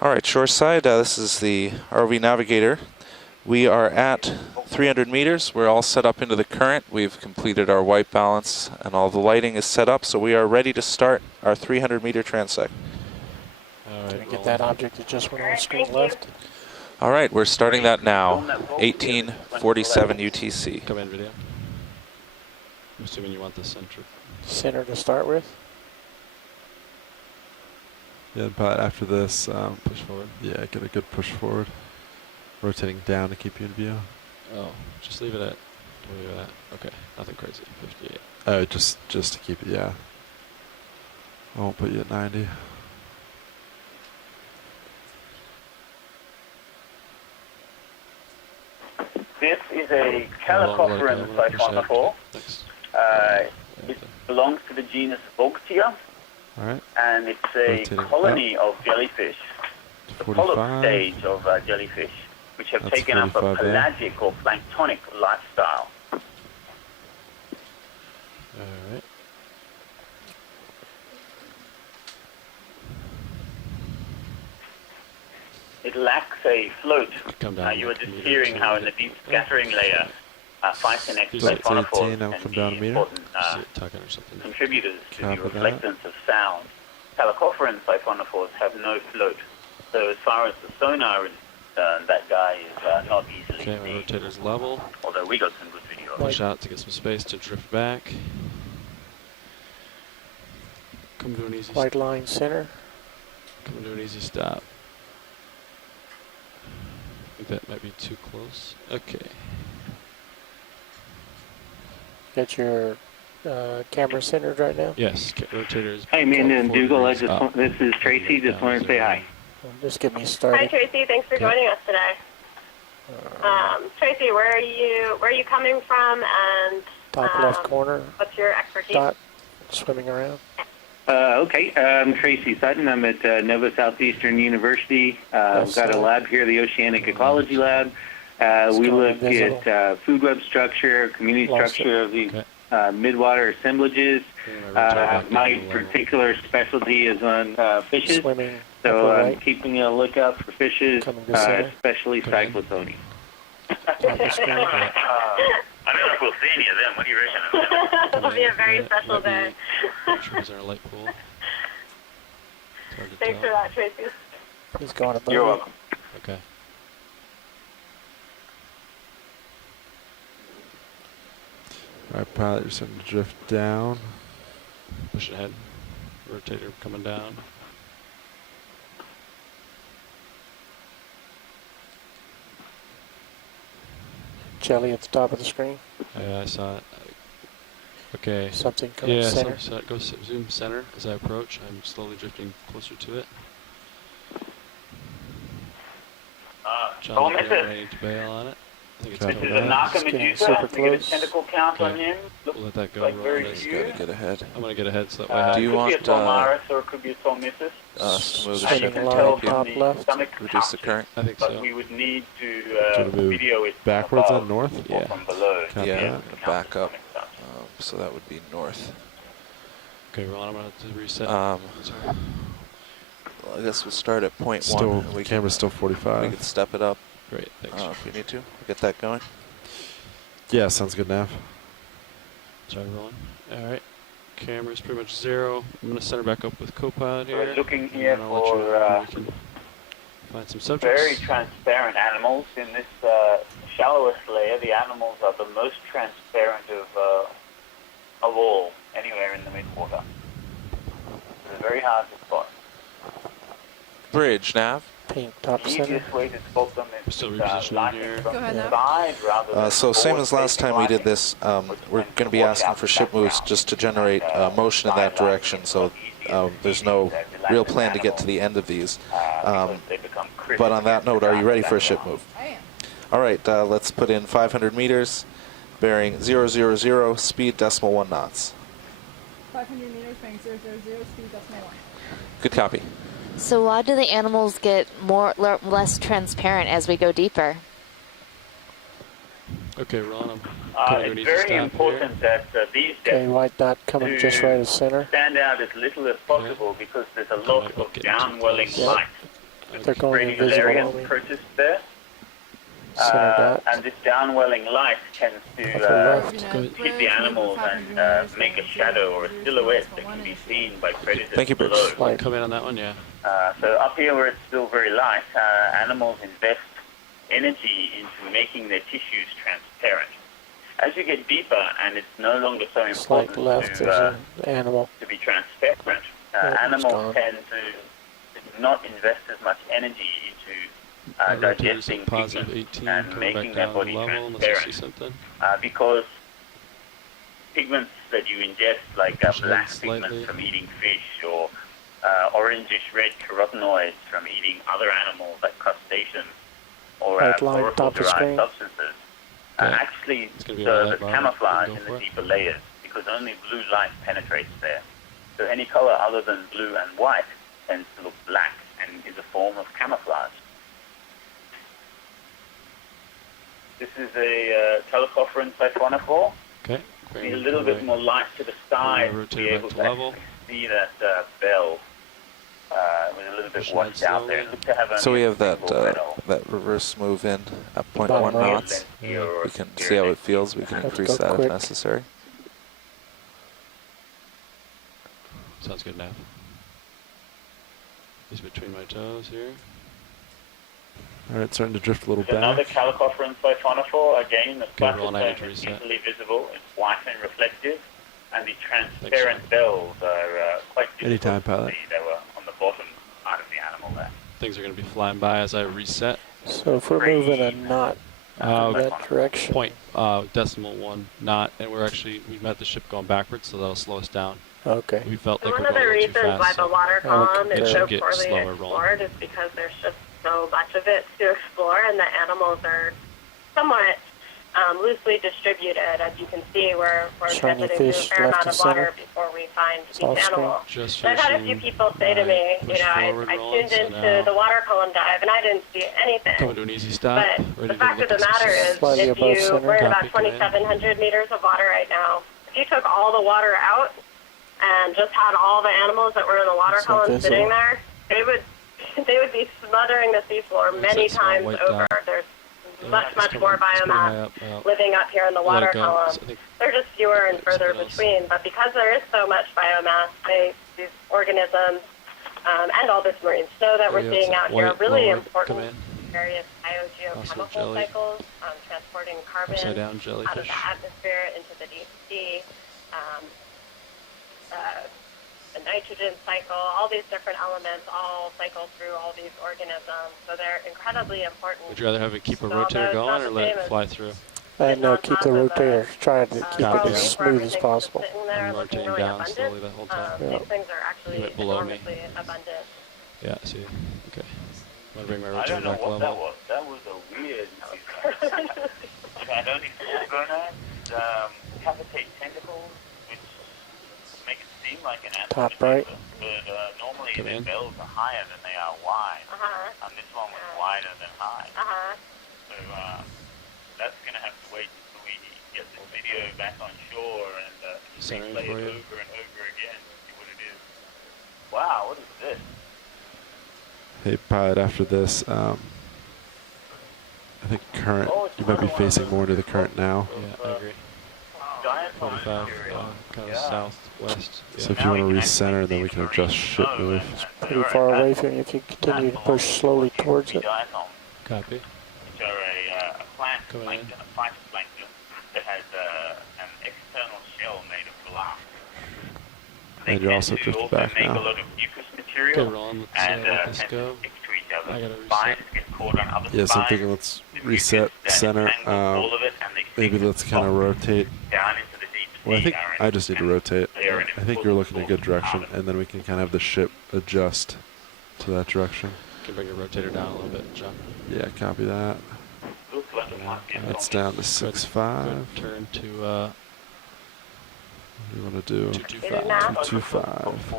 All right, shoreside, this is the ROV Navigator. We are at 300 meters. We're all set up into the current. We've completed our white balance and all the lighting is set up, so we are ready to start our 300 meter transect. All right, Can we get that object that just went on the screen left? All right, we're starting that now. 1847 UTC. Come in, video. I'm assuming you want the center. Center to start with? Yeah, but after this, Push forward. yeah, get a good push forward. Rotating down to keep you in view. Oh, just leave it at. Leave it at. Okay, nothing crazy. 58. Oh, just to keep it, yeah. I won't put you at 90. This is a Calicophorans siphonopore. It belongs to the genus Okeanos, Alright. and it's a colony of jellyfish, the polyp stage of jellyfish, which have taken up a pelagic or planktonic lifestyle. Alright. It lacks a float. Come down. You were just hearing how in the deep scattering layer, Phytonex siphonophores come down a meter. important Talking or something. contributors to the Copy reflectance of sound. Calicophorans siphonophores have no float. So as far as the sonar is concerned, that guy is not easily Okay, my seen. rotator's level. Although we got some good video. Push out to get some space to drift back. Come to an easy White line center. Come to an easy stop. I think that might be too close. Okay. Got your camera centered right now? Yes, rotator is. Hi, Amanda and Dougal. This is Tracy. Just wanted to say hi. Just get me Hi, started. Tracy. Thanks for joining us today. Tracy, where are you coming from, and Top left corner. what's your expertise? Dot swimming around. Okay, I'm Tracy Sutton. I'm at Nova Southeastern University. I've got a lab here, the Oceanic Ecology Lab. We look at food web structure, community structure of these midwater assemblages. My particular specialty is on fishes. Swimming. So I'm keeping a lookout for fishes, especially cyclothony. I don't know if we'll see any of them. What do you reckon? It'll be a very special day. Is there a light pool? Thanks for that, Tracy. He's going above. You're welcome. Okay. Alright, pilot, you're starting to drift down. Push it ahead. Rotator coming down. Jelly at the top of the screen. Yeah, I saw it. Okay. Something coming center. So go zoom center as I approach. I'm slowly drifting closer to it. John, ready to bail on it. I think it's This coming is a back. Naka Medusa. We get a tentacle count on him. We'll let that go. Like roll very this. few. Gotta get ahead. I'm gonna get ahead so that way I Do you could want, be a Tomaris or it could be a Tomissus. smooth As you ship can Spinning tell line from top the left. stomach reduce the pouch, current. I think but so. we would need To to move video it backwards from and above north? or Yeah. from below. Copy Yeah, that. gonna back up. So that would be north. Okay, Ron, I'm gonna have to reset. Well, I guess we'll start at point Still, one. We camera's still we 45. can step it up Great, thanks. if we need to. Get that going. Yeah, sounds good, Nav. Sorry, rolling. All right. Camera's pretty much zero. I'm gonna center back up with Copilot here. We're looking here and I'll let you know when we can find some subjects. very transparent animals. In this shallowest layer, the animals are the most transparent of all, anywhere in the midwater. They're very hard to spot. Bridge, nav. Pink top The center. easiest way to spot them is Still with repositioning lighting here. from Go ahead the now. side rather than So same forward as last facing time we did lighting. this, we're going to be asking for ship moves just to generate motion in that direction, so there's no real plan to get to the end of these. But on that note, are you ready for a ship move? I am. All right, let's put in 500 meters, bearing 000, speed decimal 1 knots. 500 meters, bearing 000, speed decimal 1. Good copy. So why do the animals get less transparent as we go deeper? Okay, Ron, I'm It's very important that these Okay, depths white dot coming just right as center. stand out as little as possible because there's a lot of downwelling light. They're going radio invisible area on me. purchased there. Center dot. And this downwelling light tends Upper to left. hit the animals and make a shadow or a silhouette that can be seen by predators Thank you, Bruce. below. Light. Come in on that one, yeah. So up here where it's still very light, animals invest energy into making their tissues transparent. As you get deeper and it's no longer so Slight important left. There's to, an animal. to be transparent, Yeah, it's animals gone. tend to not invest as much energy into Rotators digesting at positive pigments 18, and coming making back their down to body level unless I see transparent. something. Because pigments that you ingest, like Push it in black slightly. pigments from eating fish or orangish red carotenoids from eating other animals like crustaceans or Right line, top of chlorophyll-derived screen. substances, Yeah. actually It's gonna be serve all as that, Bob. camouflage Go in for the it. deeper layers because only blue light penetrates there. So any color other than blue and white tends to look black and is a form of camouflage. This is a telecoference siphonophore. Okay. Need a little bit more light to the side rotate to be back able to to level. see that bell with a little bit Push washed that out there. slowly. Look to have So only we a have that single rental. that reverse move in at Bottom 0.1 right. knots. Here or We can here see how next it feels. We can Let's increase go that quick. if necessary. Sounds good, Nav. He's between my toes here. All right, starting to drift a little There's another back. calicoference siphonophore. Again, the flatter roll term 90 to is reset. easily visible. It's white and reflective. And the transparent bells are quite difficult Anytime, to pilot. see. They were on the bottom part of the animal there. Things are going to be flying by as I reset. So if we're moving a knot in that direction, Point decimal 1 knot, and we met the ship going backwards, so that'll slow us down. okay. We felt like One we're of the going a little too reasons why fast. the So water column It is should so get poorly slower explored is because there's just so much of it to explore, and the animals are somewhat loosely distributed. As you can see, we're Shiny visiting through a fish fair left amount to of water center. before we find It's each off screen. animal. just So I've had a few finishing people say to me, push forward I rolling, tuned so into now the water column dive and I didn't see anything. coming to an easy stop. But ready the to fact look of the at matter is, Slightly if above center. we're at about Copy, command. 2,700 meters of water right now, if you took all the water out and just had all the animals that were in the water It's column invisible. sitting there, they would be smothering the seafloor Looks many like small times white over. dot. There's Yeah, much it's more coming- it's pretty high biomass up, yeah. living up here in the Let water it go. column. So I think They're just fewer and further something else. between, but because there is so much biomass, these organisms and all this marine snow that we're yeah, seeing it's out here, white really lower important command. various Also biogeochemical jelly. cycles, transporting carbon Upside down out of jellyfish. the atmosphere into the deep sea, the nitrogen cycle, all these different elements all cycle through all these organisms, so they're incredibly important. Would you rather have it keep a So rotator it's going not or the let same it as- fly through? And keep the rotator, try to keep Copy it that. as smooth as possible. Sitting there I'm looking rotating really down abundant. slowly the whole time. Yeah. These things are actually You went below me. enormously abundant. Yeah, I see. Okay. Want to bring my I rotator don't know back what that level? was. That was a weird. It had only 4 gonads, cavitate tentacles, which make it seem like an animal. Top right. But normally Come the in. bells are higher than they are wide. Uh-huh. And this one was wider than high. Uh-huh. So that's going to have to wait until we get this video back on shore and Centering replay it for you. over and over again to see what it is. Wow, what is this? Hey, pilot, after this, I think current, Oh, it's you might be another one of facing those more into the current now. Yeah, I agree. Giant 45, material. kind of Yeah. southwest. So Yeah. if you want to recenter, then we can adjust ship move. Pretty far away from you if you continue to push slowly towards it. Copy. Which are a plant Coming plankton, a phytoplankton that has an external shell made of glass. They And you're tend also to drifted also back make now. a lot of mucus Okay, material rolling. Let's and let this tend go. to stick to each other. I gotta Spines reset. get caught on other Yeah, so I'm spines. thinking let's The mucus reset that center. entangles all of it, and they Maybe stick let's kind of rotate. down into the deep Well, I sea think current, I just need to and rotate. they are an I think you're looking in a good important direction, part of and then we can kind of have the ship adjust to that direction. Can bring your rotator down a little bit, John. Yeah, copy that. it. Looks like it might be a That's zombie. down to 6.5. Good turn to What do you want to do? 225. 225.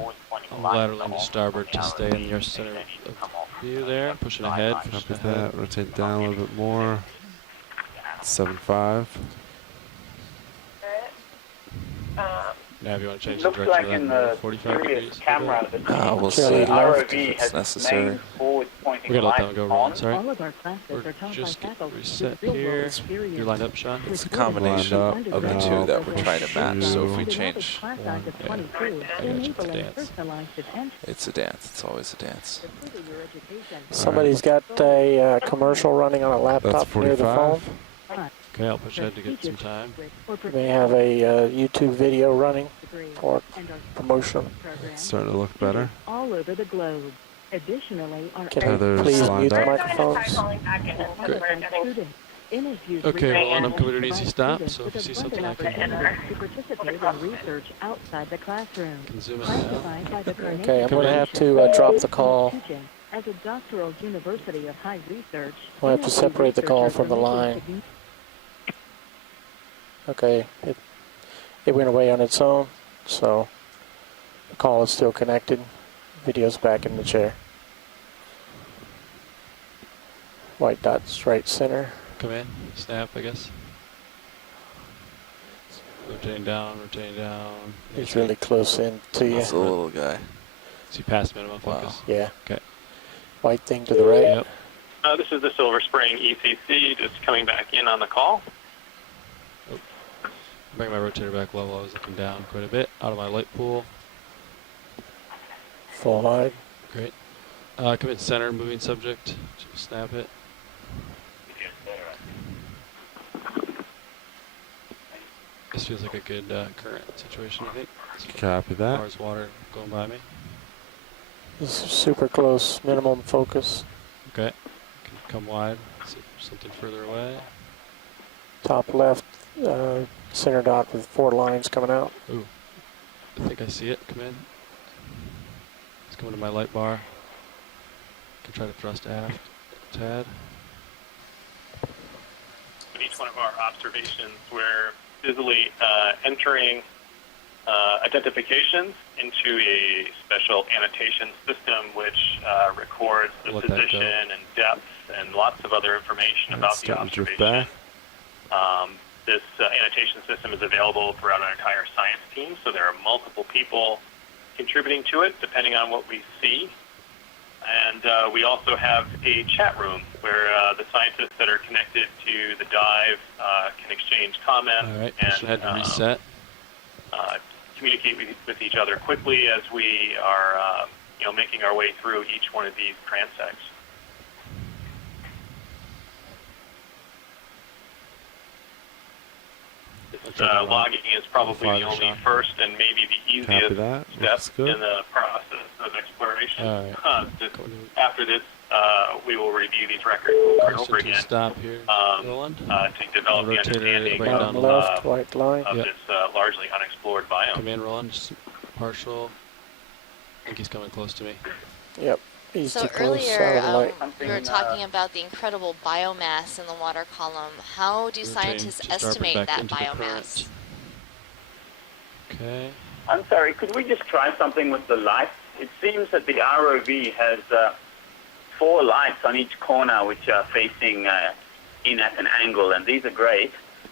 I'm lateraling to starboard to stay in your center of view there. Pushing ahead. Copy Pushing ahead. that. Rotate down a little bit more. 7.5. Nav, you want to change It the looks direction like in of that? the 45 previous degrees? camera, the We'll Jelly see left ROV if it's has necessary. main forward pointing We're gonna let lights that one go on. wrong, sorry. All of our classes We're are taught just by getting faculty reset with real-world here. experience. You're lined up, Sean? It's a combination Lined up of the now. two that we're trying to match. So if we Two. change One, yeah, I got you. It's a dance. it's a dance. It's always a dance. Somebody's got a commercial running on a That's laptop near the phone. 45. Okay, I'll push ahead to get some time. They have a YouTube video running for promotion. It's starting to look better. All over the globe. Additionally, our Can Heather's I please lined mute the up. microphones? Okay, well, and I'm coming to an easy stop, so if you see something I can to participate in research outside the classroom. zoom in now. Classified by the Carnegie Okay, I'm going to have to Foundation drop the call. Institution. As a doctoral university of high research, We'll have to separate the call researchers from the are making line. Okay, it went away on its own, so the call is still connected. Video's back in the chair. White dots right center. Come in, snap, I guess. Rotating down, rotating down. He's really close in to you. That's a little guy. So you passed minimum focus. Yeah. Okay. White thing to the right. Yep. This is the Silver Spring ECC, just coming back in on the call. Bring my rotator back level. I was looking down quite a bit out of my light pool. Full wide. Great. Come in center, moving subject. Just snap it. This feels like a good current situation, I think. Copy that. As far as water going by me. This is super close. Minimum focus. Okay. Can come wide. See if there's something further away. Top left. Center dot with 4 lines coming out. Ooh. I think I see it. Come in. It's coming to my light bar. Can try to thrust aft a tad. In each one of our observations, we're busily entering identifications into a special annotation system which records the Let that go. position and depth and lots of other information And about it's the starting to drift observation. back. This annotation system is available throughout our entire science team, so there are multiple people contributing to it depending on what we see. And we also have a chat room where the scientists that are connected to the dive can exchange comments All right. and Push ahead to reset. communicate with each other quickly as we are making our way through each one of these transects. Logging is probably the only first and maybe the easiest that. step Looks good. in the process of exploration. All right. After this, we will review these records over and over again Stop here. to develop the Rotator understanding bring it down Bottom low. left, white line. of Yep. this largely unexplored biome. Come in, Roland. Just partial. I think he's coming close to me. Yep. He's So too close out earlier, of the light. we were talking about the incredible biomass in the water column. How do Rotating scientists just sharpen estimate back that into the biomass? Okay. I'm sorry, could we just try something with the lights? It seems that the ROV has 4 lights on each corner which are facing in at an angle, and these are great.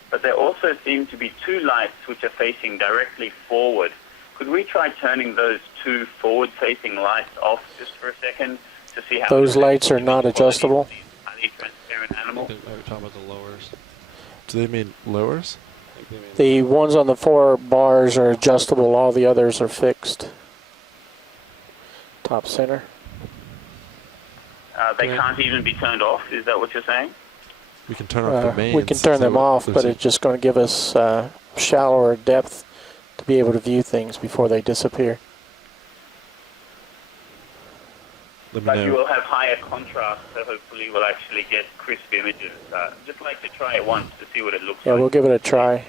But there also seem to be 2 lights which are facing directly forward. Could we try turning those 2 forward-facing lights off just for a second to see how... Those lights are not adjustable. Highly transparent I animal? think they were talking about the lowers. Do they mean lowers? I think they mean The ones on the 4 bars are adjustable. All the others are fixed. Top center. They can't even be turned off, is that what you're saying? We can turn off the mains. We can turn them off, but it's just going to give us shallower depth to be able to view things before they disappear. Let me But you know. will have higher contrast, so hopefully we'll actually get crisp images. Just like to try it once to see what it looks Yeah, like. we'll give it a try.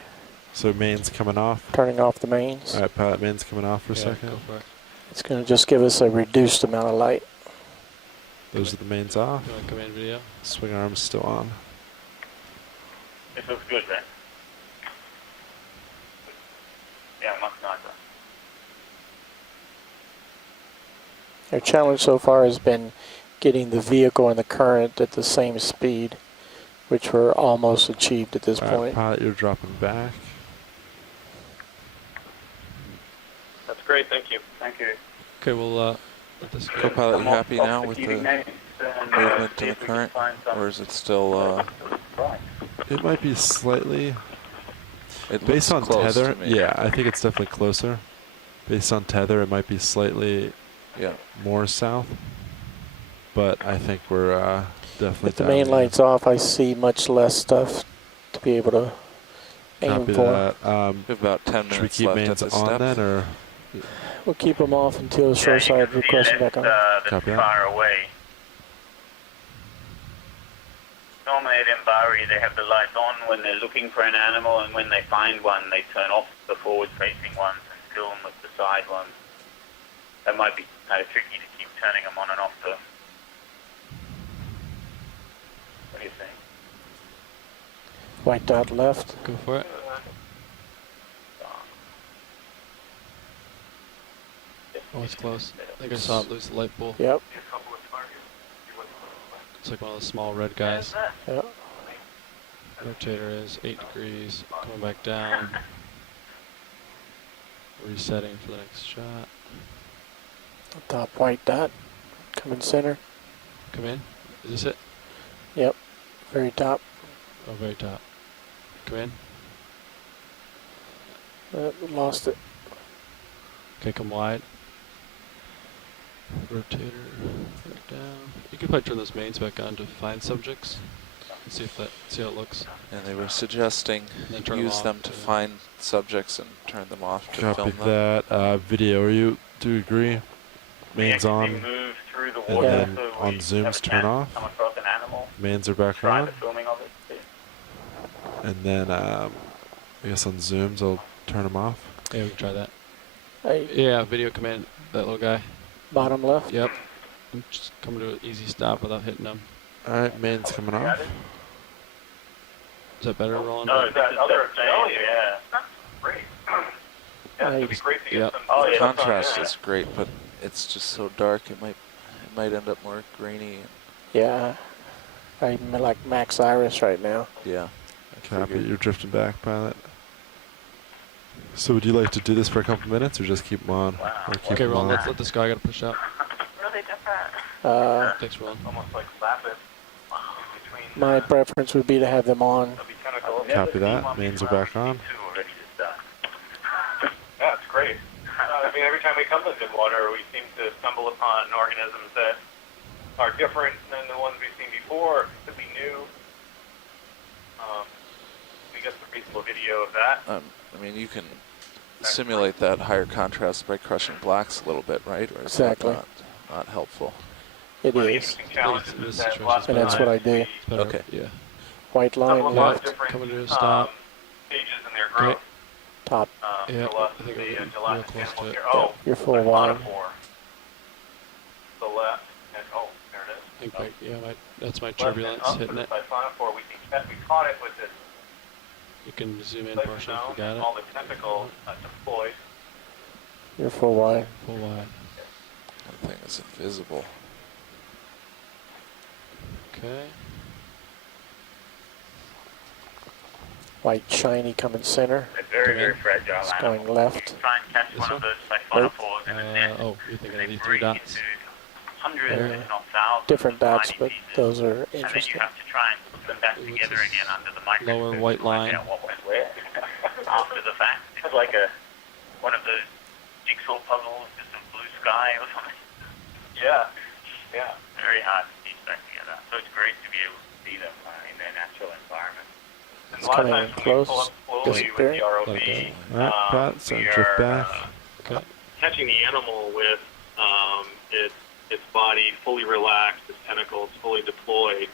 So mains coming off. Turning off the mains. All right, pilot mains coming off for a yeah, second. go for it. It's going to just give us a reduced amount of light. Those are the mains off. You want to come in video? Swing arms still on. This looks good, right? Yeah, much nicer. Our challenge so far has been getting the vehicle and the current at the same speed, which we're almost achieved at this All right, point. pilot, you're dropping back. That's great, thank you. Thank you. Okay, we'll let this go. Co-pilot, you Come off- happy off now the with TV the name. And, movement see in the if we can current, find some or is it still? right. It might be slightly. It Based on looks close tether, to me. yeah, I think it's definitely closer. Based on tether, it might be slightly Yeah. more south. But I think we're definitely If the down main here. light's off, I see much less stuff to be able to aim Copy for. that. We have about 10 Should we minutes keep left at mains this on step. then, or We'll keep them off until shoreside requests are back on. That's Copy that. far away. Normally at Mbari they have the lights on when they're looking for an animal, and when they find one they turn off the forward-facing ones and fill them with the side ones. That might be kind of tricky to keep turning them on and off though. What do you think? White dot left. Go for it. Oh, it's close. I think I saw it lose the light bulb. Yep. It's like one of the small red guys. Yep. Rotator is 8 degrees. Coming back down. Resetting for the next shot. Top white dot. Coming center. Come in. Is this it? Yep. Very top. Oh, very top. Come in. Lost it. Okay, come wide. Rotator back down. You can probably turn those mains back on to find subjects. And see how it looks. And they were suggesting Then turn use off, them to find subjects and turn them off to copy film them. that? Video, do you agree? Mains We on, move through the and water then so on we zooms have a turn chance to off. come across an animal. Mains are back Try on, the filming of it. and then I guess on zooms I'll turn them off. Yeah, we can try that. Hey, Yeah, video come in. That little guy. bottom left. Yep. I'm just coming to an easy stop without hitting them. All right, mains coming off. Is that better, Roland? No, that other thing. Oh yeah. That's great. Yeah, it'd be great to get Yep. some. The yeah, contrast yeah. is great, but it's just so dark. It might end up more grainy. Yeah. I'm like max iris right now. Yeah. I Copy, figured. you're drifting back, pilot. So would you like to do this for a couple minutes, or just keep them on? Or keep Okay, them Roland, on? let this guy get push out. Really different. Thanks, Roland. Almost like lapis between. My preference would be to have them on. There'll be tentacles. Copy that. Mains are back on. Yeah, it's great. I mean, every time we come to the water, we seem to stumble upon organisms that are different than the ones we've seen before, could be new. We get some reasonable video of that. I mean, you can simulate that higher contrast by crushing blacks a little bit, right? Or is Exactly. that not helpful? It One of the is. interesting challenges This is that situation lots is of And that's what I times do. we It's better. Okay. Yeah. White line stumble upon left. different Coming to a stop. stages in their growth. Top. Yeah, For us, I think the we're getting gelatinous real close to animals it. here. Oh, You're full like wide. monophore. The left, and oh, there it is. I think that's my Left turbulence and up hitting to it. the side monophore. We caught it with this You can zoom in laser partially if zone you got and it. all the tentacles deployed. You're full wide. Full wide. That thing is invisible. Okay. White shiny coming center. It's very, very fragile It's animal. going left. Try and catch This one one? of those Nope. siphonophores in a net. Oh, you're thinking They of these three break dots? into hundreds, Yeah. if not thousands, Different of dots, tiny but pieces. those are And then you interesting. have to try and put them back What's together this? again under the microscope. Lower white to find line. out what went where. After the fact, it's like one of those jigsaw puzzles, just a blue sky or something. Yeah, yeah. Very hard to piece back together. So it's great to be able to see them in their natural environment. And It's a lot of coming times in when we pull close, up slowly with disappearing. the ROV, Okay. All right, Pat, so we drift are back. Okay. catching the animal with its body fully relaxed, its tentacles fully deployed,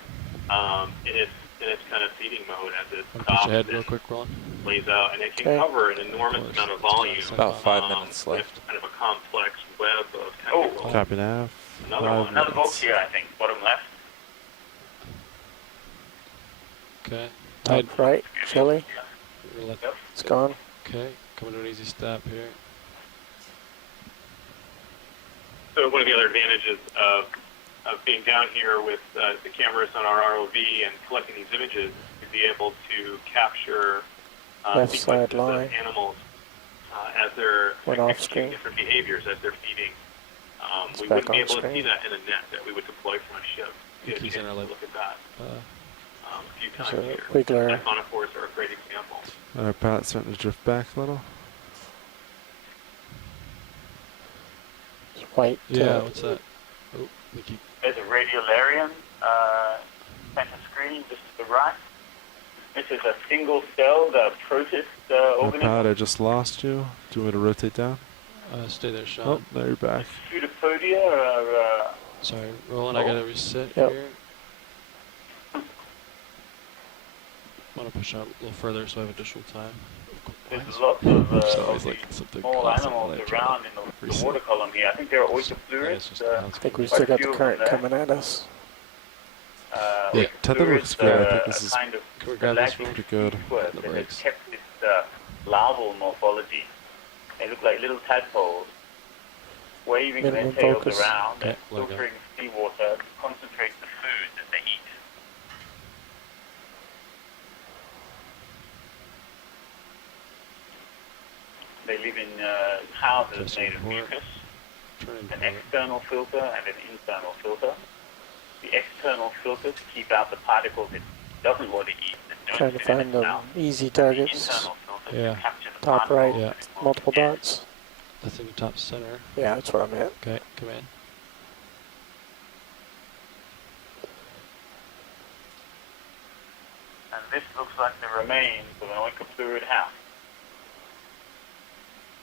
in its kind of feeding mode as it Want to push stops ahead real and quick, Roland? lays out, and it can Okay. cover an enormous Of course, amount of it's gonna volume. suck About 5 um, minutes with left. kind of a complex web of tentacles. Copy nav. Another one. 5 Another box minutes. here, I think, bottom left. Okay. Top right. Chili. We'll let- It's gone. Okay. Coming to an easy stop here. So one of the other advantages of being down here with the cameras on our ROV and collecting these images is to be able to capture Left sequences side of line. animals as they're Went off executing screen. different behaviors as they're feeding. It's We back wouldn't be on able to see screen. that in a net that we would deploy from a ship. I think he's in our Look at that a few times here. Wiggler. Siphonophores are a great example. Our pilot's starting to drift back a little. White. Yeah, what's that? Oh, we keep. There's a radiolarian center screen just to the right. This is a single cell, the protist Our organism. pilot, I just lost you. Do you want me to rotate down? Stay there, Sean. Oh, there you're back. Pseudopodia are Sorry, Roland, I gotta reset Yep. here. Want to push out a little further so I have additional time. there's lots of always like these something small constant animals when I try around to in the reset. water column here. I think there are oyster I fluids. guess just I think we still got the current coming at us. Yeah, Oyster tether looks good. I think this a is kind of Can we grab this pelagic one? pretty good. squid The that brakes. has kept this larval morphology. They look like little tadpoles, waving Minimum their tails focus. around Okay, and let go. filtering seawater to concentrate the food that they eat. They live in houses Just made of report. mucus, Turn an into external filter and an internal filter. The external filters keep out the particles it doesn't want to eat that don't Trying to fit in find its the mouth. easy The targets. internal filters Yeah. capture the Top right, particles Yeah. that it wants multiple to get. dots. that's in the top center. Yeah, that's what I meant. Okay, come in. And this looks like the remains of an oikoplurid house.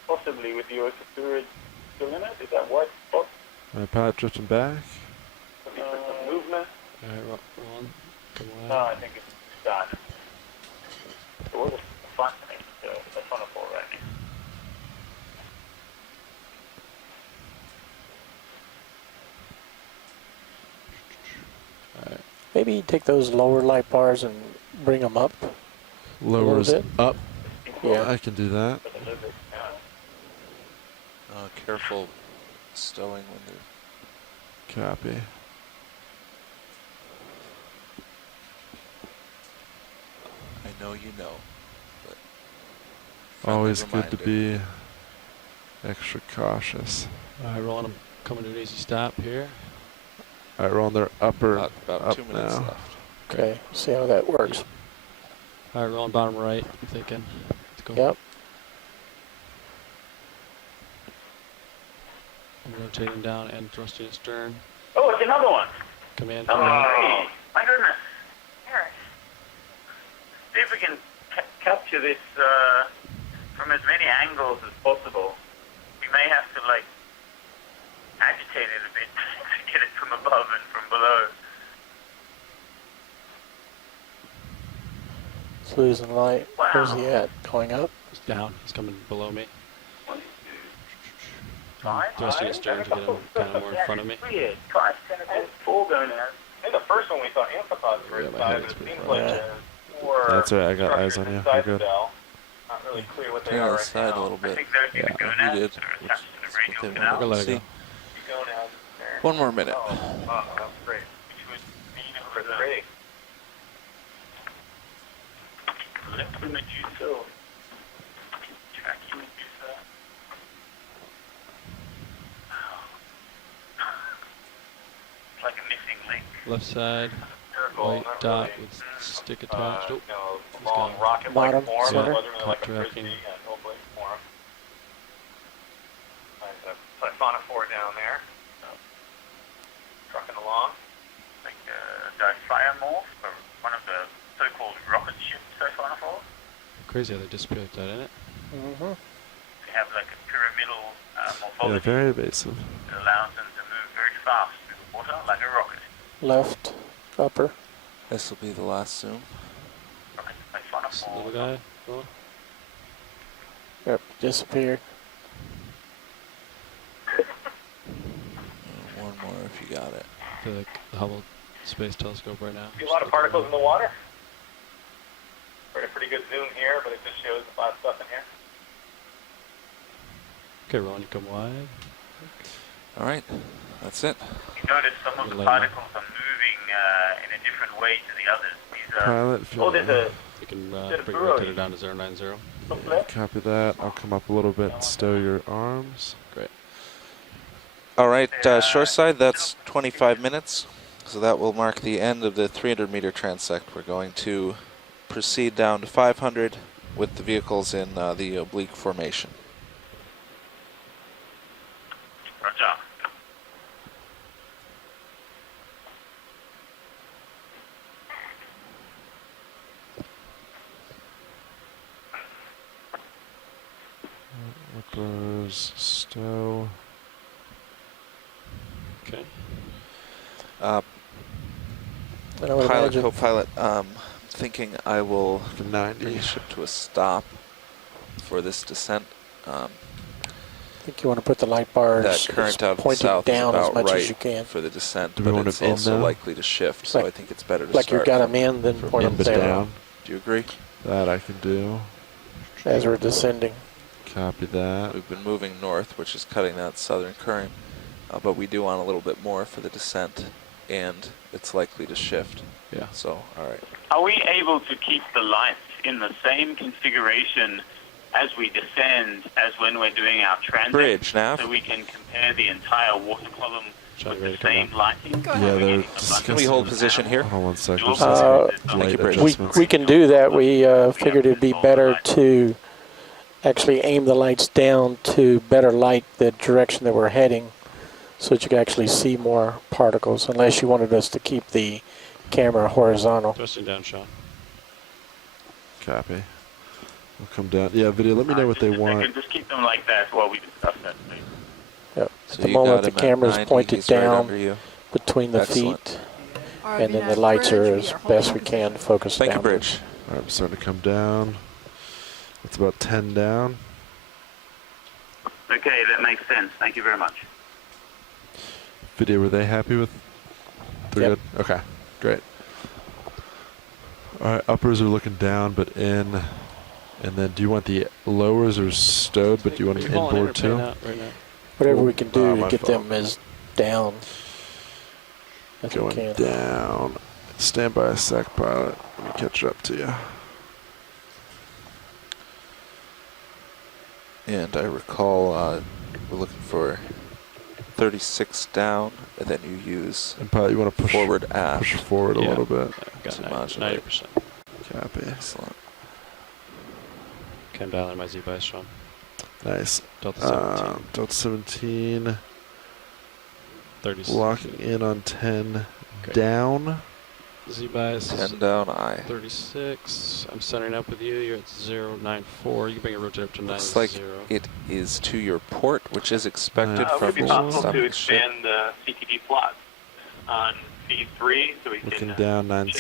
Possibly with the oikoplurid still in it. Is that white spot? Our pilot drifting back. Movement? Alright, Roland, come No, on. I think it's started. There was a fascinating siphonophore right now. Alright, Maybe take those lower light bars and bring them up. Lowers bit. up. Yeah. I can do that. But a little bit, Careful stowing when they're... Copy. I know you know, but... friendly Always good to reminder. be extra cautious. alright, Roland, I'm coming to an easy stop here. Alright, we're on their upper About up 2 minutes now. left. Okay, see how that works. Alright, Roland, bottom right, I'm thinking. Let's go. Yep. I'm rotating down and thrusting astern. Oh, it's another one. Command. Oh, command. my goodness. See if we can capture this from as many angles as possible. We may have to, like, agitate it a bit to get it from above and from below. It's losing light. Where's he at? Going up? He's down. He's coming below me. Thrusting astern to get him kind of more in front of me. Weird. Gosh, four going out. I think the first one we saw amphipods were Yeah, my inside, head but is it pretty seems far. like Yeah. there's more That's right, I got eyes on you. inside You're the good. bell. Not really clear what they Turn are on the right side now. a little I bit. think those Yeah. are the You gonads did, that are which attached to the is what radial they canal. We'll let it See, go. The gonads there. one more minute. Oh, that's great. Which would mean it was great. Let's put Medusa. Tracking Medusa. It's like a missing link. Left side, white dot with stick attached. Oh, he's long gone. rocket-like Bottom, form. center. It wasn't really like a Tracking. frisbee, an oblique form. There's a siphonophore down there. Trucking along. Like diaphyomorph, or one of the so-called rocket ship siphonophores. Crazy how they disappeared with that in it. Mm-hmm. They have like a pyramidal Yeah, morphology very evasive. that allows them to move very fast through the water like a rocket. Left, upper. This will be the last zoom. Rocket This little siphonophore. guy. Roland. Yep, disappeared. One more if you got it. I feel like the Hubble Space Telescope right now. See a lot of particles in the water. Pretty good zoom here, but it just shows a lot of stuff in here. Okay, Roland, you come wide. All right, that's it. You notice some of the Light up. particles are moving in a different way to the others. These are. Pilot, if you Oh, there's a. You can Is it a bring burrow? rotator down to 090. copy that. I'll come up a little bit and stow your arms. Great. All right, shore side, that's 25 minutes. So that will mark the end of the 300-meter transect. We're going to proceed down to 500 with the vehicles in the oblique formation. Roger. Whippers, stow. Okay. I would Pilot, imagine co-pilot, thinking I will 90. bring the ship to a stop for this descent. I think you want to put the light bars That current out of the pointed south is down as about much right as you can. for the descent, Do we but want it's it in also now? likely to shift, so Like- I think it's better to Like you start got from- them in, then from point In them but down down. Do you agree? That I can do. as we're descending. Copy that. We've been moving north, which is cutting that southern current, but we do want a little bit more for the descent, and it's likely to shift. Yeah. So, all right. Are we able to keep the lights in the same configuration as we descend as when we're doing our transit? Bridge, Nav. So we can compare the entire water column Shall I with ready the to come same down? lighting? Go Yeah, ahead. they're Can we discussing. hold position here? Hold on one second. Uh, There's some Thank you, Bridge. adjustments. We can do that. We figured it'd be better to actually aim the lights down to better light the direction that we're heading so that you can actually see more particles, unless you wanted us to keep the camera horizontal. Thrusting down, Sean. Copy. We'll come down. Yeah, video. Let me know what they Just a want. second, just keep them like that while we discuss that, please. Yep. So At the you moment got the him at camera's 90, pointed he's right down under you. between the Excellent. feet, ROV and then the nav lights bridge, are we as are best holding we can position. focused Thank you, downward. Bridge. All right, I'm starting to come down. It's about 10 down. Okay, that makes sense. Thank you very much. Video, were they happy with? They're Yep. good? Okay, great. All right, uppers are looking down, but in. And then do you want the lowers or stowed, but do you want them Are you hauling in or inboard too? paying out right now? Whatever we can do to my get fault. them as down as we Going can. down. Stand by a sec, pilot. Let me catch up to you. And I recall we're looking for 36 down, and then you use And pilot, you want to push forward aft. push forward a Yeah. little bit. I've got To 90, modulate. 90%. Copy. Excellent. Okay, I'm dialing my Z-bias, Sean. Nice. Delta 17. Delta 17. 30. Locking in on 10 Okay. down. Z-bias is 10 down, aye. 36. I'm centering up with you. You're at 094. You can bring it rotate up to 90. Looks like it is to your port, which is expected Uh, from Would it be the possible stop to the ship. expand the CTD plot on feed 3 so we Looking can down check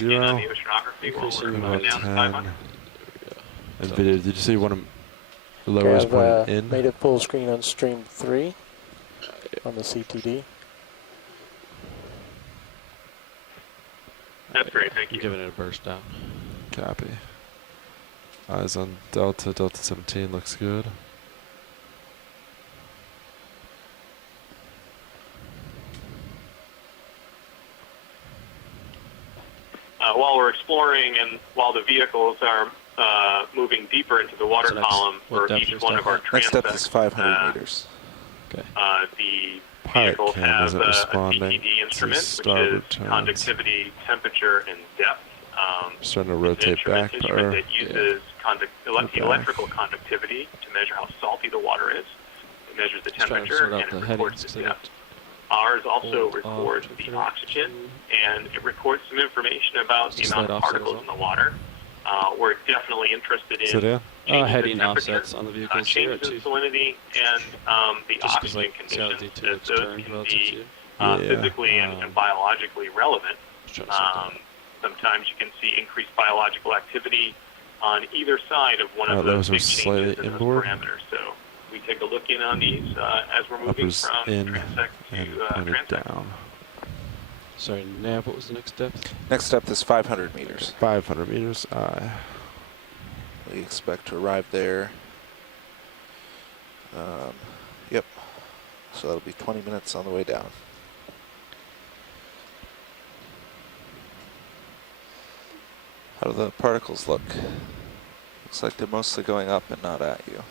in on 90. the oceanography while Increasing we're by going About down to 500? 10. And So- video, did you say you want to Okay, lowers I've point in? made it full screen on stream 3 on the CTD. That's great, thank I'm you. giving it a burst down. Copy. Eyes on Delta. Delta 17 looks good. While we're exploring and while the vehicles are moving deeper into the water So next- column what for depth each is one that? of our Next depth is transects, 500 meters. Okay. The Pilot vehicles cam have isn't a responding CTD to instrument, which is starboard turns. conductivity, temperature, and depth. Starting to It's an rotate back. instrument Or, that uses back. electrical conductivity to measure how salty the water is. It measures the Just trying to temperature sort and out it the records headings. the 'cause I depth. got Ours also Hold records off the to oxygen, and it records some information about the Just amount light of offset as particles well. in the water. We're definitely interested Sit in in. changes heading in temperature, offsets on the vehicles here changes at in 2. salinity, and the Just because oxygen like see how the conditions, D2 as looks those turned can relative to be you. Yeah. physically and biologically relevant. Just trying to set that. Sometimes you can see increased biological activity on either side of one of Alright, those those are big slightly changes in those inboard. parameters. So we take a look in on these as we're moving Uppers from in transect and to pointed transect. down. Sorry, Nav, what was the next depth? Next depth is 500 meters. 500 meters. We expect to arrive there. Yep. So that'll be 20 minutes on the way down. How do the particles look? Looks like they're mostly going up and not at you.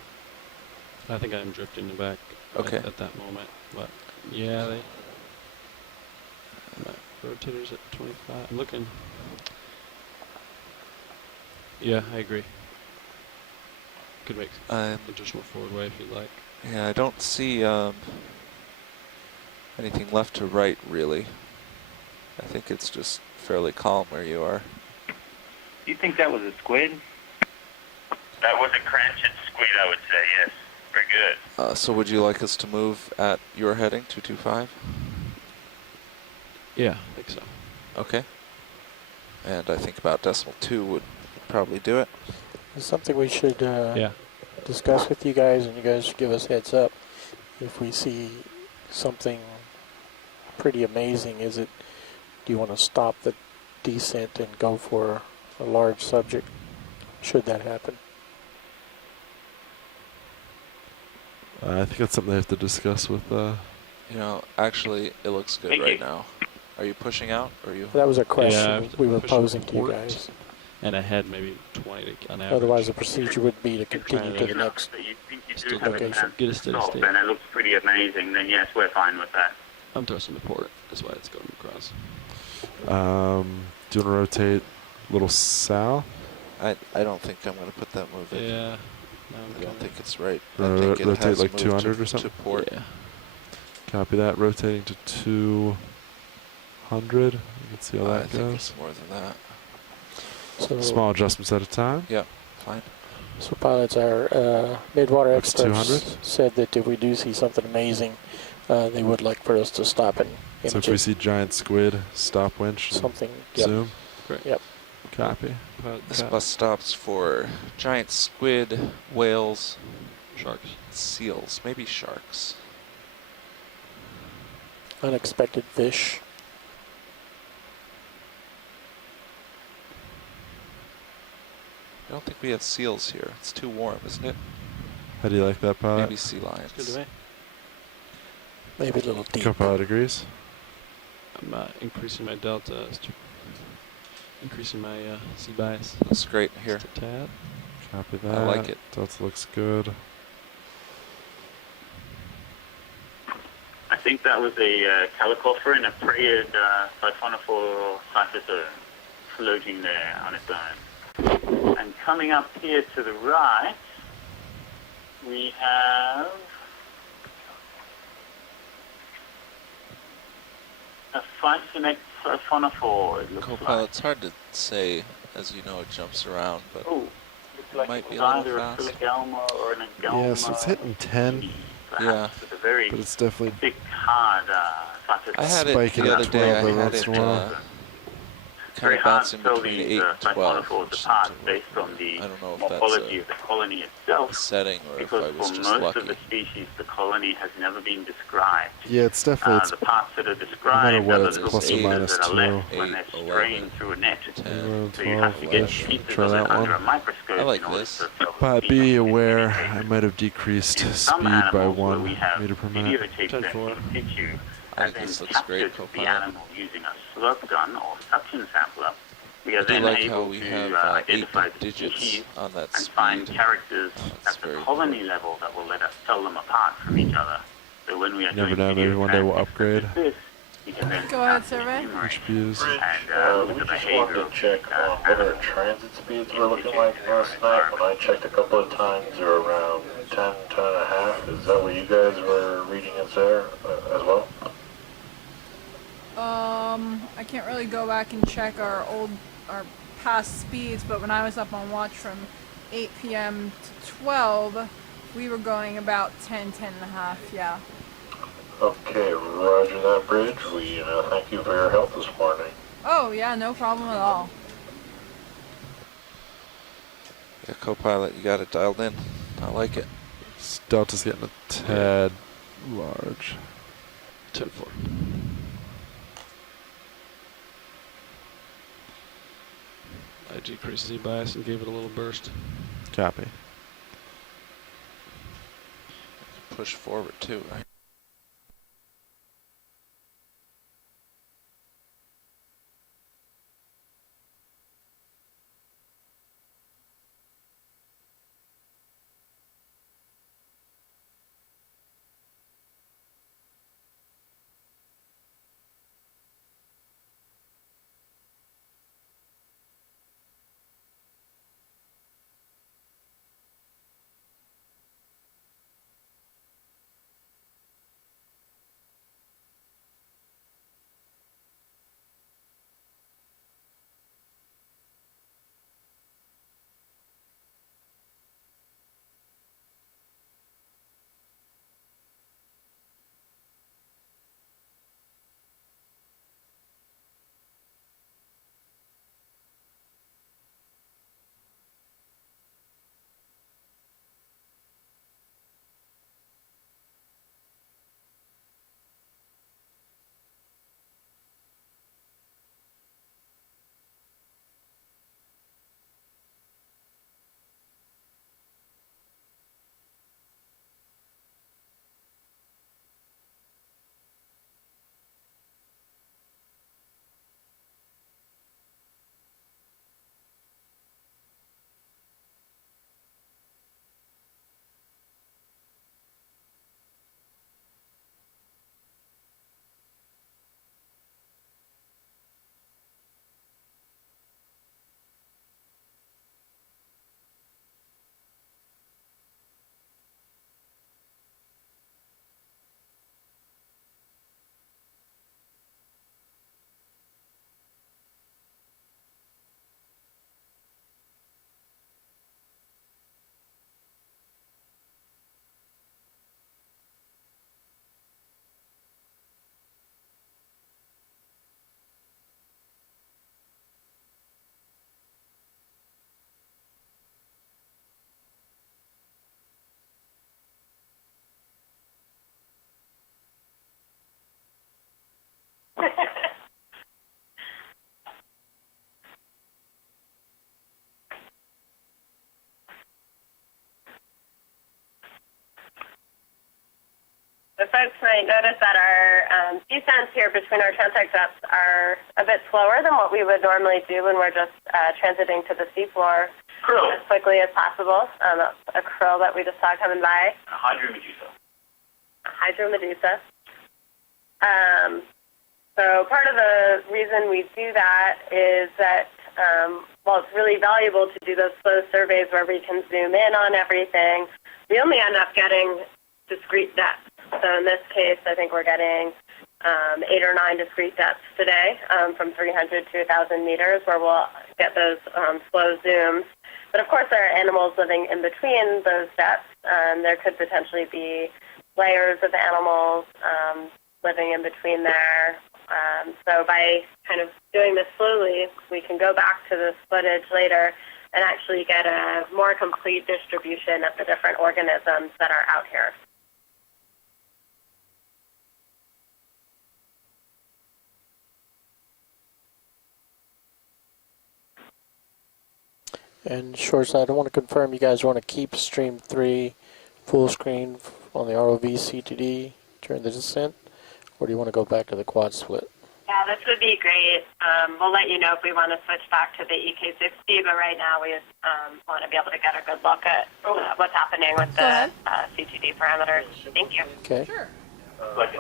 I think I'm drifting back Okay. at that moment. But yeah, they. Rotators at 25. I'm looking. Yeah, I agree. Could make additional forward way if you'd like. Yeah, I don't see anything left to right, really. I think it's just fairly calm where you are. Do you think that was a squid? That was a cranchet squid, I would say, yes. Very good. So would you like us to move at your heading, 225? Yeah, I think so. Okay. And I think about decimal 2 would probably do it. It's something we should Yeah. discuss with you guys, and you guys should give us heads up if we see something pretty amazing. Do you want to stop the descent and go for a large subject should that happen? I think that's something they have to discuss with. You know, actually, it looks good Thank right you. now. Are you pushing out, or are you? That was a question Yeah, we were push posing to you port guys. And ahead maybe 20 on average. Otherwise, the procedure would be to continue to the next. That you think you Still do have a location. chance Get a to steady stop, state. and it looks pretty amazing, then yes, we're fine with that. I'm thrusting to port. That's why it's going across. Do you want to rotate a little south? I don't think I'm going to put that move in. Yeah. I don't think it's right. I Ro- think it rotate has like moved 200 to, or something? To port. Yeah. Copy that. Rotating to 200. You can see how I that think goes. it's more than that. So, Small adjustments at a time. Yeah, fine. So pilots, our midwater Looks experts 200. said that if we do see something amazing, they would like for us to stop and So if we see giant squid, stop winch, and something. Yep. zoom. Great. Yep. Copy. This bus stops for giant squid, whales, Sharks. seals, maybe sharks. Unexpected fish. I don't think we have seals here. It's too warm, isn't it? How do you like that, pilot? Maybe sea lions. Good to me. Maybe a little deep. Co-pilot agrees. I'm increasing my delta. Increasing my sea bias. Looks great here. Just a tad. Copy that. I like it. Delta looks good. I think that was a calicophor and a prayed siphonophore cytosol floating there on its own. And coming up here to the right, we have a Physonex siphonophore, it looks Co-pilot, like. it's hard to say, as you know, it jumps around, but Oh, looks like might it be was a little either fast. a Philigalma or an Agalma. Yeah, so it's hitting 10, yeah. With a very but it's definitely thick, hard cytosol. I had it Spiking the at other day. I 12 every had once it in a while. kind Very of hard bouncing to tell between these 8 and 12. siphonophores which apart seems based on the I don't know if morphology that's of the colony a itself, setting or if I because was for just most lucky. of the species, the colony has never been described. yeah, it's definitely The parts that are described what, are the it's little plus or pieces minus that are 2. left when they're 8, strained 11, through a net. 10. So you have to get 12-ish. pieces Try of it that under a one. microscope I like in order this. to tell But the be species. aware, I might have decreased In some speed by animals where 1 we have meter per minute. videotaped them 10-4. in situ I and think this then looks great, captured the co-pilot. animal using a slurp gun or suction sampler, we are I do then like how able we to have 8 identify the digits species on that and find speed. characters That's at the very colony cool. level that will let us tell them apart from each other. So when we are You never doing know, maybe video one day we'll transcripts upgrade. such as this, we can then Go ahead, start survey. enumerate HPUs. and look at the behavior of check on what our transit speeds were looking like last night. When I checked a couple of times, they were around 10, 10 and a half. Is that what you guys were reading us there as well? I can't really go back and check our past speeds, but when I was up on watch from 8 p.m. to 12, we were going about 10, 10 and a half, yeah. Okay, roger that, Bridge. We thank you for your help this morning. Oh, yeah, no problem at all. Yeah, co-pilot, you got it dialed in. I like it. Delta's getting a tad large. 10-4. I decreased Z bias and gave it a little burst. Copy. Push forward too, right? folks might notice that our descents here between our transect depths are a bit slower than what we would normally do when we're just transiting to the seafloor as quickly as possible. That's a krill that we just saw coming by. A hydromedusa. A hydromedusa. So part of the reason we do that is that while it's really valuable to do those slow surveys where we can zoom in on everything, we only end up getting discrete depths. So in this case, I think we're getting 8 or 9 discrete depths today from 300 to 1,000 meters where we'll get those slow zooms. But of course, there are animals living in between those depths. There could potentially be layers of animals living in between there. So by kind of doing this slowly, we can go back to this footage later and actually get a more complete distribution of the different organisms that are out here. And Shoreside, I want to confirm you guys want to keep Stream 3 full screen on the ROV CTD during the descent, or do you want to go back to the quad split? Yeah, this would be great. We'll let you know if we want to switch back to the EK60, but right now we want to be able to get a good look at what's happening with the CTD parameters. Thank you. Okay. Sure. Like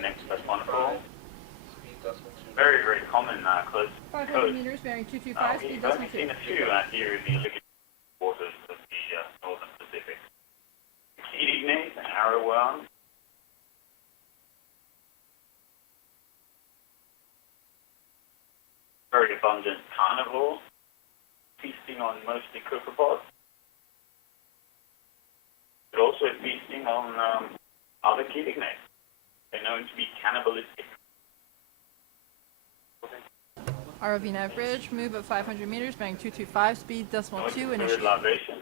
next best one call. Very, very common close. 500 meters bearing 225, speed We've decimal only 2. seen a few out here in the liquid waters of the northern Pacific. Echidnae and arrowworm. Very abundant carnivore, feasting on mostly copepods, but also feasting on other Echidnae. They're known to be cannibalistic. ROV nav bridge, move of 500 meters bearing 225, speed decimal 2, initiate. Libation.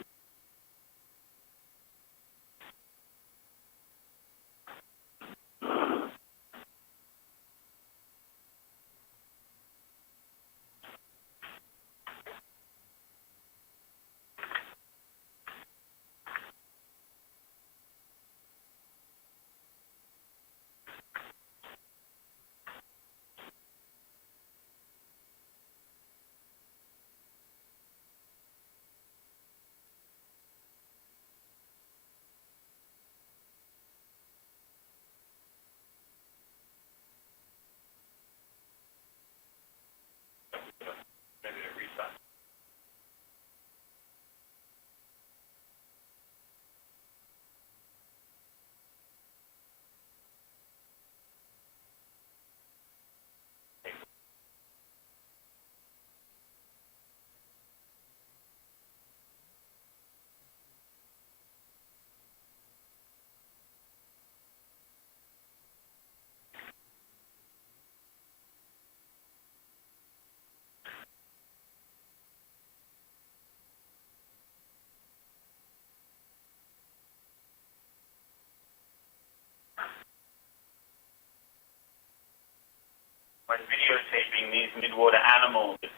When videotaping these midwater animals, it's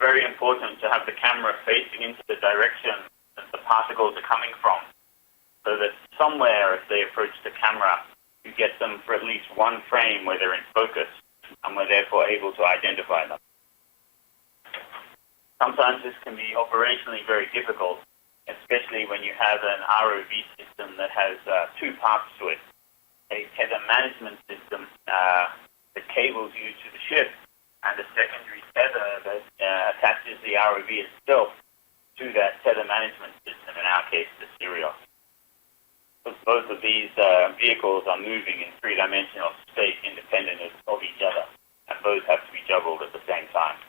very important to have the camera facing into the direction that the particles are coming from, so that somewhere as they approach the camera, you get them for at least one frame where they're in focus, and we're therefore able to identify them. Sometimes this can be operationally very difficult, especially when you have an ROV system that has 2 parts to it. A tether management system, the cables used to the ship, and a secondary tether that attaches the ROV itself to that tether management system, in our case, the Sirius. Both of these vehicles are moving in 3-dimensional space independent of each other, and both have to be juggled at the same time.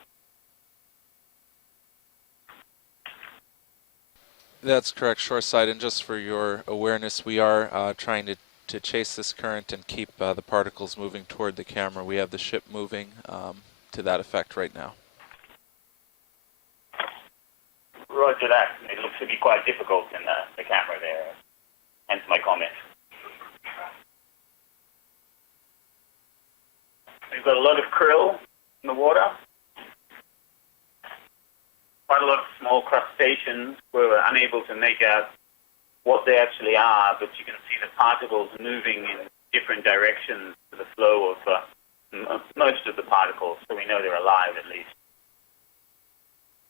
That's correct, Shoreside, and just for your awareness, we are trying to chase this current and keep the particles moving toward the camera. We have the ship moving to that effect right now. Roger that. It looks to be quite difficult in the camera there, hence my comment. We've got a lot of krill in the water. Quite a lot of small crustaceans. We were unable to make out what they actually are, but you can see the particles moving in different directions to the flow of most of the particles, so we know they're alive at least.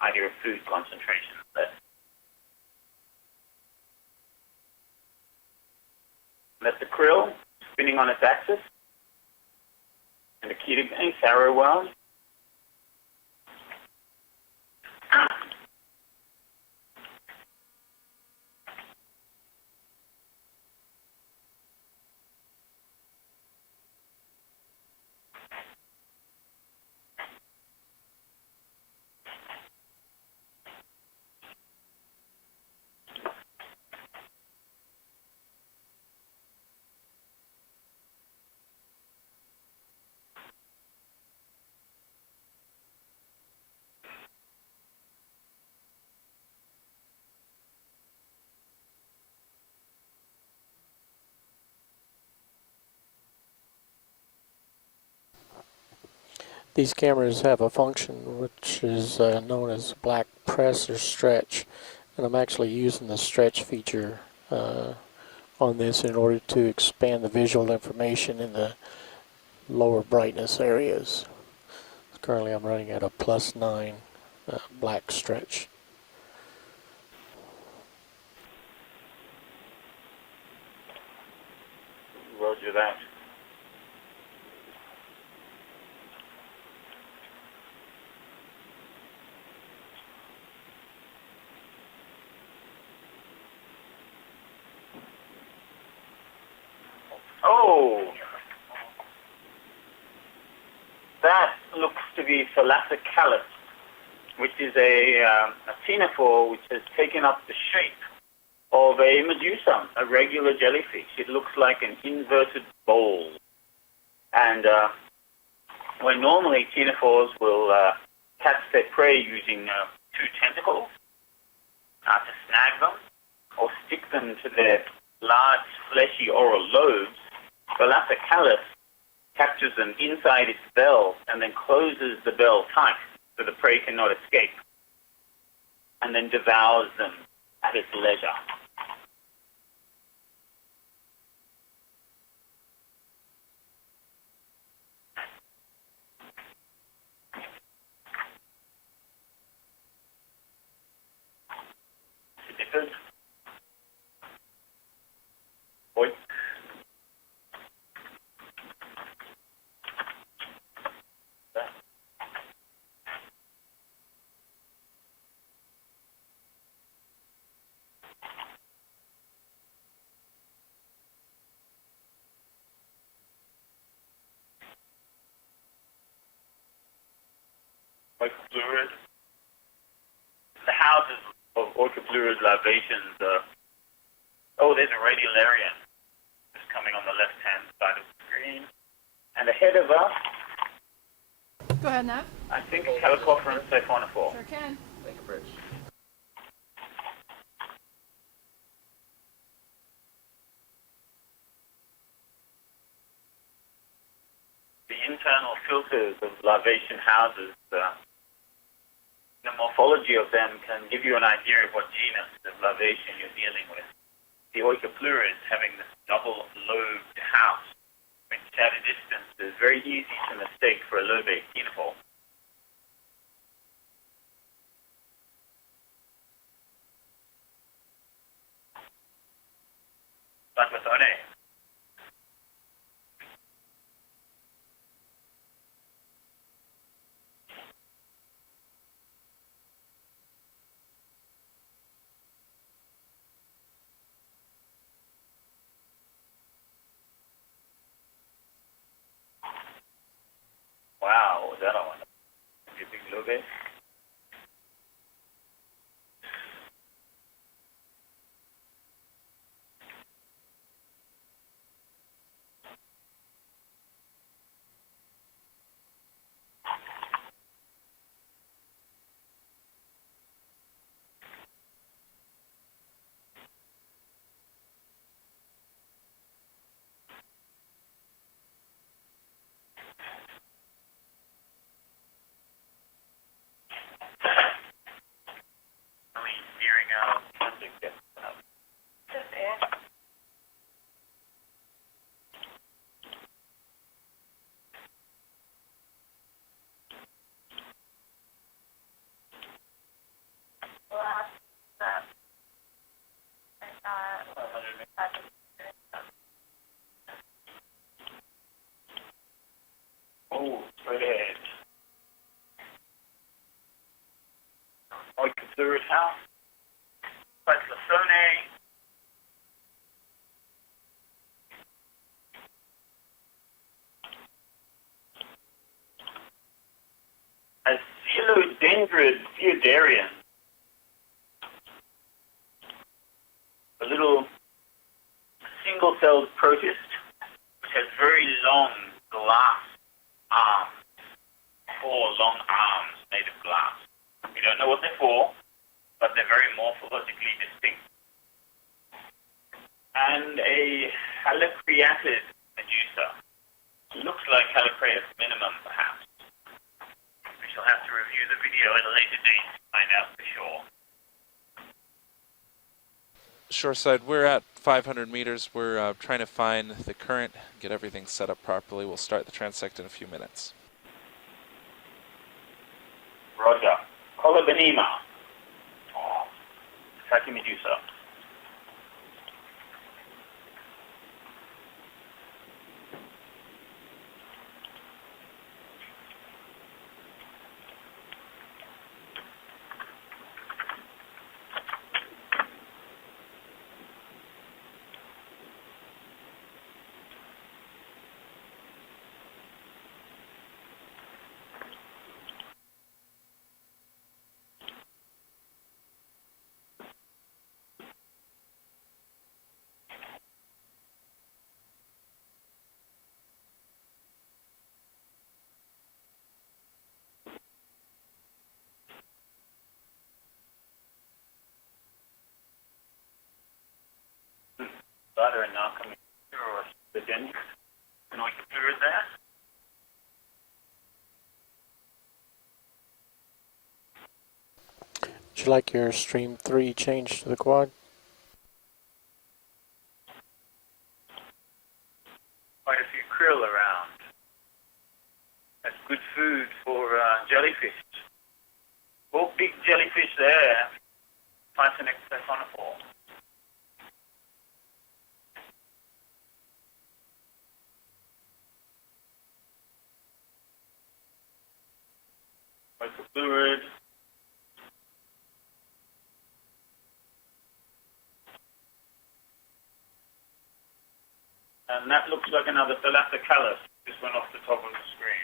Idea of food concentration there. That's the krill spinning on its axis, and the ketogenic arrow worm. These cameras have a function which is known as black press or stretch, and I'm actually using the stretch feature on this in order to expand the visual information in the lower brightness areas. Currently I'm running at a +9 black stretch. Roger that. Oh, that looks to be Thalassocalyx, which is a ctenophore which has taken up the shape of a medusa, a regular jellyfish. It looks like an inverted bowl. And where normally ctenophores will catch their prey using two tentacles to snag them or stick them to their large fleshy oral lobes, Thalassocalyx captures them inside its bell and then closes the bell tight so the prey cannot escape, and then devours them at its leisure. Differs. Boy. Orchoplurid. The houses of orchoplurid libations. Oh, there's a radiolarian just coming on the left-hand side of the screen. And ahead of us, Go ahead, Nav. I think Helicopteran siphonophore. Sure can. Make a bridge. The internal filters of larvation houses, the morphology of them can give you an idea of what genus of larvation you're dealing with. The Okeanos having this double-lobed house, which at a distance is very easy to mistake for a lobate ctenophore. But with one. Wow, was that on? A big lobate? Oh, straight ahead. Third house. Press the Sone. A Xylodendron theodarian. A little single-celled protist which has very long glass arms. 4 long arms made of glass. We don't know what they're for, but they're very morphologically distinct. And a halocreatid medusa. Looks like Halocreus minimum, perhaps. We shall have to review the video at a later date to find out for sure. Shoreside, we're at 500 meters. We're trying to find the current, get everything set up properly. We'll start the transect in a few minutes. Roger. Colobenema. Tracking Medusa. Butter and now coming through the dent. And we can fluid there. Would you like your stream 3 changed to the quad? Quite a few krill around. That's good food for jellyfish. 4 big jellyfish there. Phytonex cephonophore. Fluid. And that looks like another Thalassocalyx. Just went off the top of the screen.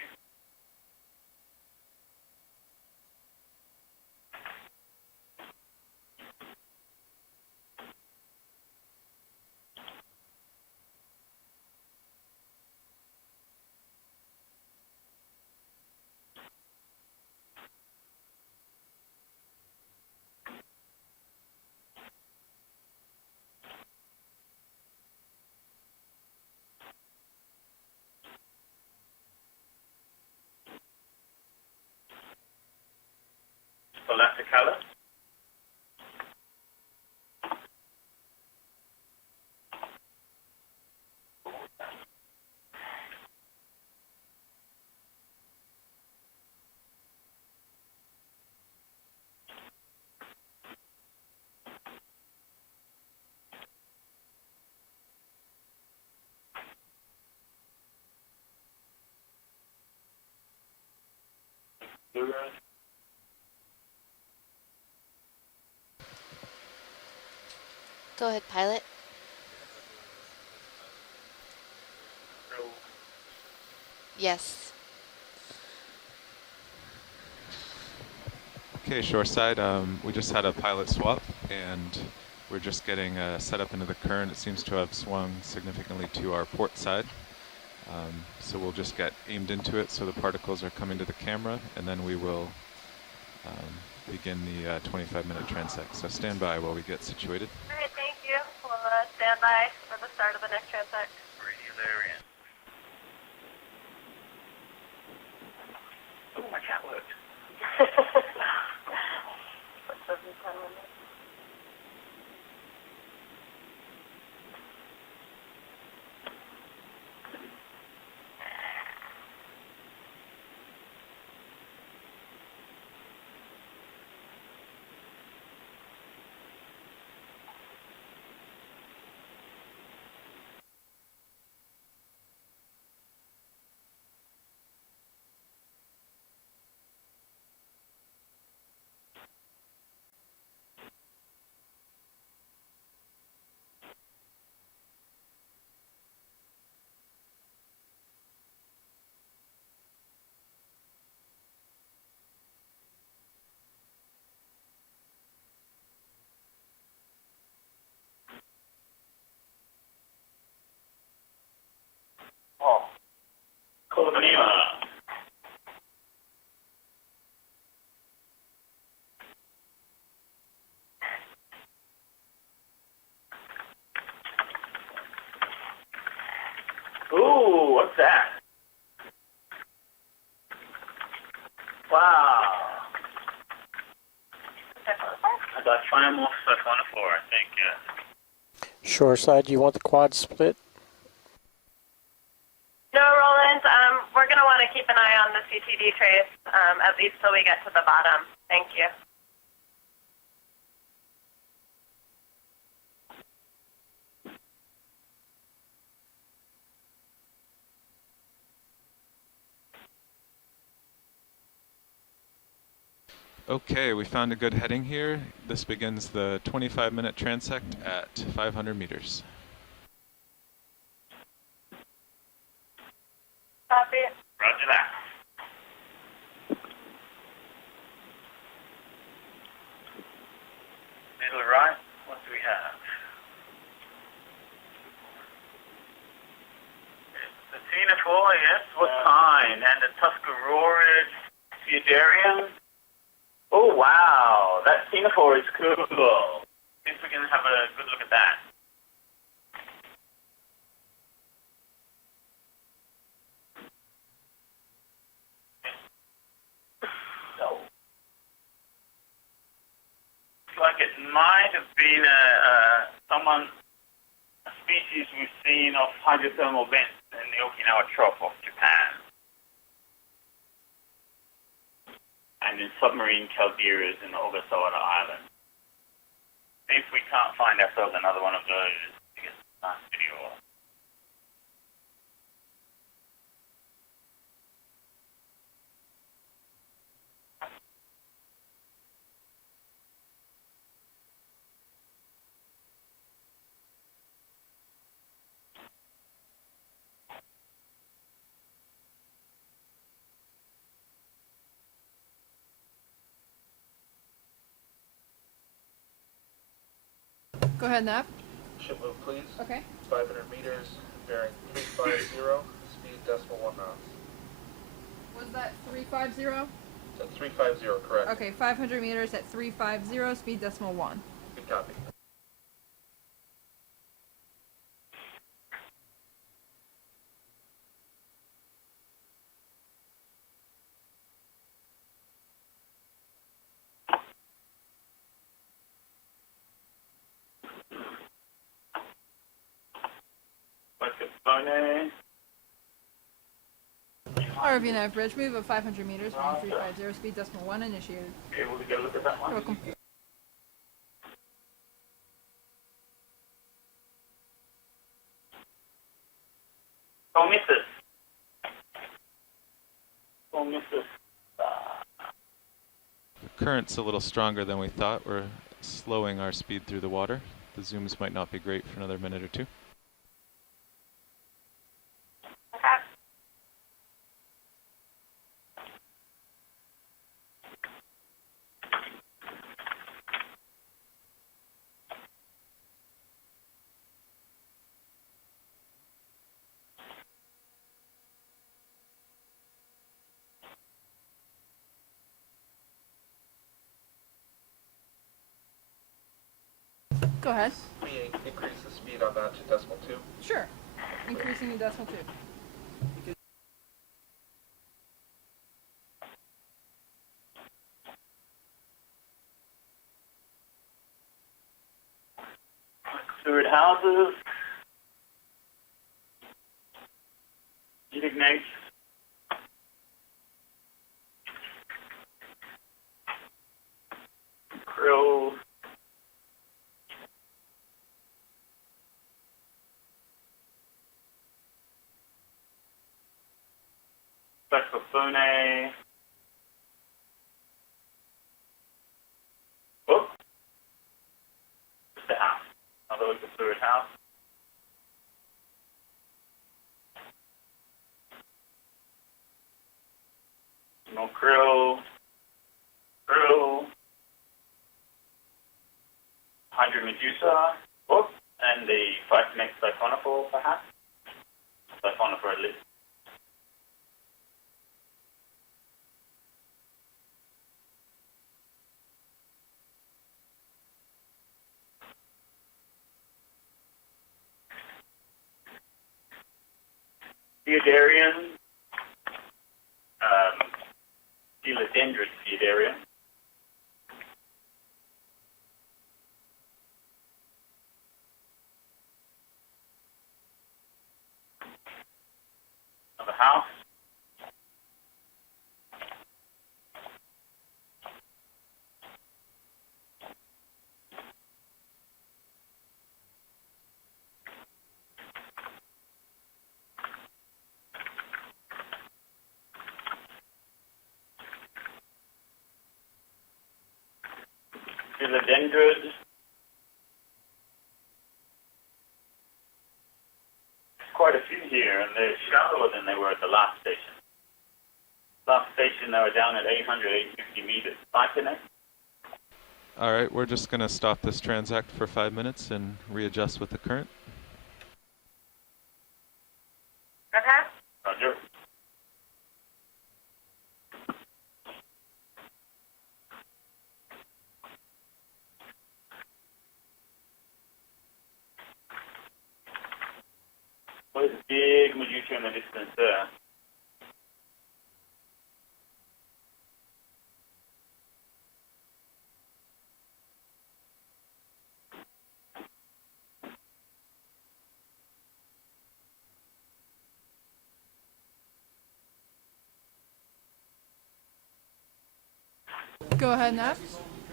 Thalassocalyx. Fluid. Go ahead, pilot. Yes. Okay, shoreside, we just had a pilot swap and we're just getting set up into the current. It seems to have swung significantly to our port side. So we'll just get aimed into it so the particles are coming to the camera, and then we will begin the 25-minute transect. So stand by while we get situated. All right, thank you. We'll stand by for the start of the next transect. Hilarious. Oh, my cat worked. Ipanema. Ooh, what's that? Wow. I got 5 more stuff on the floor, I think, yeah. Shore side, you want the quad split? No, Roland, we're going to want to keep an eye on the CTD trace, at least till we get to the bottom. Thank you. Okay, we found a good heading here. This begins the 25-minute transect at 500 meters. Copy. Roger that. Middle right, what do we have? The Tina 4, yes, what kind? And the Tuscarora's Theodarium. Oh, wow, that Tina 4 is cool. See if we can have a good look at that. So, looks like it might have been a species we've seen of hydrothermal vents in the Okinawa Trough of Japan. And in submarine calderas in Ogasawara Island. See if we can't find ourselves another one of those. I guess last video. Go ahead, Nav. Ship move, please. Okay. 500 meters, bearing 350, speed decimal 1 knots. Was that 350? That's 350, correct. Okay, 500 meters at 350, speed decimal 1. Good copy. ROV Nav bridge move of 500 meters, 1350, speed decimal 1 initiated. Able to get a look at that one? You're welcome. Don't miss it. Don't miss it. The current's a little stronger than we thought. We're slowing our speed through the water. The zooms might not be great for another minute or two. Go ahead. We increase the speed on that to decimal 2. Sure. Increasing to decimal 2. Fluid houses. Heat ignites. Grill. Saxophone. Oh. Just the house. Another look at the fluid house. No grill. Grill. Hydro Medusa. Oh. And the 5 next siphonophore, perhaps. Siphonophore at least. Theodarian, Philodendron Theodarian. Of the house. Philodendron. Quite a few here, and they're shallower than they were at the last station. Last station, they were down at 800, 850 meters. Connect. All right, we're just going to stop this transact for 5 minutes and readjust with the current. Okay. Roger. What is a big Medusa in the distance there? Go ahead, Nav.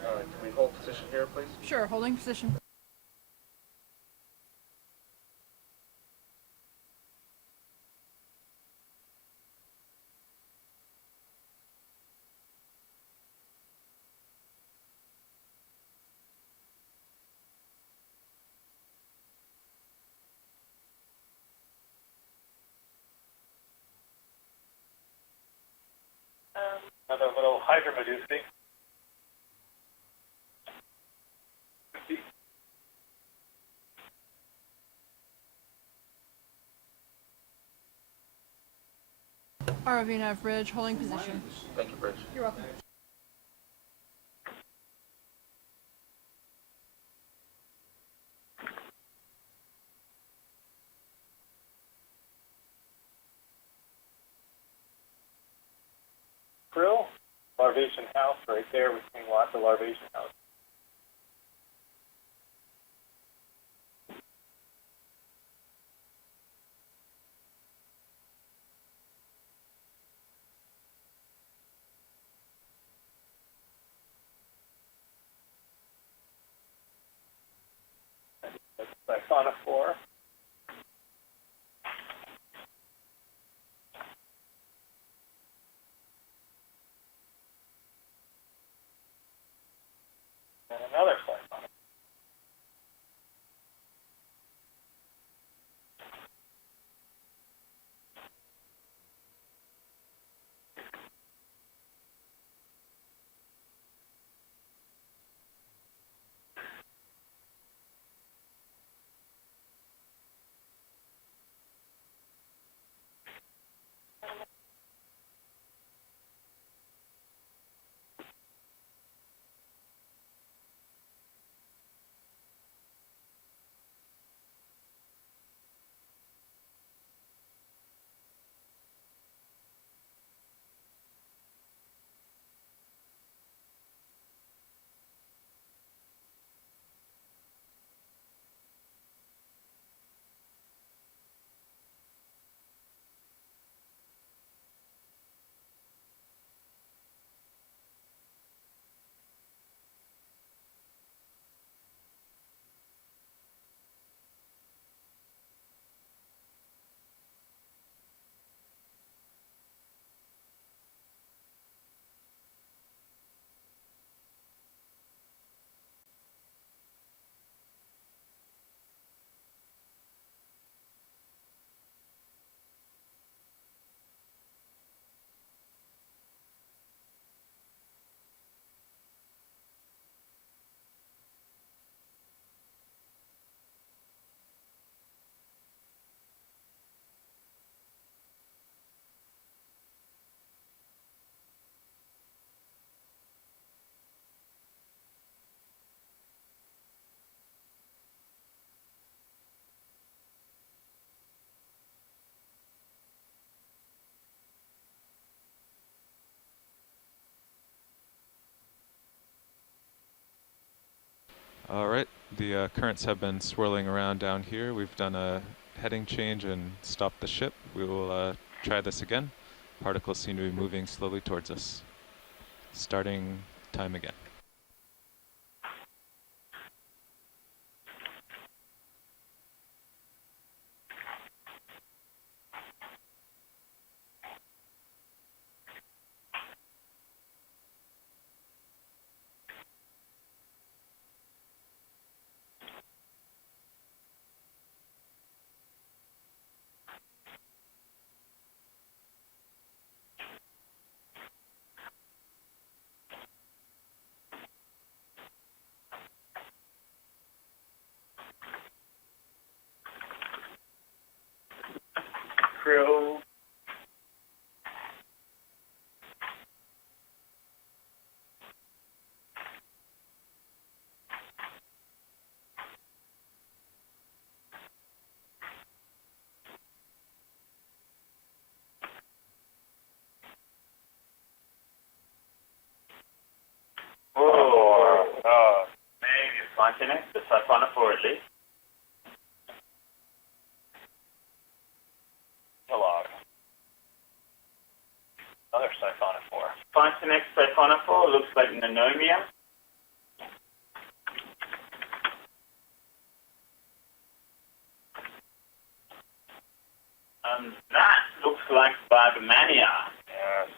Can we hold position here, please? Sure, holding position. Another little Hydra Medusa. ROV Nav Bridge, holding position. Thank you, Bridge. You're welcome. Krill, larvation house right there. We're seeing lots of larvation house. Siphonophore. And another siphonophore. All right, the currents have been swirling around down here. We've done a heading change and stopped the ship. We will try this again. Particles seem to be moving slowly towards us. Starting time again. Crew. Maybe continent, the siphonophore at least. Log. Another siphonophore. Continent siphonophore looks like Nanomia. That looks like Bargmania. Yes.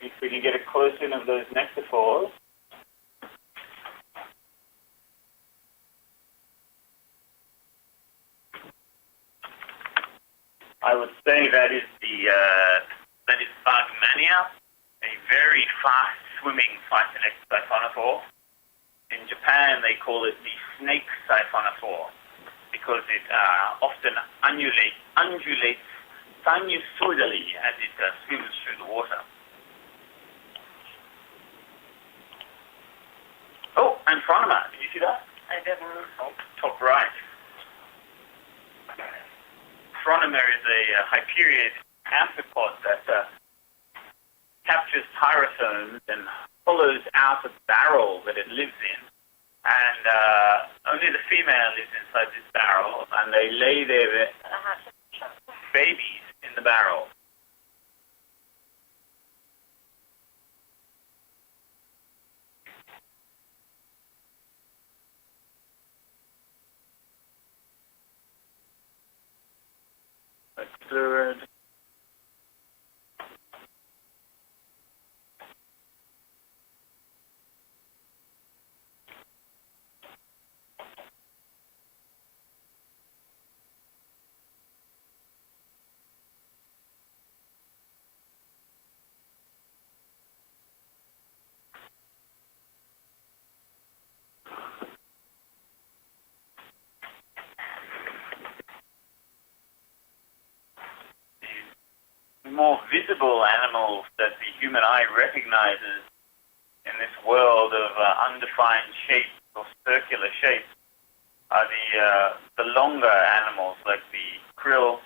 If we can get a close in of those nectophores. I would say that is Bargmania, a very fast swimming Phytonex siphonophore. In Japan, they call it the snake siphonophore because it often undulates sinusoidally as it swims through the water. Oh, Anphronema, did you see that? I didn't. Oh, top right. Anphronema is a Hyperiid amphipod that captures pyrosomes and hollows out a barrel that it lives in. And only the female lives inside this barrel, and they lay their babies in the barrel. Fluid. More visible animals that the human eye recognizes in this world of undefined shapes or circular shapes are the longer animals like the krill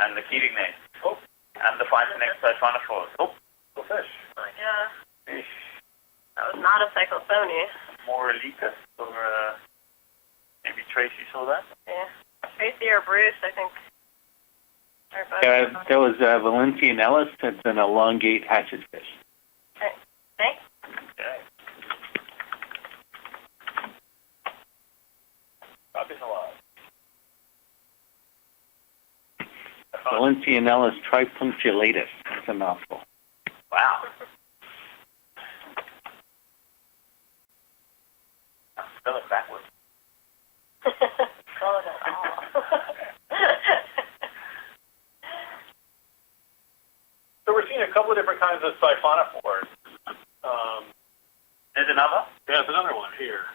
and the ketignates and the Phytonex siphonophores. Oh, fish. Yeah. Fish. That was not a cyclophony. Morelitas or maybe Tracy saw that? Yeah. Tracy or Bruce, I think. That was Valentian Ellis. That's an elongate hatchet fish. Thanks. Okay. Robbie's alive. Valentian Ellis tripunctulatus. That's a mouthful. Wow. I'll spell it backwards. Spell it at all. So we're seeing a couple of different kinds of siphonophores. There's another? There's another one here.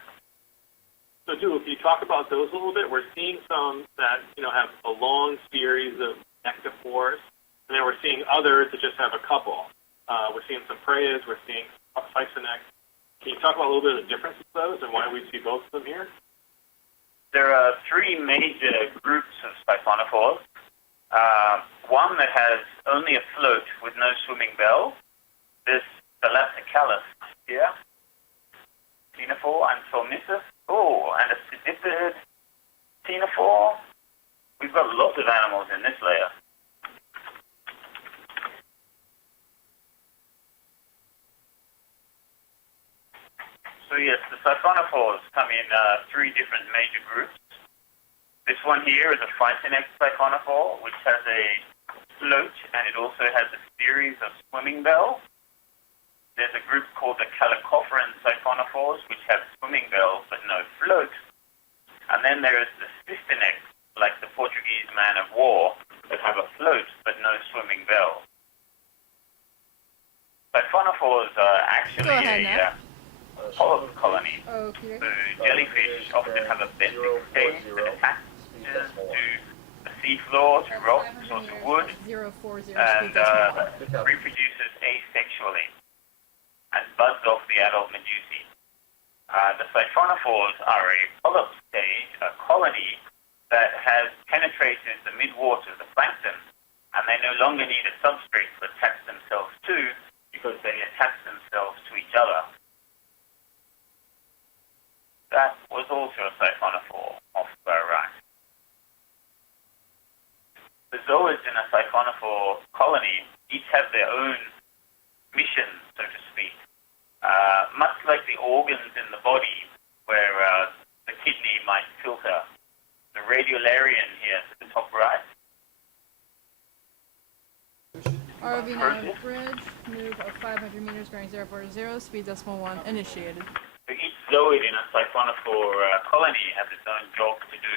So, Duke, can you talk about those a little bit? We're seeing some that have a long series of nectophores, and then we're seeing others that just have a couple. We're seeing some Preyas, we're seeing Phytonex. Can you talk about a little bit of the difference of those and why we see both of them here? There are three major groups of siphonophores. One that has only a float with no swimming bell. This Thalassocalis here, xenophore. So yes, the siphonophores come in three different major groups. This one here is a Phytonex siphonophore, which has a float, and it also has a series of swimming bells. There's a group called the Calicophorans siphonophores, which have swimming bells but no float. And then there is the Cystinex, like the Portuguese man of war, that have a float but no swimming bells. Siphonophores are actually a polyp colony. Okay. So jellyfish often have a benthic stage that attaches to the seafloor, to rocks or to wood, 040 and reproduces asexually and buds off the adult medusae. The siphonophores are a polyp stage, a colony that has penetrated the midwater, the plankton, and they no longer need a substrate to attach themselves to because they attach themselves to each other. That was also a siphonophore off to our right. The zooids in a siphonophore colony each have their own mission, so to speak. Much like the organs in the body, where the kidney might filter. The radiolarian here to the top right. ROV now bridge, move of 500 meters going 040, speed decimal 1, initiated. So each zooid in a siphonophore colony has its own job to do.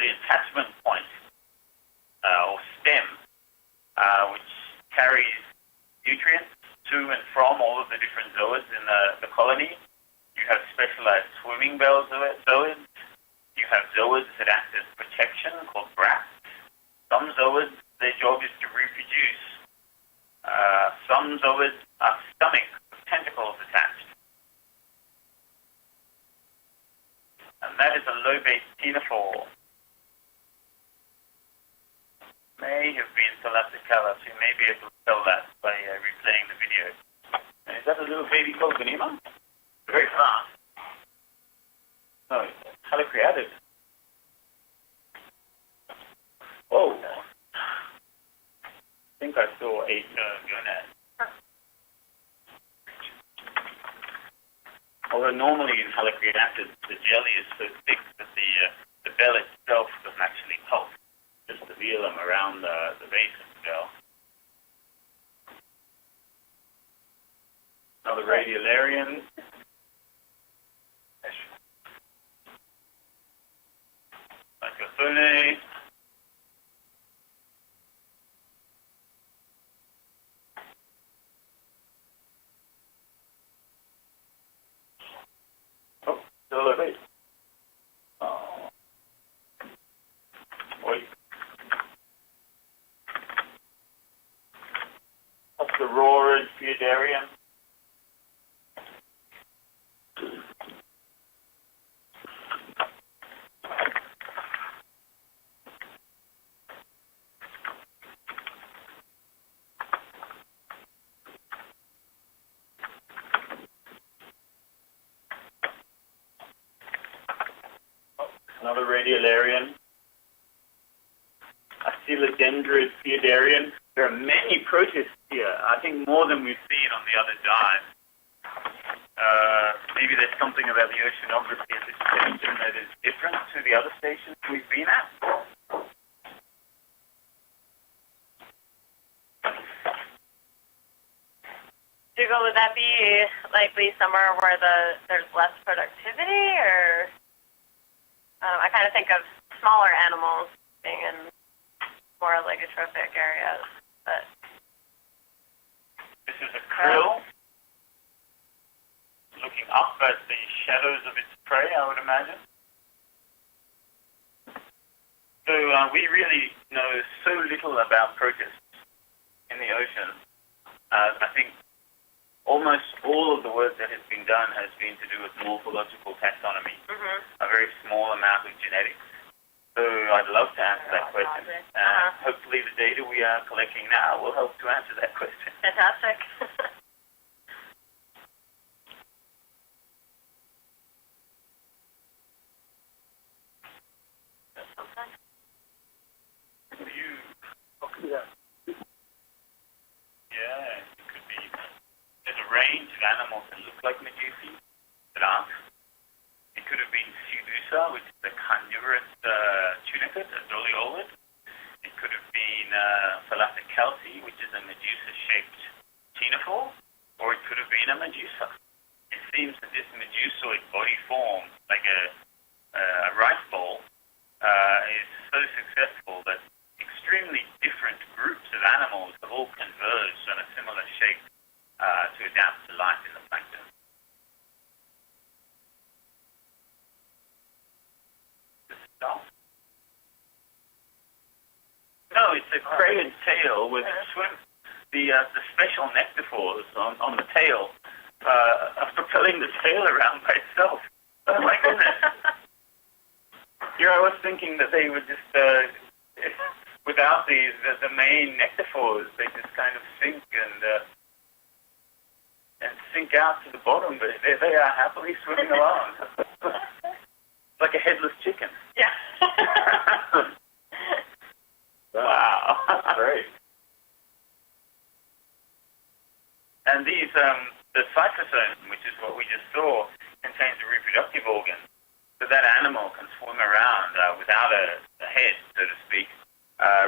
The attachment point, or stem, which carries nutrients to and from all of the different zooids in the colony. You have specialized swimming bell zooids. You have zooids that act as protection, called bracts. Some zooids, their job is to reproduce. Some zooids are stomach with tentacles attached. And that is a lobate ctenophore. May have been Thalassocalypse. You may be able to tell that by replaying the video. And is that a little baby called Ganima? Very fast. No, Halicreated. Whoa. I think I saw a gonad. Although normally in Halicreated, the jelly is so thick that the bell itself doesn't actually pulse. Just the velum around the base of the bell. Another radiolarian. Lycophone. Oh, still a base. Oh. Wait. That's the roared Pheodarium. Another radiolarian. A coelodendrid Pheodarian. There are many protists here. I think more than we've seen on the other dives. Maybe there's something about the oceanography at this station that is different to the other stations we've been at. Dougal, would that be likely somewhere where there's less productivity, or I kind of think of smaller animals being in more oligotrophic areas, but this is a krill looking up at the shadows of its prey, I would imagine. So we really know so little about protists in the ocean. I think almost all of the work that has been done has been to do with morphological taxonomy, a very small amount of genetics. So I'd love to answer that question. Hopefully the data we are collecting now will help to answer that question. fantastic. Yeah, it could be. There's a range of animals that look like medusae that aren't. It could have been Pseudusa, which is a carnivorous tunicate, a doliolid. It could have been Thalassocalci, which is a medusa-shaped ctenophore, or it could have been a medusa. It seems that this medusoid body form, like a rice bowl, is so successful that extremely different groups of animals have all converged on a similar shape to adapt to life in the plankton. No, it's a crated tail with swim. The special nectaphores on the tail are propelling the tail around by itself. Oh my goodness! Here I was thinking that they would just, without the main nectaphores, they just kind of sink and sink out to the bottom, but they are happily swimming along. It's like a headless chicken. Yeah. Wow. Great. And these, the cytosome, which is what we just saw, contains a reproductive organ. So that animal can swim around without a head, so to speak,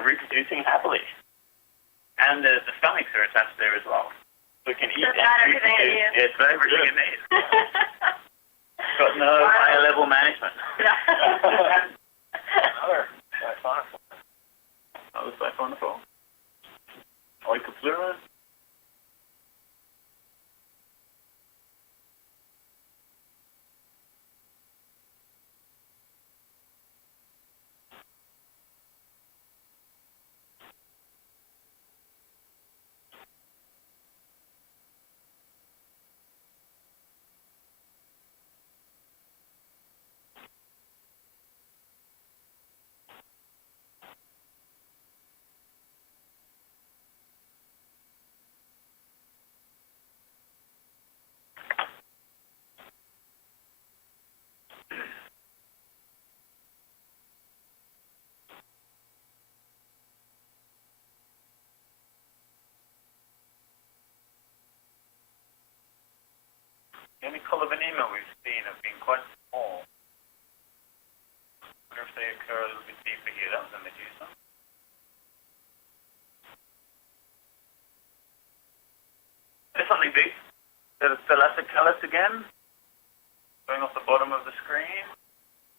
reproducing happily. And the stomachs are attached there as well. So it can eat and reproduce. Yeah, it's got everything it needs. It's got no higher level management. Another siphonophore. Another siphonophore. Oikopleura. The only colobanema we've seen have been quite small. I wonder if they occur a little bit deeper here. That was a medusa. There's something big. There's Thalassocalci again, going off the bottom of the screen,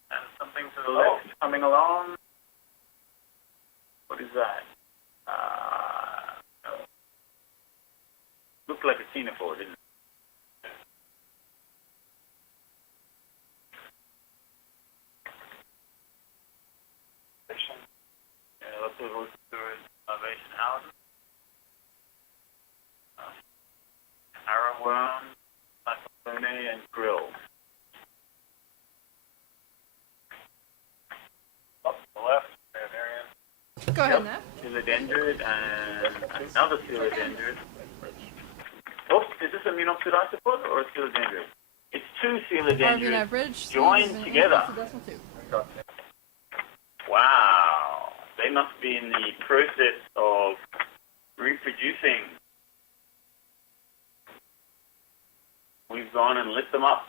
and something to the left coming along. What is that? No. Looked like a ctenophore, didn't it? Yeah, lots of observation houses. Arrowworm, Cyclone, and grill. Up to the left, Go ahead, Nat. Coelodendrid and another coelodendrid. Oh, is this a Munopteridopod or a coelodendrid? It's two coelodendrids Bridge joined together. Too. Wow, they must be in the process of reproducing. We've gone and lit them up.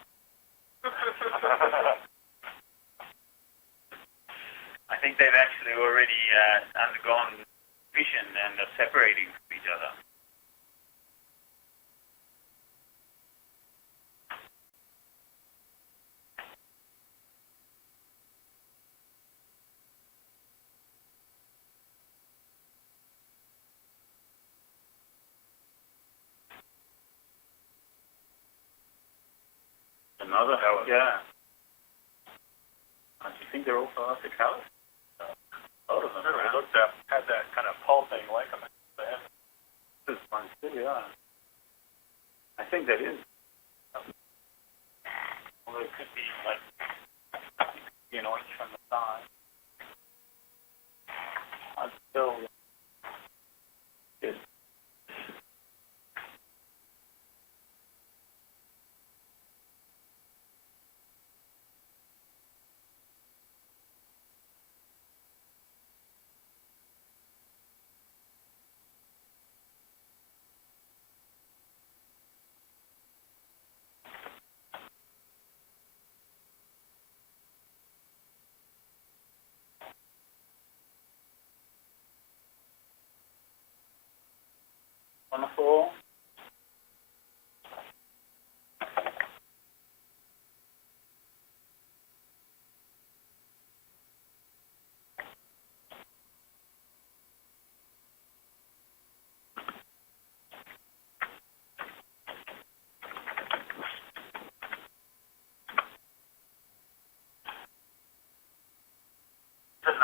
I think they've actually already undergone fission and are separating from each other. Another house. Yeah. Do you think they're all Thalassocalci? Both of them. Sure, they looked up, had that kind of pulsing like them. This is fun too, yeah. I think that is. Although it could be like, you know, from the side. I'd still. Good.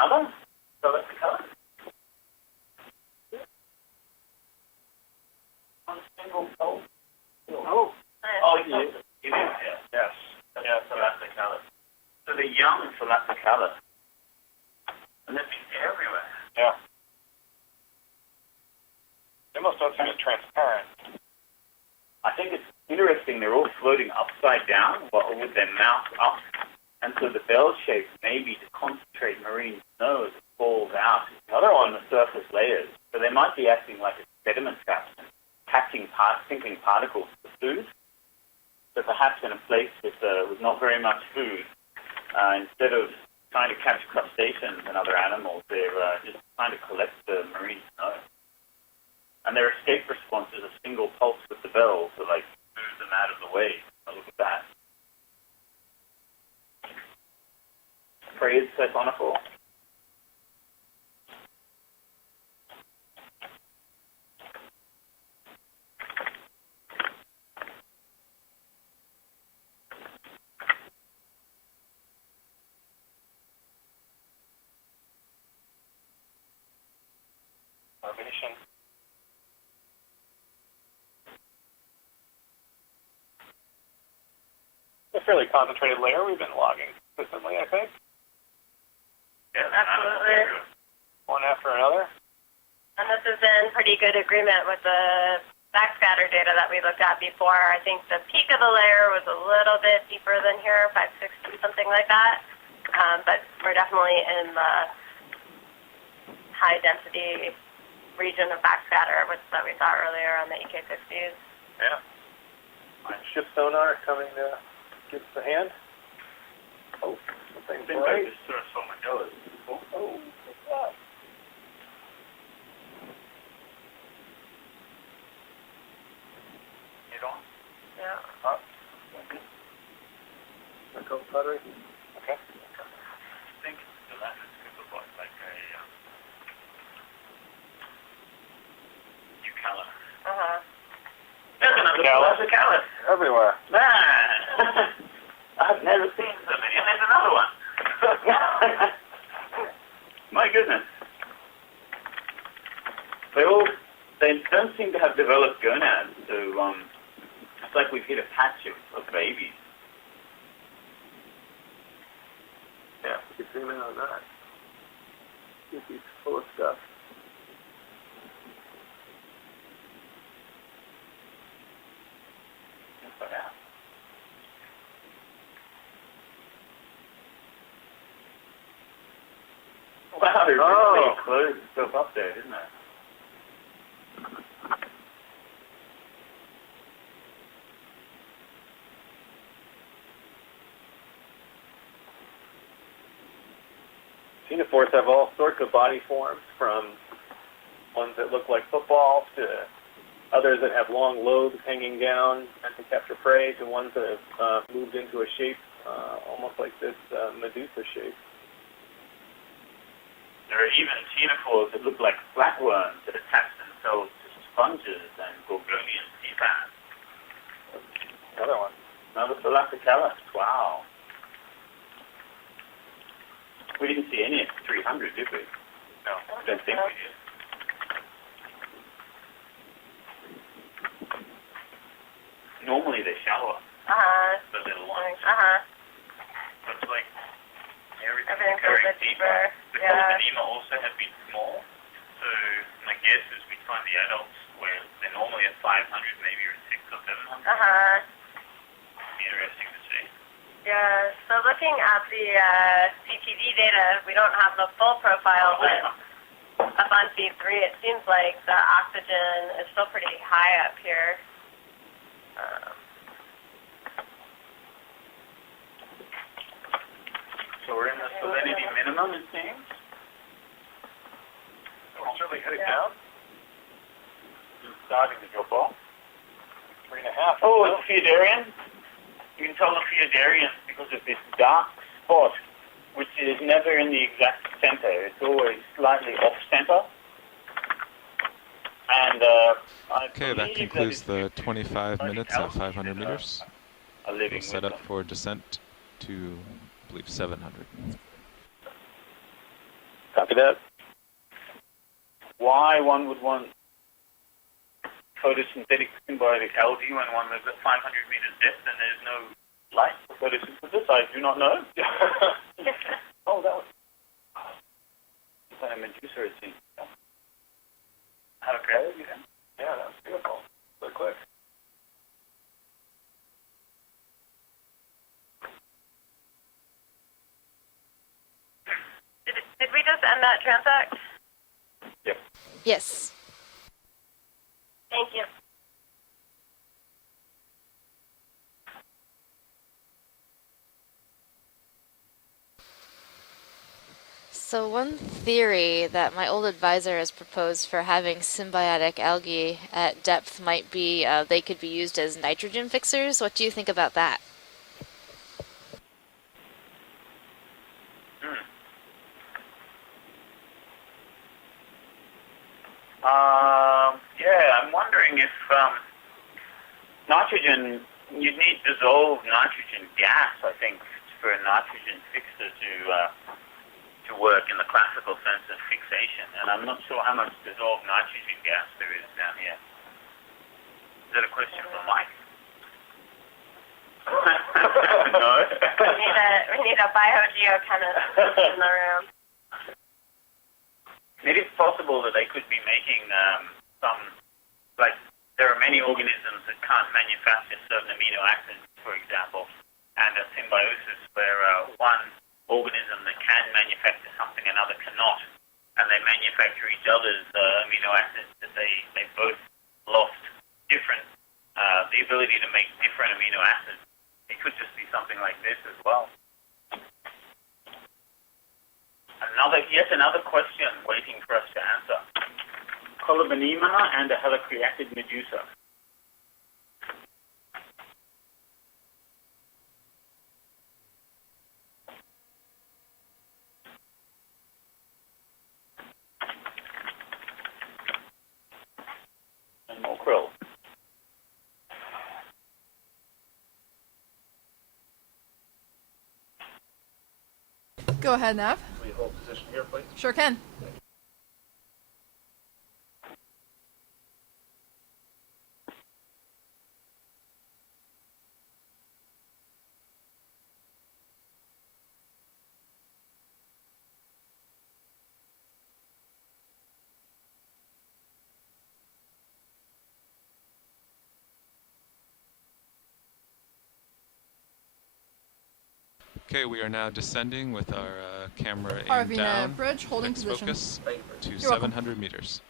Another? So that's the color? On a single pole? Oh. Oh, yes. It is, yes. Yes. Yeah, so that's the color. So the young Thalassocalyx. And they've been everywhere. Yeah. They must not seem as transparent. I think it's interesting, they're all floating upside down with their mouth up. And so the bell shape may be to concentrate marine snow as it falls out. The other on the surface layers. So they might be acting like a sediment trap and catching sinking particles for food. So perhaps in a place with not very much food, instead of trying to catch crustaceans and other animals, they're just trying to collect the marine snow. And their escape response is a single pulse with the bell to like move them out of the way. Oh, look at that. Prey is siphonical. Starvation. A fairly concentrated layer we've been logging consistently, I think. Yeah, absolutely. One after another. And this is in pretty good agreement with the backscatter data that we looked at before. I think the peak of the layer was a little bit deeper than here, 560, something like that. But we're definitely in the high density region of backscatter that we saw earlier on the EK60s. Yeah. My ship sonar coming to give us a hand. Oh, something's I think I just sort of saw my nose. Oh, what's that? It on? Yeah. Up. Echo battery. Okay. I think the last scoop of what, like a new color. Uh-huh. There's another Thalassocalyx. Everywhere. Man! I've never seen so many. And there's another one. My goodness. They don't seem to have developed gonads, so it's like we've hit a patch of babies. Yeah, we can zoom in on that. This is full of stuff. Wow, it really closed itself up there, didn't it? Xenophores have all sorts of body forms, from ones that look like footballs to others that have long lobes hanging down meant to capture prey, to ones that have moved into a shape almost like this Medusa shape. There are even xenophores that look like flatworms that attach themselves to sponges and Gorgonian sea bass. Another one. Another Thalassocalyx. Wow. We didn't see any at 300, did we? No, I don't think we did. Normally they're shallower. Uh-huh. The little ones. Uh-huh. Looks like Everything's a going bit deeper. deeper. The Yeah. Colpenema also have been small, so my guess is we find the adults where they're normally at 500, maybe or at 600 or 700. Uh-huh. Be interesting to see. Yeah, so looking at the CTD data, we don't have the full profile, but up on feed 3, it seems like the oxygen is still pretty high up here. So we're in the salinity minimum, it seems. We're certainly heading Yeah. down. It's starting to go up. 3.5. Oh, it's Phaedarian. You can tell the Phaedarian because of this dark spot, which is never in the exact center. It's always slightly off center. And Okay, that concludes the 25 minutes at 500 meters. We'll set up for descent to, I believe, 700. Copy that. Why one would want photosynthetic symbiotic algae when one lives at 500 meters depth and there's no light for photosynthesis? I do not know. Oh, that was a Medusa, it seems. Okay. Yeah, that was beautiful. So quick. Did we just end that transect? Yep. Yes. Thank you. So one theory that my old advisor has proposed for having symbiotic algae at depth might be they could be used as nitrogen fixers. What do you think about that? Yeah, I'm wondering if nitrogen, you'd need dissolved nitrogen gas, I think, for a nitrogen fixer to work in the classical sense of fixation. And I'm not sure how much dissolved nitrogen gas there is down here. Is that a question for Mike? No. We need a biogeochemist in the room. It is possible that they could be making some, like, there are many organisms that can't manufacture certain amino acids, for example, and a symbiosis where one organism that can manufacture something another cannot, and they manufacture each other's amino acids that they both lost different, the ability to make different amino acids. It could just be something like this as well. Yet another question waiting for us to answer. Colobenema and a helicreatid medusa. And more krill. Go ahead, Nav. Will you hold position here, please? Sure can. Okay, we are now descending with our camera aimed RV down. bridge, holding Fixed position. focus to You're welcome. 700 meters.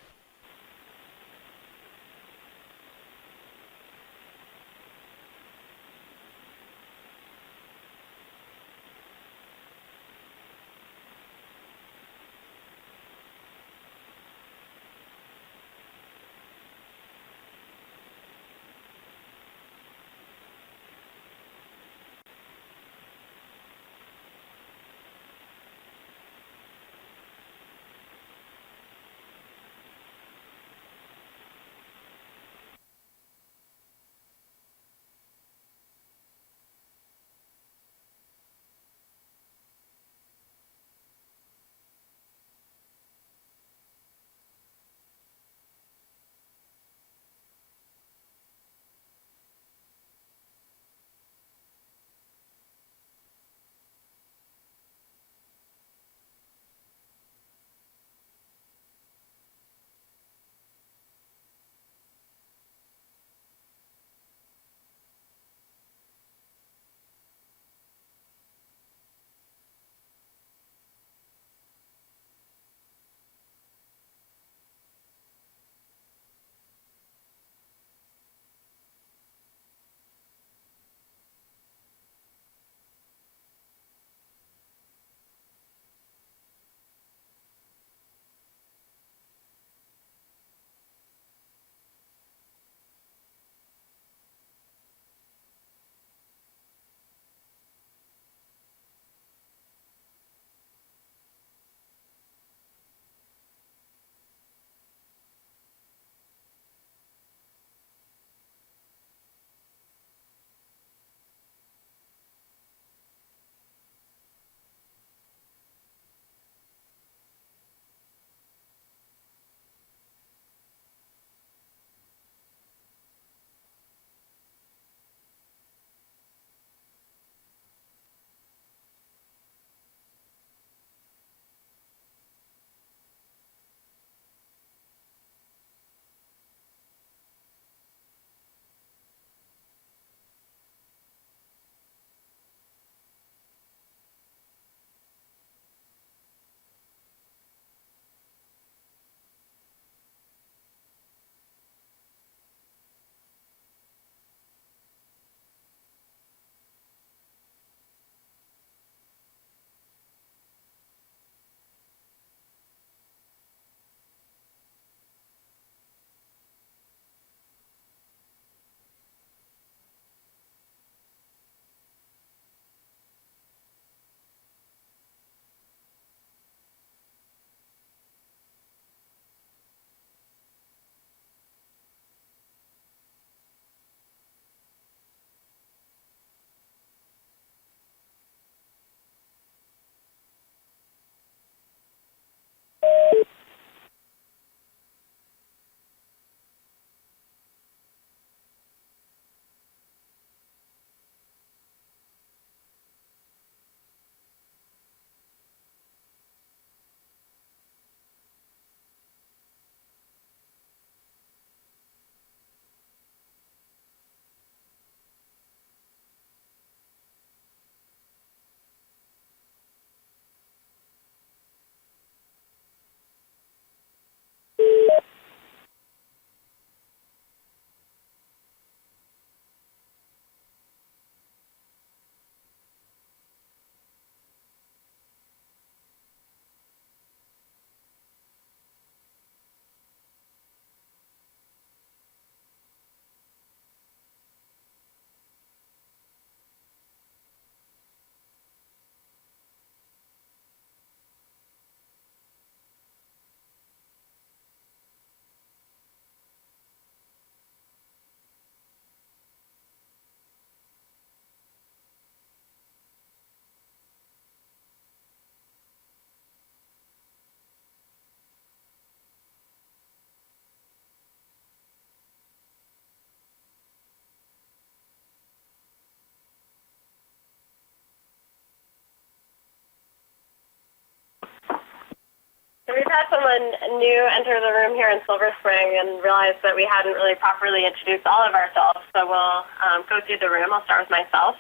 So we've had someone new enter the room here in Silver Spring and realized that we hadn't really properly introduced all of ourselves. So we'll go through the room. I'll start with myself.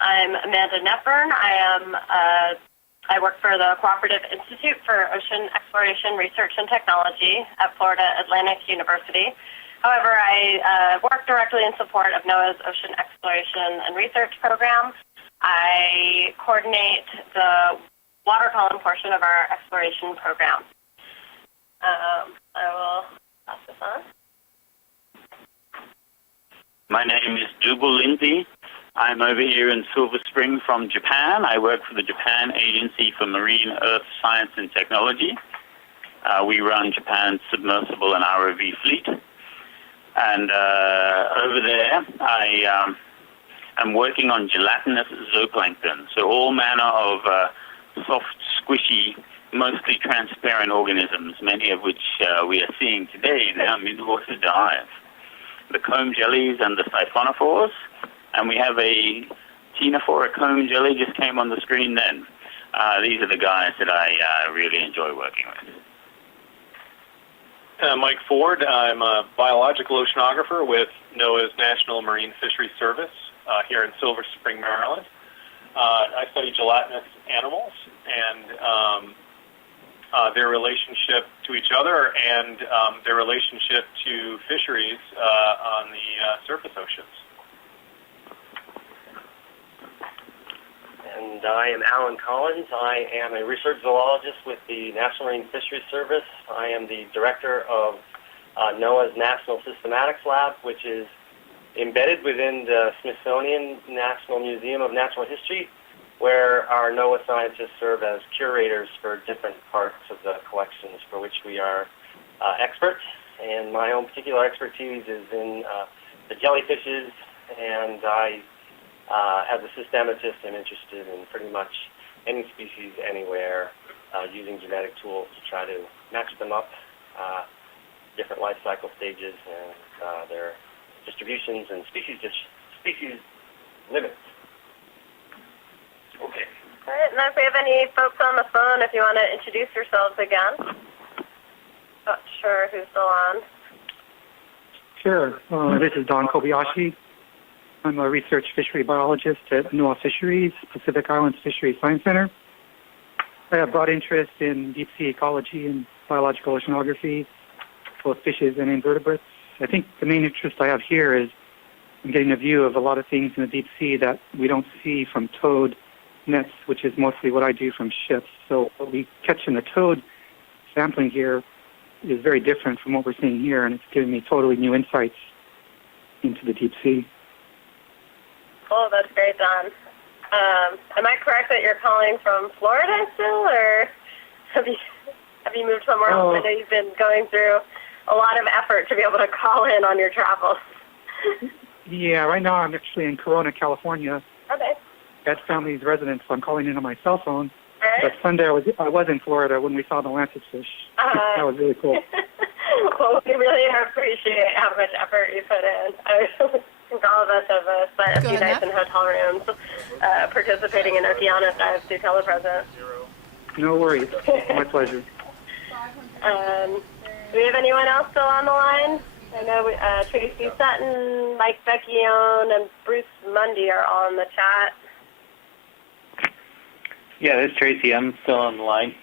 I'm Amanda Netburn. I work for the Cooperative Institute for Ocean Exploration Research and Technology at Florida Atlantic University. However, I work directly in support of NOAA's Ocean Exploration and Research Program. I coordinate the water column portion of our exploration program. I will pass this on. My name is Jubal Lindsay. I'm over here in Silver Spring from Japan. I work for the Japan Agency for Marine, Earth Science and Technology. We run Japan's submersible and ROV fleet. And over there, I am working on gelatinous zooplankton, so all manner of soft, squishy, mostly transparent organisms, many of which we are seeing today in our mid-water dive. The comb jellies and the siphonophores, and we have a ctenophore, a comb jelly, just came on the screen then. These are the guys that I really enjoy working with. Mike Ford. I'm a biological oceanographer with NOAA's National Marine Fisheries Service here in Silver Spring, Maryland. I study gelatinous animals and their relationship to each other and their relationship to fisheries on the surface oceans. And I am Alan Collins. I am a research zoologist with the National Marine Fisheries Service. I am the director of NOAA's National Systematics Lab, which is embedded within the Smithsonian National Museum of Natural History, where our NOAA scientists serve as curators for different parts of the collections for which we are experts. And my own particular expertise is in the jellyfishes, and I as a systematist, I'm interested in pretty much any species anywhere, using genetic tools to try to match them up, different life cycle stages and their distributions and species limits. Okay. All right, and if we have any folks on the phone, if you want to introduce yourselves again. Not sure who's still on. Sure. This is Don Kobayashi. I'm a research fishery biologist at NOAA Fisheries, Pacific Islands Fisheries Science Center. I have broad interest in deep sea ecology and biological oceanography, both fishes and invertebrates. I think the main interest I have here is I'm getting a view of a lot of things in the deep sea that we don't see from towed nets, which is mostly what I do from ships. So what we catch in the towed sampling here is very different from what we're seeing here, and it's giving me totally new insights into the deep sea. Oh, that's great, Don. Am I correct that you're calling from Florida still, or have you moved somewhere else? I know you've been going through a lot of effort to be able to call in on your travels. Yeah, right now I'm actually in Corona, California. Okay. At family's residence, so I'm calling in on my cell phone. All right. But Sunday I was in Florida when we saw the lancetfish. That was really cool. Well, we really appreciate how much effort you put in. I think all of us have spent a few nights in hotel rooms participating in Okeanos dives through telepresence. No worries. My pleasure. Do we have anyone else still on the line? I know Tracy Sutton, Mike Vecchione, and Bruce Mundy are all in the chat. Yeah, this is Tracy. I'm still on the line.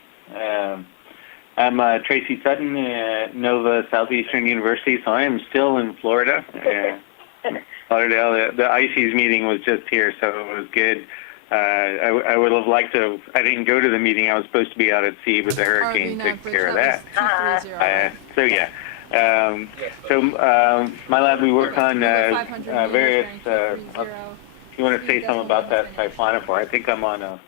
I'm Tracy Sutton at Nova Southeastern University, so I am still in Florida. Lauderdale. The ICES meeting was just here, so it was good. I would have liked to. I didn't go to the meeting. I was supposed to be out at sea, but the hurricane took care of that. So yeah. My lab, we work on various. If you want to say something about that siphonophore, I think I'm on a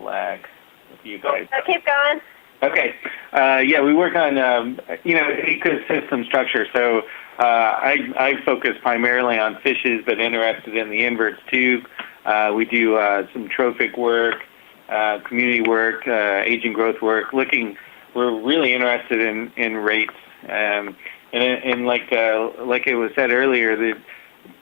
lag with you guys. Keep going. Okay. Yeah, we work on ecosystem structure. So I focus primarily on fishes, but interested in the inverts too. We do some trophic work, community work, aging growth work. We're really interested in rates, and like it was said earlier,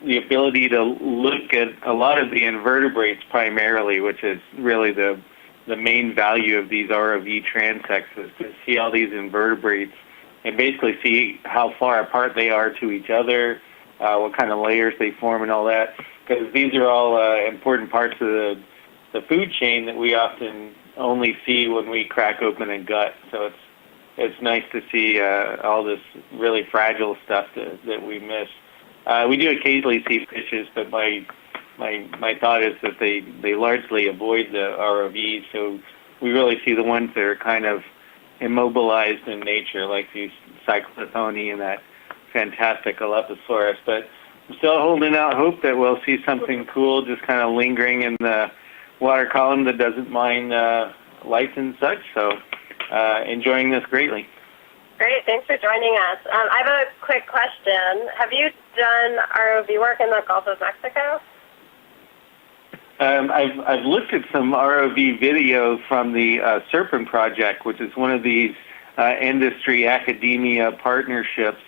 the ability to look at a lot of the invertebrates primarily, which is really the the main value of these ROV transects is to see all these invertebrates and basically see how far apart they are to each other, what kind of layers they form and all that, because these are all important parts of the food chain that we often only see when we crack open a gut. So it's nice to see all this really fragile stuff that we miss. We do occasionally see fishes, but my thought is that they largely avoid the ROVs, so we really see the ones that are kind of immobilized in nature, like these Cyclothone and that fantastic Alepisaurus. But I'm still holding out hope that we'll see something cool just kind of lingering in the water column that doesn't mind lights and such. So enjoying this greatly. Great, thanks for joining us. I have a quick question. Have you done ROV work in the Gulf of Mexico? I've looked at some ROV video from the Serpent Project, which is one of these industry academia partnerships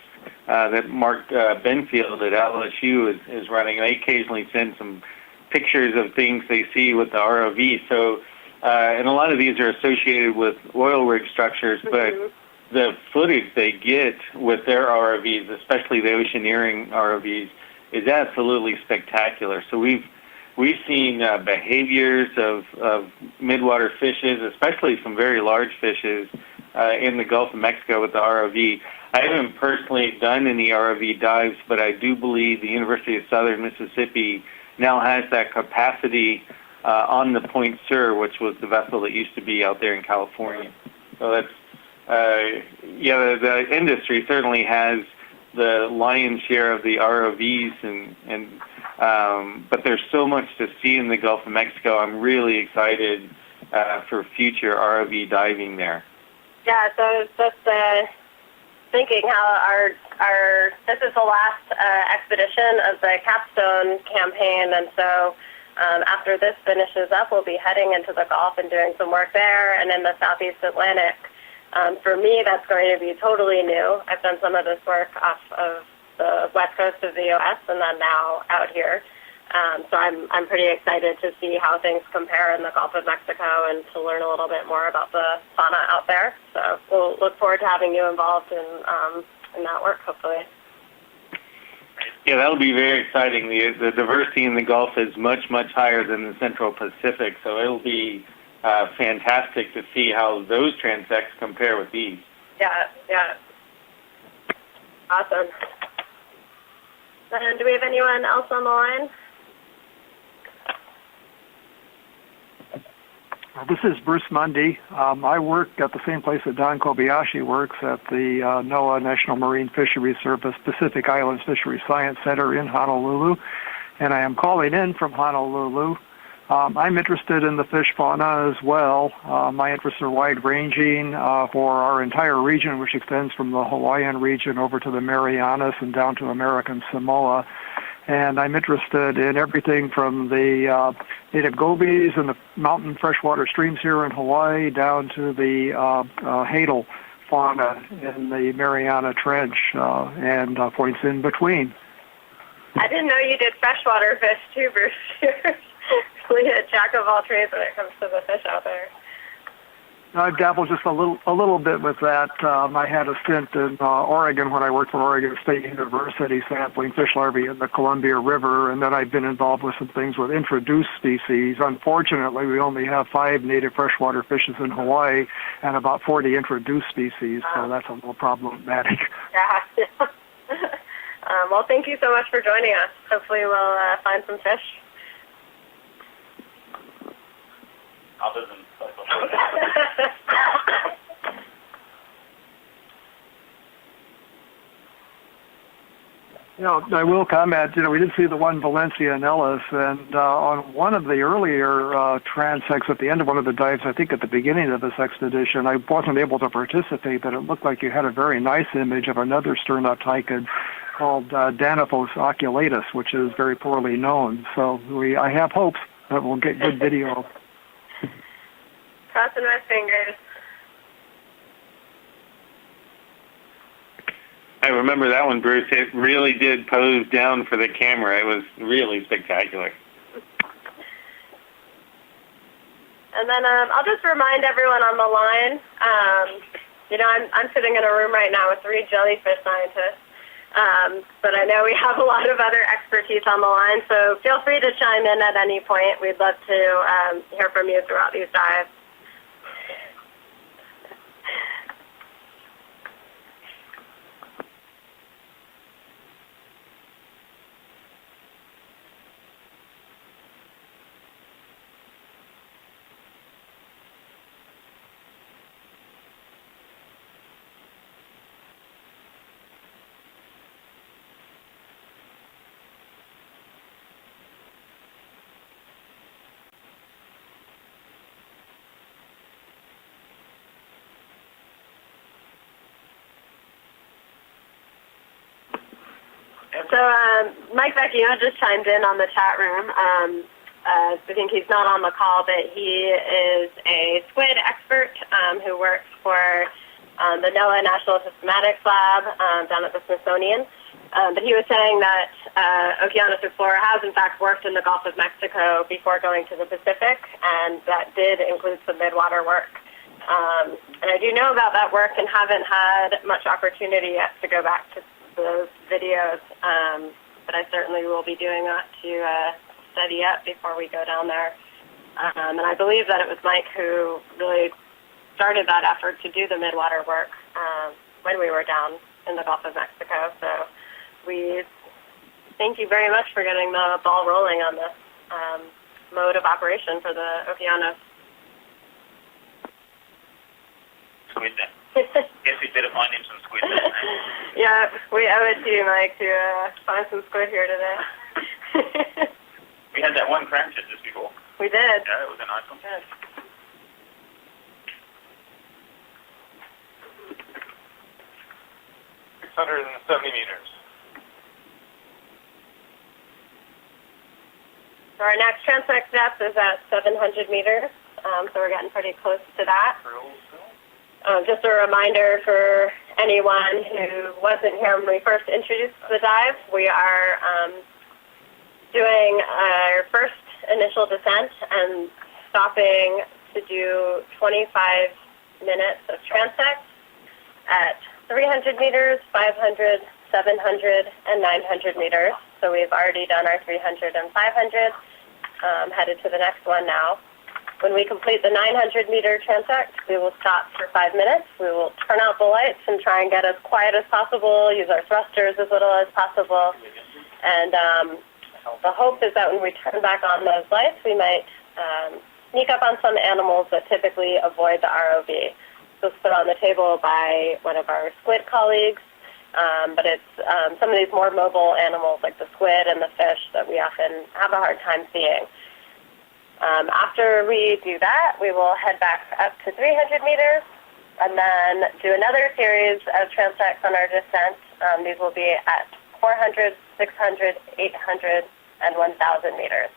that Mark Benfield at LSU is running. They occasionally send some pictures of things they see with the ROV. So, and a lot of these are associated with oil rig structures, but the footage they get with their ROVs, especially the oceaneering ROVs, is absolutely spectacular. So we've seen behaviors of midwater fishes, especially some very large fishes in the Gulf of Mexico with the ROV. I haven't personally done any ROV dives, but I do believe the University of Southern Mississippi now has that capacity on the Point Sur, which was the vessel that used to be out there in California. So that's, the industry certainly has the lion's share of the ROVs, but there's so much to see in the Gulf of Mexico. I'm really excited for future ROV diving there. Yeah, so just thinking how this is the last expedition of the Capstone campaign, and so after this finishes up, we'll be heading into the Gulf and doing some work there and in the Southeast Atlantic. For me, that's going to be totally new. I've done some of this work off of the west coast of the U.S. and then now out here. So I'm pretty excited to see how things compare in the Gulf of Mexico and to learn a little bit more about the fauna out there. So we'll look forward to having you involved in that work, hopefully. Yeah, that'll be very exciting. The diversity in the Gulf is much, much higher than the Central Pacific, so it'll be fantastic to see how those transects compare with these. Yeah. Awesome. And do we have anyone else on the line? This is Bruce Mundy. I work at the same place that Don Kobayashi works at the NOAA National Marine Fisheries Service Pacific Islands Fisheries Science Center in Honolulu, and I am calling in from Honolulu. I'm interested in the fish fauna as well. My interests are wide-ranging for our entire region, which extends from the Hawaiian region over to the Marianas and down to American Samoa. And I'm interested in everything from the native gobies and the mountain freshwater streams here in Hawaii down to the hadal fauna in the Mariana Trench and points in between. I didn't know you did freshwater fish too, Bruce. You're really a jack of all trades when it comes to the fish out there. I've dabbled just a little bit with that. I had a stint in Oregon when I worked for Oregon State University sampling fish larvae in the Columbia River, and then I've been involved with some things with introduced species. Unfortunately, we only have 5 native freshwater fishes in Hawaii and about 40 introduced species, so that's a little problematic. Yeah. Well, thank you so much for joining us. Hopefully we'll find some fish. Other than I will comment, we did see the one Valencia and Ellis, and on one of the earlier transects at the end of one of the dives, I think at the beginning of this expedition, I wasn't able to participate, but it looked like you had a very nice image of another sternoptychid called Danaphos oculatus, which is very poorly known. So I have hopes that we'll get good video. Crossing my fingers. I remember that one, Bruce. It really did pose down for the camera. It was really spectacular. And then I'll just remind everyone on the line, you know, I'm sitting in a room right now with 3 jellyfish scientists, but I know we have a lot of other expertise on the line, so feel free to chime in at any point. We'd love to hear from you throughout these dives. So Mike Vecchio just chimed in on the chat room. I think he's not on the call, but he is a squid expert who works for the NOAA National Systematics Lab down at the Smithsonian. But he was saying that Okeanos Explorer has, in fact, worked in the Gulf of Mexico before going to the Pacific, and that did include some midwater work. And I do know about that work and haven't had much opportunity yet to go back to those videos, but I certainly will be doing that to study up before we go down there. And I believe that it was Mike who really started that effort to do the midwater work when we were down in the Gulf of Mexico. So we thank you very much for getting the ball rolling on this mode of operation for the Okeanos. Squid then. Guess we better find him some squid then. Yeah, we owe it to you, Mike, to find some squid here today. We had that one crash at this before. We did. Yeah, it was a nice one. Good. meters. So our next transect depth is at 700 meters, so we're getting pretty close to that. Just a reminder for anyone who wasn't here when we first introduced the dive, we are doing our first initial descent and stopping to do 25 minutes of transect at 300 meters, 500, 700, and 900 meters. So we've already done our 300 and 500, headed to the next one now. When we complete the 900-meter transect, we will stop for 5 minutes. We will turn out the lights and try and get as quiet as possible, use our thrusters as little as possible. And the hope is that when we turn back on those lights, we might sneak up on some animals that typically avoid the ROV. So it's put on the table by one of our squid colleagues, but it's some of these more mobile animals like the squid and the fish that we often have a hard time seeing. After we do that, we will head back up to 300 meters and then do another series of transects on our descent. These will be at 400, 600, 800, and 1,000 meters.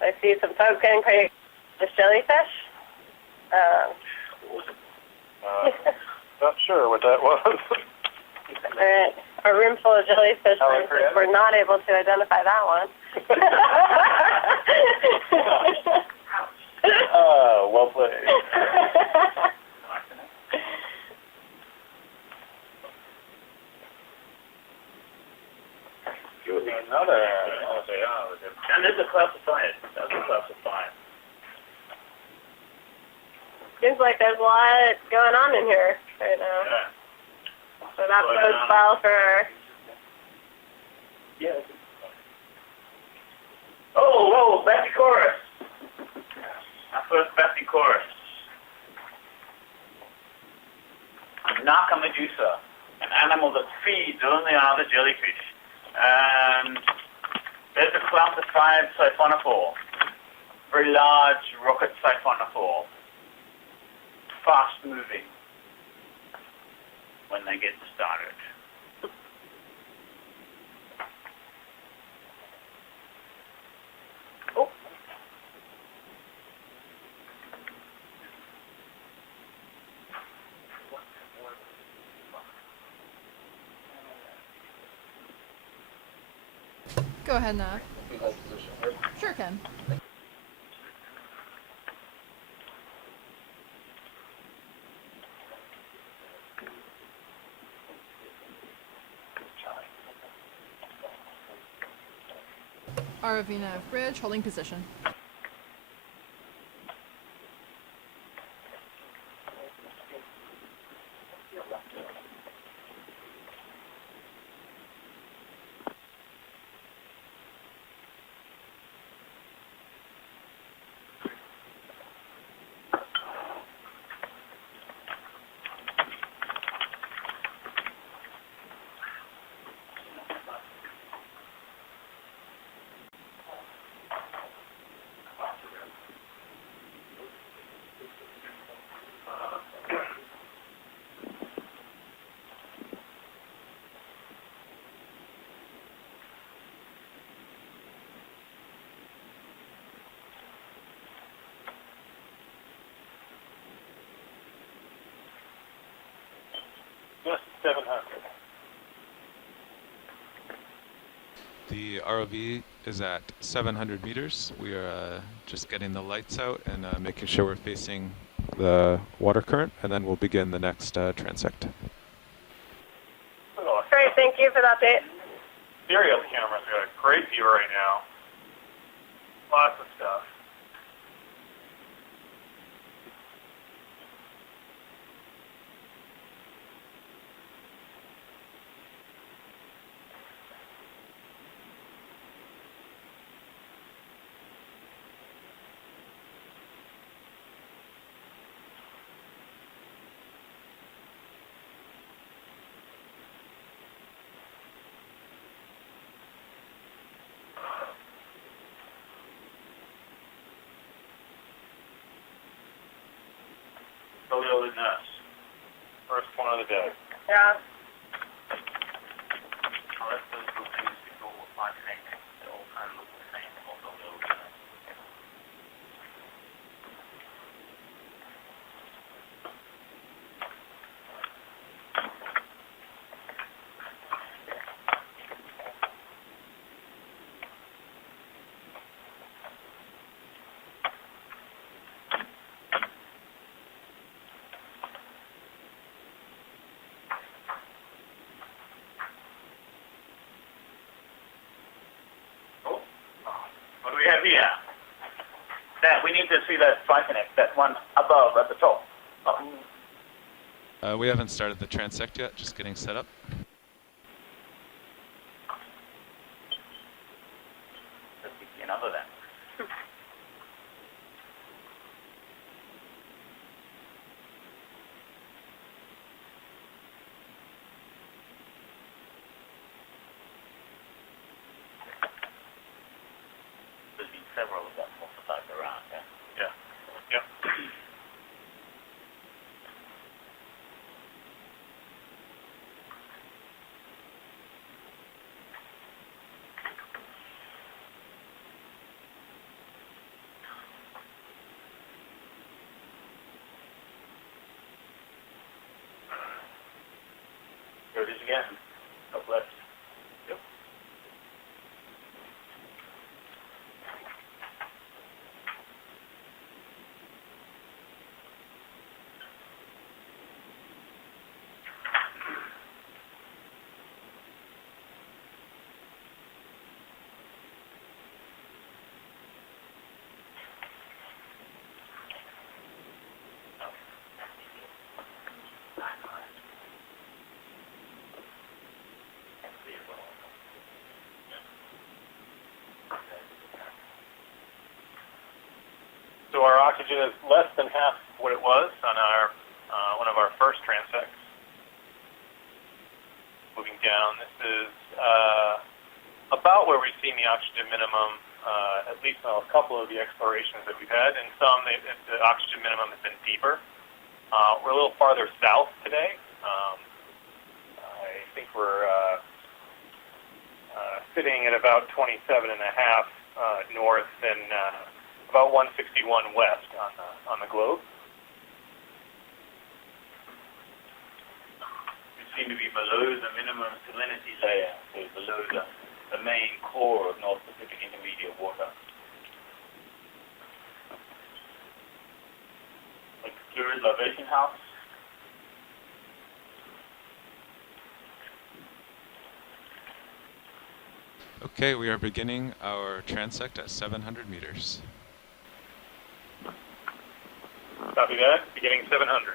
I see some folks getting pretty this jellyfish. Not sure what that was. All right. A room full of jellyfish, we're not able to identify that one. Well played. Another. And there's a classified. That's a classified. Seems like there's a lot going on in here right now. Yeah. So that bodes well for... Yeah. Oh, Bathychorus. Our first Bathychorus. Narcomedusa, an animal that feeds only on other jellyfish. And there's a classified siphonophore. Very large rocket siphonophore. Fast moving when they get started. Oh. Go ahead, Nav. Sure can. ROV nav bridge, holding position. Just 700. The ROV is at 700 meters. We are just getting the lights out and making sure we're facing the water current, and then we'll begin the next transect. Great, thank you for the update. Stereo cameras got a great view right now. Lots of stuff. Toledo nest. First one of the day. Yeah. I'll let those little things go with my thing. They all kind of look the same, although they'll be What do we have here? That we need to see that flight connect, that one above at the top. We haven't started the transect yet, just getting set up. Let's see another then. There's been several of them multiplied around, yeah? Yeah. Yep. Here it is again. Up left. Yep. So our oxygen is less than half what it was on our one of our first transects. Moving down, this is about where we've seen the oxygen minimum, at least on a couple of the explorations that we've had. And some, the oxygen minimum has been deeper. We're a little farther south today. I think we're sitting at about 27.5 north and about 161 west on the globe. We seem to be below the minimum salinity layer, so below the main core of North Pacific Intermediate water. observation house. Okay, we are beginning our transect at 700 meters. Copy that. Beginning 700.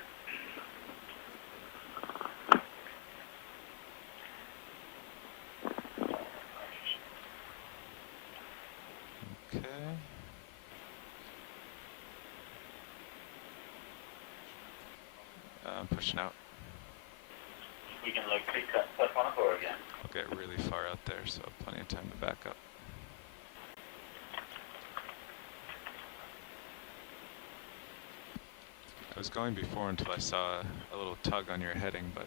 Okay. I'm pushing out. We can locate that +104 again. I'll get really far out there, so plenty of time to back up. I was going before until I saw a little tug on your heading, but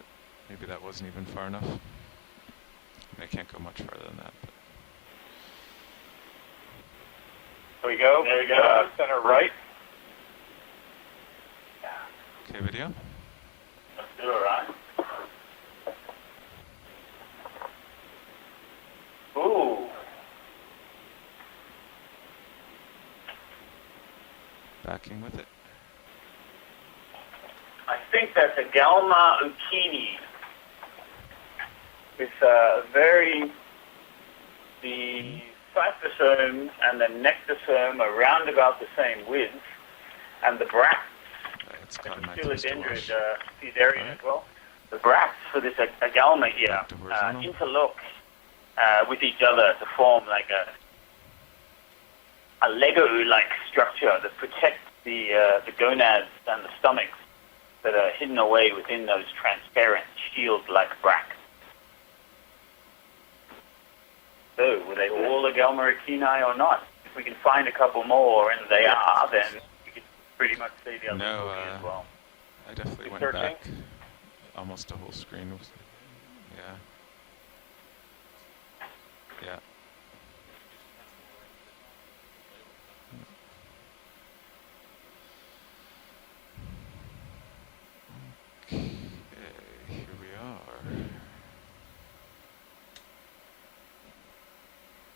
maybe that wasn't even far enough. I can't go much farther than that. But. There we go. There we go. Center right. Okay, video. Let's do it, right? Ooh. Backing with it. I think that's a Galma Okeanos. It's the cyphosome and the nectosome are round about the same width, and the bracts, philodendrid Fusarium as well. The bracts for this agalma here interlock with each other to form like a Lego-like structure that protects the gonads and the stomachs that are hidden away within those transparent shield-like bracts. So, were they all Agalma Okeanos or not? If we can find a couple more, and they are, then we can pretty much see the other as well. I definitely went Searching. back almost a whole screen. Yeah. Yeah. Okay, here we are.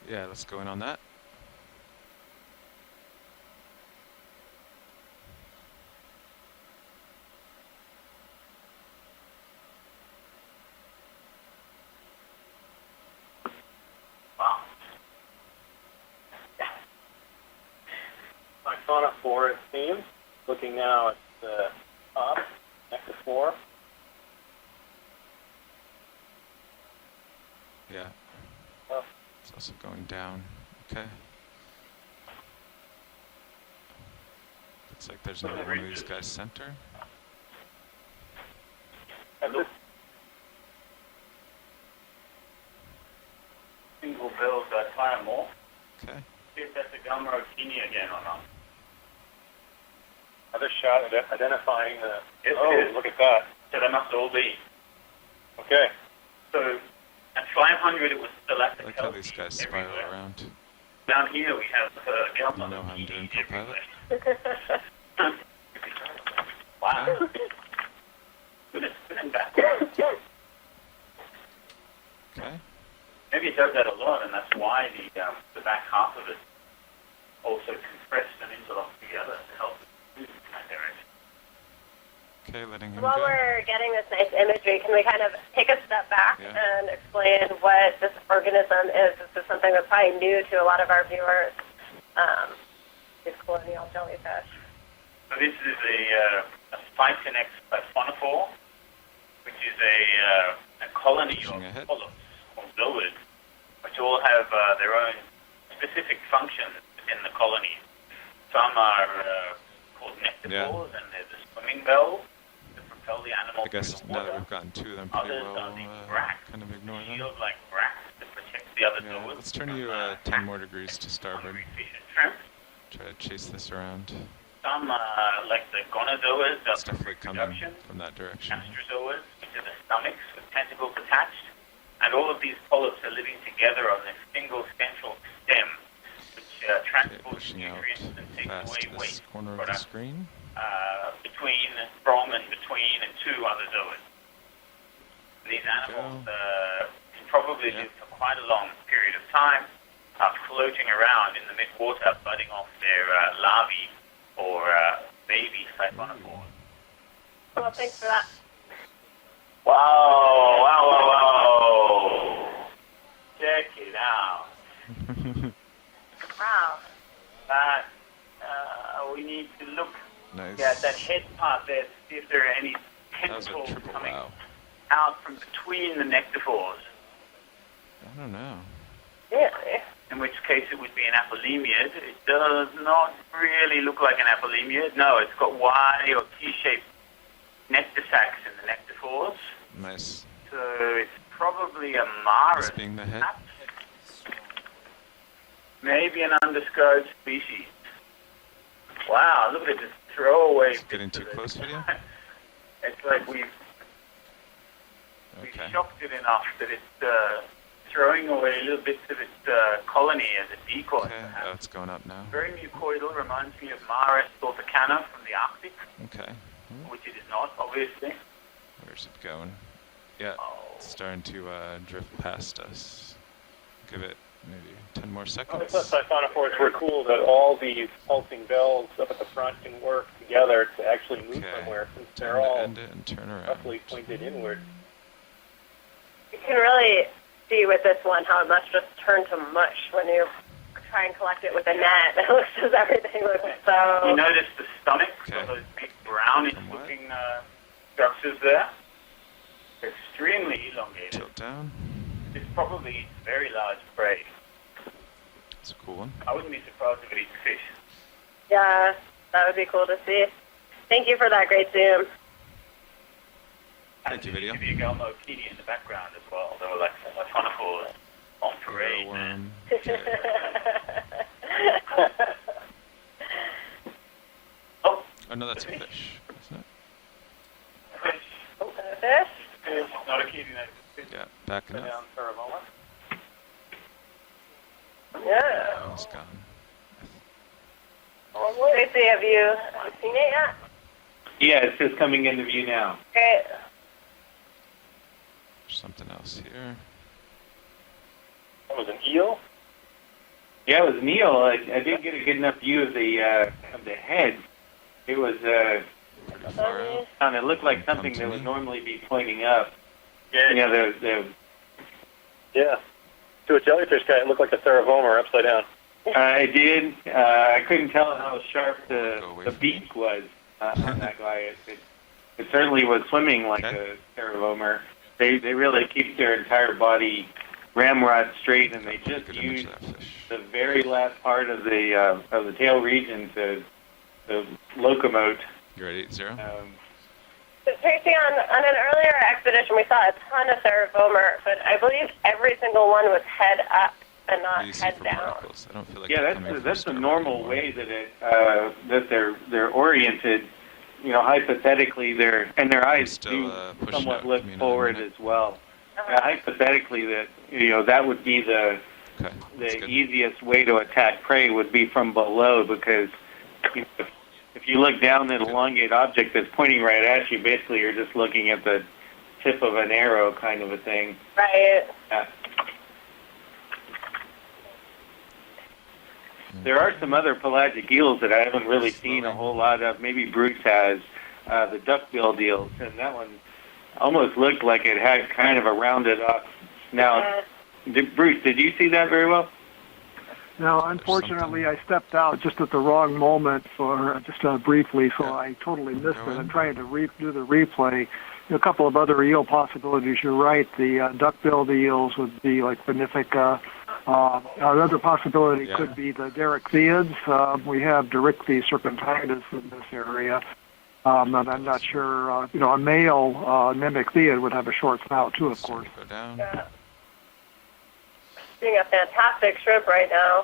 Yeah, let's go in on that. Icona 4 it seems. Looking now at the top, next to 4. Yeah. Oh. It's also going down. Okay. Looks like there's another one of these guys center. Single build fire more. Okay. See if that's a Agalma Okeanos again or not. Another shot at identifying the... Yes, oh, it is. look at that. So they must all be. Okay. So at 500 it was still at I the like how these guys spiral around. Down here we have Agalma. You know how I'm doing, co-pilot. Wow. Good and back. Okay. Maybe it does that a lot, and that's why the back half of it also compressed and interlocked together to help move in that direction. Okay, letting him While go. we're getting this nice imagery, can we kind of take a step back and explain what this organism is? This is something that's probably new to a lot of our viewers, these colonial jellyfish. So this is a Sphyconex siphonophore, which is a colony of polyps or zoids, which all have their own specific functions in the colony. Some are called nectopores, and they're the swimming bells that propel the animal I guess through the now water. that we've gotten two of them pretty Others well, are the bracts, kind of ignore them. shield-like bracts that protect the other Yeah, zoids. let's turn you 10 more degrees to starboard. Shrimp. Try to chase this around. Some, like the gonozoas, It's definitely coming from that direction. astrozoas, which are the stomachs with tentacles attached. And all of these polyps are living together on this single central stem, which transports nutrients and takes away waste corner of the products screen. from and between and to other zoids. These animals can probably live for quite a long period of time, floating around in the mid-water, budding off their larvae or baby siphonophores. Well, thanks for that. Wow, wow, wow, wow. Check it out. Wow. That, we need to look at that head part there to see if there are any tentacles coming out from between the nectaphores. I don't know. Yeah. In which case it would be an apolemid. It does not really look like an apolemid. No, it's got Y or T-shaped nectar sacs in the nectaphores. Nice. So it's probably a maris. This being the head. Maybe an undescribed species. Wow, look at this throwaway. Is it getting too close for you? It's like we've shocked it enough that it's throwing away little bits of its colony as a decoy. Okay, oh, it's going up now. Very mucoidal, reminds me of Maris Okeanos from the Arctic. Okay. Which it is not, obviously. Where's it going? Yeah, it's starting to drift past us. Give it maybe 10 more seconds. Siphonophores were cool that all these pulsing bells up at the front can work together to actually move somewhere, since they're all end it and turn around. roughly pointed inward. You can really see with this one how it must just turn to mush when you try and collect it with a net. It looks as everything looks so... You notice the stomach, so those big brownish-looking structures there? Extremely elongated. Tilt down. It's probably very large prey. It's a cool one. I wouldn't be surprised if it eats fish. Yeah, that would be cool to see. Thank you for that great zoom. Thank you, video. Give you a Galmo kitty in the background as well. They were like siphonophores on parade. Oh no, that's a fish, isn't it? Fish. Fish? Fish, not a kitty, no. Fish. Yeah, backing up. Down Saravoma. Yeah. Oh, it's gone. Tracy, have you seen it yet? Yeah, it's just coming into view now. Great. There's something else here. That was an eel? Yeah, it was an eel. I didn't get a good enough view of the head. It was it looked like something that would normally be pointing up. Yeah. You know, Yeah. To a jellyfish guy, it looked like a Saravoma upside down. I did. I couldn't tell how sharp the beak was on that guy. It certainly was swimming like a Saravoma. They really keep their entire body ramrod straight, and they just use the very last part of the tail region to locomote. You're at 8-0? Tracy, on an earlier expedition, we saw a ton of Saravoma, but I believe every single one was head up and not head down. I don't feel like Yeah, that's the normal way that they're oriented. You know, hypothetically, their eyes do somewhat look forward as well. Hypothetically, that would be the easiest way to attack prey would be from below, because if you look down at an elongate object that's pointing right at you, basically you're just looking at the tip of an arrow, kind of a thing. Right. Yeah. There are some other pelagic eels that I haven't really seen a whole lot of. Maybe Bruce has, the duck-billed eels, and that one almost looked like it had kind of a rounded off snout. Bruce, did you see that very well? No, unfortunately, I stepped out just at the wrong moment for just briefly, so I totally missed it. I'm trying to do the replay. A couple of other eel possibilities. You're right. The duck-billed eels would be like Benefica. Another possibility could be the Derichthyeids. We have Derichthy serpentinus in this area. And I'm not sure. A male Mimichthyid would have a short snout too, of course. Go down. Yeah. Seeing a fantastic shrimp right now.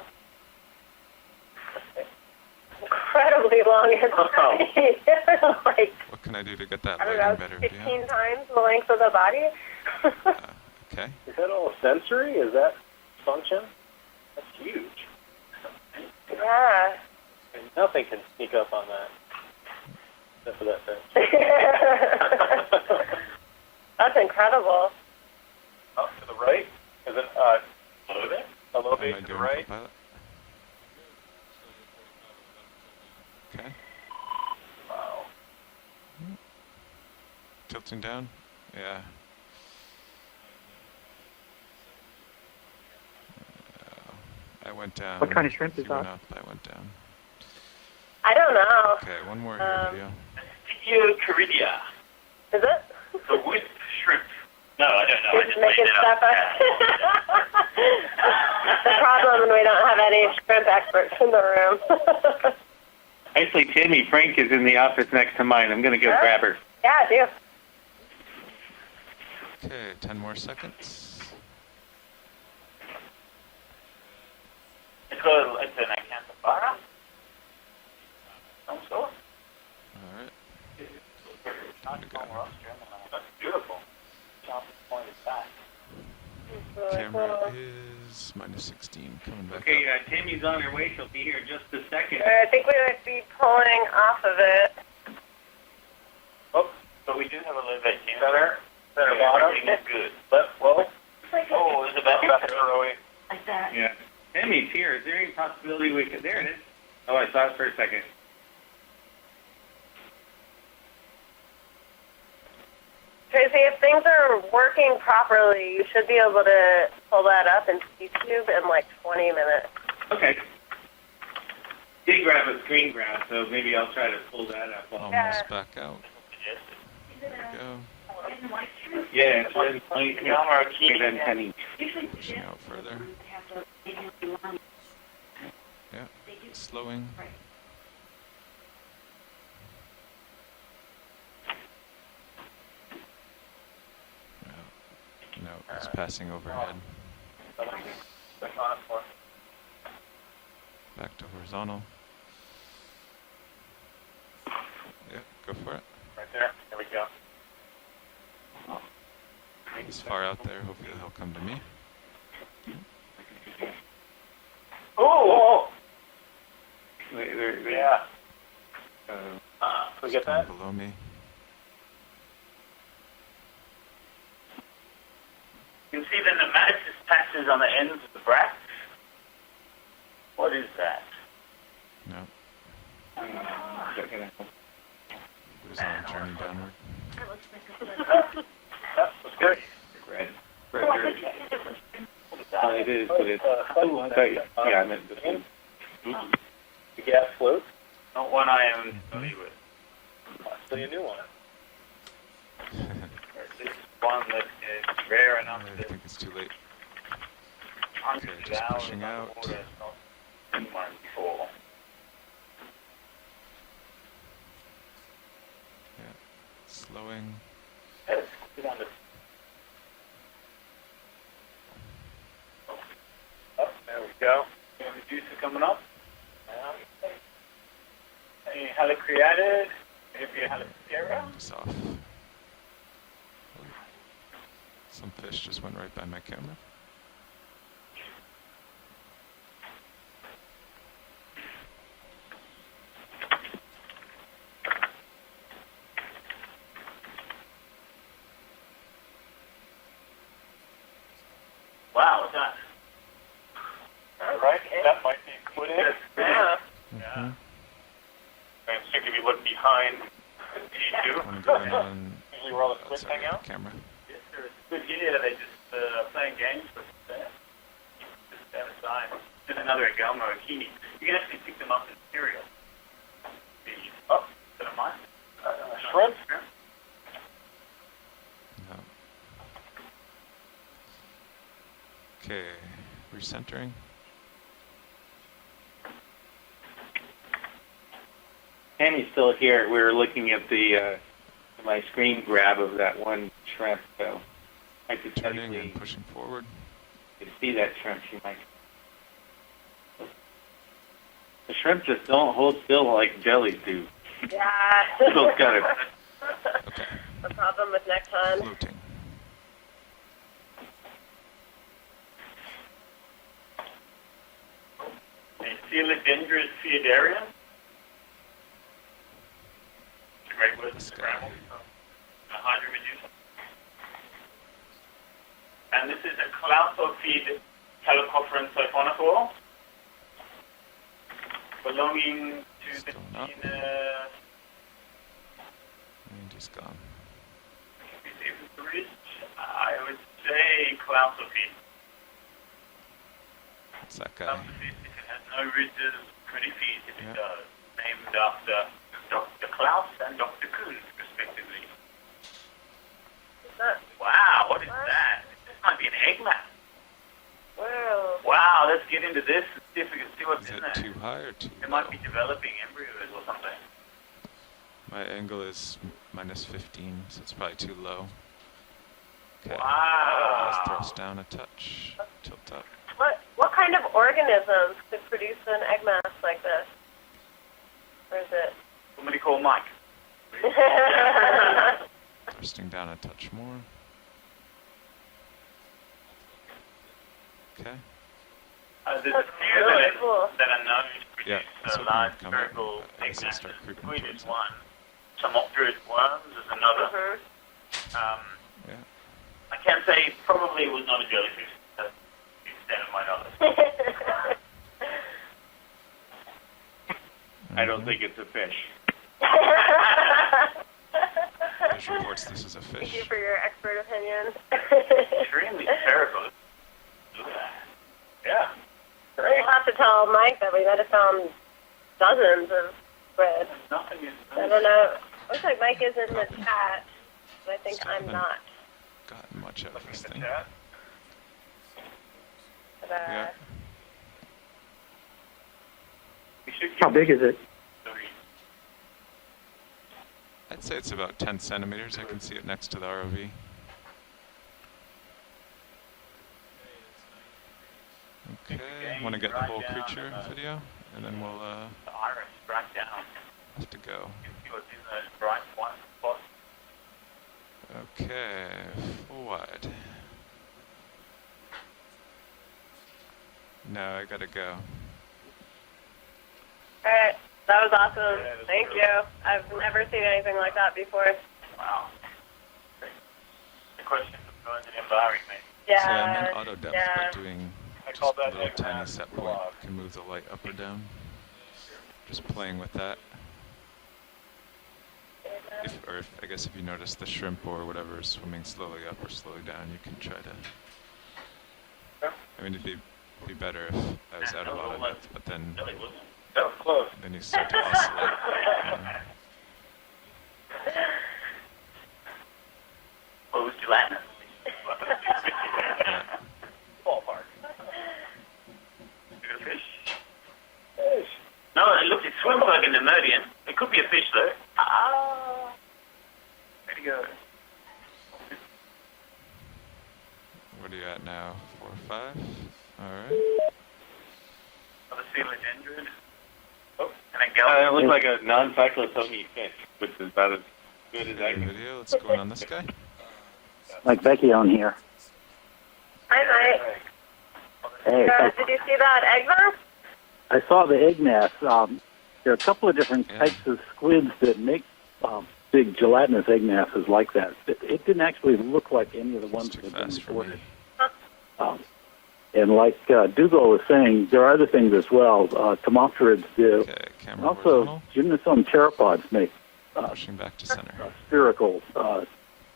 Incredibly long and tiny. Like, what can I do to get that I don't lighting know, better? 15 times the length of the body. Okay. Is that all sensory? Is that function? That's huge. Yeah. And nothing can sneak up on that. Except for that fish. That's incredible. Up to the right? Is it a low base to the right? Okay. Wow. bouncing down? Yeah. I went down. What kind of shrimp is He went that? up, I went down. I don't know. Okay, one more here, video. Caridia. Is it? The wood shrimp. No, I don't know. I Just just made making it stuff up. up. The problem when we don't have any shrimp experts in the room. Actually, Tammy, Frank is in the office next to mine. I'm going to go grab her. Yeah, I do. Okay, 10 more seconds. It's an acanthopara. Some sort. Alright. That's beautiful. Pointed back. Camera is -16, coming back Okay, up. Tammy's on her way. She'll be here in just a second. I think we would be pulling off of it. Oh, but we do have a little bit center bottom. Everything is good. Left, well. Oh, is it back to ROV? Like that. Yeah. Tammy's here. Is there any possibility we could... There it is. Oh, I saw it for a second. Tracy, if things are working properly, you should be able to pull that up in YouTube in like 20 minutes. Okay. Did grab a screen grab, so maybe I'll try to pull that up. Almost back out. There we go. Yeah, it's really funny. Pushing out further. Yeah, slowing. No, it's passing overhead. Back to horizontal. Yeah, go for it. Right there. There we go. He's far out there. Hopefully he'll come to me. Oh! Yeah. Can we get that? Below me. You can see the nematocyst patches on the ends of the bracts. What is that? No. It was on a journey downward. That's good. Red. It is, but it's... Oh, I thought yeah, I meant this one. The gas float? Not one I am familiar with. So you knew one. This is one that is rare enough I think it's too late. hundreds Okay, of just hours pushing on out. the water. It's not seen one before. Yeah, slowing. Yes, get on the... Oh, there we go. The juicer coming up. Any helicreated? Maybe a helicera? This off. Some fish just went right by my camera. Wow, what's that? Right? That might be footage. Yeah. Mm-hmm. And particularly if you look behind G2. Want to go in on Usually where all the squids hang out. camera. Yes, there's good here. They just playing games with just stand aside. There's another Agelmo Okini. You can actually pick them up in cereal. Oh, is that mine? Shrimp? No. Okay, recentering. Tammy's still here. We were looking at the my screen grab of that one shrimp, so I could Turning technically and pushing forward. see that shrimp. She might. The shrimp just don't hold still like jellies do. Yeah. Still got it. The problem with next time. Floating. And Coelodendrous Theodarium. Right with the scramble. A hydromedusa. And this is a Clausophid Helicopteran siphonophore belonging to the genus And he's gone. a Klausophy. What's that guy? Klausophy, if it has no ridges, pretty feet if it does. Named after Dr. Klaus and Dr. Kuhn, respectively. Wow, what is that? This might be an egg map. Wow. Wow, let's get into this and see if we can see what's Is in it there. too high or too It low? might be developing embryos or something. My angle is -15, so it's probably too low. Okay. Wow. Let's thrust down a touch. Tilt up. What kind of organisms could produce an egg mass like this? Or is it? Somebody call Mike. Thrusting down a touch more. Okay. There's a few really cool. that are known to Yeah, produce it's large come up. spherical I egg guess I'll masses. start creeping Squid towards is it. one. Tomopterid worms is another. Yeah. I can say probably it was not a jellyfish. That's the extent of my knowledge. I don't think it's a fish. Fish reports this is a Thank fish. you for your expert opinion. Extremely spherical. Look at that. Yeah. We'll have to tell Mike that we might have found dozens of squid. Nothing is. I don't know. Looks like Mike is in the chat, but I think Still I'm haven't not. gotten much out of this thing. But, Yeah. How big is it? I'd say it's about 10 centimeters. I can see it next to the ROV. Okay, want to get the whole creature video, and then we'll The iris right down. have to go. You can see what's in those bright white spots. Okay, full wide. No, I gotta go. Alright, that was awesome. Thank you. I've never seen anything like that before. Wow. The question of going and embarring me. Yeah. So I'm in auto depth, yeah. but doing I just call a that little egg tiny mass set point. log. Can move the light up or down. Just playing with that. If I guess if you notice the shrimp or whatever is swimming slowly up or slowly down, you can try to. I mean, it'd be better if I was out of auto depth, but then That was close. then you start to oscillate. What was gelatinous? Yeah. Ballpark. Is it a fish? Fish. No, it swims like a Nemodian. It could be a fish, though. Ah. Where'd he go? What are you at now? 4 or 5? Alright. Another coelodendron. Oh, and a gallon. It looks like a non-cyclotony fish, which is about as good as I can. Video, let's go in on this guy. Like Becky on here. Hi, Mike. Hey, Did you see that egg mass? I saw the egg mass. There are a couple of different types of squids that make big gelatinous egg masses like that. It didn't actually look like any of the ones that have been reported. And like Dougal was saying, there are other things as well. Tomopterids do. Okay, camera Also, gymnosome pteropods make pushing back to center. spherical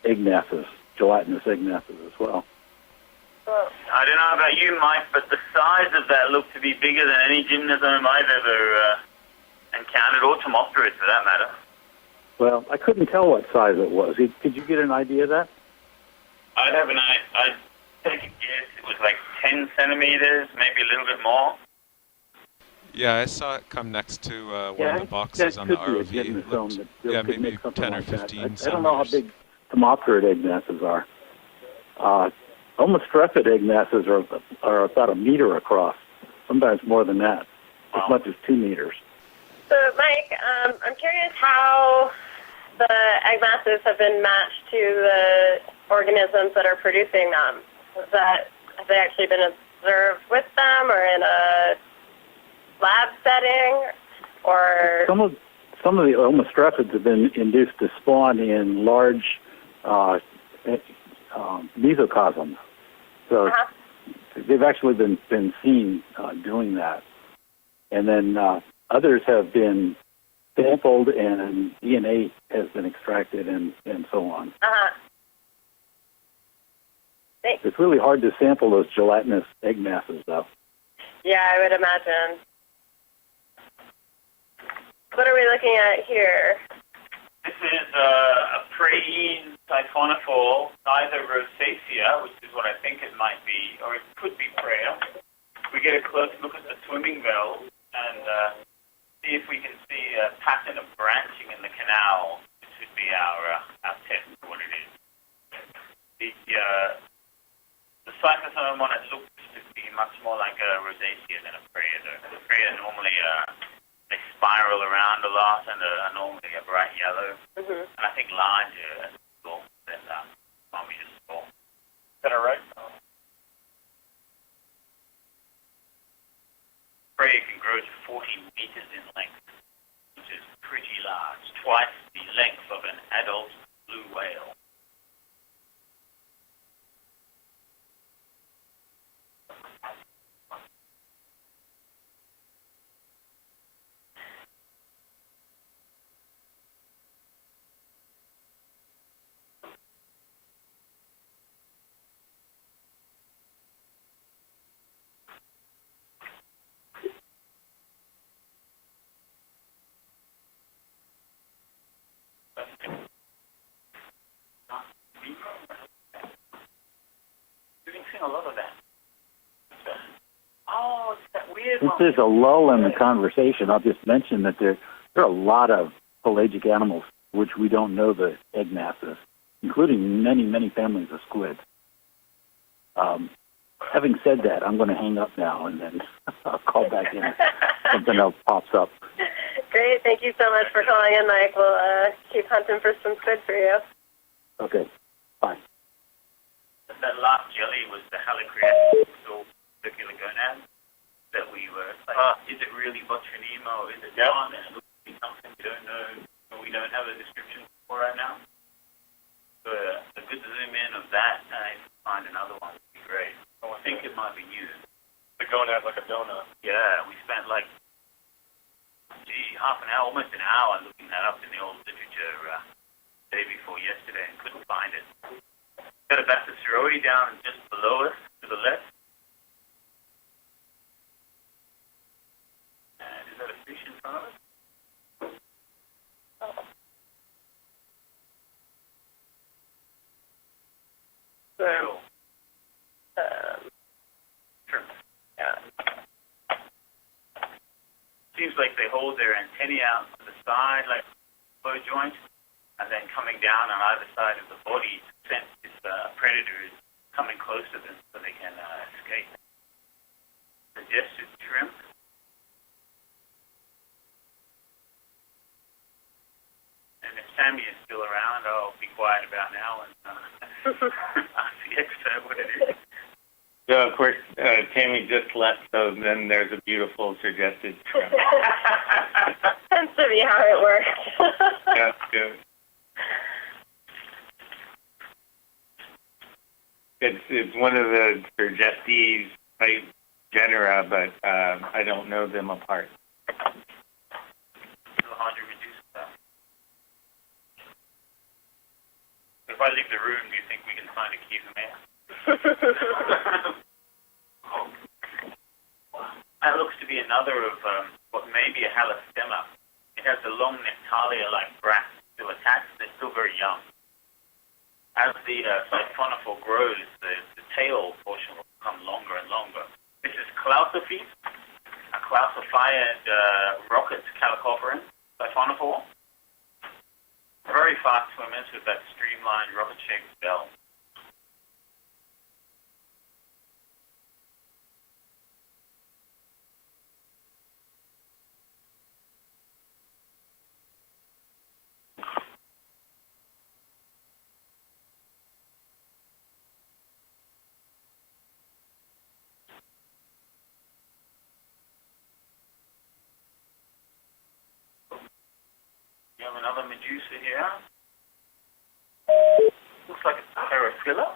egg masses, gelatinous egg masses as well. I don't know about you, Mike, but the size of that looked to be bigger than any gymnosome I've ever encountered, or Tomopterid for that matter. Well, I couldn't tell what size it was. Could you get an idea of that? I'd take a guess. It was like 10 centimeters, maybe a little bit more. Yeah, I saw it come next to one Yeah, of the boxes that on the could be a ROV. It gymnosome looked- that yeah, could maybe make something 10 or like that. 15 I don't centimeters. know how big Tomopterid egg masses are. Almost strepid egg masses are about a meter across, sometimes more than that, as much as 2 meters. So, Mike, I'm curious how the egg masses have been matched to the organisms that are producing them. Have they actually been observed with them, or in a lab setting, or? Some of the Omostrephids have been induced to spawn in large mesocosms. So they've actually been seen doing that. And then others have been sampled and DNA has been extracted and so on. Thanks. It's really hard to sample those gelatinous egg masses, though. Yeah, I would imagine. What are we looking at here? This is a praying siphonophore, either rosacea, which is what I think it might be, or it could be prayer. We get a close look at the swimming valve and see if we can see a pattern of branching in the canal. This would be our test for what it is. The cyclosome on it looks to be much more like a rosacea than a prayer. The prayer normally they spiral around a lot and are normally a bright yellow. Mm-hmm. And I think larger than one we just saw. Is that all right? Prey can grow to 40 meters in length, which is pretty large, twice the length of an adult blue whale. We've been seeing a lot of that. Oh, it's that weird Since one. there's a lull in the conversation, I'll just mention that there are a lot of pelagic animals which we don't know the egg masses, including many, many families of squids. Having said that, I'm going to hang up now and then I'll call back in if something else pops up. Great. Thank you so much for calling in, Mike. We'll keep hunting for some squid for you. Okay. Bye. That last jelly was the Halicreatus circular gonad that we were like, is it really Botryonema or is it not? And it looks to be something we don't know, or we don't have a description for right now. So a good zoom in of that, and if we find another one, would be great. I think it might be new. The gonad like a donut. Yeah, we spent like, half an hour, almost an hour looking that up in the old literature day before yesterday and couldn't find it. Got a Bacteroides down just below us to the left. And is that a fish in front of us? So, Sure. yeah. Seems like they hold their antennae out to the side like a bow joint, and then coming down on either side of the body to sense if predator is coming close to them so they can escape. Suggested shrimp. And if Sammy is still around, I'll be quiet about now and ask the expert what it is. So, of course, Tammy just left, so then there's a beautiful suggested shrimp. Tends to be how it works. That's good. It's one of the Sergestes type genera, but I don't know them apart. If I leave the room, do you think we can find a key from there? That looks to be another of what may be a halostemma. It has the long nectalia-like bracts still attached. They're still very young. As the siphonophore grows, the tail portion will become longer and longer. This is Clausophes, a clausified rocket calicoperan siphonophore. Very fast swimmers with that streamlined rocket-shaped bell. You have another Medusa here. Looks like it's a Paraphila.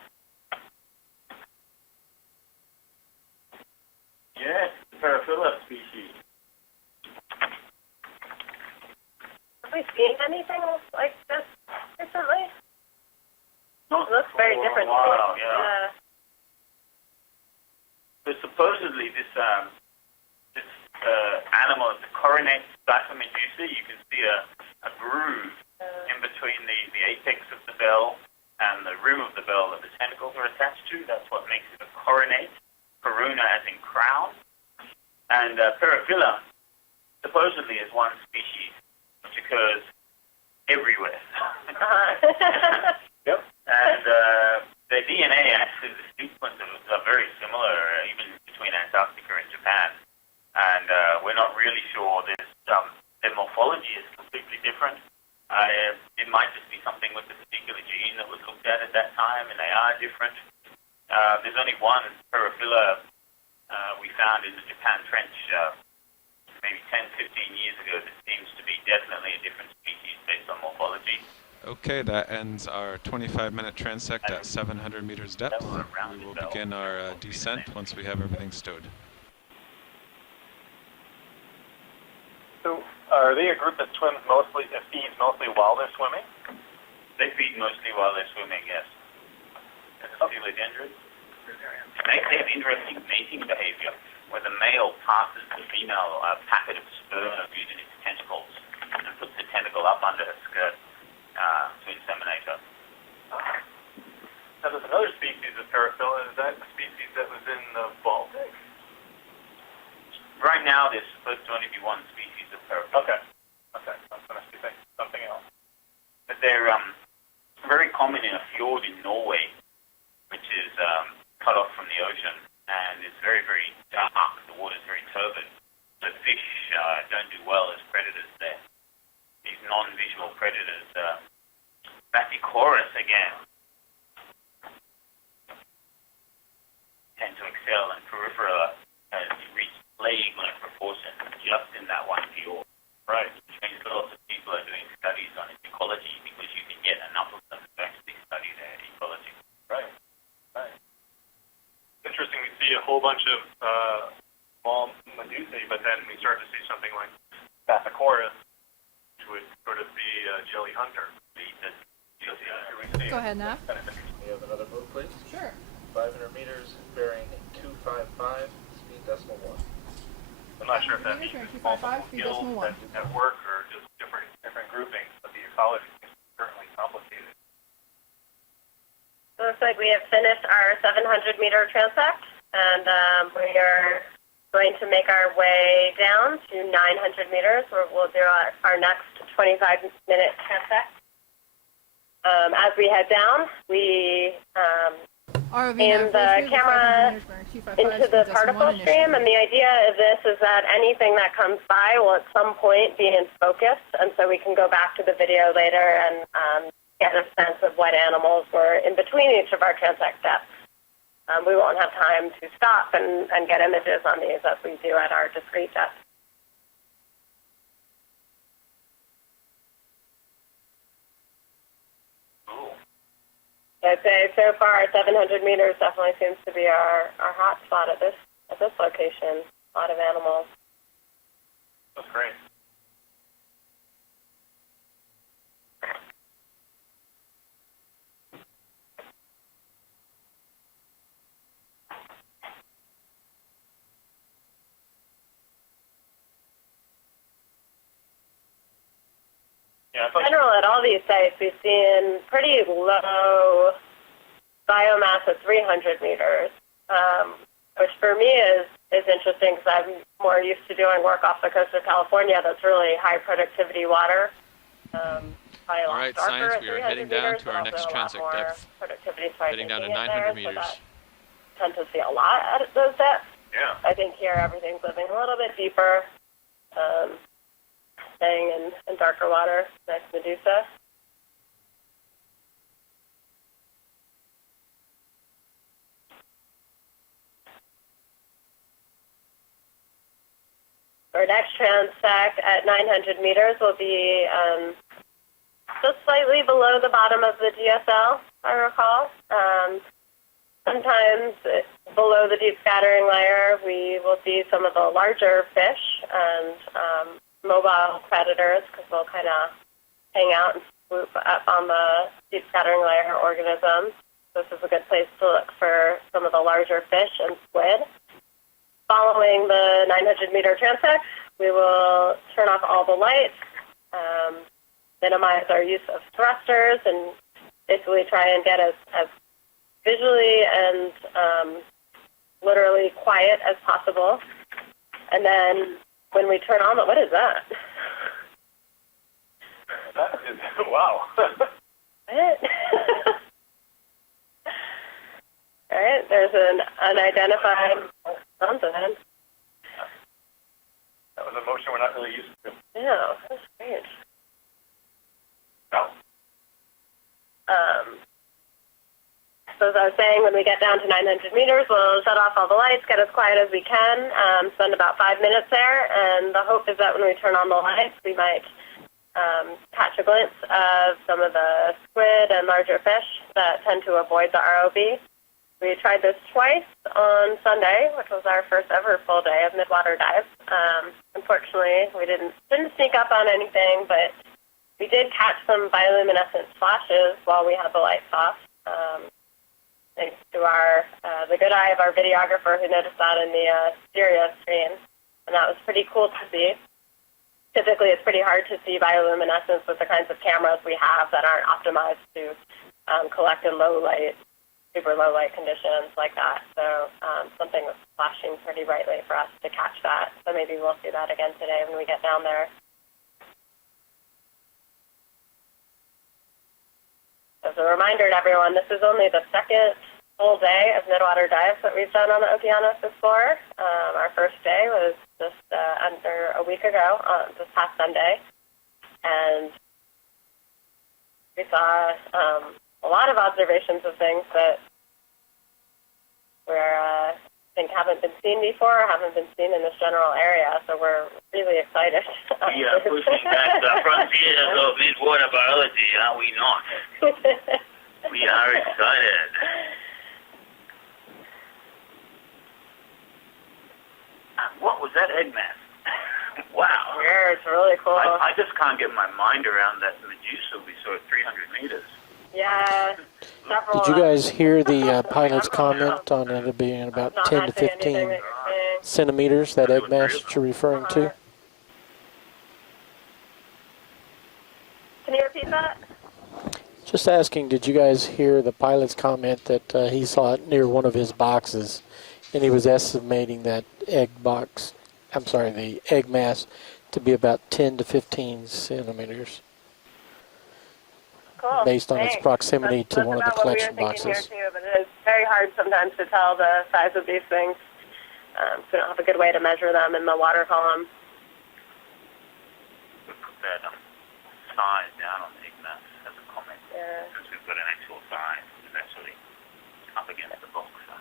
Yes, it's a Paraphila species. Have we seen anything like this recently? Not It looks very for different. a while, yeah. supposedly this animal is the coronet Staphylomedusa Medusa. You can see a groove in between the apex of the bell and the rim of the bell that the tentacles are attached to. That's what makes it a coronet. Corona as in crown. And Paraphila supposedly is one species which occurs everywhere. Yep. And the DNA, actually, the sequences are very similar, even between Antarctica and Japan. And we're not really sure. Their morphology is completely different. It might just be something with the particular gene that was looked at that time, and they are different. There's only one Paraphila we found in the Japan Trench maybe 10, 15 years ago that seems to be definitely a different species based on morphology. Okay, that ends our 25-minute transect at 700 meters depth. We will begin our descent once we have everything stowed. So, are they a group that feeds mostly while they're swimming? They feed mostly while they're swimming, yes. Coelodendrons. They have interesting mating behavior, where the male passes the female packet of sperm using its tentacles and puts the tentacle up under her skirt to inseminate her. Now, there's another species of Paraphila. Is that the species that was in the Baltic? Right now, there's supposed to only be one species of Paraphila. Okay. I was going to say something else. But they're very common in a fjord in Norway, which is cut off from the ocean, and it's very, very dark. The water's very turbid. So fish don't do well as predators there. These non-visual predators, Bathychorus again, tend to excel, and Peripheral has reached plague-like proportions just in that one fjord. Right. Which means lots of people are doing studies on its ecology because you can get enough of them to actually study their ecology. Right. Interesting. We see a whole bunch of small medusae, but then we start to see something like Bathychorus, which would sort of be a jelly hunter. Go ahead, Nav. We have another move, please. Sure. 500 meters, bearing 255, speed decimal 1. I'm not sure if that means multiple gills at work or just different groupings, but the ecology is certainly complicated. It looks like we have finished our 700-meter transect, and we are going to make our way down to 900 meters, where we'll do our next 25-minute transect. As we head down, we aim the camera into the particle stream, and the idea of this is that anything that comes by will at some point be in focus, and so we can go back to the video later and get a sense of what animals were in between each of our transect depths. We won't have time to stop and get images on these as we do at our discrete depth. I'd say so far 700 meters definitely seems to be our hot spot at this location. A lot of animals. That's great. In general, at all these sites, we've seen pretty low biomass at 300 meters, which for me is interesting because I'm more used to doing work off the coast of California that's really high productivity water. All right, science, we are heading down to our next transect depth. Heading down to 900 meters. So tend to see a lot at those depths. Yeah. I think here everything's living a little bit deeper. Staying in darker water, next Medusa. Our next transect at 900 meters will be just slightly below the bottom of the GSL, I recall. Sometimes below the deep scattering layer, we will see some of the larger fish and mobile predators because they'll kind of hang out and swoop up on the deep scattering layer organisms. This is a good place to look for some of the larger fish and squid. following the 900-meter transect, we will turn off all the lights, minimize our use of thrusters, and basically try and get as visually and literally quiet as possible. And then when we turn on the, what is that? That is, wow. What? All right, there's an unidentified something. That was a motion we're not really used to. Yeah, that's strange. No. So as I was saying, when we get down to 900 meters, we'll shut off all the lights, get as quiet as we can, spend about 5 minutes there, and the hope is that when we turn on the lights, we might catch a glimpse of some of the squid and larger fish that tend to avoid the ROV. We tried this twice on Sunday, which was our first ever full day of midwater dives. Unfortunately, we didn't sneak up on anything, but we did catch some bioluminescent flashes while we had the lights off. Thanks to the good eye of our videographer who noticed that in the stereo screen, and that was pretty cool to see. Typically, it's pretty hard to see bioluminescence with the kinds of cameras we have that aren't optimized to collect in low light, super low light conditions like that. So something was flashing pretty brightly for us to catch that. So maybe we'll see that again today when we get down there. As a reminder to everyone, this is only the second full day of midwater dives that we've done on the Okeanos Explorer. Our first day was just under a week ago, this past Sunday, and we saw a lot of observations of things that haven't been seen before, or haven't been seen in this general area. So we're really excited. We are pushing back the frontiers of midwater biology, are we not? We are excited. What was that egg mass? Wow. Yeah, it's really cool. I just can't get my mind around that Medusa we saw at 300 meters. Yeah. Did you guys hear the pilot's comment on it being about 10 to 15 centimeters, that egg mass that you're referring to? Can you repeat that? Just asking, did you guys hear the pilot's comment that he saw it near one of his boxes, and he was estimating that the egg mass to be about 10 to 15 centimeters. Cool. Based on its proximity to one of the collection boxes. Here too, but it is very hard sometimes to tell the size of these things. So we don't have a good way to measure them in the water column. We put that size down on the egg mass as a comment. Yeah. Since we've got an actual size, it's actually up against the box. So.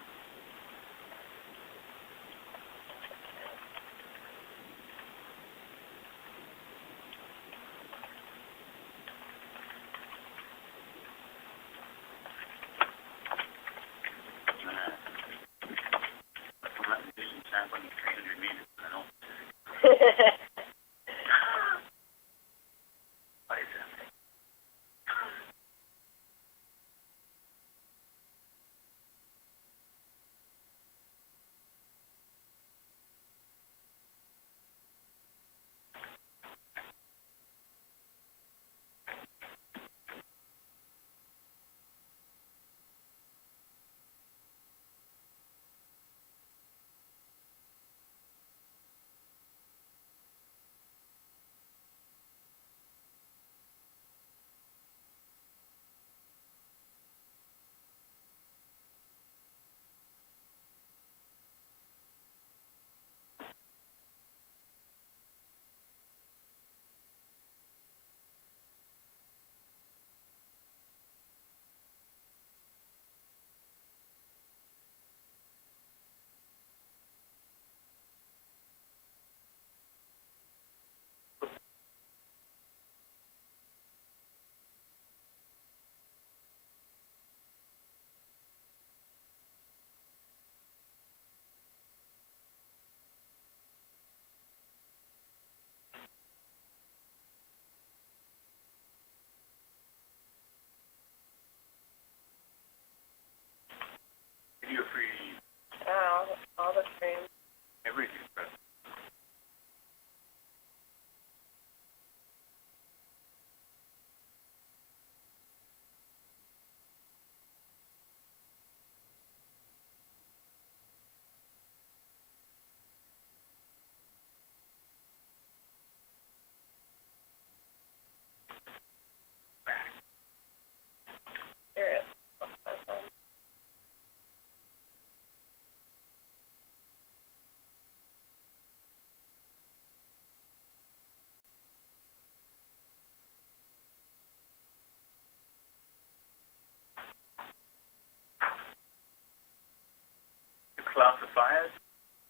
classifiers,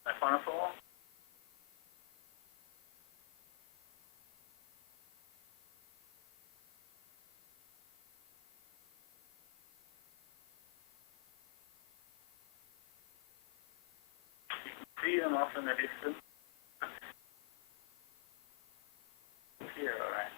F104. See them off in the distance. Here, all right.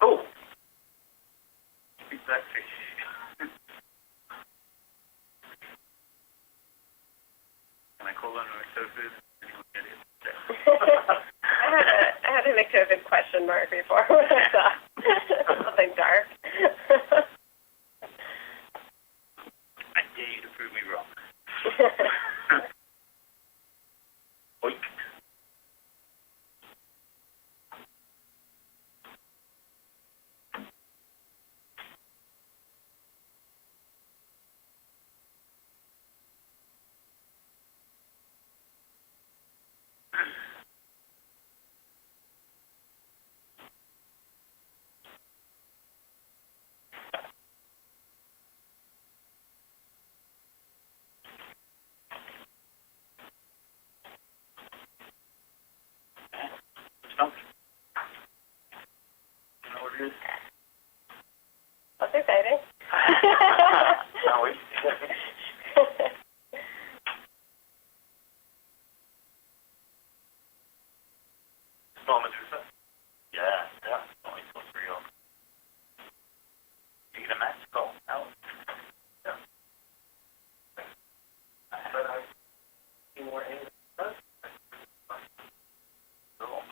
Oh! Big blackfish. Can I call on Mictofid? I had a Mictofid question mark before when I saw something dark. I dare you to prove me wrong. Oink. Stop. You know what it is? That's exciting. No, wait. Small Medusa? Yeah, only so real. You get a match call out. Yeah. But I see more angles. Cool.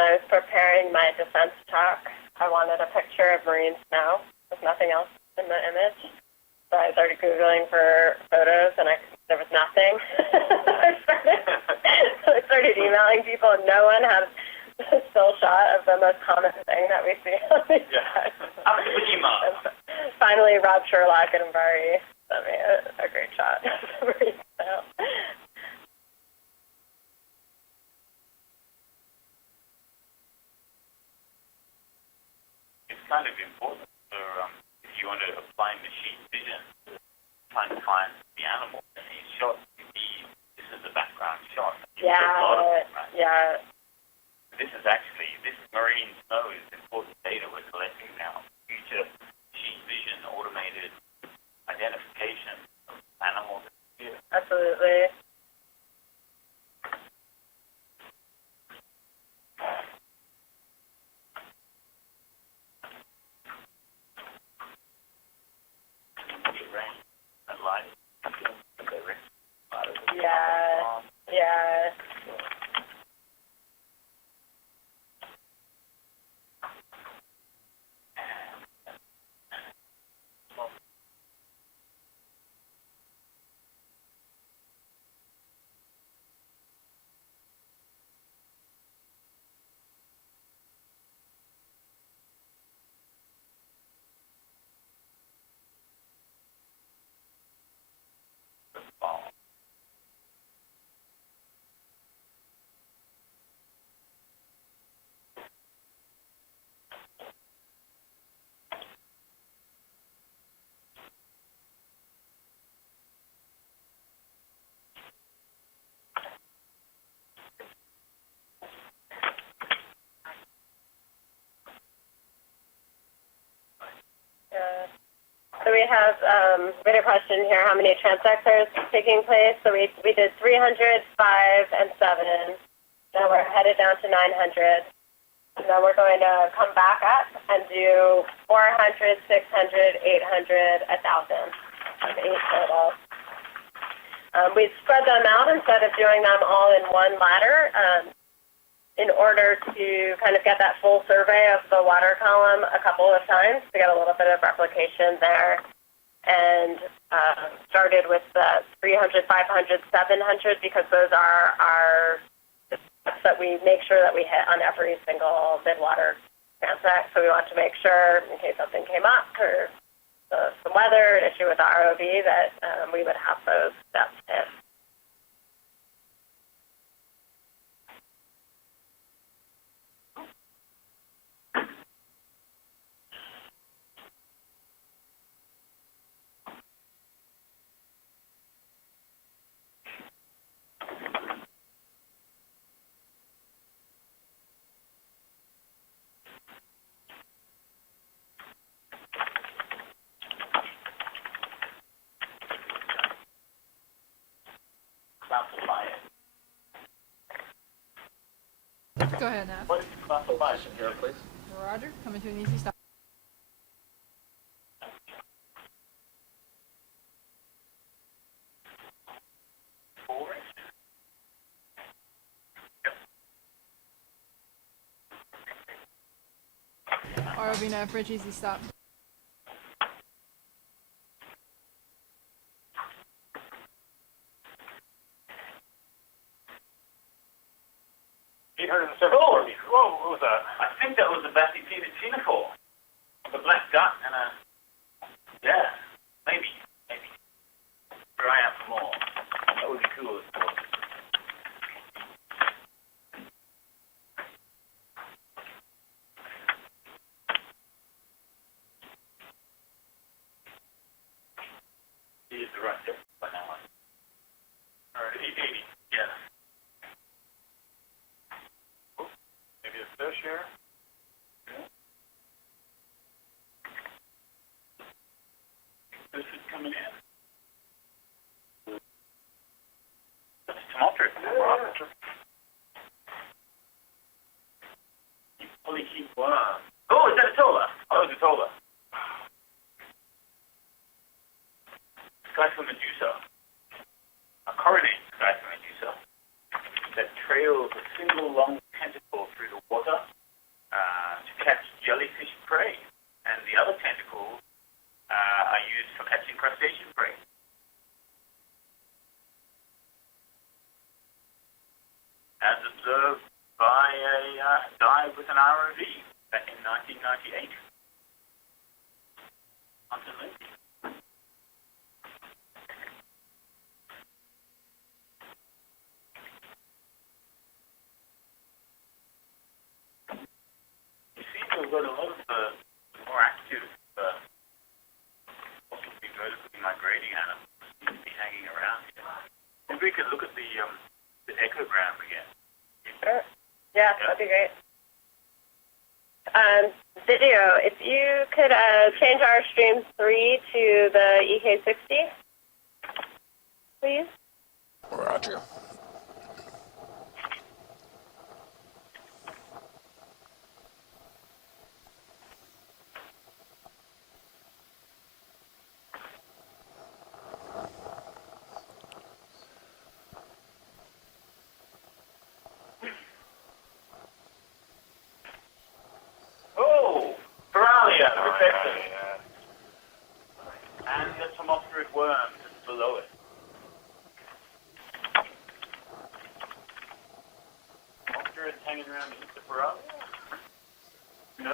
when I was preparing my defense talk, I wanted a picture of marine snow with nothing else in the image. So I started Googling for photos, and there was nothing. I started emailing people, and no one had a still shot of the most common thing that we see on these guys. Finally, Rob Sherlock and Bari sent me a great shot of marine snow. It's kind of important for if you want to apply machine vision, trying to find the animal in these shots. This is the background shot. Yeah. This marine snow is important data we're collecting now. Future machine vision, automated identification of animals. Absolutely. Yeah. So we have a question here, how many transects are taking place? So we did 300, 5, and 7. Now we're headed down to 900. And then we're going to come back up and do 400, 600, 800, 1,000. That's 8 total. We spread them out instead of doing them all in one ladder in order to kind of get that full survey of the water column a couple of times to get a little bit of replication there. And started with the 300, 500, 700 because those are our steps that we make sure that we hit on every single midwater transect. So we want to make sure, in case something came up or some weather, an issue with the ROV, that we would have those steps hit. Go ahead, Nav. What is the classification here, please? Roger, coming to an easy stop. ROV nav bridge, easy stop. Oh, whoa, what was that? I think that was a bathypedid tunicle. The black dot and a... Yeah, maybe. Try out some more. That would be cool as well. Here's the right tip by now. Alright, 880, yeah. Maybe a fish here. This is coming in. That's tumultuous. You only keep one. Oh, is that a tola? Oh, it's a tola. Skyfin Medusa. A coronate Skyfin Medusa that trails a single long tentacle through the water used for catching crustacean prey. As observed by a dive with an ROV back in 1998. Hunter Lindsay. You seem to have got a lot of more active, possibly vertically migrating animals seem to be hanging around here. Maybe we could look at the echogram again. Sure. Yeah, that'd be great. Video, if you could change our stream 3 to the EK60, please. Roger. Oh, Paralia, reception. And the tomopterid worm just below it. Tomopterid hanging around the Paralia? No.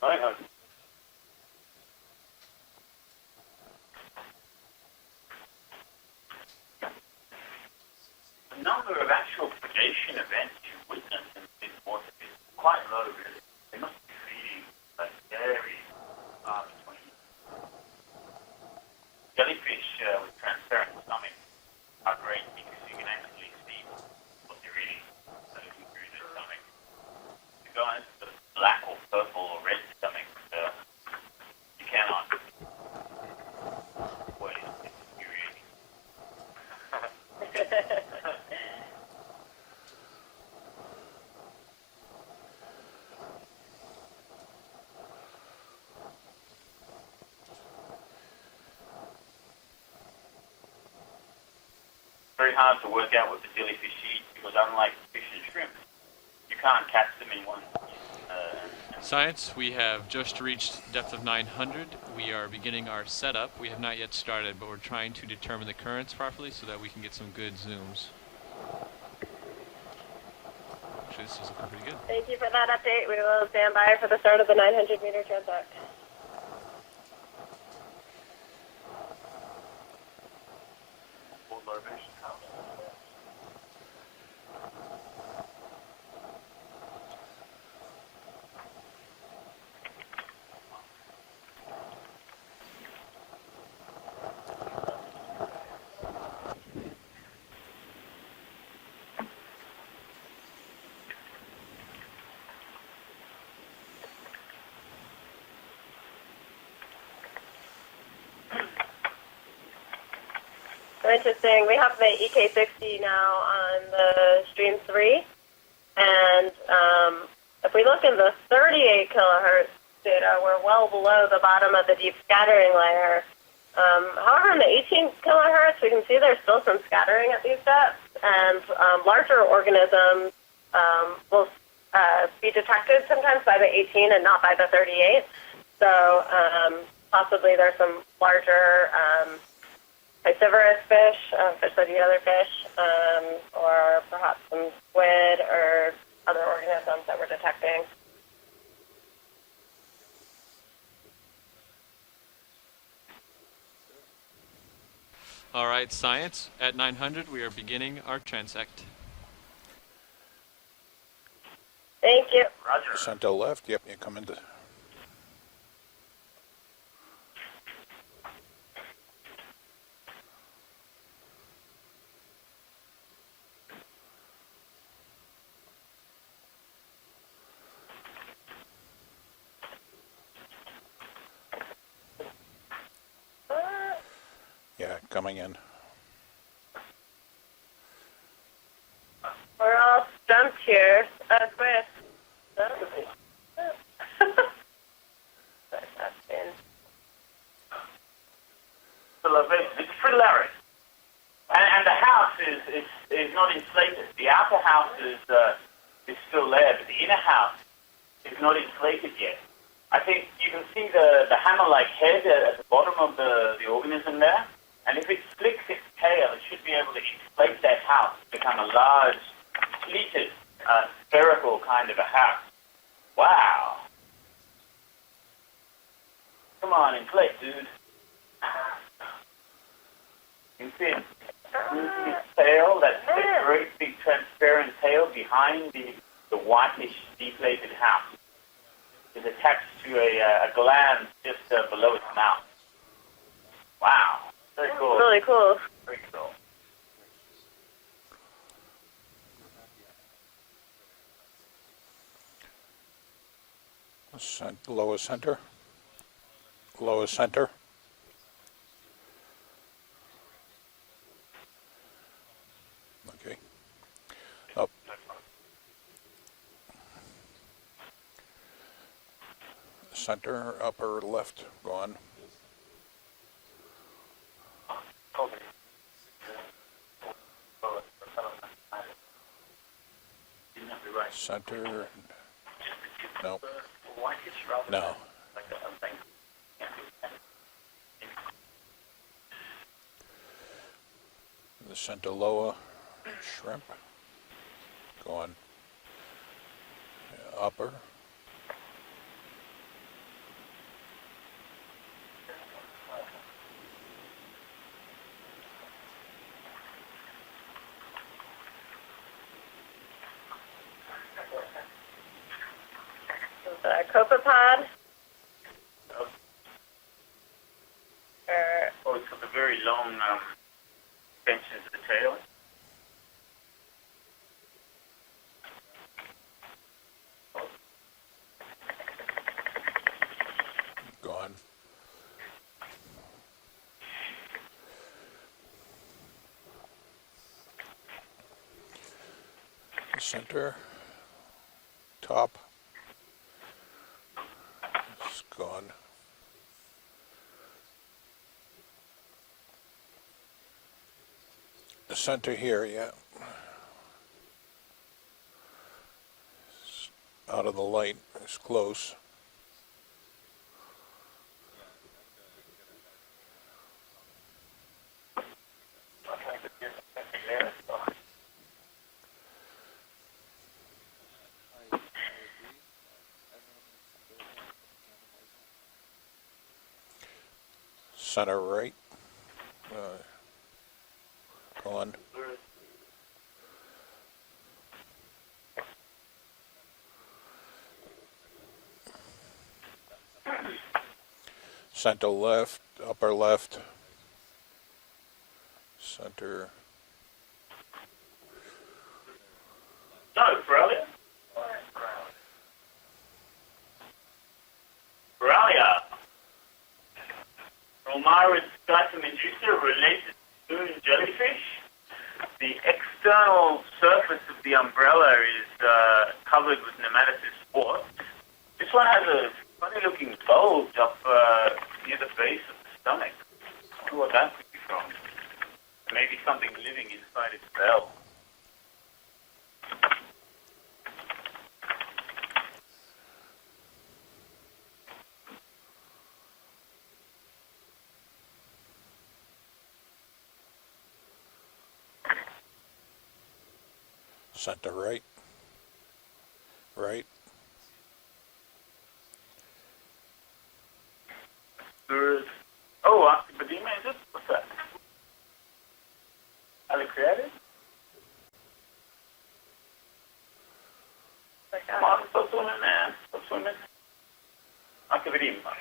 Right. The number of actual predation events you witness in this water is quite low, really. They must be feeding like very far between. Jellyfish with transparent stomach are great because you can actually see what they're eating looking through their stomach. The guys with the black or purple or red stomach, you cannot. Boy, it's infuriating. Very hard to work out what the jellyfish eat because unlike fish and shrimp, you can't catch them in one. Science, we have just reached depth of 900. We are beginning our setup. We have not yet started, but we're trying to determine the currents properly so that we can get some good zooms. Actually, this is looking pretty good. Thank you for that update. We will stand by for the start of the 900-meter transect. So interesting. We have the EK60 now on the stream 3, and if we look in the 38 kilohertz data, we're well below the bottom of the deep scattering layer. However, in the 18 kilohertz, we can see there's still some scattering at these depths, and larger organisms will be detected sometimes by the 18 and not by the 38. So possibly there's some larger piscivorous fish, fish that eat other fish, or perhaps some squid or other organisms that we're detecting. All right, science, at 900, we are beginning our transect. Thank you. Roger. Center left, yep, you come into. Yeah, coming in. We're all stumped here. Chris. It's pretty Larry. not inflated. The outer house is still there, but the inner house is not inflated yet. I think you can see the hammer-like head at the bottom of the organism there, and if it flicks its tail, it should be able to inflate that house to become a large, pleated, spherical kind of a house. Wow. Come on, inflate, dude. You can see its tail, that great big transparent tail behind the whitish deflated house. Is attached to a gland just below its mouth. Wow. Very cool. Really cool. Very cool. Lower center. Lower center. Okay. Up. Center, upper left, go on. Center. No. No. The center lower shrimp. Go on. Upper. Copepod. Oh, it's got the very long extensions of the tail. Go on. Center. Top. It's gone. The center here, yeah. It's out of the light, it's close. Center right. Go on. Center left, upper left. Center. No, Borrelia. Borrelia. Romaris medusa related to moon jellyfish. The external surface of the umbrella is covered with nematocid spores. This one has a funny looking bulge up near the base of the stomach. I wonder what that could be from. Maybe something living inside its bell. Center right. Right. There's, oh, Oxybedema, is it? What's that? Alicreated? Come on, stop swimming, man. Stop swimming. Oxybedema.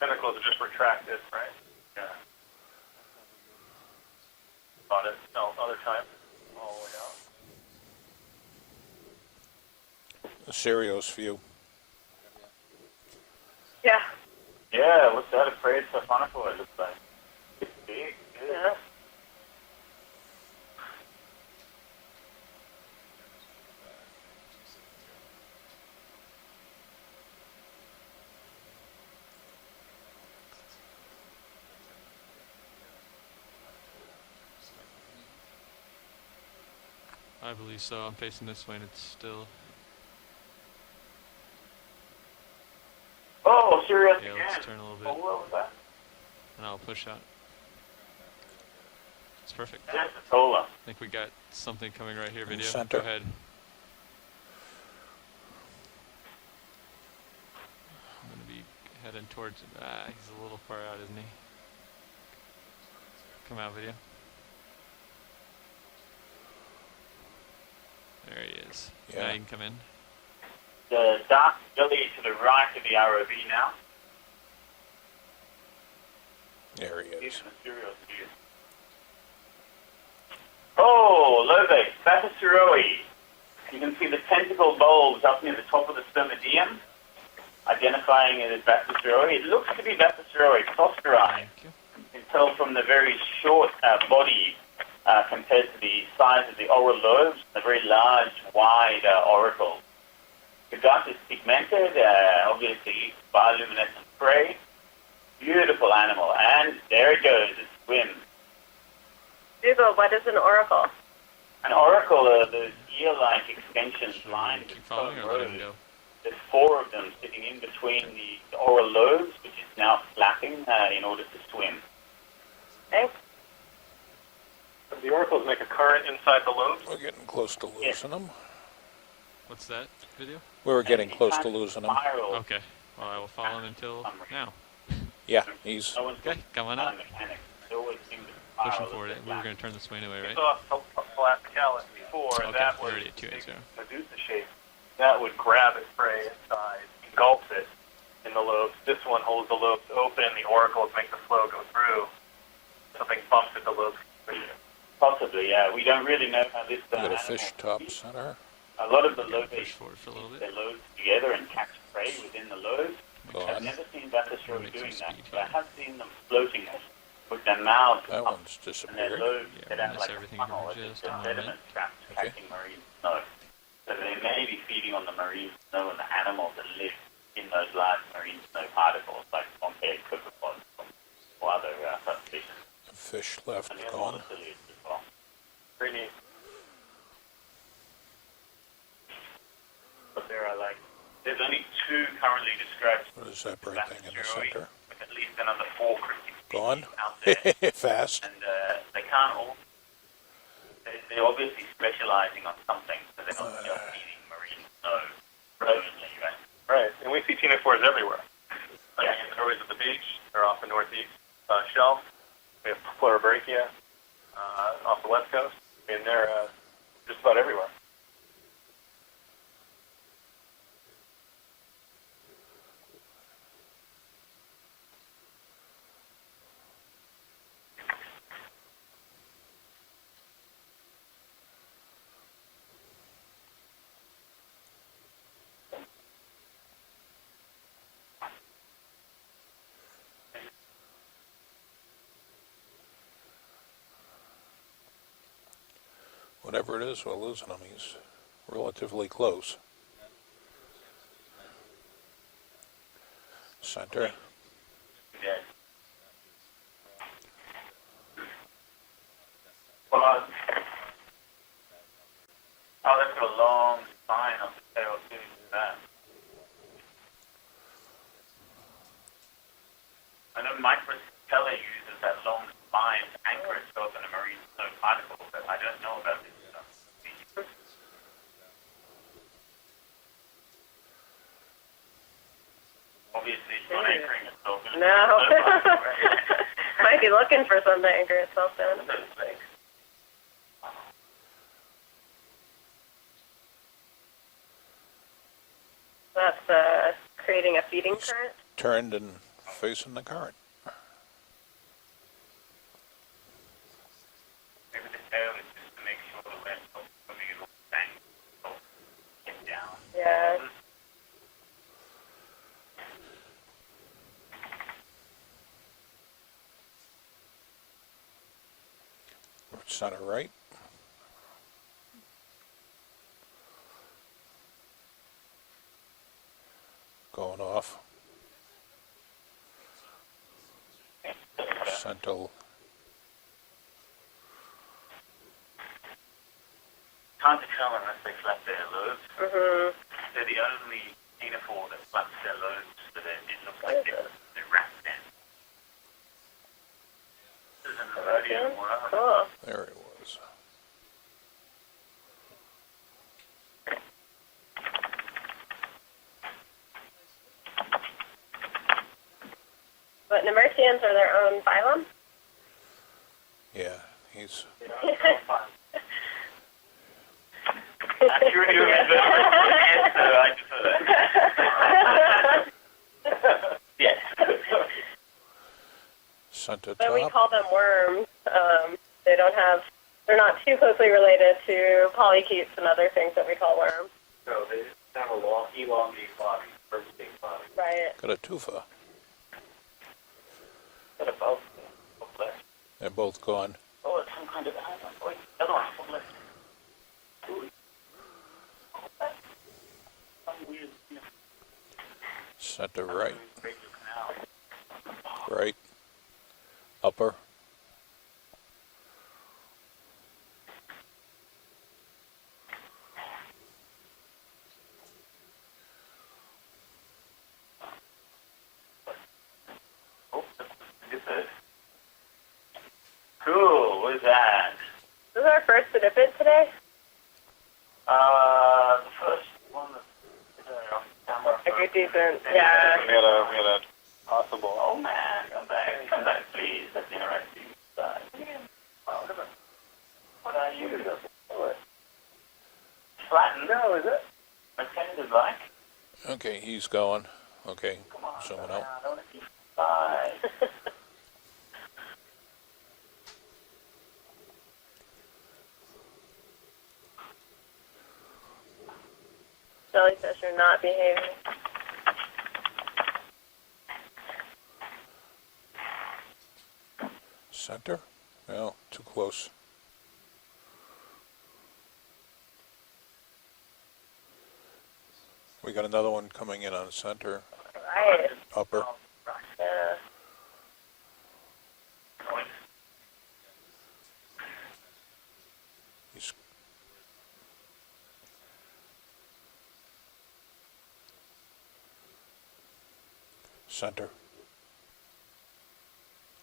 Tentacles are just retracted, right? Yeah. Got it. No, other time. All the way out. Sirius view. Yeah. Yeah, what's that? A prayed Sophonicol, it looks like. It's big. Yeah. I believe so. I'm facing this way and it's still... Oh, Sirius Yeah, again. let's turn a little bit. Oh, what was that? And I'll push out. It's perfect. That's a Tola. I think we got something coming right here, video. Center. Go ahead. I'm going to be heading towards... he's a little far out, isn't he? Come out, video. There he is. Yeah. Now you can come in. The dark belly to the right of the ROV now. There he is. Oh, Love, Bathysiroi. You can see the tentacle bulbs up near the top of the spermidium, identifying it as Bathysiroi. It looks to be Bathysiroi prosperi. You can tell from the very short body compared to the size of the oral lobes, the very large, wide auricle. The gut is pigmented, obviously bioluminescent prey. Beautiful animal, and there it goes, it swims. Dougal, what is an oracle? An oracle are those ear-like extensions lined with following or letting go? There's 4 of them sitting in between the oral lobes, which is now flapping in order to swim. Okay. The oracles make a current inside the lobes. We're getting close to losing them. What's that video? We were getting close to losing them. Okay. Well, I will follow him until now. Yeah, he's... Okay, come on up. Pushing forward. We were going to turn this way anyway, right? saw Plasticalus before, and Okay, that we're was already at 280. Medusa shape. That would grab its prey inside, engulfs it in the lobes. This one holds the lobes open, the oracles make the flow go through. Something bumps at the lobes. Possibly, yeah. We don't really know how this got a fish top center. A lot of the lobes Push forward for a little bit. their lobes together and catch prey within the lobes. Go I've on. never seen Bathysiroi doing that, but I have seen them floating with their mouths That up one's and their disappeared. lobes Yeah, get out minus like a everything funnel here as just if a they're moment. sediment traps catching marine snow. So they may be feeding on the marine snow and the animals that live in those large marine snow particles, like Pompeii copepods or other subspecies. Fish left, And the other gone. monocoelids as well. Pretty neat. But there are like, there's only 2 currently described What is that bright thing in the center? with at least another 4 cryptic Gone. out there. Fast. And they can't all, they're obviously specializing on something, so they're not just eating marine snow rovingly, right? Right, and we see ctenophores everywhere. Like Yeah. in the Norways of the beach, they're off the northeast shelf. We have Pleurobrachia off the west coast. I mean, they're just about everywhere. Whatever it is, we're losing him. He's relatively close. Center. Yeah. Well, oh, that's got a long spine on the tail too. That. I know Microspella uses that long spine to anchor itself in a marine snow particle, but I don't know about this stuff. Obviously, it's not anchoring itself in a No. snow particle, right? Might be looking for something to anchor itself down. That's creating a feeding current. Turned and facing the current. Maybe the tail is just to make sure the wind is moving it all back, so get down. Yeah. center right. Going off. Center. Hard to tell unless they flap their loads. They're the only uniform that flaps their loads so that it looks like they're wrapped in. This is an Rhodium one. Cool. There it was. But Nemertians are their own phylum? Yeah, he's. Accurate answer, I prefer. Yes. Center But we top. call them worms. They're not too closely related to polychaetes and other things that we call worms. So they have a long, elongated body, very big body. Right. Got a tufa. What about left? They're both gone. Oh, it's some kind of wait, other one, from left. Ooh. Weird, Center right. Right. Upper. Cool, what is that? This is our first benefit today. The first one is on camera. A good decent, yeah. We had a possible, oh man, come back, please. That's interesting. What are you? Flattened? No, is it? My tent is like. Okay, he's going. Okay, zooming out. Bye. Jellyfish are not behaving. Center? No, too close. We got another one coming in on center. Right. Upper. Yeah. He's center.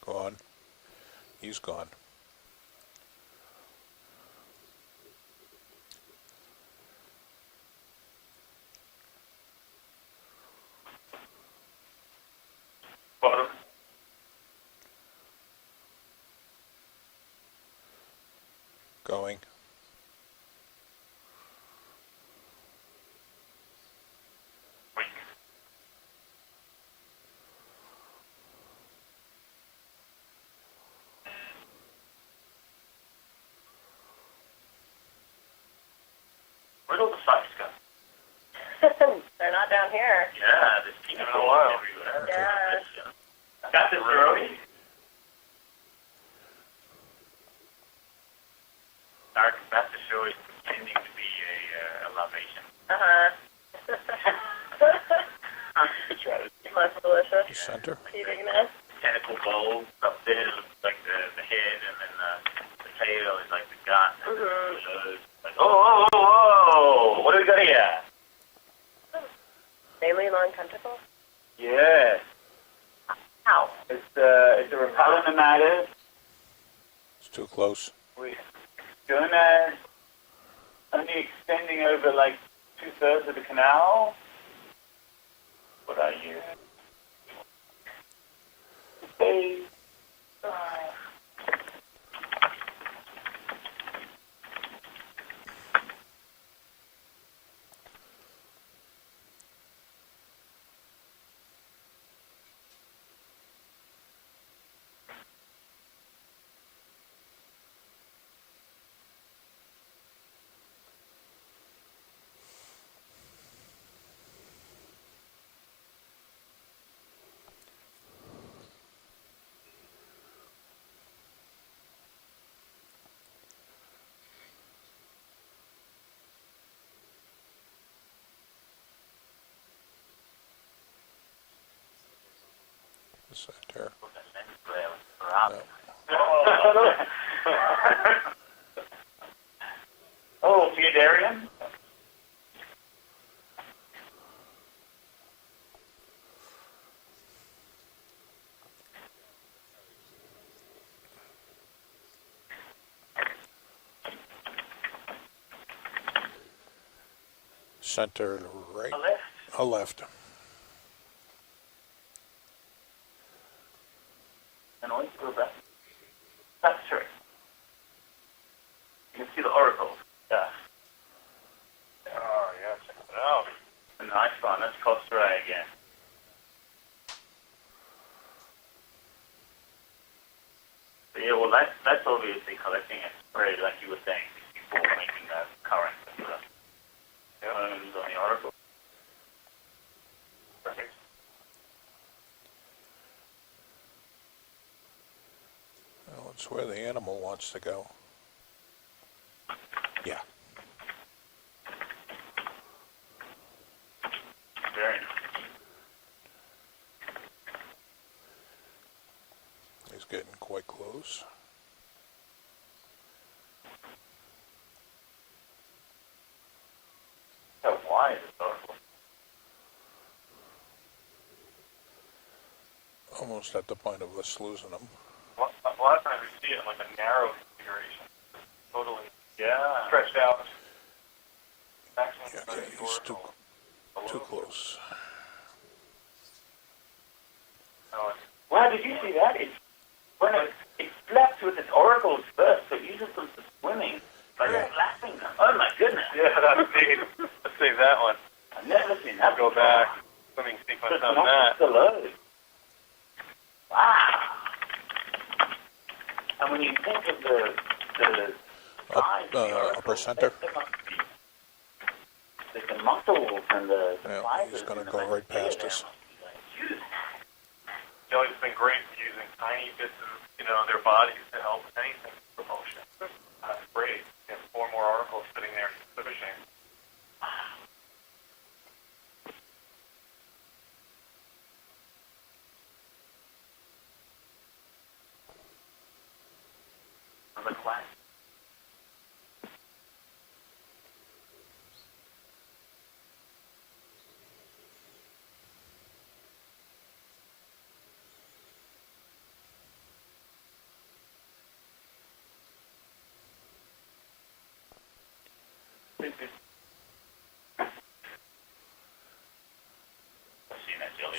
Gone. He's gone. Bottom. Going. Where'd all the sites go? They're not down here. Yeah, there's people everywhere. Yeah. Got this, ROV? Our Master Show is pretending to be a lavation. Less delicious. Center. Eatingness. Tentacle bowl up there that looks like the head, and then the tail is like the gut. And like, whoa! What do we got here? Mainly long tentacles. Yes. Ow. It's a repellent nematis. It's too close. We're gonna only extending over like 2/3 of the canal. What are you? Hey. Center. Oh, Theodarian? Center right. A left? A left. And on to that. That's true. You can see the oracles. Yeah. Oh, yeah, check it out. A nice one. That's Costa again. So yeah, well, that's obviously collecting a spray, like you were saying, before making that current with the homes on the oracle. Perfect. Well, it's where the animal wants to go. Yeah. Very nice. He's getting quite close. How wide is the oracle? Almost at the point of us losing him. A lot of times we see it in like a narrow configuration, totally stretched out. Yeah, okay, he's too close. Wow, did you see that? When it flaps with its oracles first, so it uses them for swimming. But it's flapping them. Oh my goodness. Yeah, that's neat. Let's save that one. I've never seen that Go before. back. Swimming sequence on that. The load. Wow. And when you think of the size of the Upper center. the muscles and the Yeah, fibers. he's going to go right past us. Jelly's been great using tiny bits of, their bodies to help anything for motion. That's great. You have 4 more articles sitting there fishing. The class.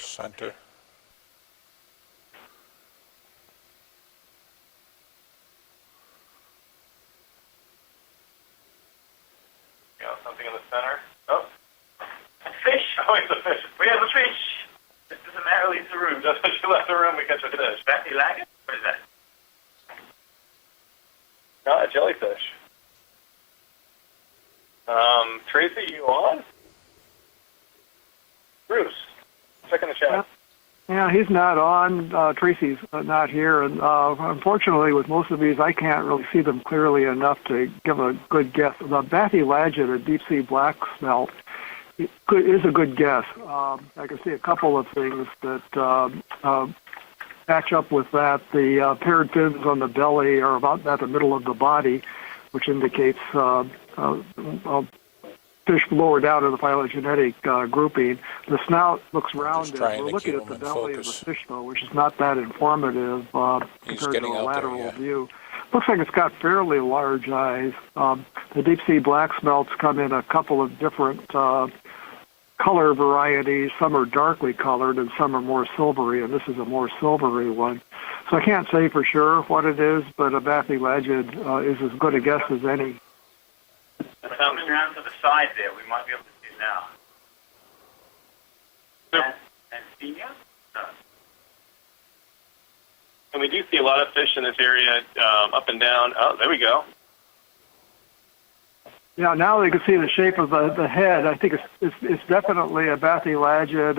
Center. Something in the center. Oh. A fish. Oh, it's a fish. We have a fish. This doesn't matter, leave the room. Just as you left the room, we catch a fish. Batty laggard? What is that? Not a jellyfish. Tracy, you on? Bruce, check in the chat. Yeah, he's not on. Tracy's not here. And unfortunately, with most of these, I can't really see them clearly enough to give a good guess. The bathylagia, the deep-sea black smelt, is a good guess. I can see a couple of things that match up with that. The paired fins on the belly are about at the middle of the body, which indicates fish lower down in the phylogenetic grouping. The snout looks rounded. We're looking at the belly of the fish, though, which is not that informative compared to a lateral view. Looks like it's got fairly large eyes. The deep-sea black smelts come in a couple of different color varieties. Some are darkly colored and some are more silvery, and this is a more silvery one. So I can't say for sure what it is, but a bathylagiid is as good a guess as any. Coming around to the side there, we might be able to see it now. And senior? No. And we do see a lot of fish in this area, up and down. Oh, there we go. Yeah, now you can see the shape of the head. I think it's definitely a bathylagiid.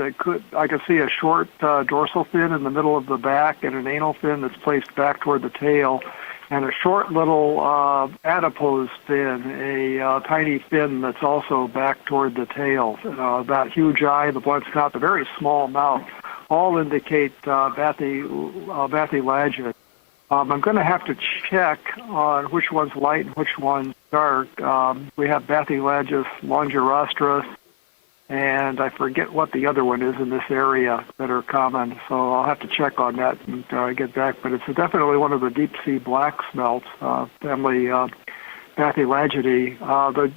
I could see a short dorsal fin in the middle of the back and an anal fin that's placed back toward the tail, and a short little adipose fin, a tiny fin that's also back toward the tail. That huge eye, the blunt snout, the very small mouth, all indicate bathylagia. I'm going to have to check on which one's light and which one's dark. We have Bathylagus longirostris, and I forget what the other one is in this area that are common. So I'll have to check on that and get back. But it's definitely one of the deep sea black smelts, family Bathylagidae. The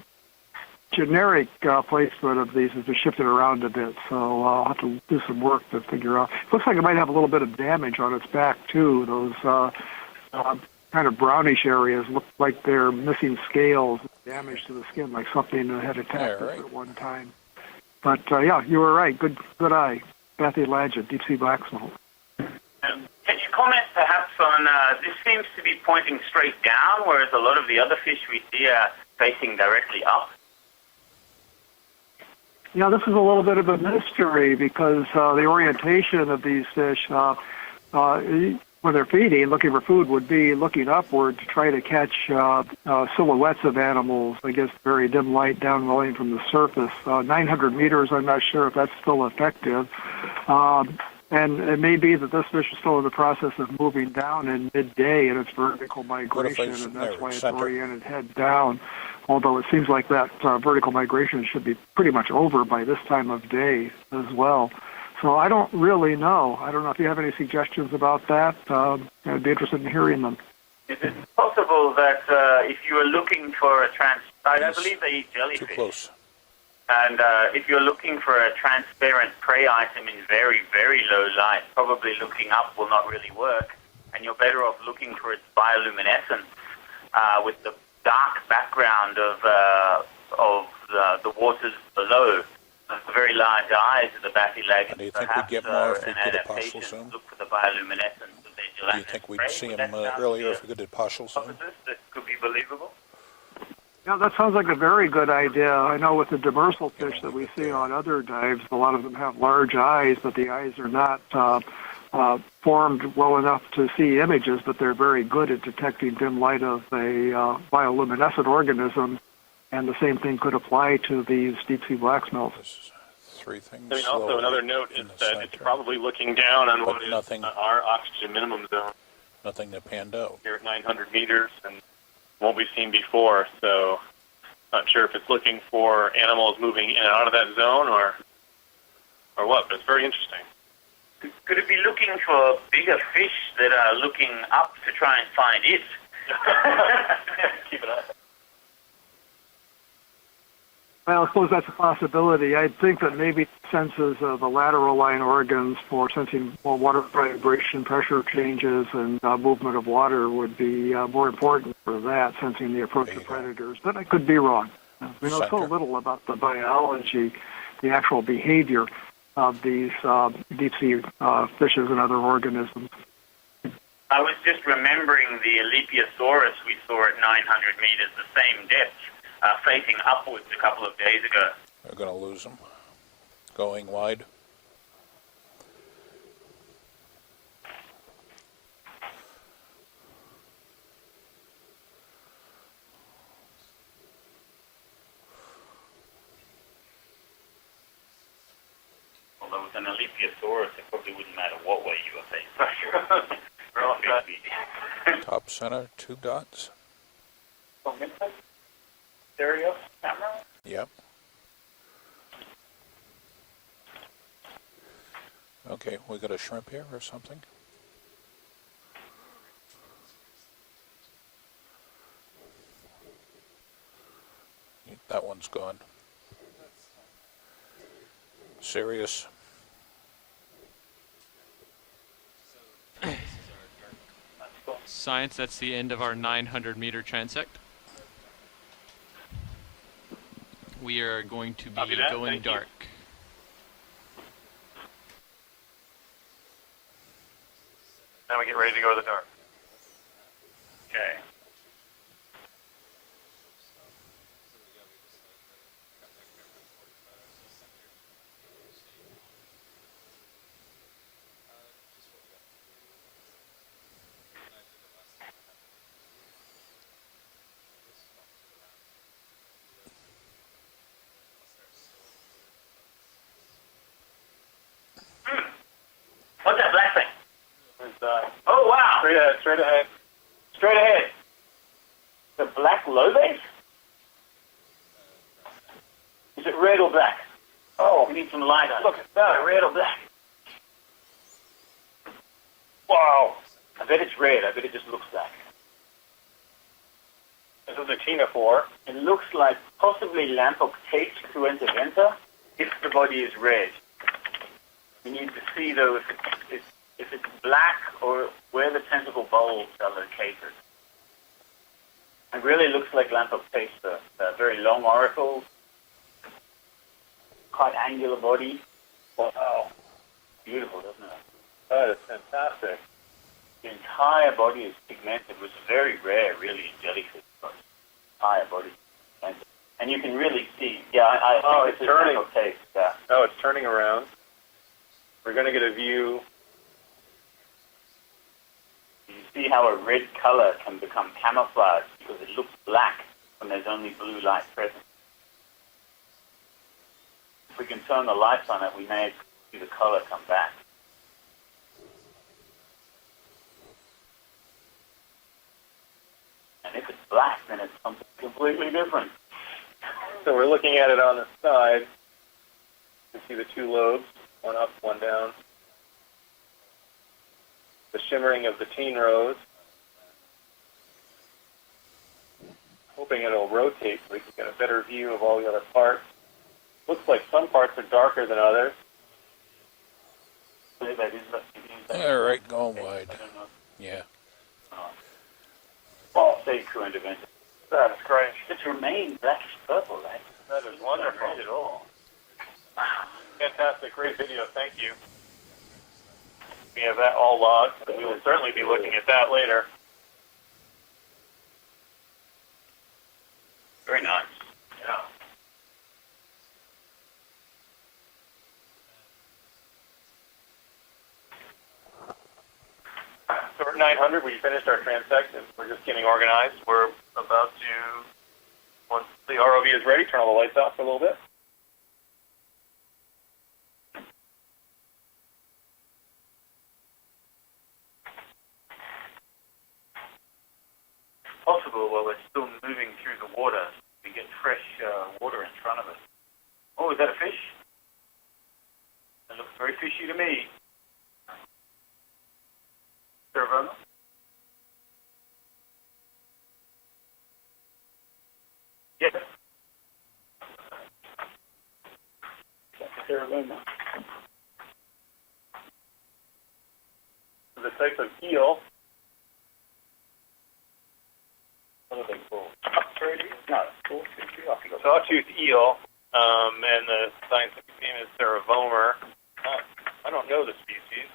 generic placement of these has been shifted around a bit, so I'll have to do some work to figure out. Looks like it might have a little bit of damage on its back too. Those kind of brownish areas look like they're missing scales, damage to the skin, like something had attacked it at one time. But yeah, you were right. Good eye. Bathylagia, deep sea black smoke. Can you comment perhaps on this seems to be pointing straight down, whereas a lot of the other fish we see are facing directly up? Yeah, this is a little bit of a mystery because the orientation of these fish, when they're feeding, looking for food, would be looking upward to try to catch silhouettes of animals against very dim light downwelling from the surface. 900 meters, I'm not sure if that's still effective. And it may be that this fish is still in the process of moving down in midday in its vertical migration, and that's why it's oriented head down. Although it seems like that vertical migration should be pretty much over by this time of day as well. So I don't really know. I don't know if you have any suggestions about that. I'd be interested in hearing them. Is it possible that if you are looking for a I believe they eat jellyfish. Too close. And if you're looking for a transparent prey item in very, very low light, probably looking up will not really work. And you're better off looking for its bioluminescence with the dark background of the waters below. The very large eyes of the Bathylagus. Do you think we'd get more if we did a partial zoom? Look for the bioluminescence of their gelatinous Do you think we'd see them earlier if we did a partial zoom? That could be believable. Yeah, that sounds like a very good idea. I know with the demersal fish that we see on other dives, a lot of them have large eyes, but the eyes are not formed well enough to see images, but they're very good at detecting dim light of a bioluminescent organism. And the same thing could apply to these deep sea black smelts. Three things. I mean, also another note is that it's probably looking down on what is our oxygen minimum zone. Nothing that panned out. Here at 900 meters and won't be seen before, so not sure if it's looking for animals moving in and out of that zone or what, but it's very interesting. Could it be looking for bigger fish that are looking up to try and find it? Keep it up. Well, I suppose that's a possibility. I think that maybe senses of the lateral line organs for sensing more water vibration, pressure changes, and movement of water would be more important for that, sensing the approach of predators. But I could be wrong. We know so little about the biology, the actual behavior of these deep sea fishes and other organisms. I was just remembering the Alephiosaurus we saw at 900 meters, the same depth. Facing upwards a couple of days ago. We're going to lose them. Going wide. Although with an Alephiosaurus, it probably wouldn't matter what way you were facing. Top center, 2 dots. Stereo camera? Yep. Okay, we got a shrimp here or something? That one's gone. Serious. Science, that's the end of our 900 meter transect. We are going to be going dark. Now we get ready to go to the dark. Okay. What's that black thing? Oh, wow. Straight ahead, straight ahead. Straight ahead. The black low base? Is it red or black? Oh, we need some light on it. Look at that. Red or black? Wow. I bet it's red. I bet it just looks black. This is a Tina 4. It looks like possibly Lampoctate cruentaventa if the body is red. We need to see, though, if it's black or where the tentacle bulbs are located. It really looks like Lampoctate, the very long auricles, quite angular body. Wow. Beautiful, doesn't it? That is fantastic. The entire body is pigmented, which is very rare, really, in jellyfish. Entire body pigmented. And you can really see, I think it's turning. Taste, yeah. Oh, it's turning around. We're going to get a view. You see how a red color can become camouflage because it looks black when there's only blue light present. If we can turn the lights on it, we may see the color come back. And if it's black, then it's something completely different. So we're looking at it on the side. You can see the two lobes, one up, one down. The shimmering of the teen rose. Hoping it'll rotate so we can get a better view of all the other parts. Looks like some parts are darker than others. All right, going wide. Yeah. Well, say cruentaventa. That's great. It's remained blackish purple, right? That is wonderful. Not red at all. Fantastic, great video, thank you. We have that all logged, and we will certainly be looking at that later. Very nice. Yeah. So we're at 900, we finished our transect, and we're just getting organized. We're about to, once the ROV is ready, turn all the lights off for a little bit. Possible while we're still moving through the water, we get fresh water in front of us. Oh, is that a fish? That looks very fishy to me. Ceravoma? Yes. Ceravoma. The type of eel. What are they called? No, Sawtooth eel, and the scientific name is Ceravoma. I don't know the species.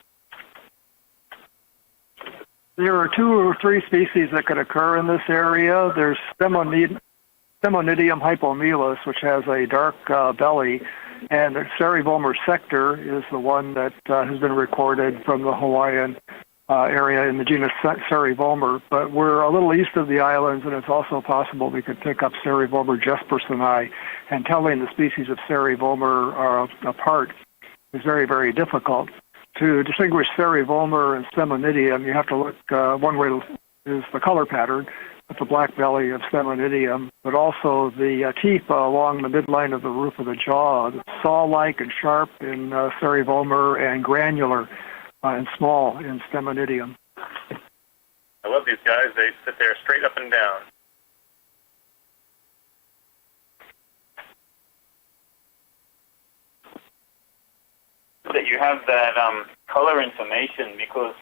There are 2 or 3 species that could occur in this area. There's Stemonidium hypomelis, which has a dark belly, and the Ceravoma sector is the one that has been recorded from the Hawaiian area in the genus Ceravoma. But we're a little east of the islands, and it's also possible we could pick up Ceravoma jespersoni, and telling the species of Ceravoma apart is very, very difficult. To distinguish Ceravoma and Stemonidium, you have to look, one way is the color pattern, with the black belly of Stemonidium, but also the teeth along the midline of the roof of the jaw, saw-like and sharp in Ceravoma and granular and small in Stemonidium. I love these guys. They sit there straight up and down. That you have that color information, because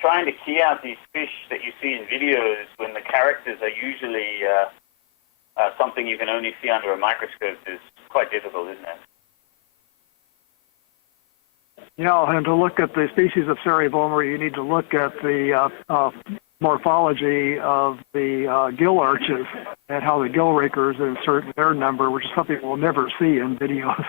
trying to key out these fish that you see in videos when the characters are usually something you can only see under a microscope is quite difficult, isn't it? Yeah, and to look at the species of Ceravoma, you need to look at the morphology of the gill arches and how the gill rakers insert their number, which is something we'll never see in videos.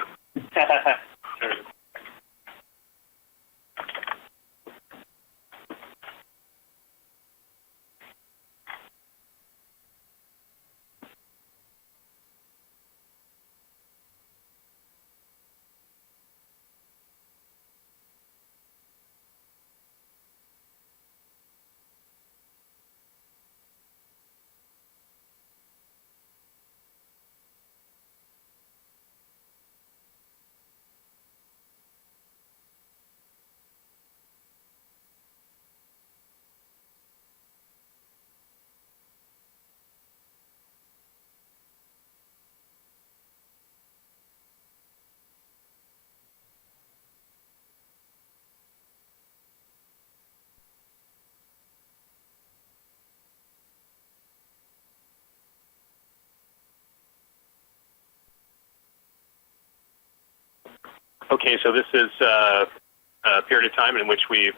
Okay, so this is a period of time in which we've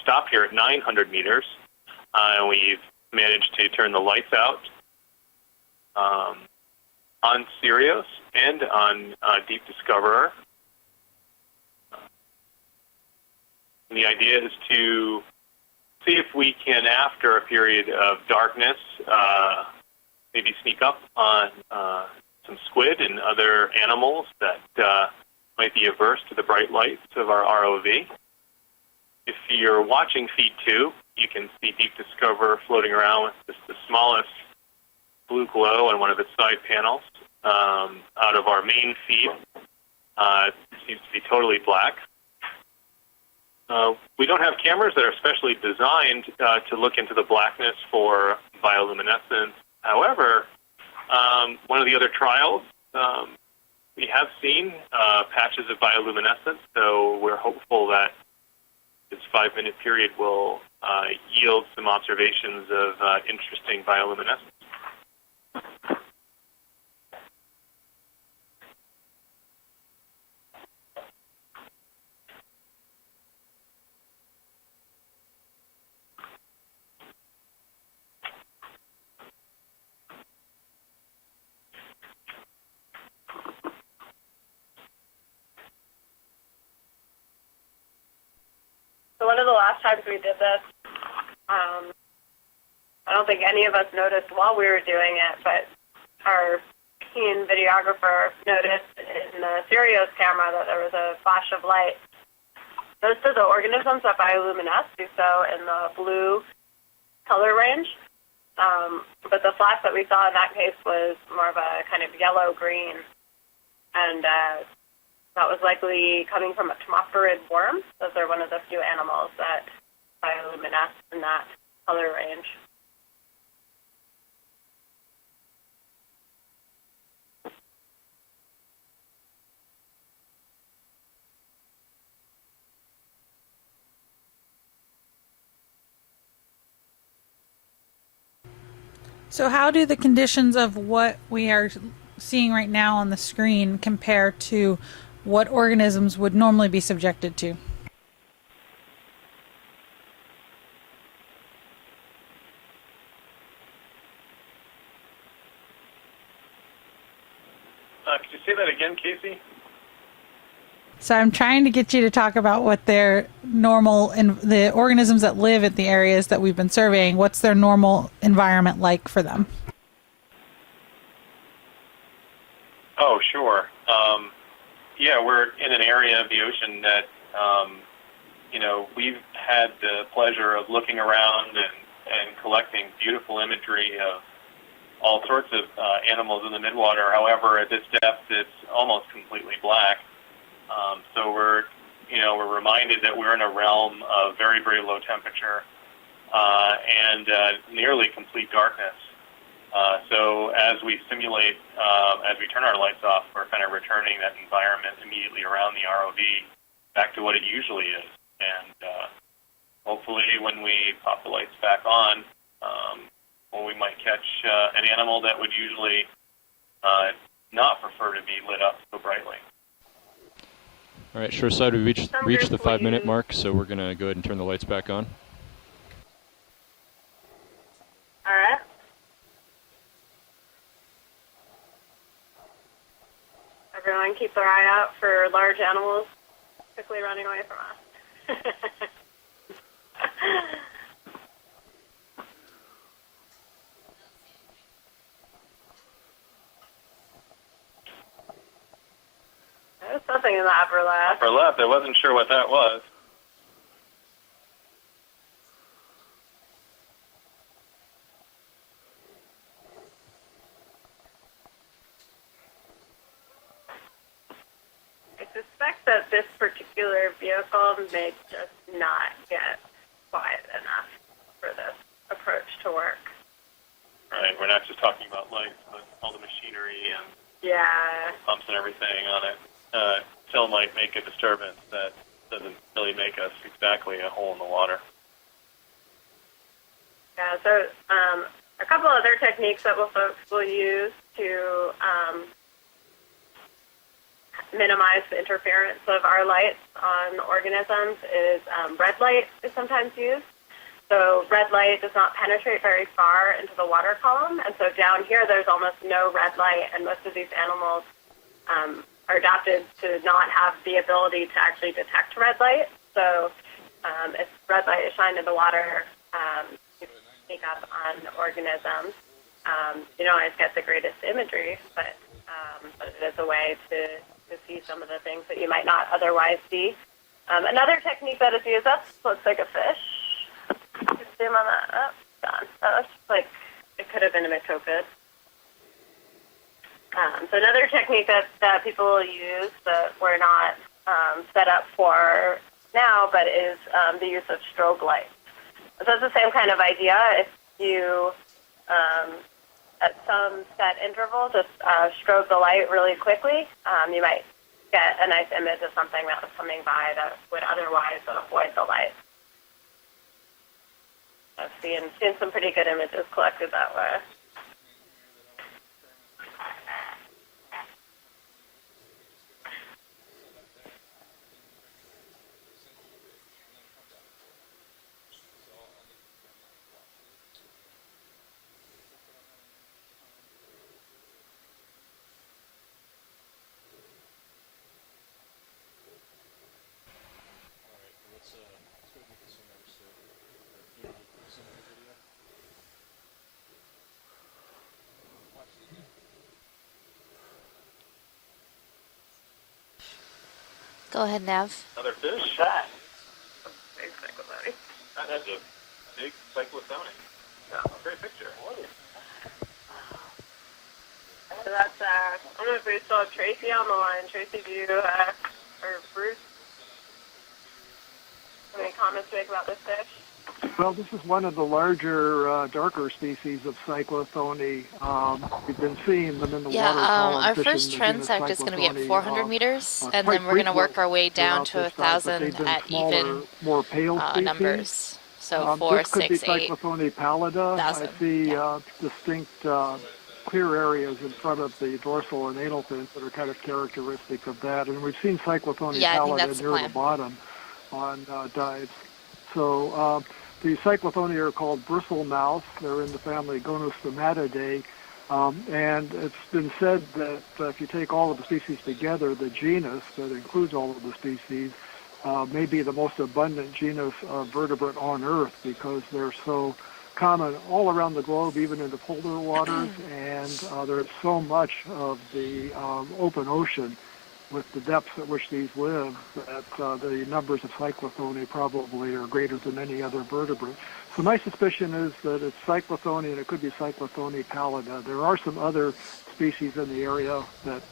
stopped here at 900 meters. We've managed to turn the lights out on Sirius and on Deep Discoverer. And the idea is to see if we can, after a period of darkness, maybe sneak up on some squid and other animals that might be averse to the bright lights of our ROV. If you're watching feed 2, you can see Deep Discoverer floating around with just the smallest blue glow on one of its side panels. Out of our main feed, it seems to be totally black. We don't have cameras that are specially designed to look into the blackness for bioluminescence. However, one of the other trials, we have seen patches of bioluminescence, so we're hopeful that this 5-minute period will yield some observations of interesting bioluminescence. So one of the last times we did this, I don't think any of us noticed while we were doing it, but our keen videographer noticed in the Sirius camera that there was a flash of light. Most of the organisms that bioluminesce do so in the blue color range, but the flash that we saw in that case was more of a kind of yellow-green, and that was likely coming from a tomopterid worm. Those are one of the few animals that bioluminesce in that color range. So how do the conditions of what we are seeing right now on the screen compare to what organisms would normally be subjected to? Could you say that again, Casey? So I'm trying to get you to talk about what their normal, the organisms that live at the areas that we've been surveying, what's their normal environment like for them? Oh, sure. Yeah, we're in an area of the ocean that, we've had the pleasure of looking around and collecting beautiful imagery of all sorts of animals in the midwater. However, at this depth, it's almost completely black. So we're reminded that we're in a realm of very, very low temperature and nearly complete darkness. So as we simulate, as we turn our lights off, we're kind of returning that environment immediately around the ROV back to what it usually is. And hopefully when we pop the lights back on, we might catch an animal that would usually not prefer to be lit up so brightly. All right, shoreside, we reached the 5-minute mark, so we're going to go ahead and turn the lights back on. All right. Everyone keep their eye out for large animals quickly running away from us. There's something in the upper left. Upper left, I wasn't sure what that was. I suspect that this particular vehicle may just not get quiet enough for this approach to work. Right, we're not just talking about lights, but all the machinery and Yeah. pumps and everything on it. Still might make a disturbance that doesn't really make us exactly a hole in the water. Yeah, so a couple other techniques that folks will use to minimize the interference of our lights on organisms is red light is sometimes used. So red light does not penetrate very far into the water column, and so down here there's almost no red light, and most of these animals are adapted to not have the ability to actually detect red light. So if red light is shined in the water, you sneak up on organisms. You don't always get the greatest imagery, but it is a way to see some of the things that you might not otherwise see. Another technique that is used, that looks like a fish. Zoom on that. Oh, gone. That looks like it could have been a mitopid. So another technique that people use that we're not set up for now, but is the use of strobe lights. So it's the same kind of idea. If you, at some set interval, just strobe the light really quickly, you might get a nice image of something that was coming by that would otherwise avoid the light. I've seen some pretty good images collected that way. Go ahead, Nav. Another fish? That. Big cyclotony. That's a big cyclotony. Yeah, great picture. So that's, I don't know if we still have Tracy on the line. Tracy, do you, or Bruce, have any comments to make about this fish? Well, this is one of the larger, darker species of cyclothony. We've been seeing them in the water. Our first transect is going to be at 400 meters, and then we're going to work our way down to 1,000 at even more pale numbers. So 4, 6, 8. This could be Cyclothony pallida. 1,000. I see distinct clear areas in front of the dorsal and anal fins that are kind of characteristic of that. And we've seen Cyclothony pallida near the bottom on dives. So the cyclothony are called bristlemouth. They're in the family Gonostomatidae. And it's been said that if you take all of the species together, the genus that includes all of the species may be the most abundant genus of vertebrate on Earth because they're so common all around the globe, even in the polar waters, and there's so much of the open ocean with the depths at which these live that the numbers of cyclothony probably are greater than any other vertebrate. So my suspicion is that it's cyclothony, and it could be Cyclothony pallida. There are some other species in the area that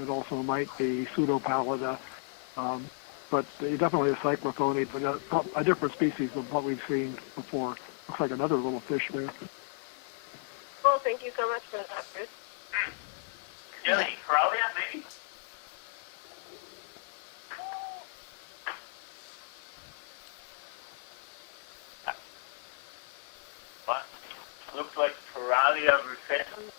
it also might be pseudopallida, but definitely a cyclothony, but a different species than what we've seen before. Looks like another little fish there. Well, thank you so much for that, Bruce. Jelly, Coralia, maybe? What? Looks like Coralia rufescens.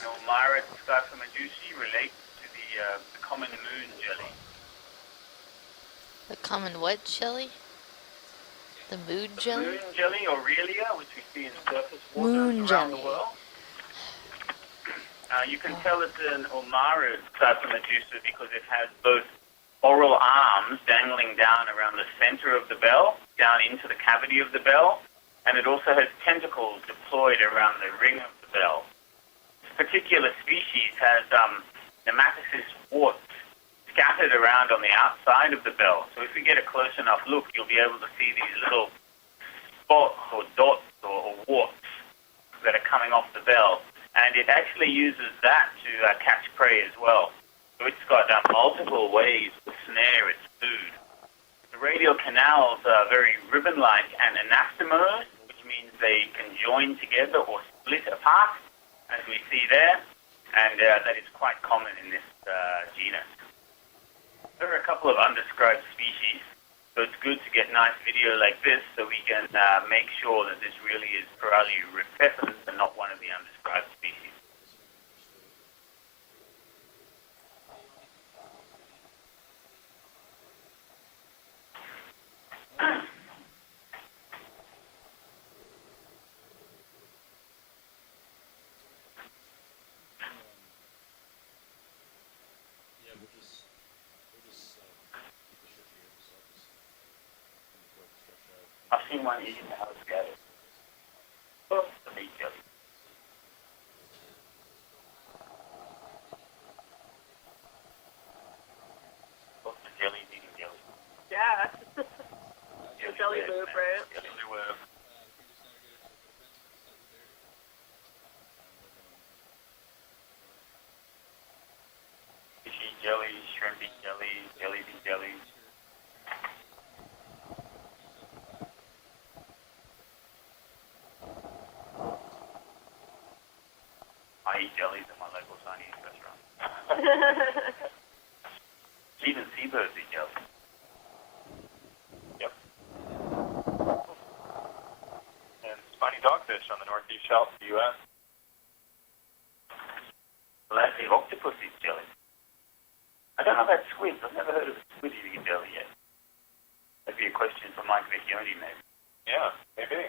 Nomara scarsomedusi relates to the common moon jelly. The common what jelly? The mood jelly? Moon jelly, Aurelia, which we see in surface water Moon around jelly. the world. You can tell it's an Omara Scarsomedusa because it has both oral arms dangling down around the center of the bell, down into the cavity of the bell, and it also has tentacles deployed around the ring of the bell. This particular species has nematocyst warts scattered around on the outside of the bell. So if you get a close enough look, you'll be able to see these little spots or dots or warts that are coming off the bell. And it actually uses that to catch prey as well. So it's got multiple ways to snare its food. The radial canals are very ribbon-like and anastomose, which means they can join together or split apart, as we see there. And that is quite common in this genus. There are a couple of undescribed species, so it's good to get nice video like this so we can make sure that this really is Coralia rufescens and not one of the undescribed species. I've seen one eating the house jelly. Oh, the meat jelly. Oh, the jelly's eating jelly. Yeah. Jelly web, loop, man. right? Jelly web. Fishy jelly, shrimpy jelly, jelly bean jelly. I eat jellies at my local Chinese restaurant. Even seabirds eat jelly. Yep. And spiny dogfish on the northeast shelf of the U.S. Well, actually, octopus eats jelly. I don't know about squids. I've never heard of a squid eating jelly yet. That'd be a question for Mike Vecchione, maybe. Yeah, maybe.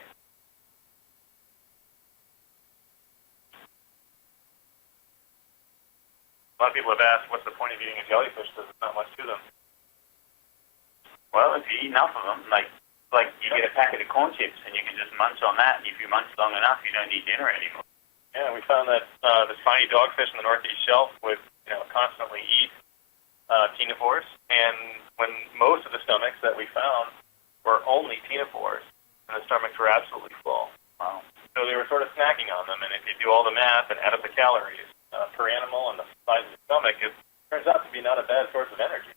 A lot of people have asked, what's the point of eating a jellyfish? There's not much to them. Well, if you eat enough of them, like you get a packet of corn chips and you can just munch on that, and if you munch long enough, you don't need dinner anymore. Yeah, we found that the spiny dogfish on the northeast shelf would, constantly eat ctenophores, and when most of the stomachs that we found were only ctenophores, and the stomachs were absolutely full. Wow. So they were sort of snacking on them, and if you do all the math and add up the calories per animal and the size of the stomach, it turns out to be not a bad source of energy.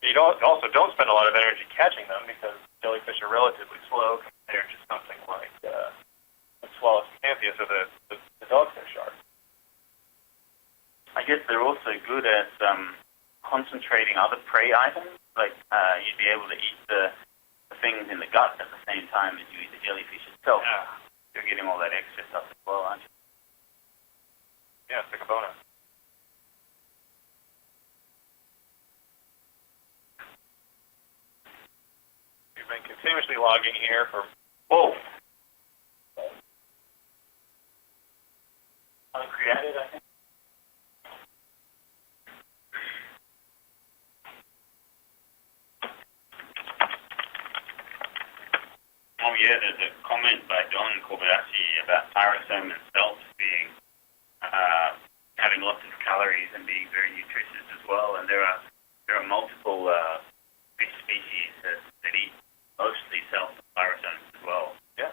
You also don't spend a lot of energy catching them because jellyfish are relatively slow compared to something like Swallow's Canthias or the dogfish are. I guess they're also good at concentrating other prey items. Like you'd be able to eat the things in the gut at the same time as you eat the jellyfish itself. Yeah. You're getting all that extra stuff as well, aren't you? Yeah, it's like a bonus. We've been continuously logging here for... Whoa! Uncreated, I think. Oh yeah, there's a comment by Don Kobayashi about pyrosome and salts being having lots of calories and being very nutritious as well. And there are multiple fish species that eat mostly salts and pyrosomes as well. Yeah.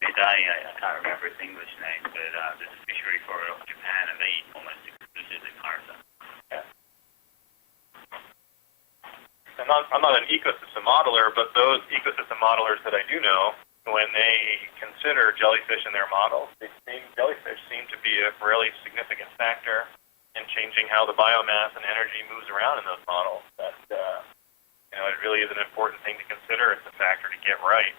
I can't remember its English name, but there's a fishery for it off Japan, and they eat almost exclusively pyrosomes. Yeah. And I'm not an ecosystem modeler, but those ecosystem modelers that I do know, when they consider jellyfish in their models, jellyfish seem to be a really significant factor in changing how the biomass and energy moves around in those models. That it really is an important thing to consider. It's a factor to get right.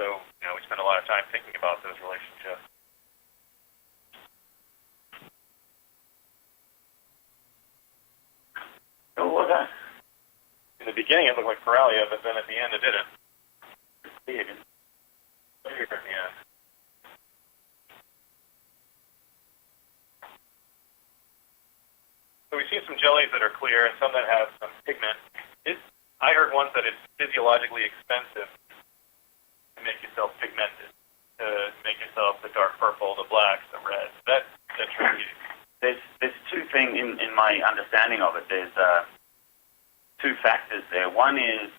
So we spend a lot of time thinking about those relationships. So what was that? In the beginning, it looked like Coralia, but then at the end, it didn't. It didn't. Later at the end. So we've seen some jellies that are clear and some that have some pigment. I heard once that it's physiologically expensive to make yourself pigmented, to make yourself the dark purple, the blacks, the reds. That's tricky. There's two things in my understanding of it. There's two factors there. One is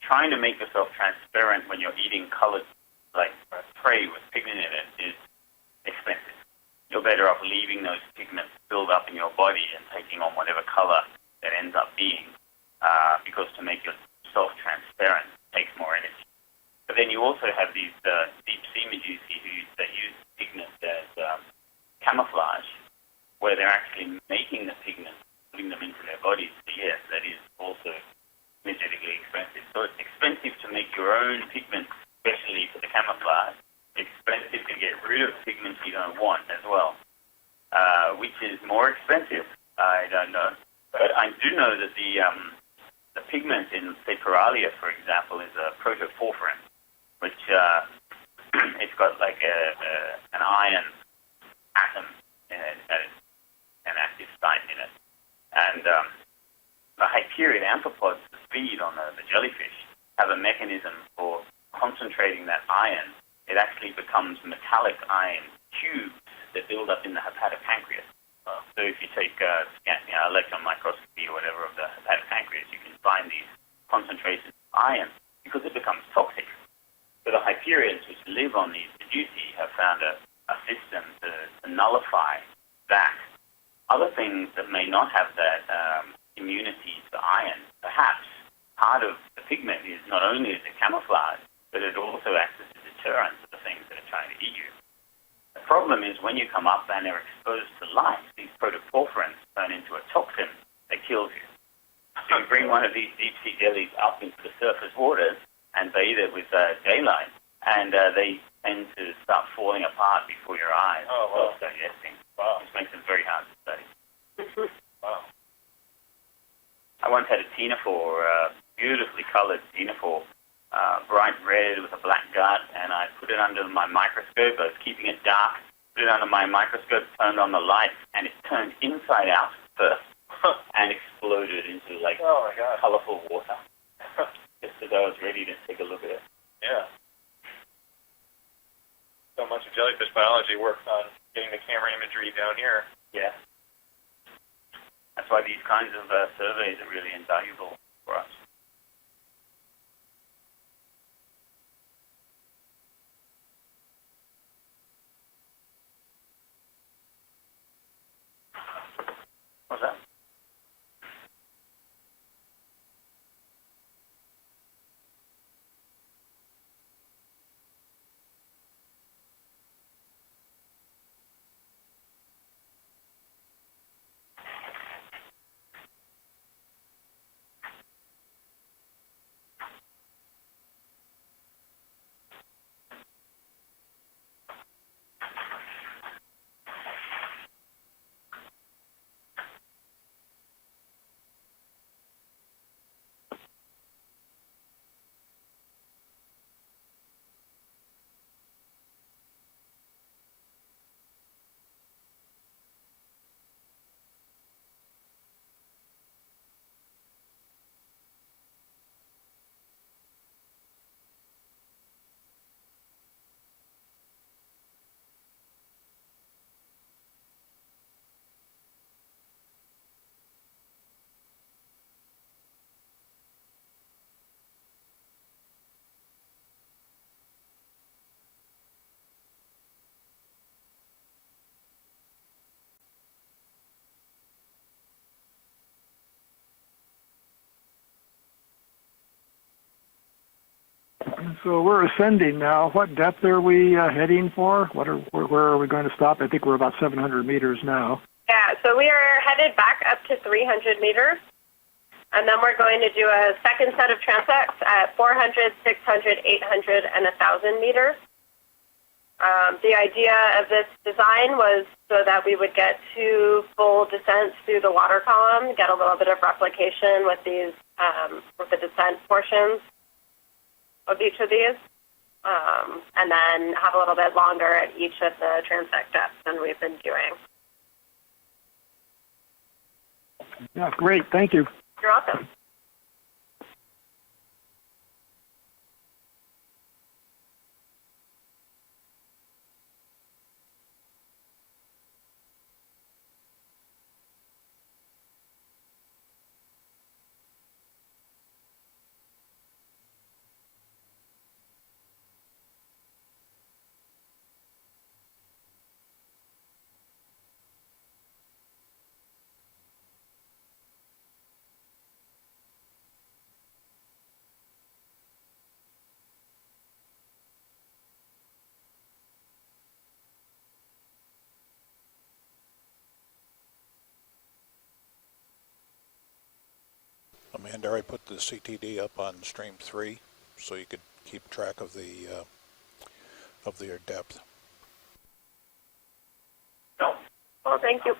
trying to make yourself transparent when you're eating colored, like prey with pigment in it, is expensive. You're better off leaving those pigments build up in your body and taking on whatever color that ends up being, because to make yourself transparent takes more energy. But then you also have these deep sea medusae that use pigment as camouflage, where they're actually making the pigment, putting them into their bodies. So yes, that is also energetically expensive. So it's expensive to make your own pigment, especially for the camouflage. Expensive to get rid of pigments you don't want as well. Which is more expensive? I don't know. But I do know that the pigment in, say, Coralia, for example, is a protoporphyrin, which it's got like an iron atom in it, an active site in it. And the Hyperiid amphipods feed on the jellyfish. have a mechanism for concentrating that iron. It actually becomes metallic iron cubes that build up in the hepatopancreas. So if you take electron microscopy or whatever of the hepatopancreas, you can find these concentrations of iron because it becomes toxic. So the Hyperions, which live on these medusae, have found a system to nullify that. Other things that may not have that immunity to iron, perhaps part of the pigment is not only is it camouflage, but it also acts as a deterrent to the things that are trying to eat you. The problem is when you come up and are exposed to light, these protoporphyrins turn into a toxin that kills you. So you bring one of these deep sea jellies up into the surface waters and bathe it with daylight, and they tend to start falling apart before your eyes. Oh, wow. Digesting. Wow. This makes them very hard to study. Wow. I once had a ctenophore, beautifully colored ctenophore, bright red with a black gut, and I put it under my microscope. I was keeping it dark, put it under my microscope, turned on the light, and it turned inside out first and exploded into colorful water. Just as I was ready to take a look at it. Yeah. So much of jellyfish biology works on getting the camera imagery down here. Yeah. That's why these kinds of surveys are really invaluable for us. What's that? So we're ascending now. What depth are we heading for? Where are we going to stop? I think we're about 700 meters now. Yeah, so we are headed back up to 300 meters, and then we're going to do a second set of transects at 400, 600, 800, and 1,000 meters. The idea of this design was so that we would get 2 full descents through the water column, get a little bit of replication with these with the descent portions of each of these, and then have a little bit longer at each of the transect depths than we've been doing. Yeah, great. Thank you. You're welcome. Amanda, I put the CTD up on stream 3 so you could keep track of their depth. Well, thank you.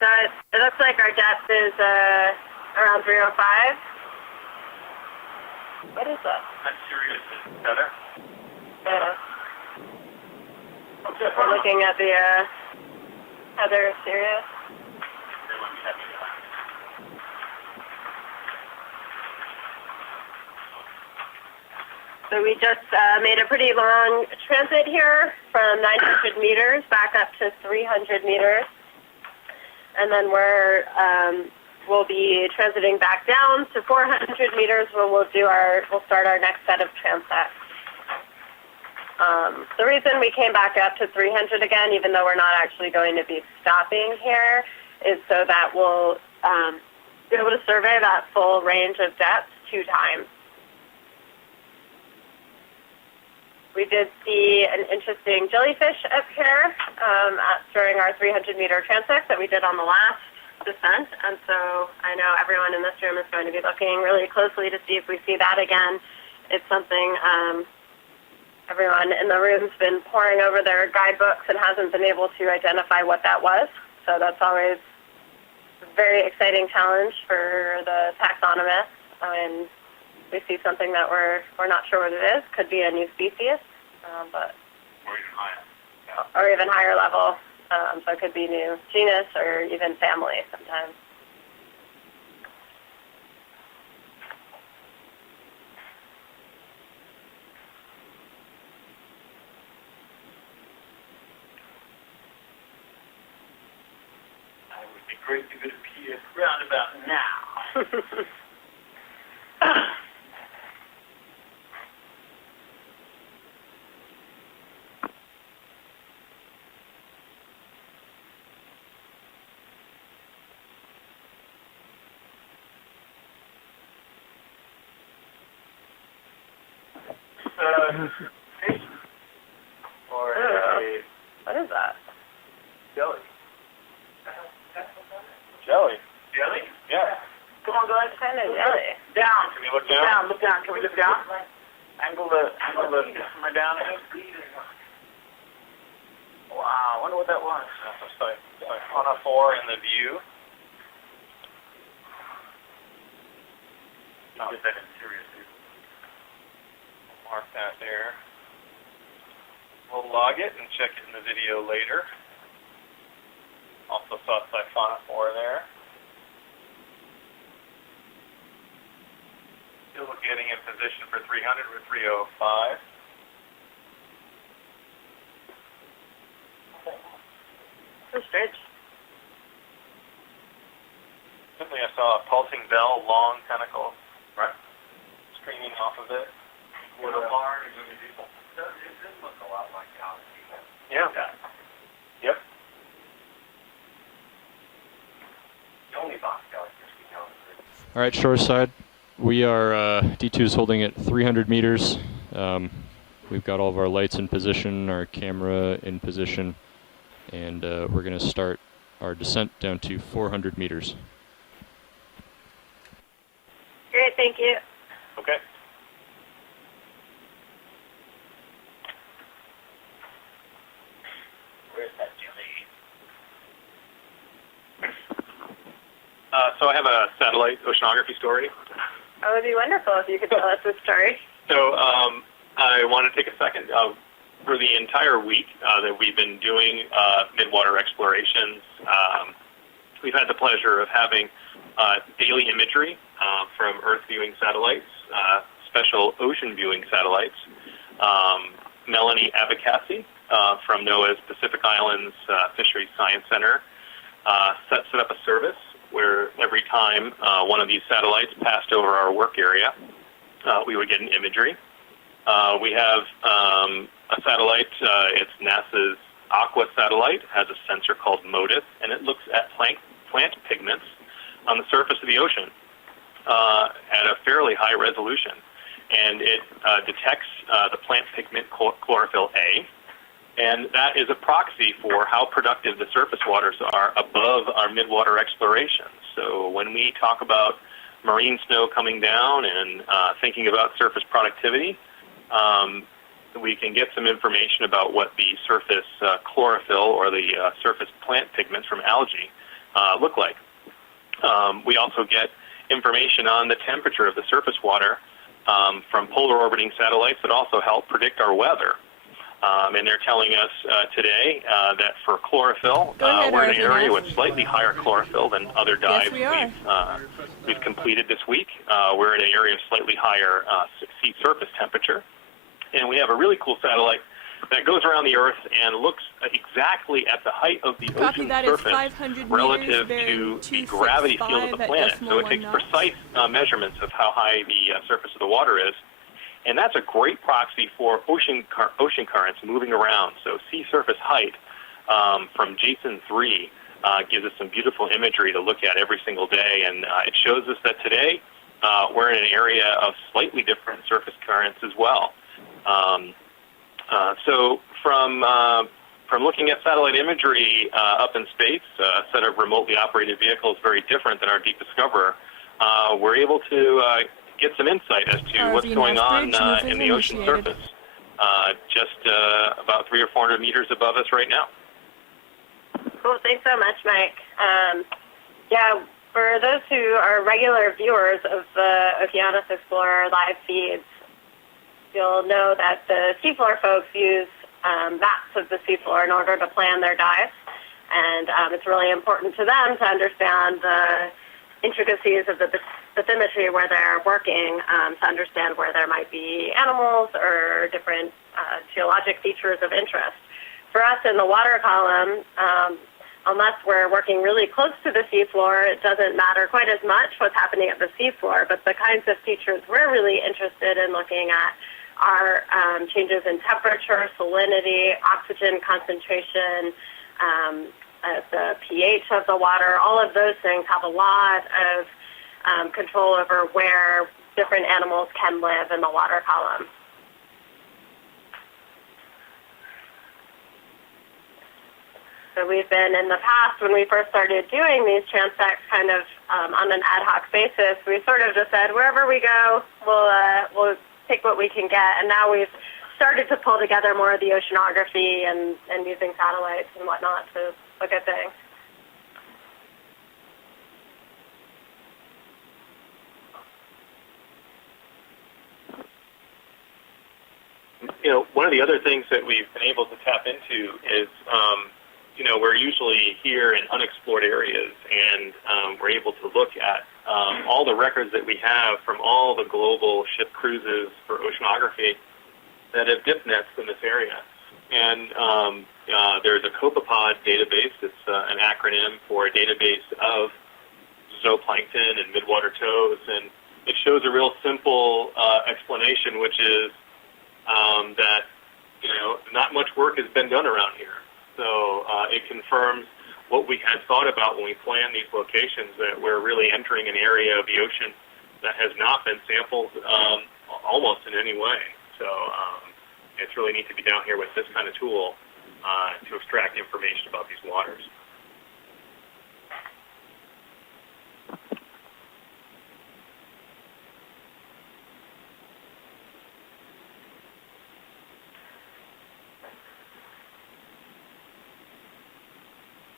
So it looks like our depth is around 305. What is that? I'm serious, Heather. Yeah. We're looking at the Heather Sirius. So we just made a pretty long transit here from 900 meters back up to 300 meters. And then we'll be transiting back down to 400 meters where we'll start our next set of transects. The reason we came back up to 300 again, even though we're not actually going to be stopping here, is so that we'll be able to survey that full range of depth 2 times. We did see an interesting jellyfish up here during our 300-meter transect that we did on the last descent, and so I know everyone in this room is going to be looking really closely to see if we see that again. It's something everyone in the room's been poring over their guidebooks and hasn't been able to identify what that was, so that's always a very exciting challenge for the taxonomists. We see something that we're not sure what it is. Could be a new species, but or even higher level. So it could be new genus or even family sometimes. It would be great to get a pee round about now. Or what is that? Jelly. Jelly? Jelly? Yeah. Come on, guys. Kind of jelly. Down. Can you look down? Down. Look down. Can we look down? Angle the camera down a bit. Wow, I wonder what that was. That's a fauna 4 in the view. I'll get that in seriously. Mark that there. We'll log it and check it in the video later. Also saw Fauna 4 there. Still getting in position for 300 with 305. So strange. Simply I saw a pulsing bell, long tentacles, right, streaming off of it. What a barn is moving people. It does look a lot like galaxy. Yeah. Yep. The only box galaxies we know. All right, shoreside. We are D2 is holding at 300 meters. We've got all of our lights in position, our camera in position, and we're going to start our descent down to 400 meters. Great, thank you. Okay. Where's that jelly? So I have a satellite oceanography story. That would be wonderful if you could tell us the story. So I want to take a second. For the entire week that we've been doing midwater explorations, we've had the pleasure of having daily imagery from Earth viewing satellites, special ocean viewing satellites. Melanie Abacassi from NOAA's Pacific Islands Fisheries Science Center set up a service where every time one of these satellites passed over our work area, we would get an imagery. We have a satellite, it's NASA's Aqua satellite, has a sensor called MODIS, and it looks at plant pigments on the surface of the ocean at a fairly high resolution. And it detects the plant pigment chlorophyll A, and that is a proxy for how productive the surface waters are above our midwater exploration. So when we talk about marine snow coming down and thinking about surface productivity, we can get some information about what the surface chlorophyll or the surface plant pigments from algae look like. We also get information on the temperature of the surface water from polar orbiting satellites that also help predict our weather. And they're telling us today that for chlorophyll, we're in an area with slightly higher chlorophyll than other dives we've completed this week. We're in an area of slightly higher sea surface temperature. And we have a really cool satellite that goes around the Earth and looks exactly at the height of the ocean surface relative to the gravity field of the planet. So it takes precise measurements of how high the surface of the water is. And that's a great proxy for ocean currents moving around. So sea surface height from JSON-3 gives us some beautiful imagery to look at every single day. And it shows us that today we're in an area of slightly different surface currents as well. So from looking at satellite imagery up in space, a set of remotely operated vehicles very different than our Deep Discoverer, we're able to get some insight as to what's going on in the ocean surface, just about 300 or 400 meters above us right now. Cool. Thanks so much, Mike. Yeah, for those who are regular viewers of the Okeanos Explorer live feeds, you'll know that the seafloor folks use maps of the seafloor in order to plan their dives. And it's really important to them to understand the intricacies of the bathymetry where they're working, to understand where there might be animals or different geologic features of interest. For us in the water column, unless we're working really close to the seafloor, it doesn't matter quite as much what's happening at the seafloor, but the kinds of features we're really interested in looking at are changes in temperature, salinity, oxygen concentration, the pH of the water. All of those things have a lot of control over where different animals can live in the water column. So we've been, in the past, when we first started doing these transects kind of on an ad hoc basis, we sort of just said, wherever we go, we'll take what we can get. And now we've started to pull together more of the oceanography and using satellites and whatnot to look at things. You know, one of the other things that we've been able to tap into is, you know, we're usually here in unexplored areas, and we're able to look at all the records that we have from all the global ship cruises for oceanography that have dip nets in this area. And there's a copepod database. It's an acronym for a database of zooplankton and midwater toads, and it shows a real simple explanation, which is that, you know, not much work has been done around here. So it confirms what we had thought about when we planned these locations, that we're really entering an area of the ocean that has not been sampled almost in any way. So it's really neat to be down here with this kind of tool to extract information about these waters.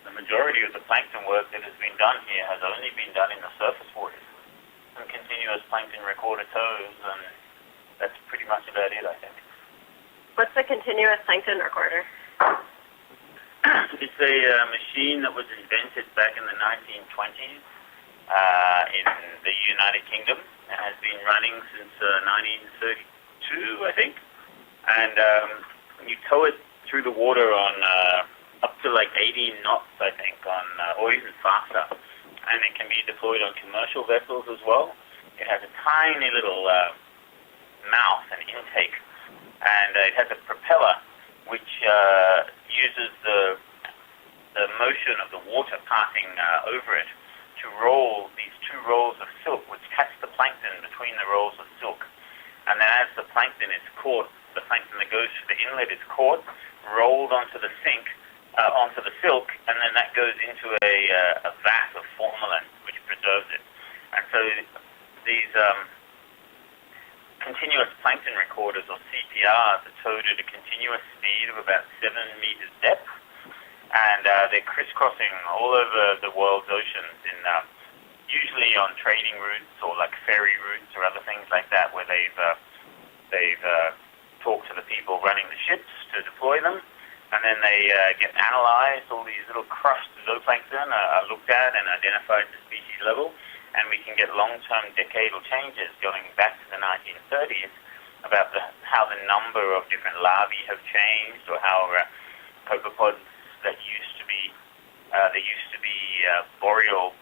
The majority of the plankton work that has been done here has only been done in the surface waters. Some continuous plankton recorder tows, and that's pretty much about it, I think. What's the continuous plankton recorder? It's a machine that was invented back in the 1920s in the United Kingdom, and has been running since 1932, I think. And you tow it through the water on up to like 18 knots, I think, on or even faster. And it can be deployed on commercial vessels as well. It has a tiny little mouth and intake, and it has a propeller which uses the motion of the water passing over it to roll these two rolls of silk, which catch the plankton between the rolls of silk. And then as the plankton is caught, the plankton that goes through the inlet is caught, rolled onto the sink, onto the silk, and then that goes into a vat of formalin, which preserves it. And so these continuous plankton recorders, or CPRs, are towed at a continuous speed of about 7 meters depth, and they're crisscrossing all over the world's oceans in usually on trading routes or like ferry routes or other things like that, where they've talked to the people running the ships to deploy them, and then they get analyzed. All these little crushed zooplankton are looked at and identified at the species level, and we can get long-term decadal changes going back to the 1930s about how the number of different larvae have changed, or how copepods that used to be boreal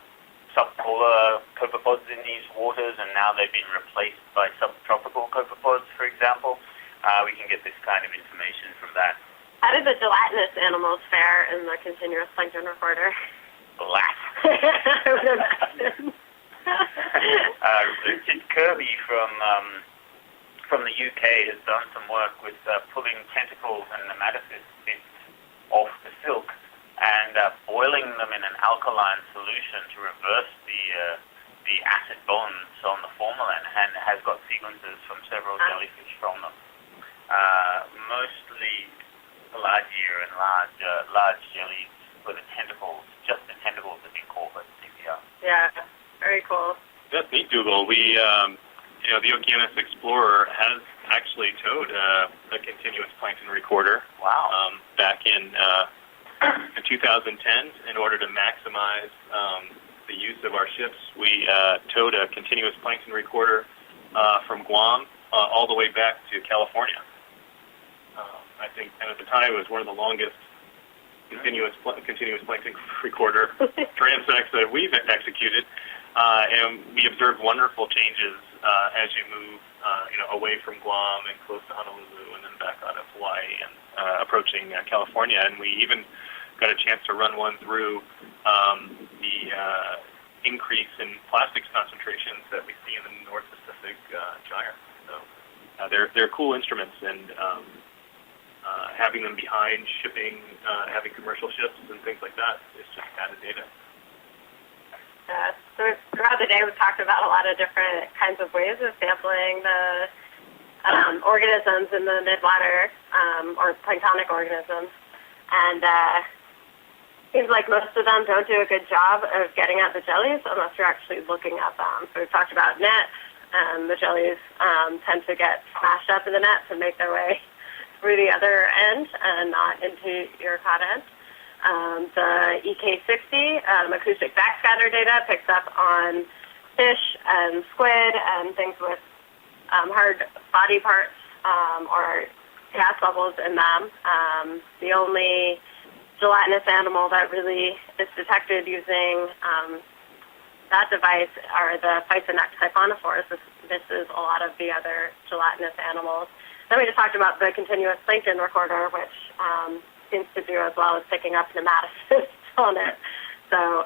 subpolar copepods in these waters, and now they've been replaced by subtropical copepods, for example. We can get this kind of information from that. How did the gelatinous animals fare in the continuous plankton recorder? Flat. I would imagine. Richard Kirby from the UK has done some work with pulling tentacles and nematocyst bits off the silk and boiling them in an alkaline solution to reverse the acid bonds on the formalin, and has got sequences from several jellyfish from them. Mostly pelagia and large jellies where the tentacles, just the tentacles have been caught by the CPR. Yeah, very cool. That's neat, Dougal. We, the Okeanos Explorer has actually towed a continuous plankton recorder. Wow. Back in 2010, in order to maximize the use of our ships, we towed a continuous plankton recorder from Guam all the way back to California. I think, and at the time, it was one of the longest continuous plankton recorder transects that we've executed, and we observed wonderful changes as you move, away from Guam and close to Honolulu, and then back out of Hawaii and approaching California. And we even got a chance to run one through the increase in plastics concentrations that we see in the North Pacific gyre. So they're cool instruments, and having them behind shipping, having commercial ships and things like that is just added data. So throughout the day, we've talked about a lot of different kinds of ways of sampling the organisms in the midwater, or planktonic organisms. And seems like most of them don't do a good job of getting at the jellies unless you're actually looking at them. So we've talked about nets, and the jellies tend to get smashed up in the nets and make their way through the other end and not into your caught end. The EK60 acoustic backscatter data picks up on fish and squid and things with hard body parts or gas bubbles in them. The only gelatinous animal that really is detected using that device are the Physonex siphonophores. This is a lot of the other gelatinous animals. Then we just talked about the continuous plankton recorder, which seems to do as well as picking up nematocysts on it. So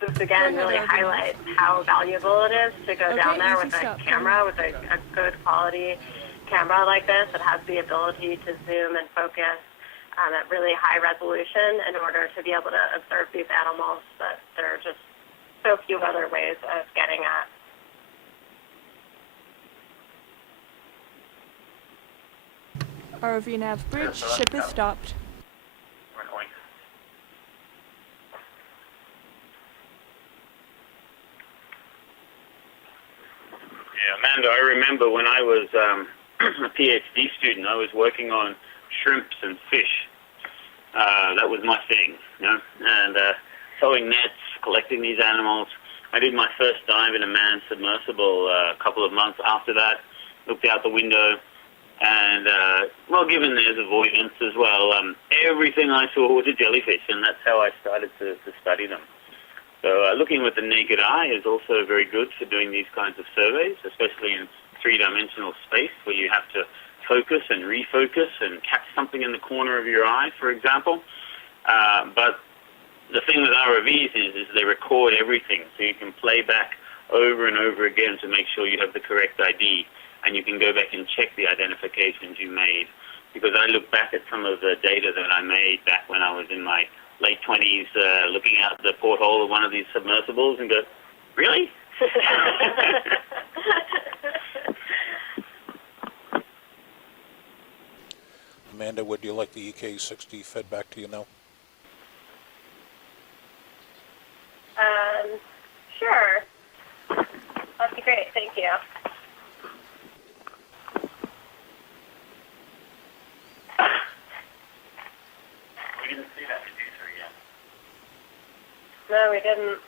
this again really highlights how valuable it is to go down there with a camera, with a good quality camera like this that has the ability to zoom and focus at really high resolution in order to be able to observe these animals that there are just so few other ways of getting at. ROV nav bridge, ship is stopped. Yeah, Amanda, I remember when I was a PhD student, I was working on shrimps and fish. That was my thing, and towing nets, collecting these animals. I did my first dive in a manned submersible a couple of months after that, looked out the window, and, given there's avoidance as well, everything I saw was a jellyfish, and that's how I started to study them. So looking with the naked eye is also very good for doing these kinds of surveys, especially in three-dimensional space where you have to focus and refocus and catch something in the corner of your eye, for example. But the thing with ROVs is they record everything, so you can play back over and over again to make sure you have the correct ID, and you can go back and check the identifications you made. Because I look back at some of the data that I made back when I was in my late 20s, looking out the porthole of one of these submersibles and go, really? Amanda, would you like the EK60 fed back to you now? didn't see that producer again. No, we didn't.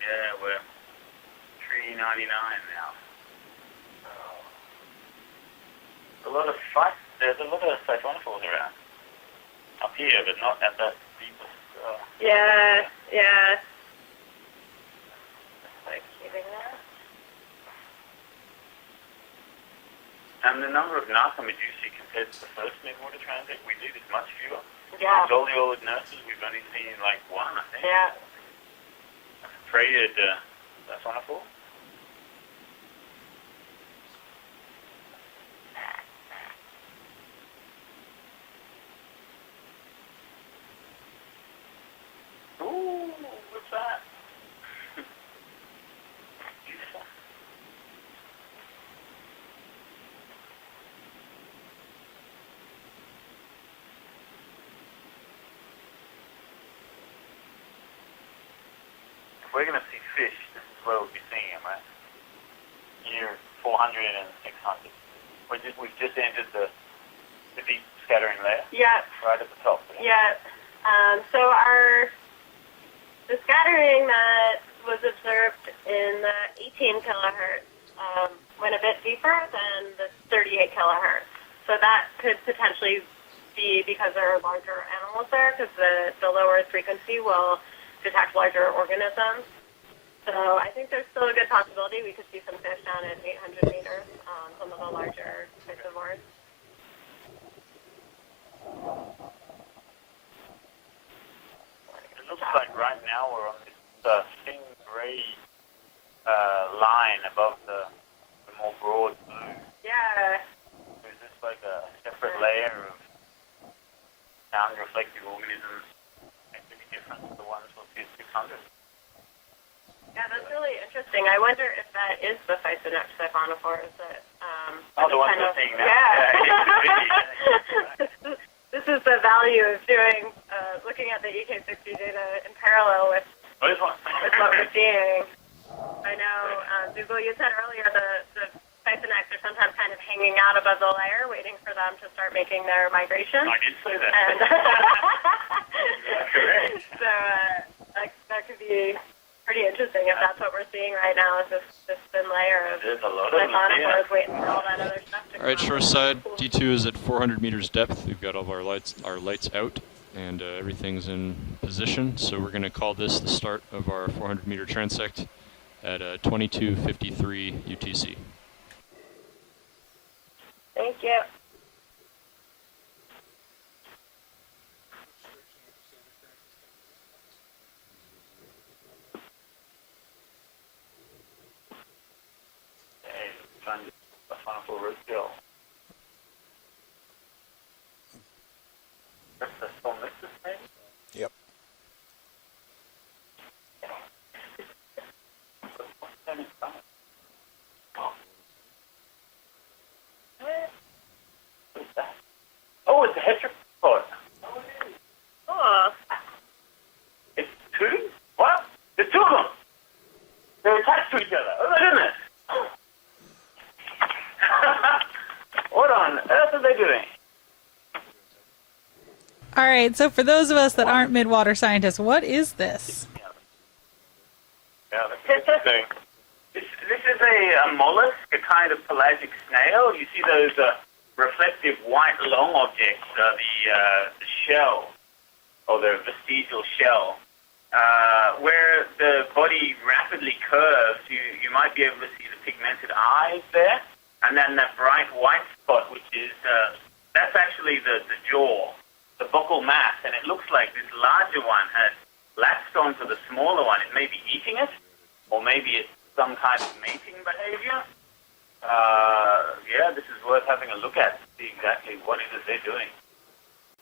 Yeah, we're 399 now. There's a lot of siphonophores around. Up here, but not at that deepest. Yeah, yeah. Like keeping that. And the number of narcomedusae compared to the first midwater transit we did is much fewer. Yeah. With all the old nurses, we've only seen like one, I think. Yeah. Traded siphonophore. Ooh, what's that? Beautiful. If we're going to see fish, this is where we'll be seeing them, right? Year 400 and 600. We've just entered the deep scattering layer. Yeah. Right at the top. Yeah. So the scattering that was observed in the 18 kilohertz went a bit deeper than the 38 kilohertz. So that could potentially be because there are larger animals there, because the lower frequency will detect larger organisms. So I think there's still a good possibility we could see some fish down at 800 meters, some of the larger piscivores. It looks like right now we're on this thin gray line above the more broad blue. Yeah. Is this like a separate layer of sound-reflective organisms actually different to the ones we'll see at 600? Yeah, that's really interesting. I wonder if that is the Physonex siphonophores that the ones we're seeing now. Yeah. This is the value of doing, looking at the EK60 data in parallel with what we're seeing. I know, Google, you said earlier the Physonex are sometimes kind of hanging out above the layer, waiting for them to start making their migration. I did say that. And Correct. so that could be pretty interesting if that's what we're seeing right now, is this thin layer of siphonophores waiting for all that other stuff to come. All right, shore side, D2 is at 400 meters depth. We've got all of our lights out, and everything's in position. So we're going to call this the start of our 400 meter transect at 22:53 UTC. Thank you. Trying to get a final root bill. That's the solmixus, maybe? Yep. What is that? Oh, it's a heteropod. Oh. It's two? What? There's two of them. They're attached to each other. Oh my goodness. What on earth are they doing? All right, so for those of us that aren't midwater scientists, what is this? Yeah, that's interesting. This is a mollusk, a kind of pelagic snail. You see those reflective white long objects, the shell, or the vestigial shell, where the body rapidly curves. You might be able to see the pigmented eyes there, and then that bright white spot, which is that's actually the jaw, the buccal mass, and it looks like this larger one has latched onto the smaller one. It may be eating it, or maybe it's some kind of mating behavior. Yeah, this is worth having a look at to see exactly what it is they're doing.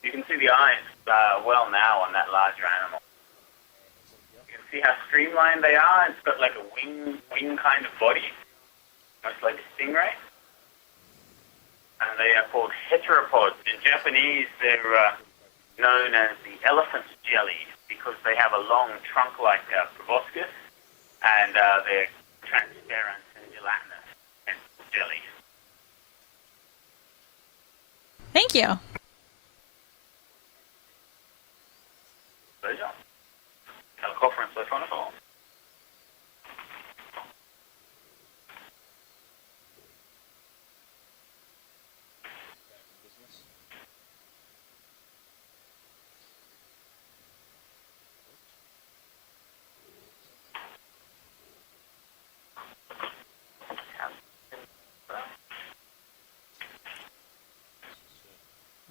You can see the eyes well now on that larger animal. You can see how streamlined they are. It's got like a wing kind of body, almost like a stingray. And they are called heteropods. In Japanese, they're known as the elephant's jelly because they have a long trunk-like proboscis, and they're transparent and gelatinous and jelly. Thank you. Pleasure. Teleconference by phone call.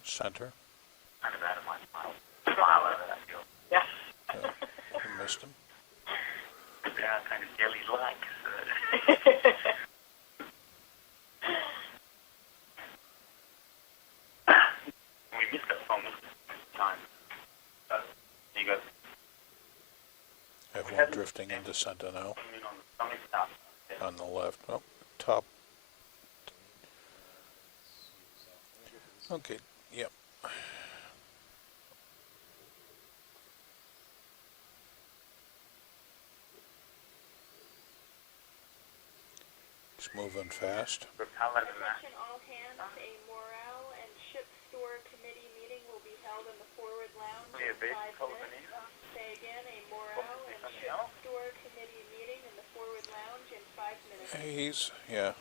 Center. Kind of out of my smile over that deal. Yeah. You missed him. They are kind of jelly-like. So. We missed that phone time. There you go. Have one drifting into center now. On the left. Oh, top. Okay. Yep. It's moving fast. Attention all hands, a morale and ship store committee meeting will be held in the forward lounge in 5 minutes. Say again, a morale and ship store committee meeting in the forward lounge in 5 minutes. Yeah.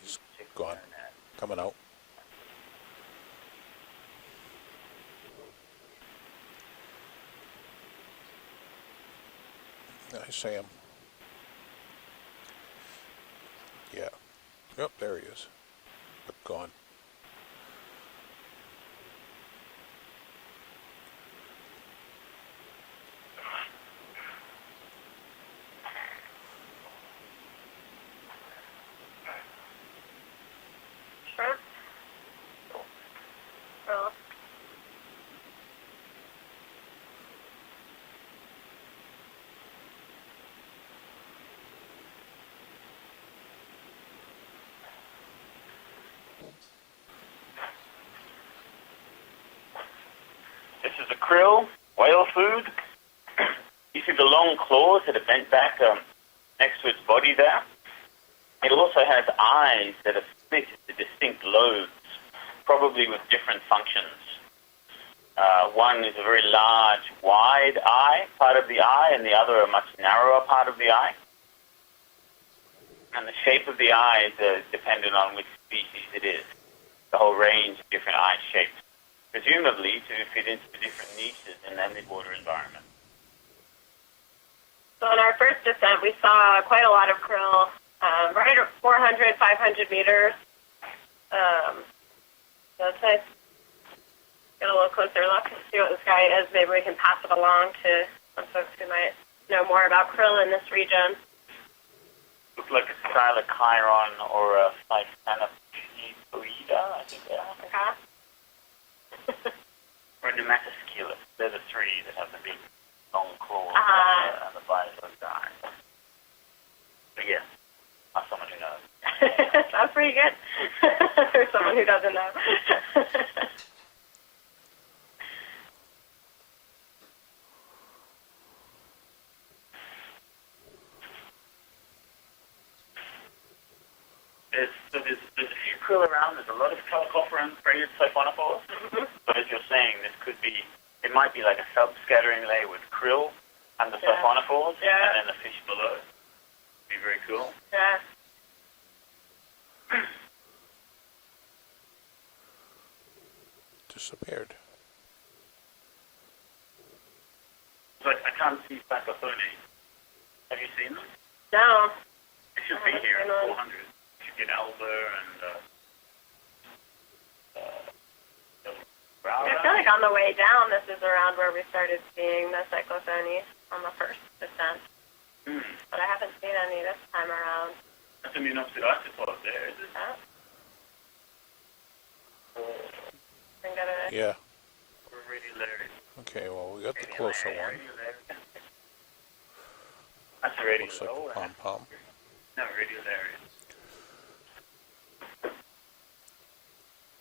He's gone. Coming out. I see him. Yeah. Yep, there he is. But gone. Sure. Well, This is a krill, whale food. You see the long claws that are bent back next to its body there. It also has eyes that are split into distinct lobes, probably with different functions. One is a very large, wide eye, part of the eye, and the other a much narrower part of the eye. And the shape of the eye is dependent on which species it is. The whole range of different eye shapes, presumably to fit into different niches in the midwater environment. so on our first descent, we saw quite a lot of krill, right at 400, 500 meters. So it's nice. Get a little closer look and see what this guy is. Maybe we can pass it along to some folks who might know more about krill in this region. Looks like a Stylochiron or a Physanopoida, I think they are. Okay. Or a Nematoschilus. They're the three that have the big long claws and the visor guy. But yes, I'm someone who knows. Sounds pretty good. For someone who doesn't know. There's a few krill around. There's a lot of Chalcophoran braided siphonophores. But as you're saying, it might be like a sub-scattering layer with krill and the siphonophores, and then the fish below. Be very cool. Yeah. Disappeared. But I can't see Saccophone. Have you seen them? No. It should be here at 400. You should get Alba and I feel like on the way down, this is around where we started seeing the cyclothony on the first descent. But I haven't seen any this time around. That's a Munopsid isopod there, is it? Yeah. Or radiolarian. Okay, well, we got the closer one. That's a radiolarian. Looks like a pom-pom. No, radiolarian.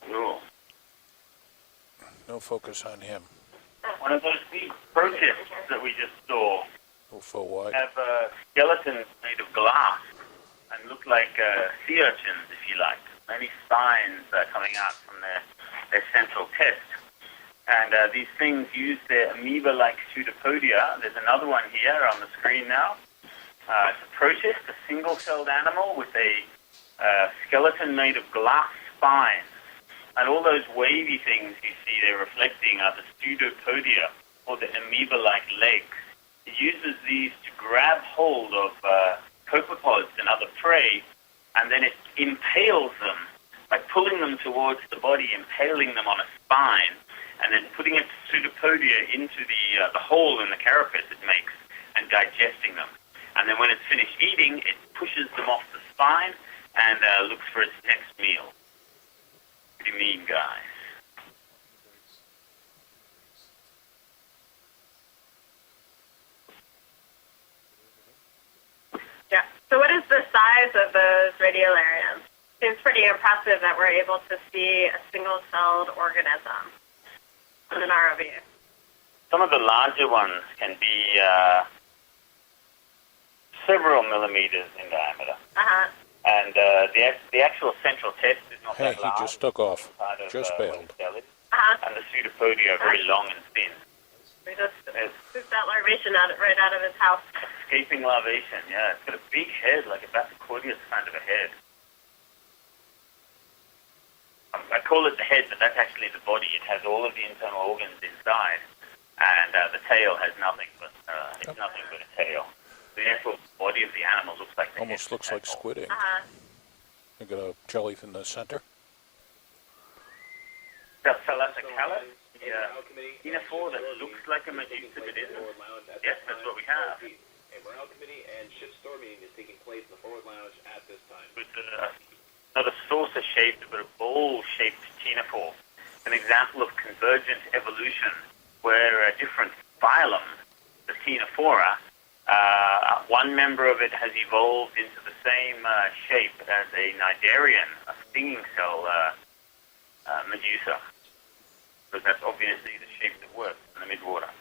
Cool. No focus on him. One of those big protists that we just saw Oh, for what? have skeletons made of glass. and look like sea urchins, if you like. Many spines coming out from their central test. And these things use their amoeba-like pseudopodia. There's another one here on the screen now. It's a protist, a single-celled animal with a skeleton made of glass spines. And all those wavy things you see there reflecting are the pseudopodia, or the amoeba-like legs. It uses these to grab hold of copepods and other prey, and then it impales them by pulling them towards the body, impaling them on a spine, and then putting its pseudopodia into the hole in the carapace it makes and digesting them. And then when it's finished eating, it pushes them off the spine and looks for its next meal. Pretty mean guys. Yeah. So what is the size of those radiolarians? Seems pretty impressive that we're able to see a single-celled organism in an ROV. Some of the larger ones can be several millimeters in diameter. And the actual central test is not Hey, that he large. just took off. Just bailed. And the pseudopodia are very long and thin. We just took that larvation right out of his house. Escaping larvation, yeah. It's got a big head, like a Bassicordius kind of a head. I call it the head, but that's actually the body. It has all of the internal organs inside, and the tail has nothing but it's nothing but a tail. The actual body of the animal looks like the Almost looks like squid ink. You got a jelly in the center. The Thalassocalis, Enophore that looks like a medusa but isn't. Yes, that's what we have. A morale committee and ship store meeting is taking place in the forward lounge at this time. With another saucer-shaped but a bowl-shaped ctenophore, an example of convergent evolution where different phylums, the ctenophora, one member of it has evolved into the same shape as a cnidarian, a stinging cell medusa, because that's obviously the shape that works in the midwater.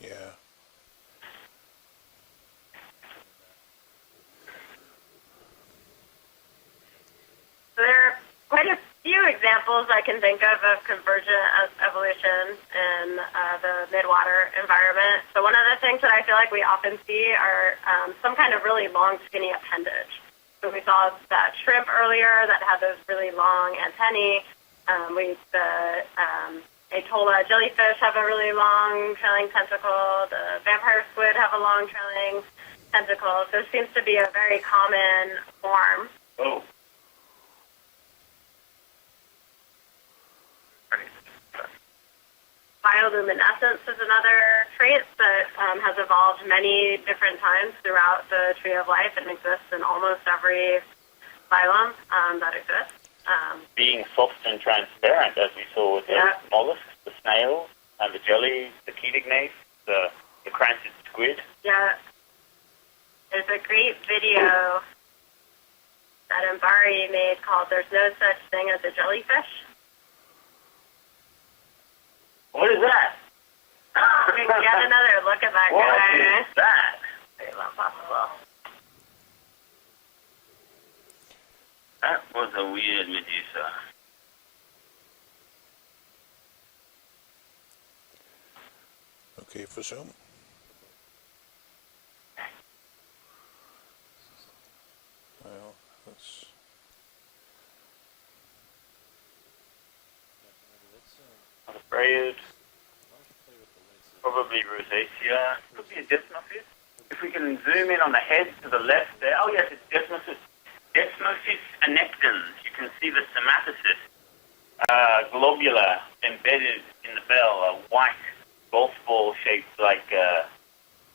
Yeah. There are quite a few examples I can think of convergent evolution in the midwater environment. So one of the things that I feel like we often see are some kind of really long, skinny appendage. So we saw that shrimp earlier that had those really long antennae. The Atola jellyfish have a really long trailing tentacle. The vampire squid have a long trailing tentacle. So it seems to be a very common form. Oh. Bioluminescence is another trait that has evolved many different times throughout the tree of life and exists in almost every phylum that exists. Being soft and transparent, as we saw with the mollusks, the snails, and the jellies, the chetignates, the cransted squid. Yeah. There's a great video that Mbari made called There's No Such Thing as a Jellyfish. What is that? We can get another look at that guy. What is that? It's not possible. That was a weird medusa. Okay for Zoom. Well, that's... Prelude, probably rosacea, could be a Desmophis. If we can zoom in on the head to the left there, oh yes, it's Desmophis. Desmophis annectans, you can see the somatocyst, globular, embedded in the bell, a white golf ball shaped like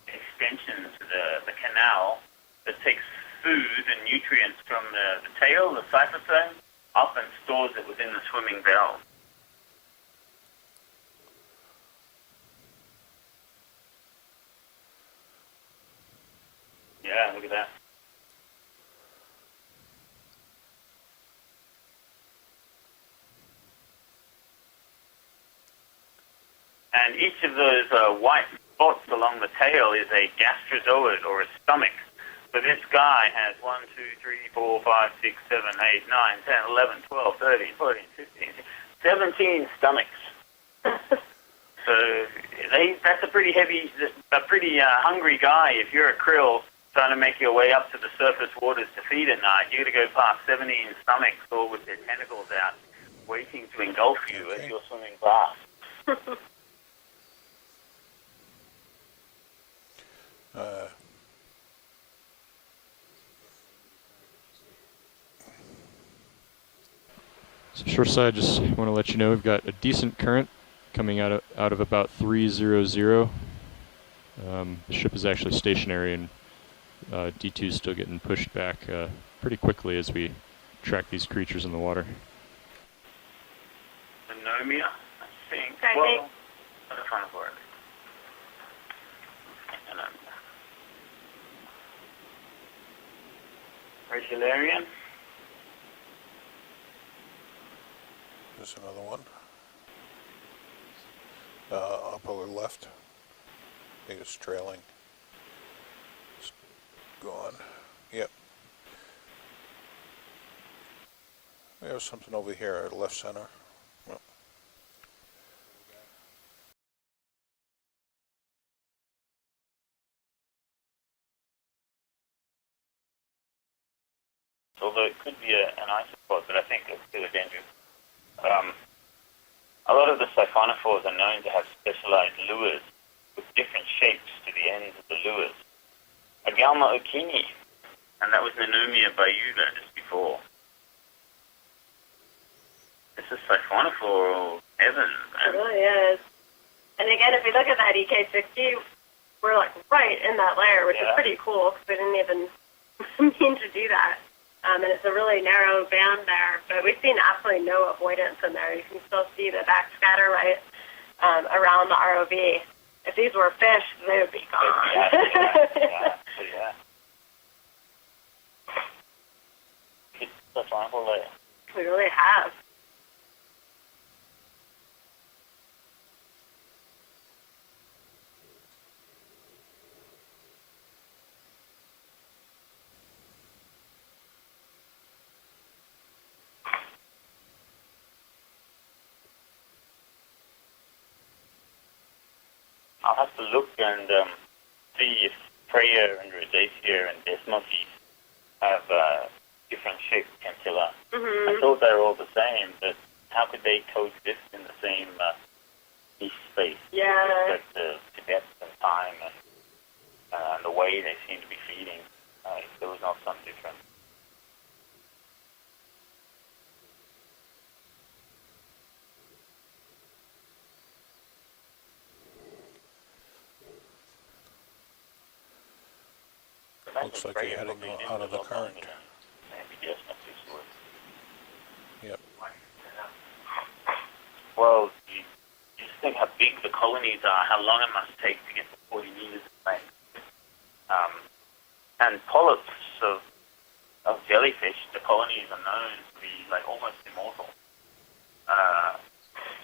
extension to the canal that takes food and nutrients from the tail, the cyphosome, up and stores it within the swimming bell. Yeah, look at that. And each of those white spots along the tail is a gastrozoid or a stomach. So this guy has 1, 2, 3, 4, 5, 6, 7, 8, 9, 10, 11, 12, 13, 14, 15, 17 stomachs. So that's a pretty heavy, a pretty hungry guy. If you're a krill trying to make your way up to the surface waters to feed at night, you're going to go past 17 stomachs, all with their tentacles out, waiting to engulf you as you're swimming past. So shoreside, just want to let you know we've got a decent current coming out of about 300. The ship is actually stationary, and D2 is still getting pushed back pretty quickly as we track these creatures in the water. Anomia, I think. I Well, think. what's the final word? Regularian. There's another one. Upper left. I think it's trailing. It's gone. Yep. There's something over here at left center. Yep. Although it could be an isopod, but I think it's still a danger. A lot of the siphonophores are known to have specialized lures with different shapes to the ends of the lures. A Galma okini, and that was Nanomia bayuda just before. This is siphonophore heaven. It really is. And again, if we look at that EK60, we're like right in that layer, which is pretty cool because we didn't even mean to do that. And it's a really narrow band there, but we've seen absolutely no avoidance in there. You can still see the backscatter right around the ROV. If these were fish, they would be gone. Yeah. It's the final layer. We really have. I'll have to look and see if Freya and Rhodacia and Desmophes have different shaped scintilla. I thought they were all the same, but how could they coexist in the same niche space? Yeah. With respect to depth and time and the way they seem to be feeding. If there was not some difference. Looks like you're heading out of the current. Yep. Well, you just think how big the colonies are, how long it must take to get to 40 meters of length. And polyps of jellyfish, the colonies are known to be like almost immortal.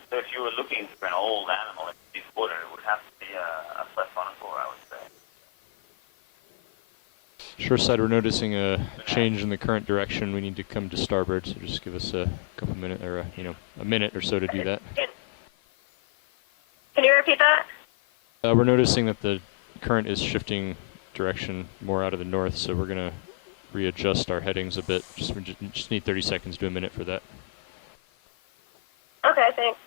So if you were looking for an old animal in deep water, it would have to be a siphonophore, I would say. Shoreside, we're noticing a change in the current direction. We need to come to starboard, so just give us a couple minutes, or a minute or so to do that. Can you repeat that? We're noticing that the current is shifting direction more out of the north, so we're going to readjust our headings a bit. We just need 30 seconds to a minute for that. Okay, thanks.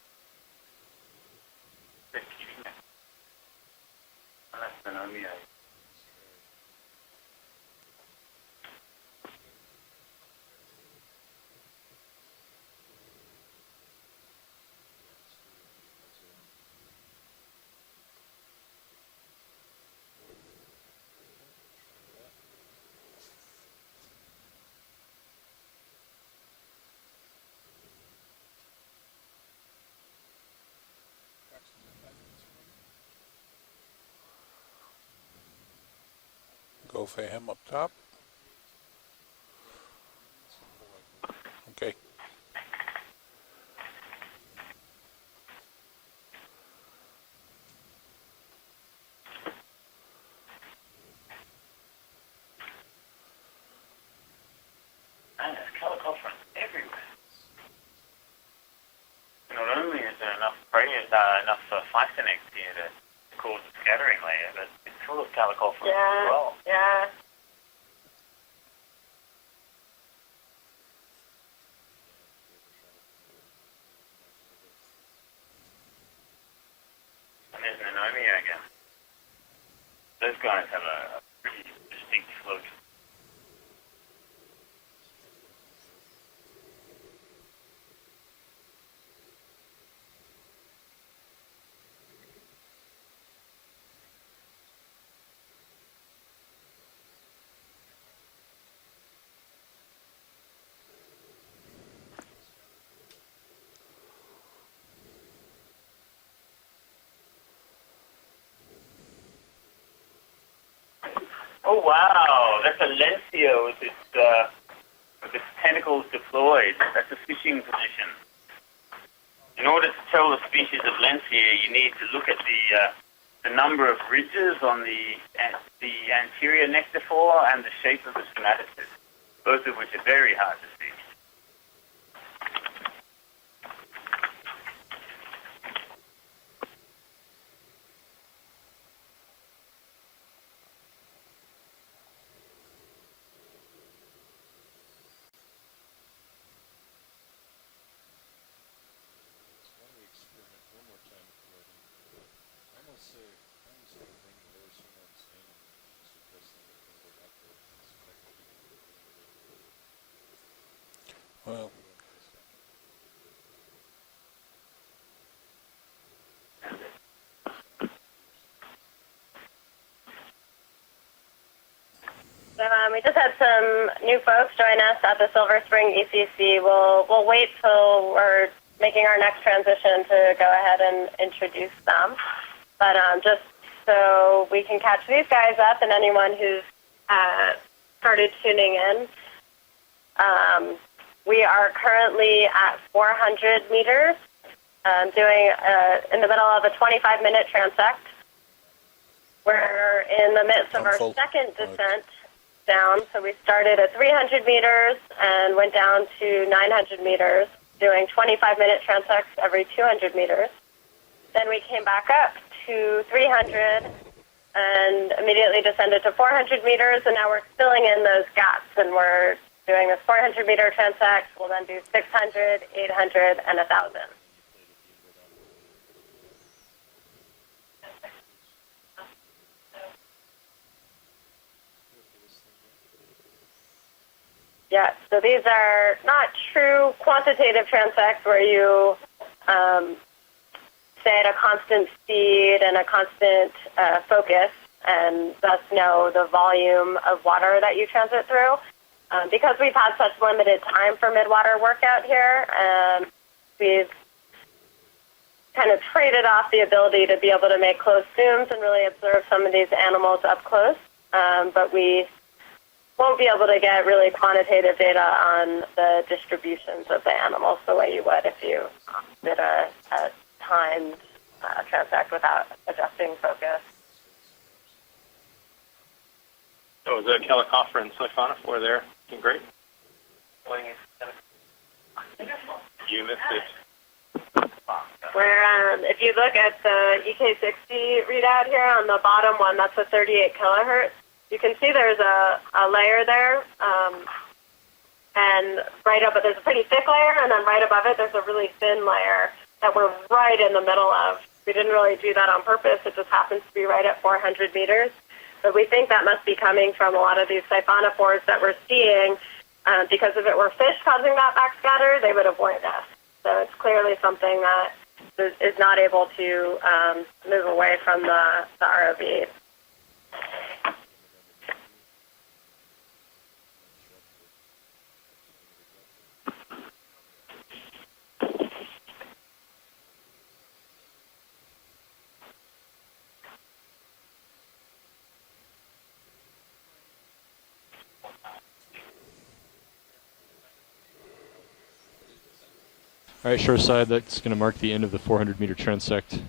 Go for him up top. Okay. guys have a pretty distinct float. Oh wow, that's a Lencia with its tentacles deployed. That's a fishing position. In order to tell the species of Lencia, you need to look at the number of ridges on the anterior nectaphore and the shape of the stomatocyst, both of which are very hard to see. Well, So we just had some new folks join us at the Silver Spring ECC. We'll wait till we're making our next transition to go ahead and introduce them. But just so we can catch these guys up and anyone who's started tuning in, we are currently at 400 meters, doing in the middle of a 25-minute transect. We're in the midst of our second descent down. So we started at 300 meters and went down to 900 meters, doing 25-minute transects every 200 meters. Then we came back up to 300 and immediately descended to 400 meters, and now we're filling in those gaps, and we're doing this 400-meter transect. We'll then do 600, 800, and 1,000. Yeah, so these are not true quantitative transects where you stay at a constant speed and a constant focus and thus know the volume of water that you transit through. Because we've had such limited time for mid-water workout here, we've kind of traded off the ability to be able to make close zooms and really observe some of these animals up close, but we won't be able to get really quantitative data on the distributions of the animals the way you would if you did a timed transect without adjusting focus. So the Calicophora and Siphonophore there, looking great. You missed it. Where if you look at the EK60 readout here on the bottom one, that's a 38 kilohertz. You can see there's a layer there, and right up, there's a pretty thick layer, and then right above it, there's a really thin layer that we're right in the middle of. We didn't really do that on purpose. It just happens to be right at 400 meters. But we think that must be coming from a lot of these siphonophores that we're seeing, because if it were fish causing that backscatter, they would avoid us. So it's clearly something that is not able to move away from the ROV. All right, shoreside, that's going to mark the end of the 400-meter transect.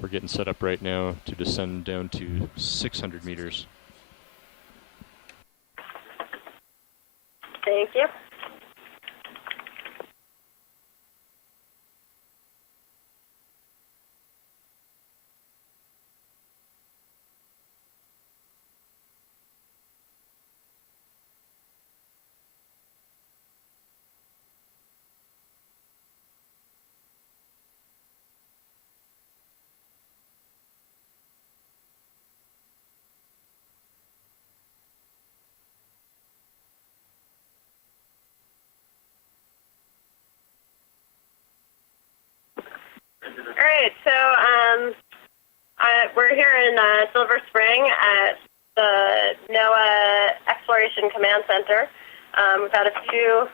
We're getting set up right now to descend down to 600 meters. Thank you. great. So we're here in Silver Spring at the NOAA Exploration Command Center. We've got a few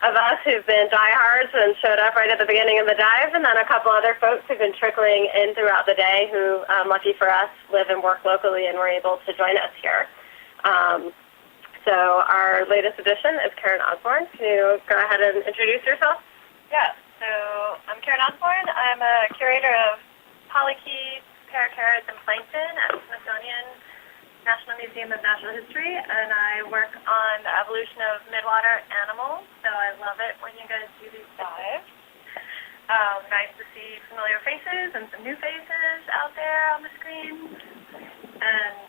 of us who've been diehards and showed up right at the beginning of the dive, and then a couple other folks who've been trickling in throughout the day who, lucky for us, live and work locally and were able to join us here. So our latest addition is Karen Osborne. Can you go ahead and introduce yourself? Yeah, so I'm Karen Osborne. I'm a curator of polychaetes, paracarids, and plankton at the Smithsonian National Museum of Natural History, and I work on the evolution of midwater animals, so I love it when you guys do these dives. Nice to see familiar faces and some new faces out there on the screen, and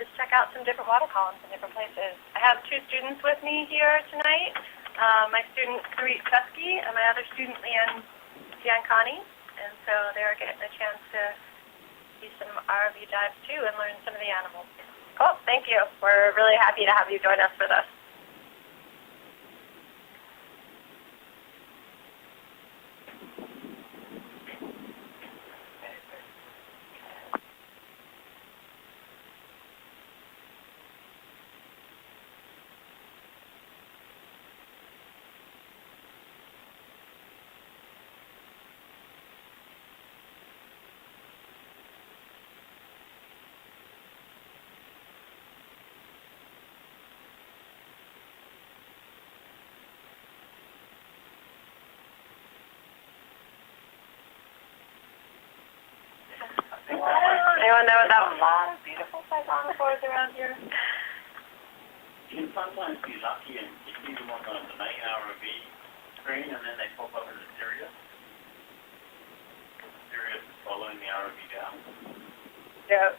just check out some different water columns in different places. I have two students with me here tonight, my student Sarit Chesky and my other student Leanne Giancani, and so they're getting a chance to do some ROV dives too and learn some of the animals. Cool, thank you. We're really happy to have you join us for this. Anyone know what that was? A lot of beautiful cyclonophores around here. You can sometimes be lucky and you see them on the main ROV screen and then they pop up in the Sirius. Sirius is following the ROV down. Yeah.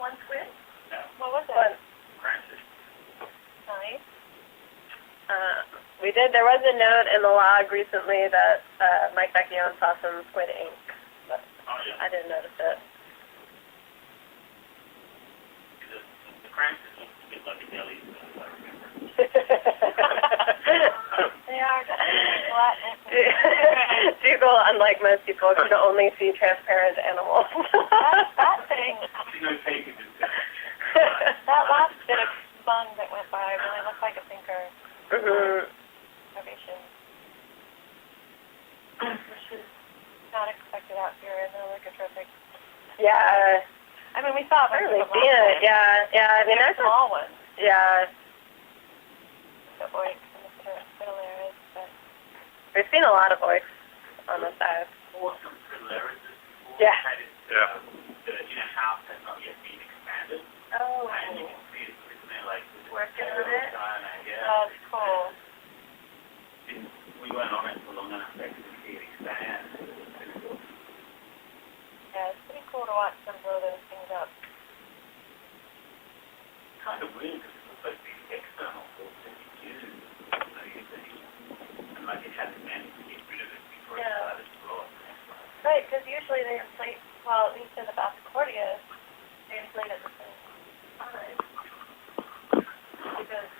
One squid? No. What was it? Francis. Nice. There was a note in the log recently that Mike Vecchione saw some squid ink, but I didn't notice it. The Francis looks a bit like a deli, as I remember. They are gelatinous. Dougal, unlike most people, can only see transparent animals. that thing. That last bit of bung that went by really looked like a thinker. Mm-hmm. Ovation. Which is not expected out here in the Lycotrophic. Yeah. I mean, we saw a bunch really of them seen last it. time. Yeah. I mean, They're there's small ones. Yeah. The oryx and the Fritillaris, but We've seen a lot of oryx on the side. Awesome Fritillaris before. Yeah. Yeah. The inner house has not yet been expanded. oh, And you can see it's sitting there like working with it. Yeah. That's cool. We went on it for long enough to actually see it expand. Yeah, it's pretty cool to watch them blow those things up. Kind of weird because it's supposed to be external force that you use. And like it hasn't managed to get rid of it before it started to blow up. Right, because usually they inflate, well, at least in the Basquicordia, they inflate at the same time. Because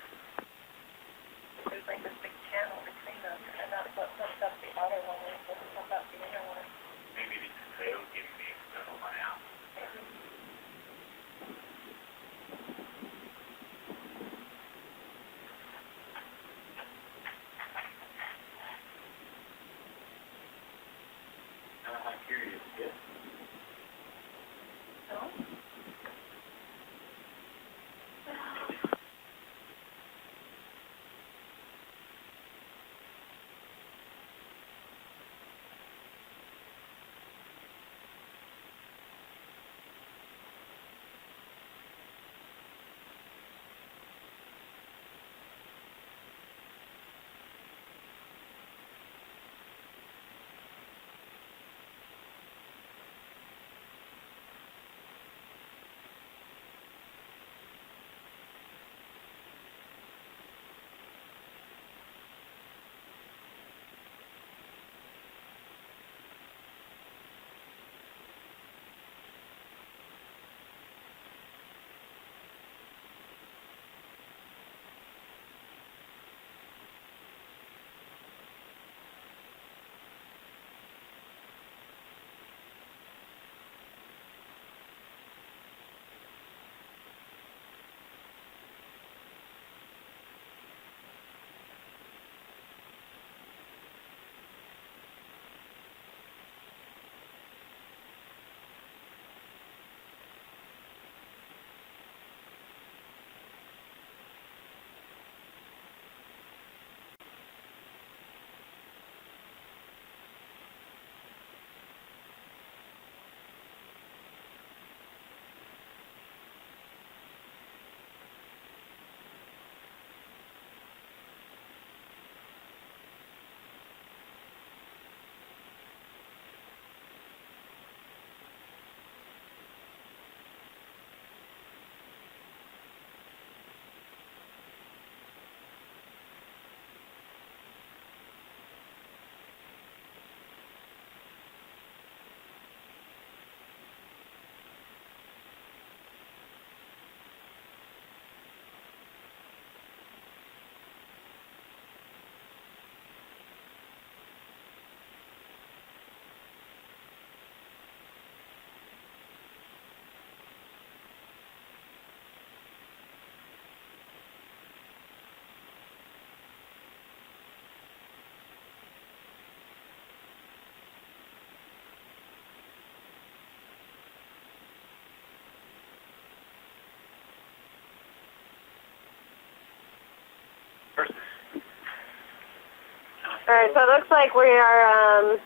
Okay, so it looks like we are,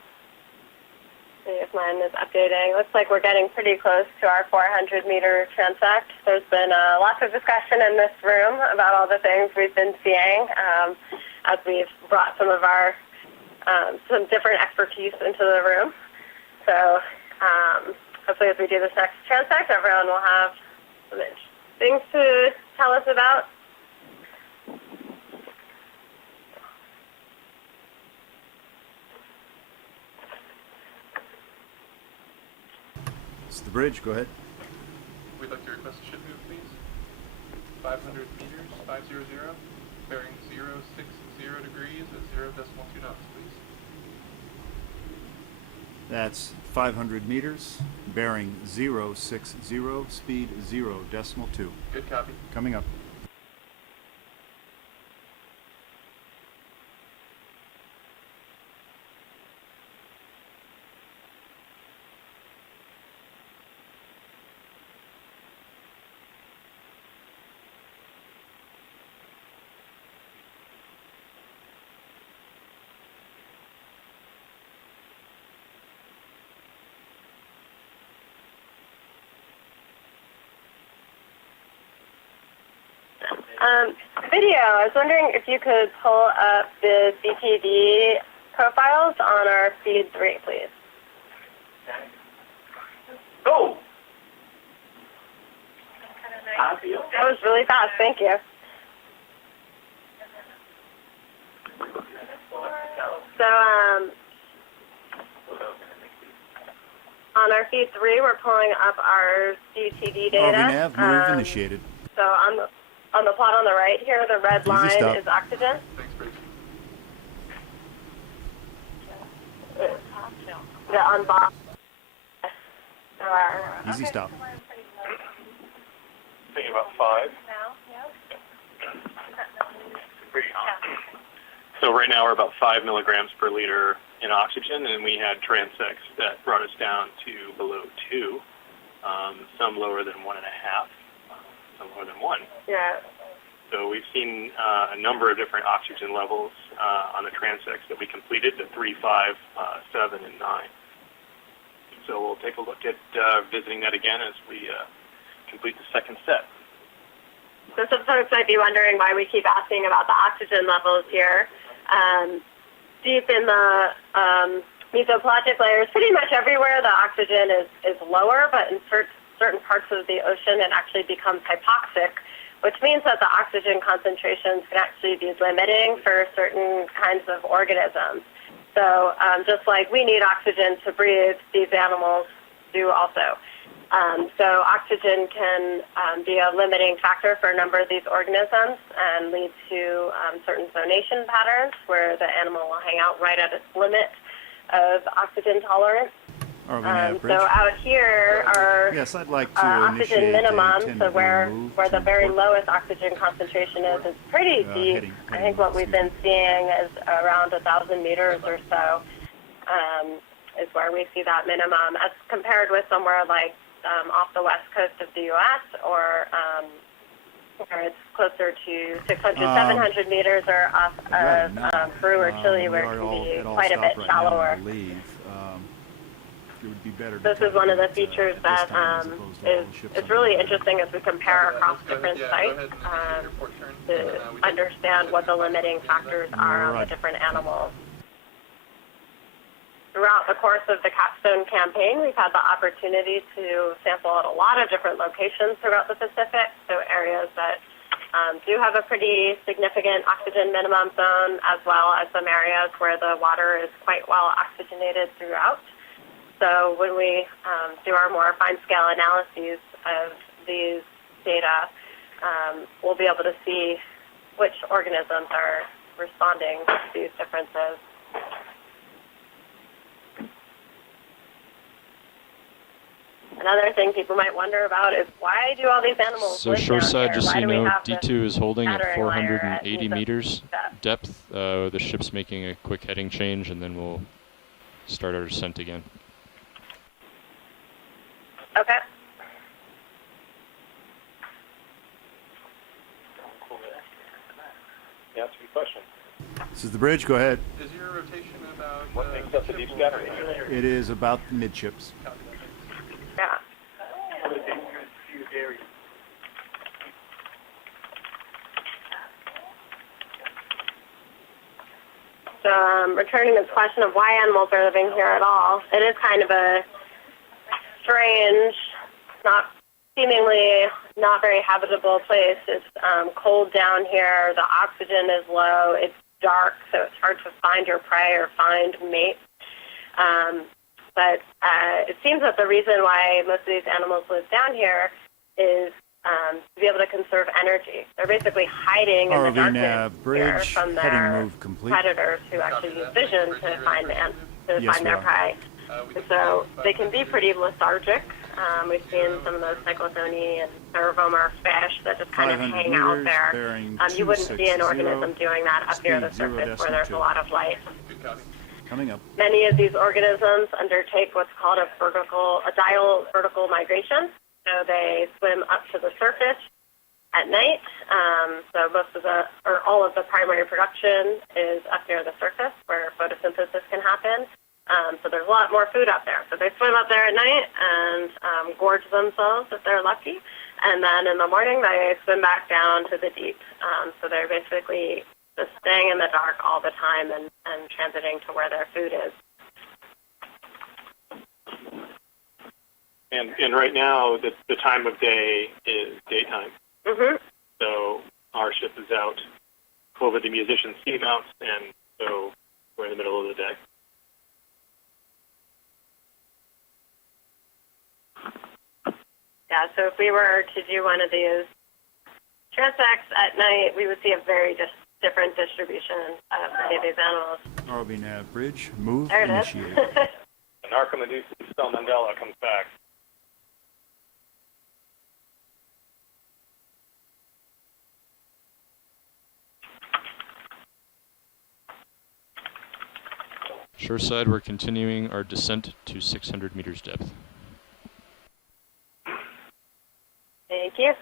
see if mine is updating. Looks like we're getting pretty close to our 400-meter transect. There's been lots of discussion in this room about all the things we've been seeing as we've brought some of our, some different expertise into the room. So hopefully as we do this next transect, everyone will have some things to tell us about. It's the bridge, go ahead. We'd like to request a ship move, please. 500 meters, 500, bearing 060 degrees at 0.2 knots, please. That's 500 meters, bearing 060, speed 0.2. Good copy. Coming up. Video, I was wondering if you could pull up the CTD profiles on our feed 3, please. Go! That was really fast, thank you. So, on our feed 3, we're pulling up our CTD data. ROV nav, move initiated. So on the plot on the right here, the red line stop. is oxygen. Thanks, Bridge. The on bottom. Easy stop. Thinking about 5. So right now we're about 5 milligrams per liter in oxygen, and we had transects that brought us down to below 2, some lower than 1.5, some lower than 1. Yeah. So we've seen a number of different oxygen levels on the transects that we completed, the 3, 5, 7, and 9. So we'll take a look at visiting that again as we complete the second set. So some folks might be wondering why we keep asking about the oxygen levels here. Deep in the mesopelagic layers, pretty much everywhere the oxygen is lower, but in certain parts of the ocean it actually becomes hypoxic, which means that the oxygen concentrations can actually be limiting for certain kinds of organisms. So just like we need oxygen to breathe, these animals do also. So oxygen can be a limiting factor for a number of these organisms and lead to certain zonation patterns where the animal will hang out right at its limit of oxygen tolerance. So out here are yes, I'd like to oxygen minimum, so where the very lowest oxygen concentration is pretty deep. I think what we've been seeing is around 1,000 meters or so is where we see that minimum, as compared with somewhere like off the west coast of the U.S. or where it's closer to 600, 700 meters, or off of Peru or Chile, where it can be quite a bit shallower. It would be better. This is one of the features that is really interesting as we compare across different sites to understand what the limiting factors are on the different animals. Throughout the course of the Capstone campaign, we've had the opportunity to sample at a lot of different locations throughout the Pacific, so areas that do have a pretty significant oxygen minimum zone, as well as some areas where the water is quite well oxygenated throughout. So when we do our more fine-scale analyses of these data, we'll be able to see which organisms are responding to these differences. Another thing people might wonder about is, why do all these animals So live shoreside, down just so here? you know, Why do we have D2 is holding at scattering layer 480 meters depth. The ship's making a quick heading change, and then we'll start our descent again. Okay. Yeah, that's a good question. This is the bridge. Go ahead. Is your rotation about... What makes up the deep scattering? It is about midships. Yeah. So returning to the question of why animals are living here at all, it is kind of a strange, seemingly not very habitable place. It's cold down here. The oxygen is low. It's dark, so it's hard to find your prey or find mates. But it seems that the reason why most of these animals live down here is to be able to conserve energy. They're basically hiding in the ROV darkness nav here bridge, from heading their move complete. predators who actually use vision to find Yes, their ma'am. prey. And so they can be pretty lethargic. We've seen some of those cyclothony and cervomorph fish that just kind of 500 hang out meters, there. bearing You wouldn't see an 260, organism doing that up near the speed surface where there's a 0.2. lot of light. Coming up. Many of these organisms undertake what's called a diel vertical migration. So they swim up to the surface at night. So all of the primary production is up near the surface where photosynthesis can happen. So there's a lot more food up there. So they swim up there at night and gorge themselves if they're lucky. And then in the morning they swim back down to the deep. So they're basically just staying in the dark all the time and transiting to where their food is. And right now, the time of day is daytime. Mm-hmm. So our ship is out over the musician's ski mounts, and so we're in the middle of the day. Yeah, so if we were to do one of these transects at night, we would see a very different distribution of many of these animals. ROV nav bridge, move There it is. initiated. And Narcomedusa Stel Mandela comes back. Shoreside, we're continuing our descent to 600 meters depth. Thank you.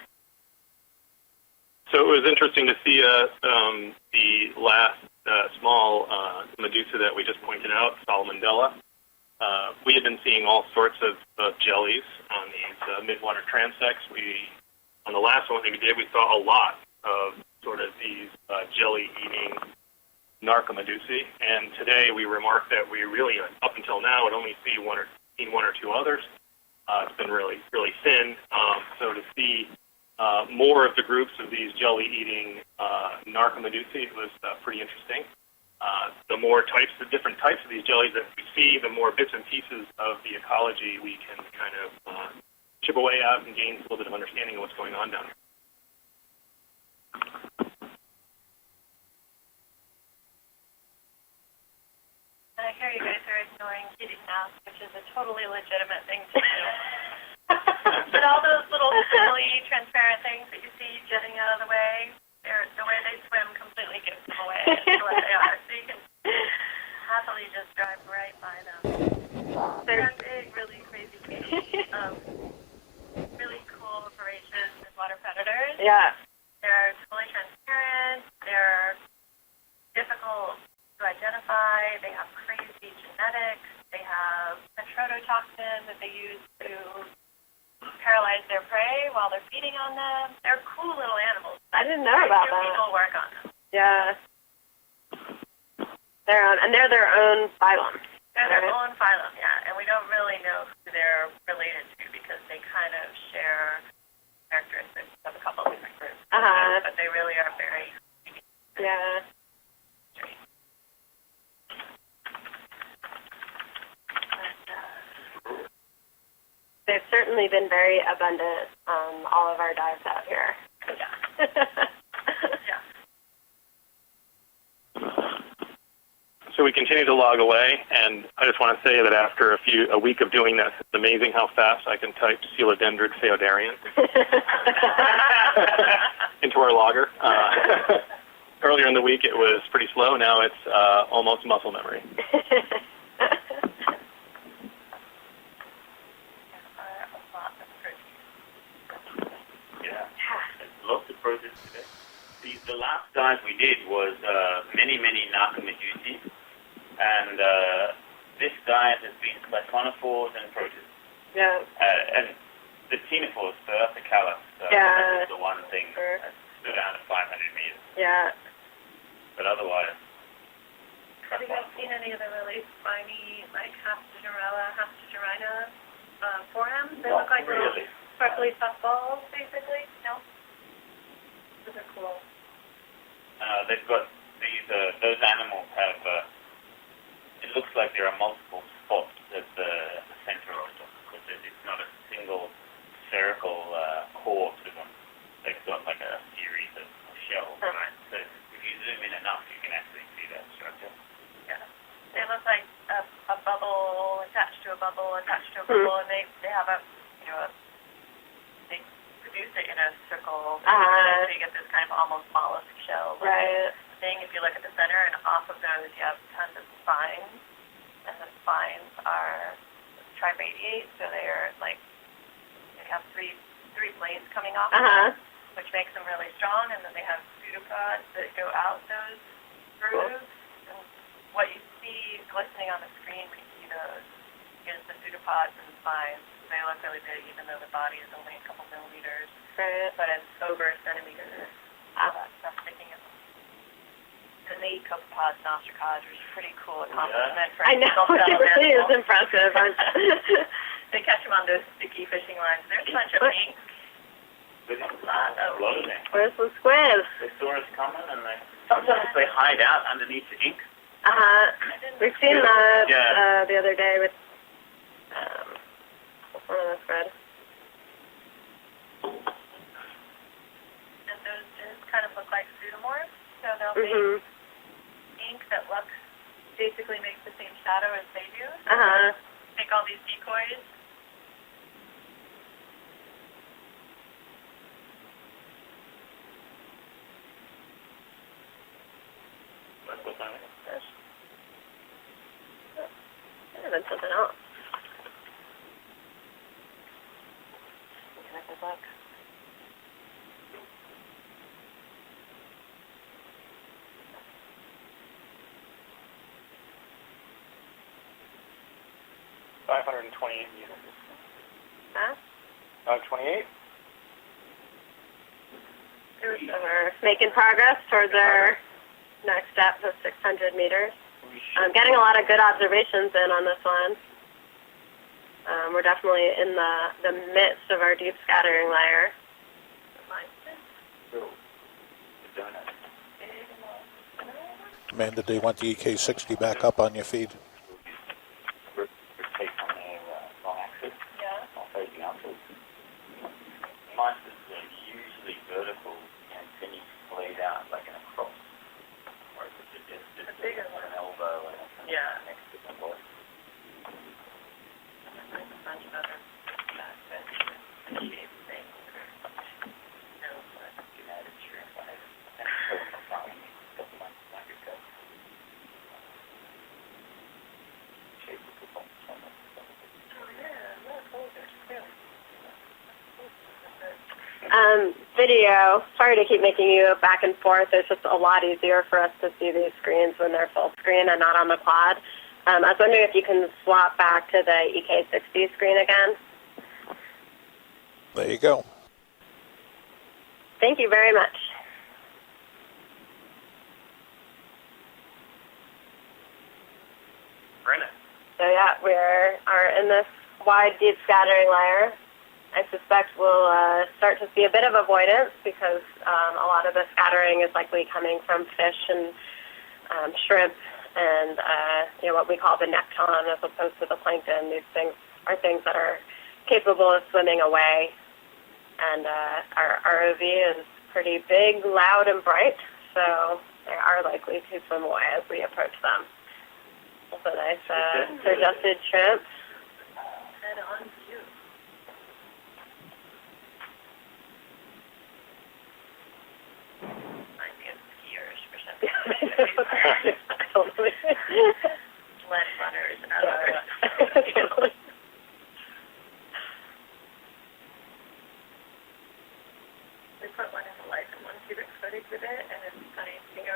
So it was interesting to see the last small Medusa that we just pointed out, Stel Mandela. We had been seeing all sorts of jellies on these midwater transects. On the last one that we did, we saw a lot of sort of these jelly-eating Narcomedusae, and today we remarked that we really, up until now, had only seen one or two others. It's been really, really thin. So to see more of the groups of these jelly-eating Narcomedusae was pretty interesting. The different types of these jellies that we see, the more bits and pieces of the ecology we can kind of chip away at and gain a little bit of understanding of what's going on down here. I hear you guys are ignoring heating masks, which is a totally legitimate thing to do. But all those little silly, transparent things that you see jetting out of the way, the way they swim completely gives them away as to what they are. So you can happily just drive right by them. They're big, really crazy species of really cool, voracious water predators. Yeah. They're totally transparent. They're difficult to identify. They have crazy genetics. They have a prototoxin that they use to paralyze their prey while they're feeding on them. They're cool little animals. I didn't know about that. People work on them. Yeah. They're their own phylum. They're their own phylum, yeah. And we don't really know who they're related to because they kind of share characteristics of a couple of different groups. But they really are very unique. Yeah. They've certainly been very abundant on all of our dives out here. Yeah. So we continue to log away, and I just want to say that after a week of doing this, it's amazing how fast I can type Coelodendric Phaeodarian into our logger. Earlier in the week, it was pretty slow. Now it's almost muscle memory. Yeah, lots of progress today. The last dive we did was many narcomeduses, and this diet has been siphonophores and protists. Yeah. And the ctenophores, verticalis, Yeah. is the one thing that stood out at 500 meters. Yeah. But otherwise, Have you guys seen any of the really spiny, like Haftigerina forams? They look like little really. sparkly puffballs, basically. No? Those are cool. They've got these, those animals have, it looks like there are multiple spots at the center of them. It's not a single spherical core to them. They've got like a series of shells, right? So if you zoom in enough, you can actually see that structure. Yeah. They look like a bubble attached to a bubble attached to a bubble, and they have a, they produce it in a circle, so you get this kind of almost mollusk shell thing. If you look at the center, and off of those you have tons of spines, and the spines are tribadiate, so they're like, they have three blades coming off of them, which makes them really strong, and then they have pseudopods that go out those grooves. And what you see glistening on the screen when you see those is the pseudopods and spines. They look really big, even though the body is only a couple millimeters, but it's over a centimeter. All that stuff sticking in them. And they eat copepods and ostracods, which is a pretty cool accomplishment for I know, it really is impressive. They catch them on those sticky fishing lines. There's a bunch of ink. Where's the squid? They saw us coming, and sometimes they hide out underneath the ink. We've seen that the other day with one of the squid. And those just kind of look like pseudomorphs, so they'll make ink that looks, basically makes the same shadow as they do. Make all these decoys. Then something else. Good luck. meters. Huh? 28. We're making progress towards our next depth of 600 meters. I'm getting a lot of good observations in on this one. We're definitely in the midst of our deep scattering layer. Amanda, do you want the EK60 back up on your feed? Monsters are usually vertical and then you splayed out like in a cross. Or if it's just an elbow and next to the body. There's a bunch of other shape things. No, but genetic shrimp. Video, sorry to keep making you back and forth. It's just a lot easier for us to see these screens when they're full screen and not on the quad. I was wondering if you can swap back to the EK60 screen again. There you go. Thank you very much. Brennan. So yeah, we are in this wide, deep scattering layer. I suspect we'll start to see a bit of avoidance because a lot of the scattering is likely coming from fish and shrimp and what we call the nekton as opposed to the plankton. These things are things that are capable of swimming away. And our ROV is pretty big, loud, and bright, so they are likely to swim away as we approach them. That's a nice suggested shrimp. Head on view. Might be a skiers for some Totally. lead runners and others. We put one in the life and one cubic footage with it, and it's funny, you can go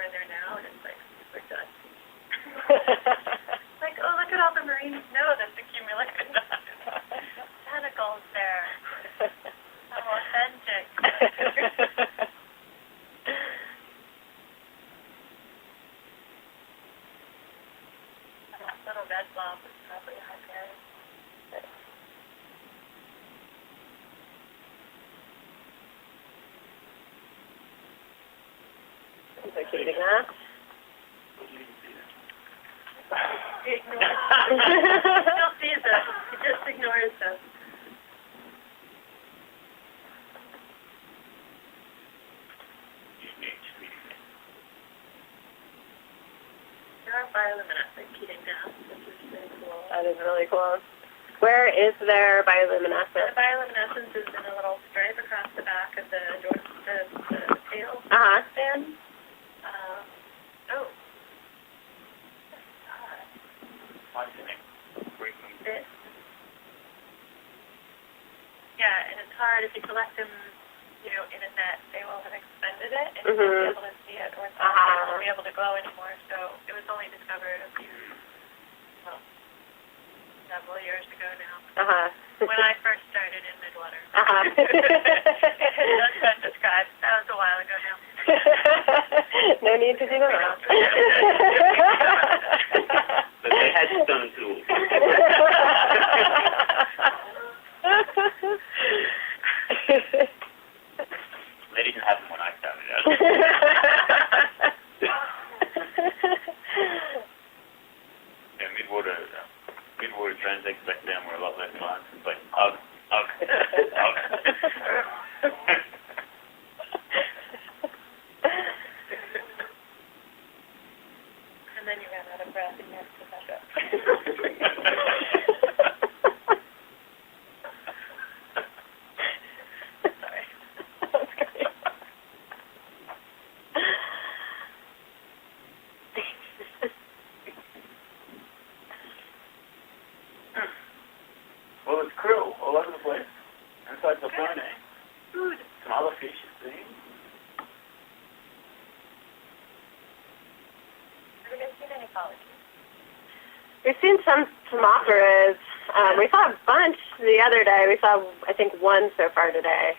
red blob is probably high pairing. So keeping that. He still sees us. He just ignores us. There are bioluminescent heating gas, which is really cool. That is really cool. Where is there bioluminescence? The bioluminescence is in a little stripe across the back of the door, the tail fin. Oh. Yeah, and it's hard if you collect them, in a net. They will have expended it, and you won't be able to see it, or it won't be able to glow anymore. So it was only discovered several years ago now. When I first started in midwater. That's been described. That was a while ago now. No need to do that. But they had stone tools. They didn't have them when I started out. Yeah, midwater transects back then were a lot less fun. It's like, ugh. And then you ran out of breath and you had to put back up. Sorry. That's great. Well, it's krill all over the place. Inside the phone, Good. Some other fish you see. Have you guys seen any polychaetes? We've seen some Thermophorus. We saw a bunch the other day. We saw, I think, one so far today.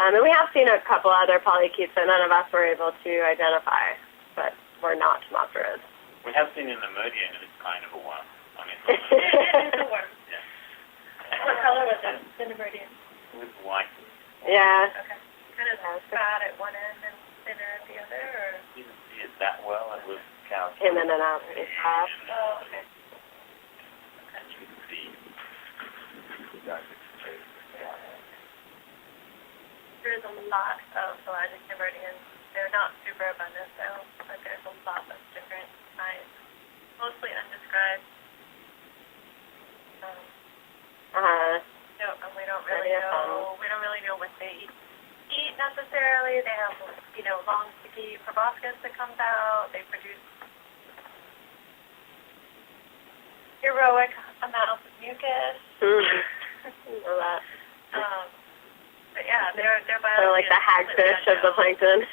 And we have seen a couple other polychaetes that none of us were able to identify, but we're not Thermophorus. We have seen in the Meridian, and it's kind of a worm. I mean, It is a worm. Yeah. What color was it? The Meridian. It was white. Yeah. Okay. Kind of fat at one end and thinner at the other, or? You didn't see it that well. It was cow. Came in and out pretty fast. Oh, okay. And you can see. There's a lot of pelagic Nemertians. They're not super abundant, though, but there's a lot of different kinds, mostly undescribed. And we don't really know. We don't really know what they eat necessarily. They have, long sticky proboscis that comes out. They produce heroic amounts of mucus. Know that. But yeah, they're They're like the hagfish of the plankton.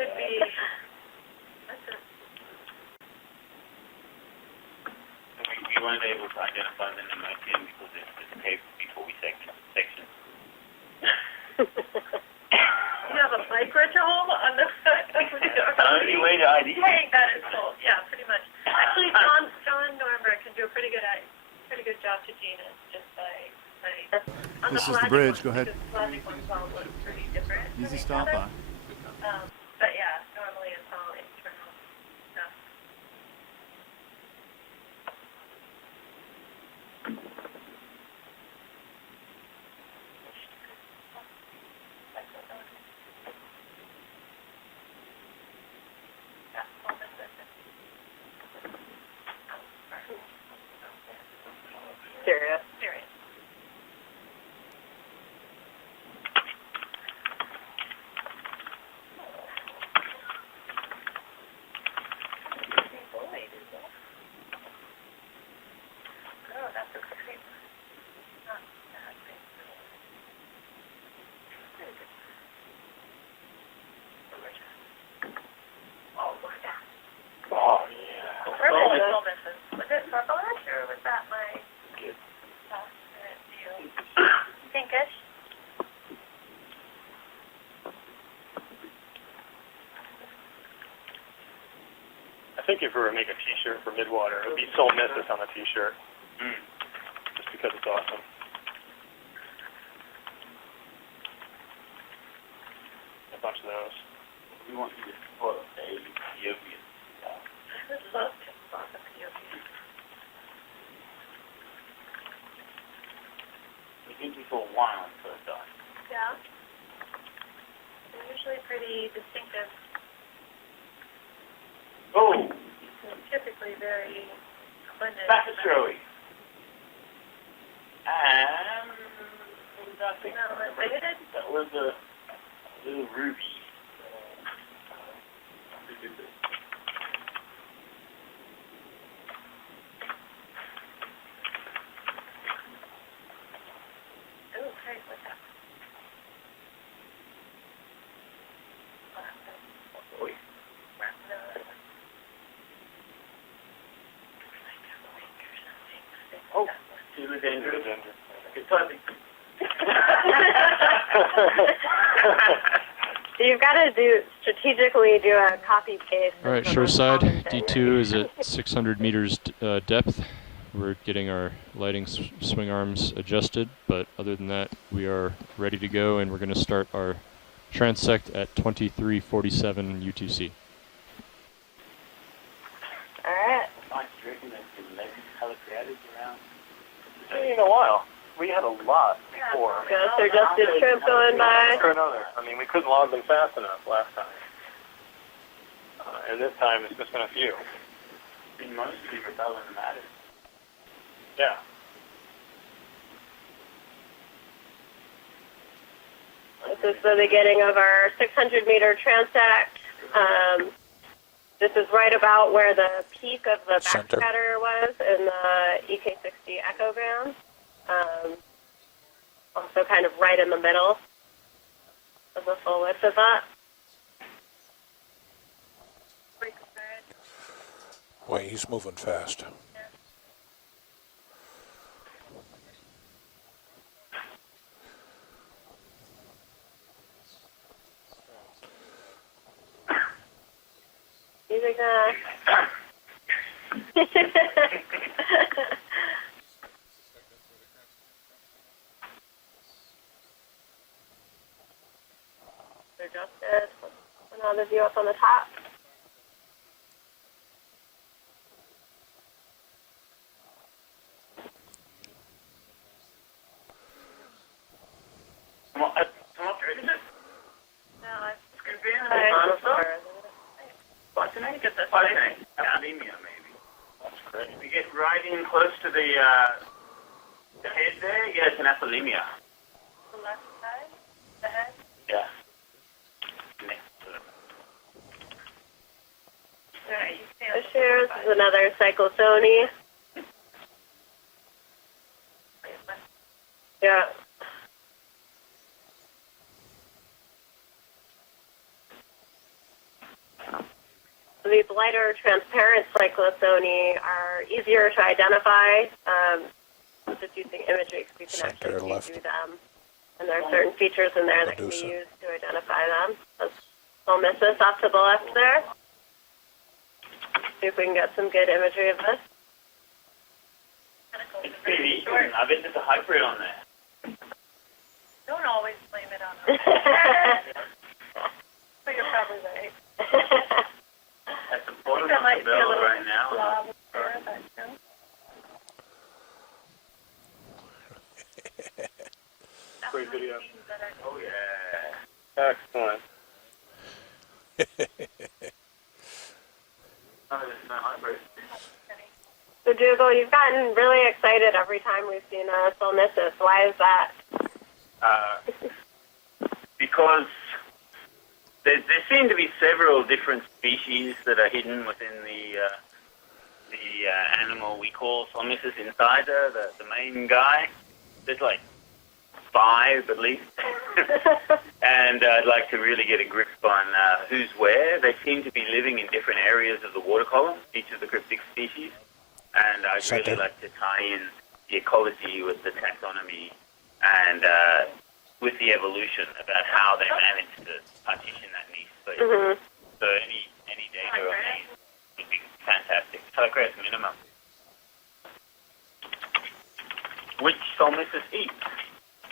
Could be. We weren't able to identify the Nemertian because it's escaped before we sectioned. You have a microtome on the Only way to ID. Hey, that is cool. Yeah, pretty much. Actually, John Norberg can do a pretty good job to genus just by on This the is the pelagic bridge. ones, Go ahead. because pelagic ones all look pretty different. from Easy each stop other. on. But yeah, normally it's all internal stuff. Serious. Serious. thinking if we were to make a T-shirt for Midwater, it would be Soul Missus on the T-shirt, just because it's awesome. A bunch of those. We want you to support the Ethiopian. I would love to spot the Ethiopian. We think people want for a dog. Yeah. They're usually pretty distinctive. Oh! Typically very abundant. Baptistery. And I think that was a little ruby. Oh, hey, what's that? Oh, philodendron. It's perfect. You've got to strategically do a copy paste. All right, shoreside, D2 is at 600 meters depth. We're getting our lighting swing arms adjusted, but other than that, we are ready to go, and we're going to start our transect at 2347 UTC. All right. In a while. We had a lot before. Yes, they're just a trip going by. After another. I mean, we couldn't log them fast enough last time. And this time it's just been a few. Been mostly repellent matter. Yeah. This is the beginning of our 600-meter transect. This is right about where the peak of the backscatter was in the EK60 echo band. Also kind of right in the middle of the full width of that. Wait, he's moving fast. Using adjusted. Another view up on the top. Academia, maybe. That's great. If you get right in close to the head there, yeah, it's an apolemia. The left side? The head? Yeah. Next to it. This here is another cyclosony. Yeah. These lighter transparent cyclosony are easier to identify just using imagery because you can actually see through them. And there are certain features in there that can be used to identify them. I'll miss this off to the left there. See if we can get some good imagery of this. It's pretty short. I bet there's a hybrid on there. Don't always blame it on us. But you're probably right. At the bottom of the bell right now. Great video. Oh, yeah. Excellent. Oh, there's no hybrid. So, Dougal, you've gotten really excited every time we've seen a solnicis. Why is that? Because there seem to be several different species that are hidden within the animal we call Solnicis insider, the main guy. There's like 5 at least. And I'd like to really get a grip on who's where. They seem to be living in different areas of the water column, each of the cryptic species. And I'd really like to tie in the ecology with the taxonomy and with the evolution about how they managed to partition that niche space. So any data on these would be minimum. Which solstice eats.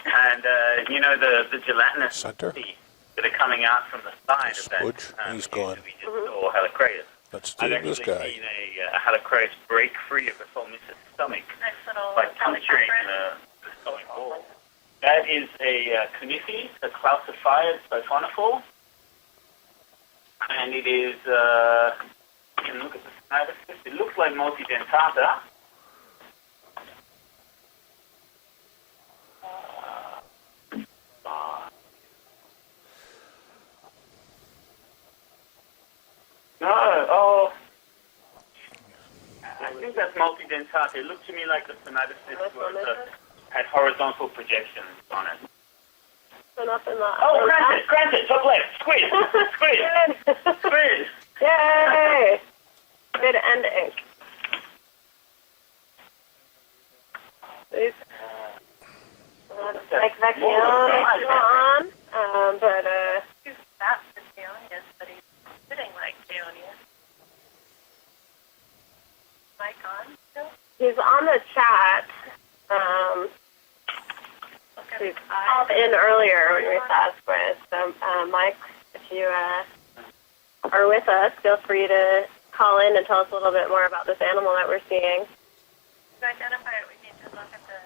And, you know, the gelatinous Center. seeds that are coming out from the side of that He's gone. we just saw Helicraeus. Let's do I've this actually guy. seen a Helicraeus break free of the solstice stomach by puncturing the stomach wall. That is a conifer, a calcified siphonophore. And it is, you can look at the side of it. It looks like multidentata. No, oh, I think that's multidentata. It looked to me like the somatocystis had horizontal projections on it. Oh, granted, top left, squid, squid. Yay! Good ending. Like Vecchione, but that's the Theonius, but he's sitting like Theonius. Mike on still? He's on the chat. He called in earlier when we saw Squid. So, Mike, if you are with us, feel free to call in and tell us a little bit more about this animal that we're seeing. To identify it, we need to look at the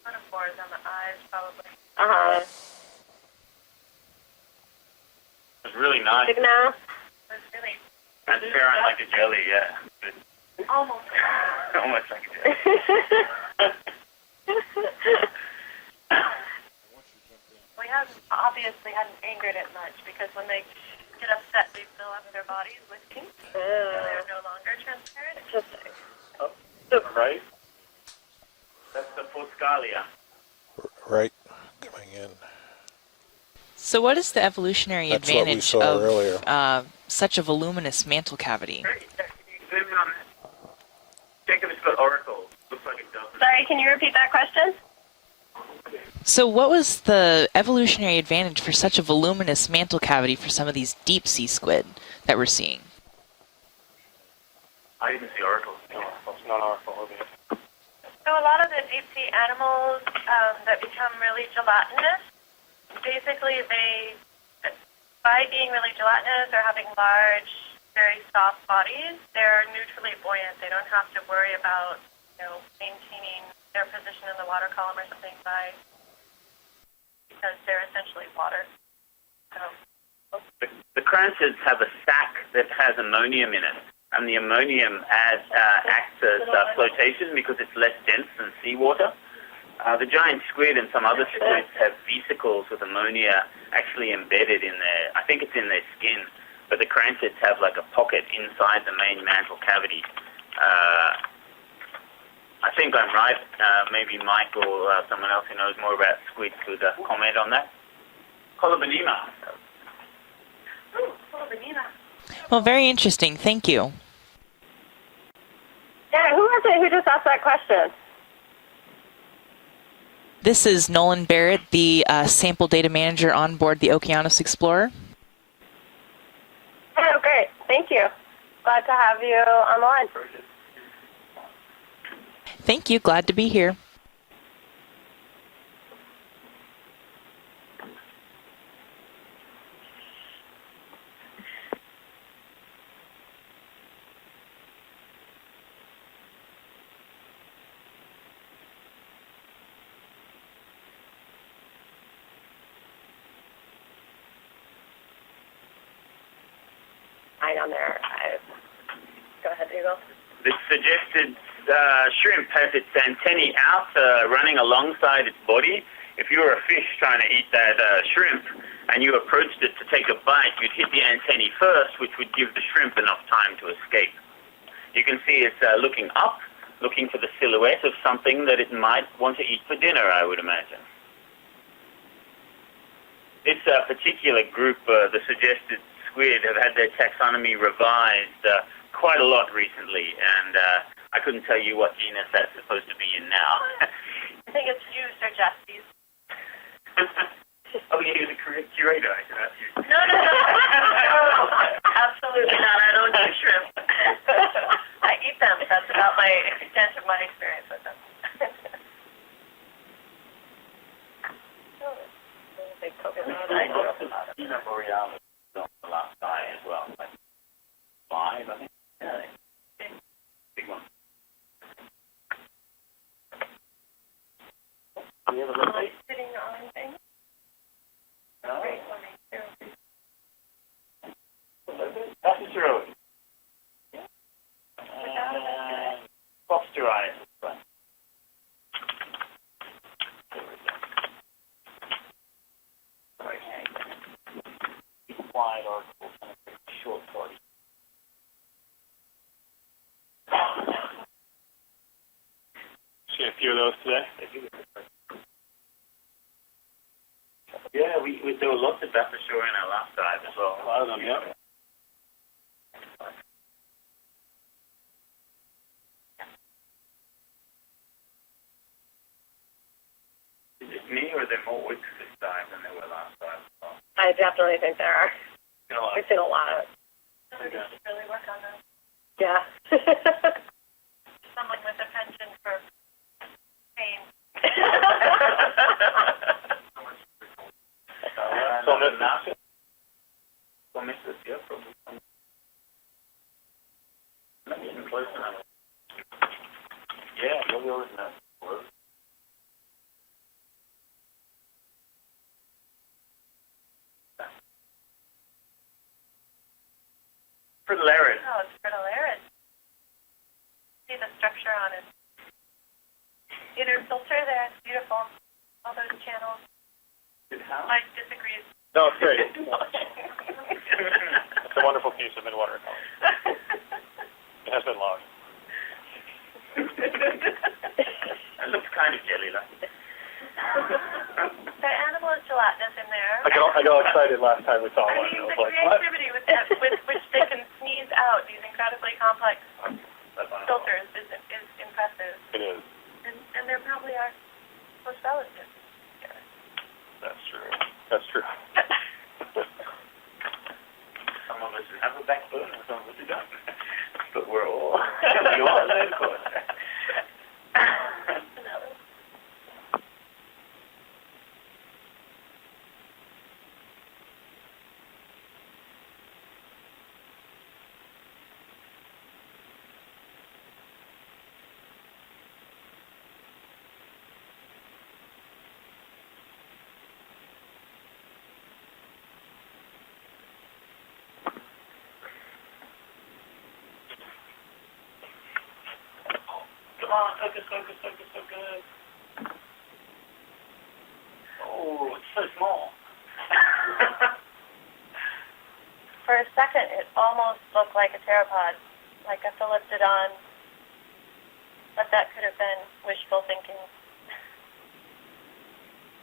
photophores on the eyes, probably. Uh-huh. It's really nice. Big now? It's really Transparent like a jelly, yeah. almost. Almost like a jelly. We obviously hadn't angered it much because when they get upset, they fill up their bodies with ink. So they're no longer transparent. Interesting. Oh, right. That's the Fuscalia. Right, coming in. So what is the evolutionary That's what we advantage saw of earlier. such a voluminous mantle cavity? Zoom in on that. Think of it as oracles. Looks like it does. Sorry, can you repeat that question? So what was the evolutionary advantage for such a voluminous mantle cavity for some of these deep sea squid that we're seeing? I didn't see oracles. No, it's not oracle. So a lot of the deep sea animals that become really gelatinous, basically they, by being really gelatinous or having large, very soft bodies, they're neutrally buoyant. They don't have to worry about, maintaining their position in the water column or something because they're essentially water. So. The cranchids have a sac that has ammonium in it, and the ammonium acts as flotation because it's less dense than seawater. The giant squid and some other squids have vesicles with ammonia actually embedded in their, I think it's in their skin, but the cranchids have like a pocket inside the main mantle cavity. I think I'm right. Maybe Mike or someone else who knows more about squid could comment on that. Colobanema. Ooh, Colobanema. Well, very interesting. Thank you. Yeah, who was it who just asked that question? This is Nolan Barrett, the sample data manager on board the Okeanos Explorer. Oh, great. Thank you. Glad to have you on the line. Thank you. Glad to be here. On there. Go ahead, Dougal. The suggested shrimp has its antennae out running alongside its body. If you were a fish trying to eat that shrimp and you approached it to take a bite, you'd hit the antennae first, which would give the shrimp enough time to escape. You can see it's looking up, looking for the silhouette of something that it might want to eat for dinner, I would imagine. This particular group, the suggested squid, have had their taxonomy revised quite a lot recently, and I couldn't tell you what genus that's supposed to be in now. I think it's you, Sir Jesses. Oh, you're the curator, I can ask you. No. Absolutely not. I don't do shrimp. I eat them. That's about my my extent of my experience with them. Big coconut. I know about it. Borealis on the last eye as well, like 5, I think. Yeah, big one. You ever looked at Sitting on things. No. Great one. That's a zero. Foster eyes. Wide articles and a short body. See a few of those today. Yeah, there were lots of that for sure in our last dive as well. A lot of them, yeah. Is it me or are there more wicks this dive than there were last dive as well? I definitely think there are. You know, We've seen a lot of it. Somebody should really work on that. Yeah. Someone with a penchant for pain. So miss this, yeah, probably. Not even close enough. Yeah, you'll be able to know. Fritillarid. Oh, it's fritillarid. See the structure on its inner filter there. It's beautiful. All those channels. I disagree. No, it's great. It's a wonderful piece of midwater ecology. It has been logged. It looks kind of jelly-like. The animal is gelatinous in there. I got all excited last time we saw I one. mean, I was the like, what? creativity with that, with which they can sneeze out these incredibly complex filters is impressive. It is. And there probably are close relatives. That's true. That's true. Some of us have a backbone and some of us don't. But we're all, we all live for it. Come on, focus, focus, focus, focus. Oh, it's so small. For a second, it almost looked like a pteropod, like a Philiptodon. But that could have been wishful thinking.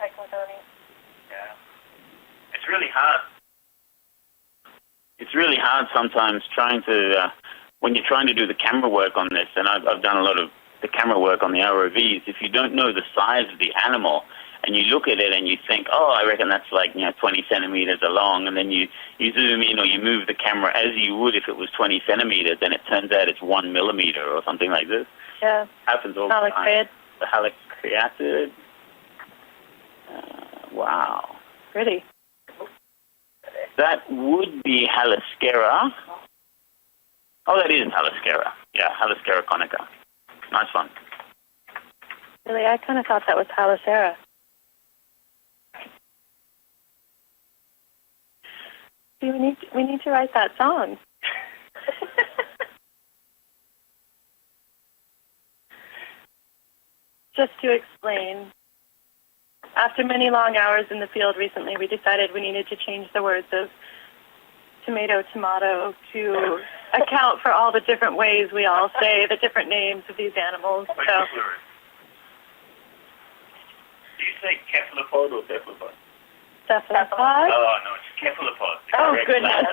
Cyclodoni. Yeah. It's really hard. It's really hard sometimes trying to, when you're trying to do the camera work on this, and I've done a lot of the camera work on the ROVs, if you don't know the size of the animal, and you look at it and you think, oh, I reckon that's like, 20 centimeters along, and then you zoom in or you move the camera as you would if it was 20 centimeters, and it turns out it's 1 millimeter or something like this. Yeah. Happens all the time. Halicreid. The halicreatid. Wow. Pretty. That would be Haliscera. Oh, that is Haliscera. Yeah, Haliscera conica. Nice one. Really, I kind of thought that was Halicera. See, we need to write that song. Just to explain, after many long hours in the field recently, we decided we needed to change the words of tomato, tomato to account for all the different ways we all say the different names of these animals. So, Do you say cephalopod or cephalopod? cephalopod? Oh, no, it's cephalopod. Oh, goodness.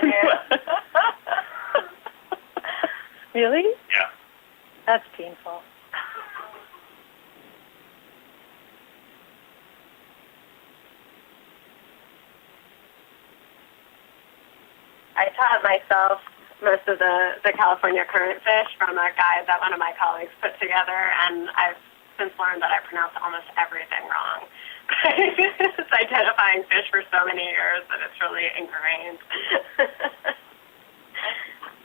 Really? Yeah. That's painful. I taught myself most of the California current fish from a guide that one of my colleagues put together, and I've since learned that I pronounce almost everything wrong. It's identifying fish for so many years that it's really ingrained.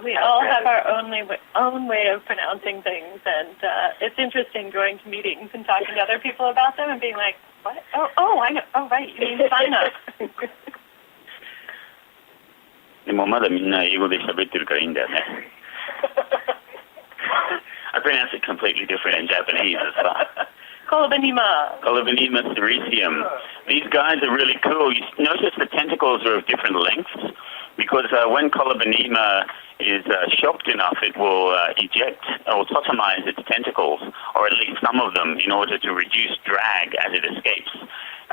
We all have our own way of pronouncing things, and it's interesting going to meetings and talking to other people about them and being like, what? Oh, I know. Oh, right, you mean sign up. でもまだみんな英語で喋ってるからいいんだよね。I pronounce it completely different in Japanese as well. Colobanima. Colobanima sericium. These guys are really cool. You notice the tentacles are of different lengths because when Colobanima is shocked enough, it will eject or totomize its tentacles, or at least some of them, in order to reduce drag as it escapes.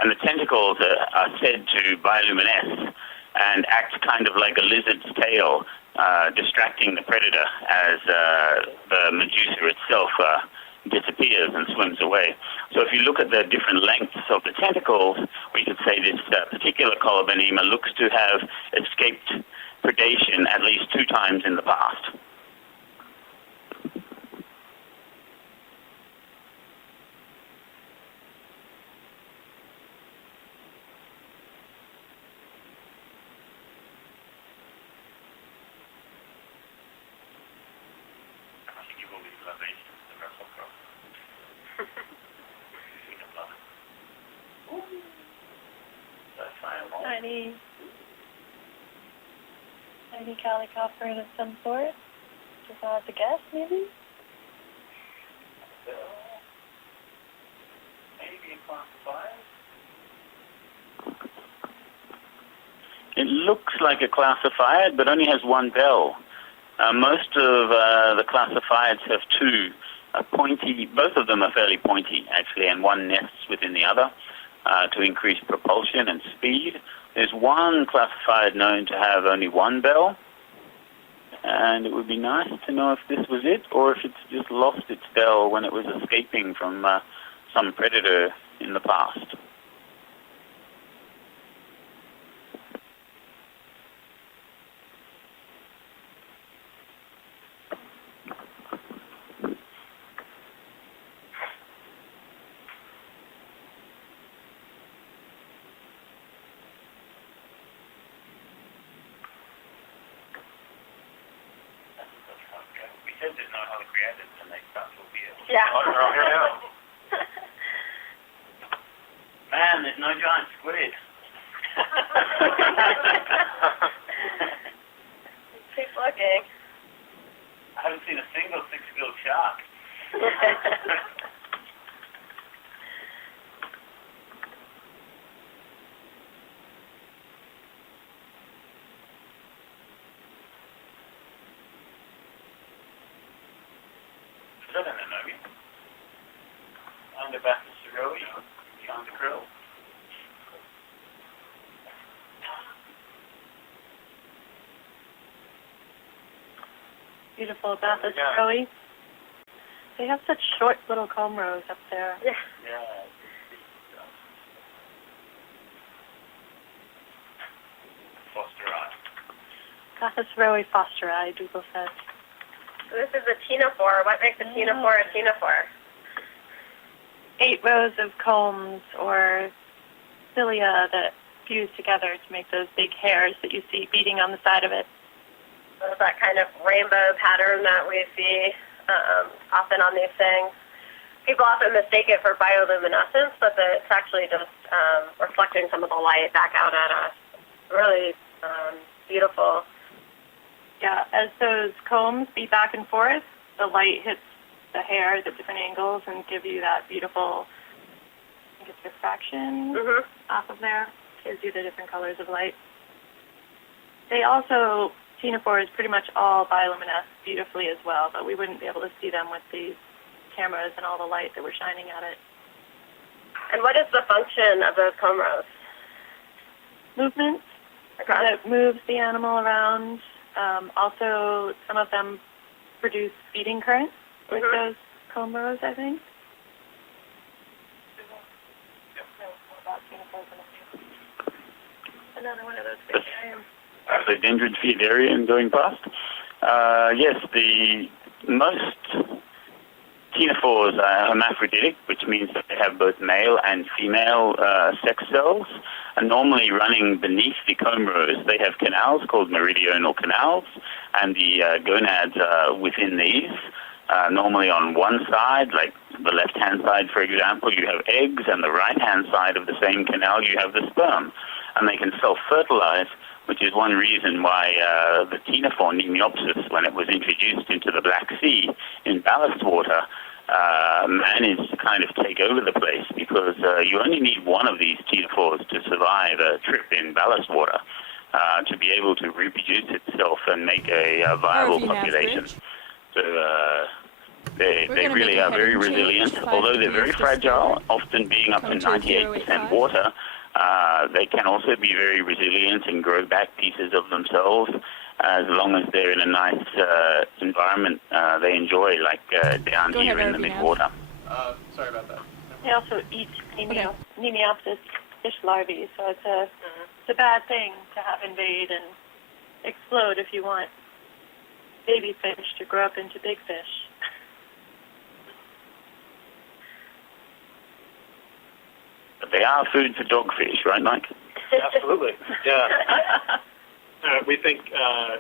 And the tentacles are said to bioluminesce and act kind of like a lizard's tail, distracting the predator as the medusa itself disappears and swims away. So if you look at the different lengths of the tentacles, we could say this particular Colobanima looks to have escaped predation at least 2 times in the past. Tiny calicopterid of some sort. Just have to guess, maybe? Maybe classified. It looks like a classified, but only has 1 bell. Most of the classifieds have 2 pointy. Both of them are fairly pointy, actually, and one nests within the other to increase propulsion and speed. There's one classified known to have only 1 bell, and it would be nice to know if this was it, or if it's just lost its bell when it was escaping from some predator in the past. Yeah. Man, there's no giant squid. Keep looking. I haven't seen a single 6-billed shark. Beautiful Bathus Rowie. They have such short little comb rows up there. Yeah. Bathus Rowie fosteri, Dougal said. So this is a ctenophore. What makes a ctenophore a ctenophore? 8 rows of combs or cilia that fuse together to make those big hairs that you see beating on the side of it. So it's that kind of rainbow pattern that we see often on these things. People often mistake it for bioluminescence, but it's actually just reflecting some of the light back out at us. Really beautiful. Yeah, as those combs beat back and forth, the light hits the hairs at different angles and give you that beautiful, I think it's refraction off of there. Gives you the different colors of light. They also, ctenophores pretty much all bioluminesce beautifully as well, but we wouldn't be able to see them with these cameras and all the light that we're shining at it. And what is the function of those comb rows? Movement that moves the animal around. Also, some of them produce feeding currents with those comb rows, I think. Another one of those big the dendrid feedarian going past. Yes, the most ctenophores are hermaphroditic, which means that they have both male and female sex cells, and normally running beneath the comb rows. They have canals called meridional canals, and the gonads are within these. Normally on one side, like the left-hand side, for example, you have eggs, and the right-hand side of the same canal, you have the sperm. And they can self-fertilize, which is one reason why the ctenophore Nemiopsis, when it was introduced into the Black Sea in ballast water, managed to kind of take over the place, because you only need one of these ctenophores to survive a trip in ballast water to be able to reproduce itself and make a viable population. So they really are very resilient, although they're very fragile, often being up to 98% water. They can also be very resilient and grow back pieces of themselves as long as they're in a nice environment they enjoy, like down here in the midwater. Sorry about that. They also eat Nemiopsis fish larvae, so it's a bad thing to have invade and explode if you want baby fish to grow up into big fish. But they are food for dogfish, right, Mike? Absolutely, yeah. We think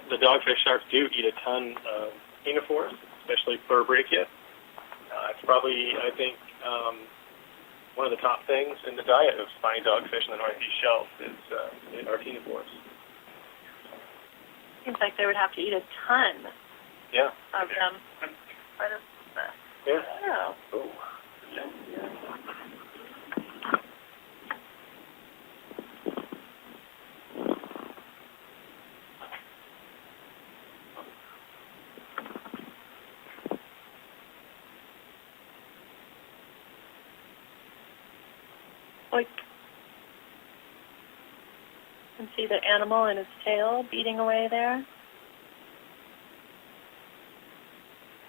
the dogfish sharks do eat a ton of ctenophores, especially Pleurobrachia. It's probably, I think, one of the top things in the diet of spiny dogfish in the Northeast Shelf is our ctenophores. Seems like they would have to eat a ton Yeah. of them. Yeah. Oh. Ooh. Oink. You can see the animal and its tail beating away there.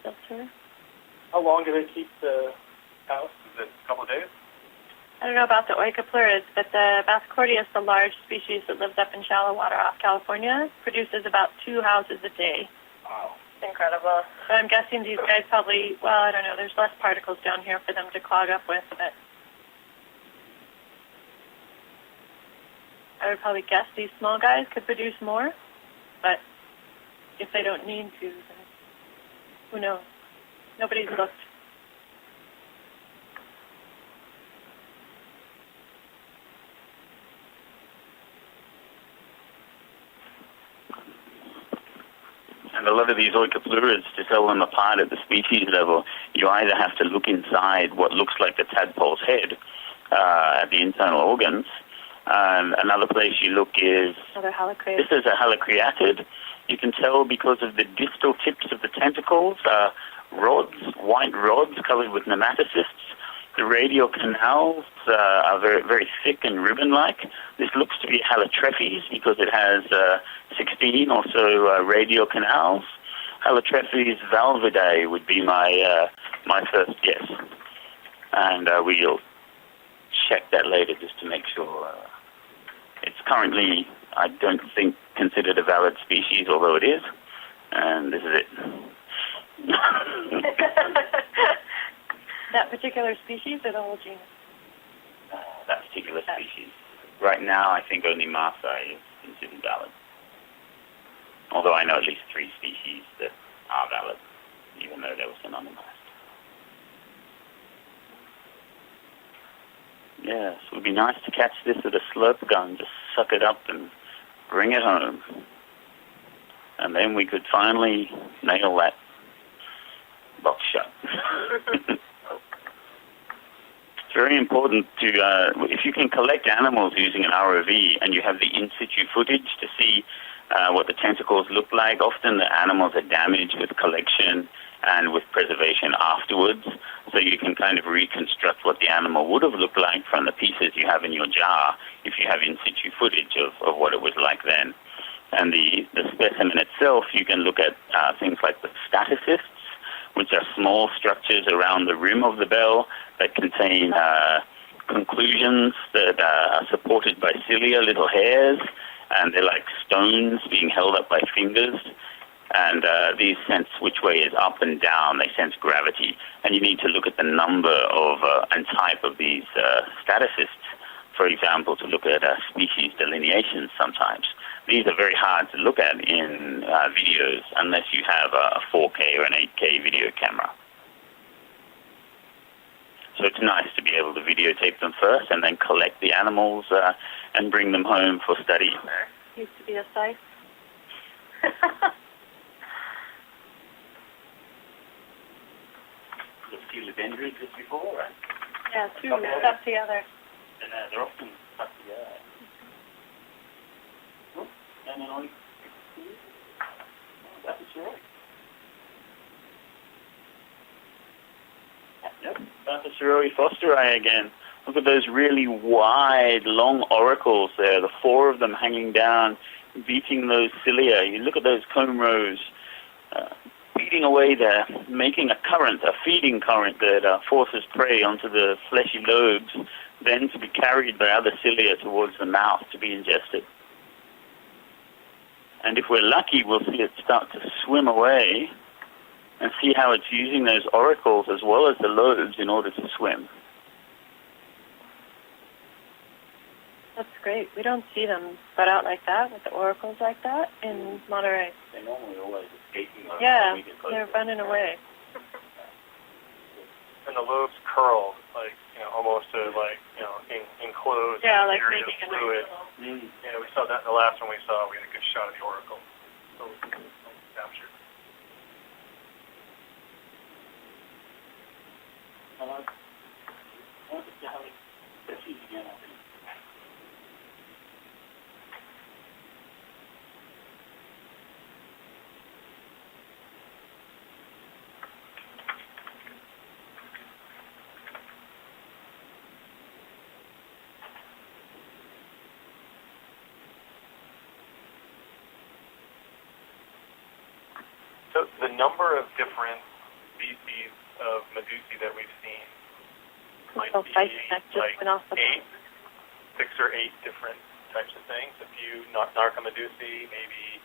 Filter. How long do they keep the house? Is it a couple of days? I don't know about the Oikoplurids, but the Bascordius, the large species that lives up in shallow water off California, produces about 2 houses a day. Wow. Incredible. So I'm guessing these guys probably, well, I don't know, there's less particles down here for them to clog up with, but I would probably guess these small guys could produce more, but if they don't need to, then who knows? Nobody's looked. And a lot of these Oikoplurids, to tell them apart at the species level, you either have to look inside what looks like the tadpole's head at the internal organs. Another place you look is, this is a halicreatid. You can tell because of the distal tips of the tentacles, rods, white rods covered with nematocysts. The radial canals are very, very thick and ribbon-like. This looks to be Halotrephes because it has 16 or so radial canals. Halotrephes valvidae would be my first guess. And we'll check that later just to make sure. It's currently, I don't think, considered a valid species, although it is. And this is it. That particular species or the whole genus? That particular species. Right now, I think only Marsa is considered valid. Although I know at least 3 species that are valid, even though they were synonymized. Yes, it would be nice to catch this with a slurp gun, just suck it up and bring it home. And then we could finally nail that box shut. It's very important to, if you can collect animals using an ROV and you have the in-situ footage to see what the tentacles look like, often the animals are damaged with collection and with preservation afterwards, so you can kind of reconstruct what the animal would have looked like from the pieces you have in your jar if you have in-situ footage of what it was like then. And the specimen itself, you can look at things like the statocysts, which are small structures around the rim of the bell that contain conclusions that are supported by cilia, little hairs, and they're like stones being held up by fingers. And these sense which way is up and down. They sense gravity. And you need to look at the number of and type of these staticists, for example, to look at species delineations sometimes. These are very hard to look at in videos unless you have a 4K or an 8K video camera. So it's nice to be able to videotape them first and then collect the animals and bring them home for study. Used to be a scythe. Philodendrons as before, right? Yeah, two stuck together. And they're often stuck together. Oh, and then on. That's right. Yep, Bathysaroi fosteri again. Look at those really wide, long auricles there, the 4 of them hanging down, beating those cilia. You look at those comb rows, beating away there, making a current, a feeding current that forces prey onto the fleshy lobes, then to be carried by other cilia towards the mouth to be ingested. And if we're lucky, we'll see it start to swim away and see how it's using those auricles as well as the lobes in order to swim. That's great. We don't see them spread out like that, with the oracles like that, in Monterey. They're normally always escaping. Yeah, they're running away. And the lobes curl, like, almost to, enclosed Yeah, like area making of fluid. Yeah, we saw that in the last one we saw. We had a good shot of the oracle. So captured. So the number of different species of medusae that we've seen might be like 6 or 8 different types of things. A few narcomedusae, maybe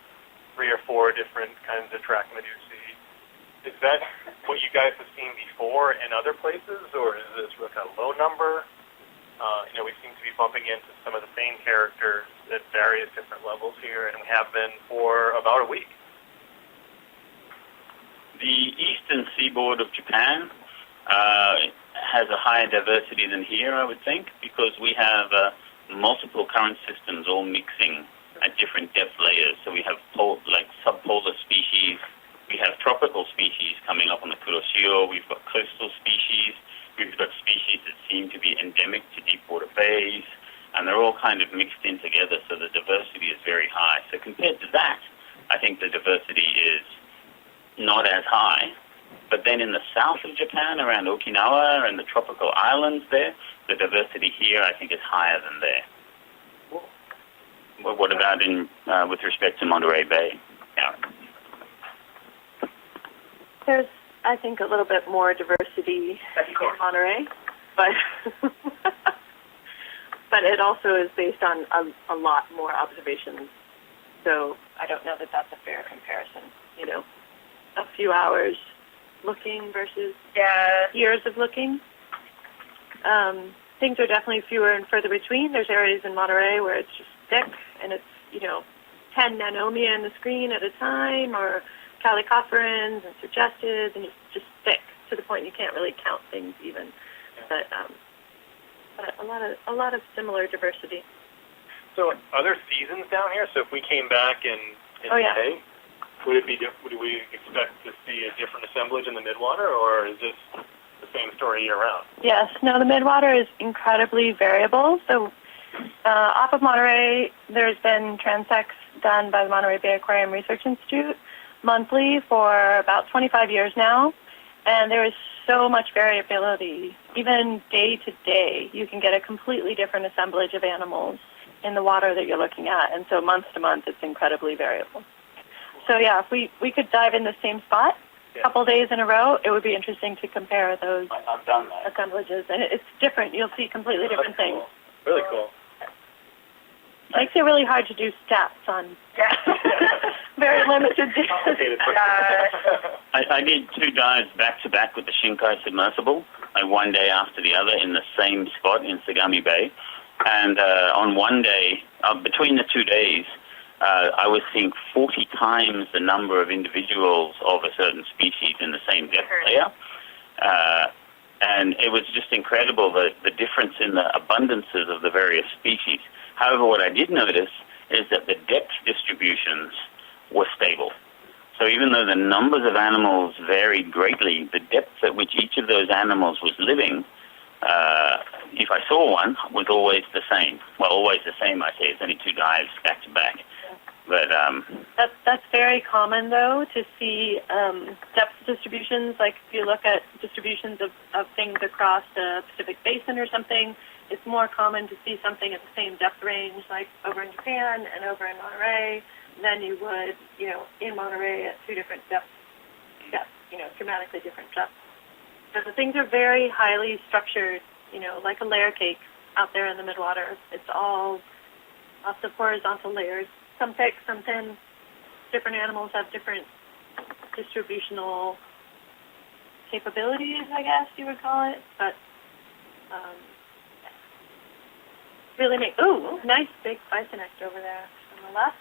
3 or 4 different kinds of trachomedusae. Is that what you guys have seen before in other places, or is this a kind of low number? We seem to be bumping into some of the same characters at various different levels here, and we have been for about a week. The eastern seaboard of Japan has a higher diversity than here, I would think, because we have multiple current systems all mixing at different depth layers. So we have subpolar species, we have tropical species coming up on the Kuroshio, we've got coastal species, we've got species that seem to be endemic to deep water bays, and they're all kind of mixed in together, so the diversity is very high. So compared to that, I think the diversity is not as high. But then in the south of Japan, around Okinawa and the tropical islands there, the diversity here, I think, is higher than there. Well, what about with respect to Monterey Bay? Aaron? There's, I think, a little bit more diversity in Monterey, but but it also is based on a lot more observations. So I don't know that that's a fair comparison. A few hours looking versus years of looking. Things are definitely fewer and further between. There's areas in Monterey where it's just thick and it's, 10 nanomia in the screen at a time, or calicopherins and suggested, and it's just thick to the point you can't really count things even. But a lot of similar diversity. So are there seasons down here? So if we came back in May, would we expect to see a different assemblage in the midwater, or is this the same story year-round? Yes. No, the midwater is incredibly variable. So off of Monterey, there's been transects done by the Monterey Bay Aquarium Research Institute monthly for about 25 years now, and there is so much variability. Even day to day, you can get a completely different assemblage of animals in the water that you're looking at, and so month to month, it's incredibly variable. So yeah, if we could dive in the same spot a couple days in a row, it would be interesting to compare those assemblages. And it's different. You'll see completely different things. Cool. Really cool. Makes it really hard to do stats on very limited. I did 2 dives back-to-back with the Shinkai submersible, one day after the other in the same spot in Sagami Bay. And on one day, between the 2 days, I was seeing 40 times the number of individuals of a certain species in the same depth layer. And it was just incredible, the difference in the abundances of the various species. However, what I did notice is that the depth distributions were stable. So even though the numbers of animals varied greatly, the depth at which each of those animals was living, if I saw one, was always the same. Well, always the same, I say. It's only 2 dives back to back. But that's very common, though, to see depth distributions. Like if you look at distributions of things across the Pacific Basin or something, it's more common to see something at the same depth range, like over in Japan and over in Monterey, than you would, in Monterey at 2 different depths, dramatically different depths. So the things are very highly structured, like a layer cake out there in the midwater. It's all lots of horizontal layers. Some thick, some thin. Different animals have different distributional capabilities, I guess you would call it. But really nice big bisonect over there on the left.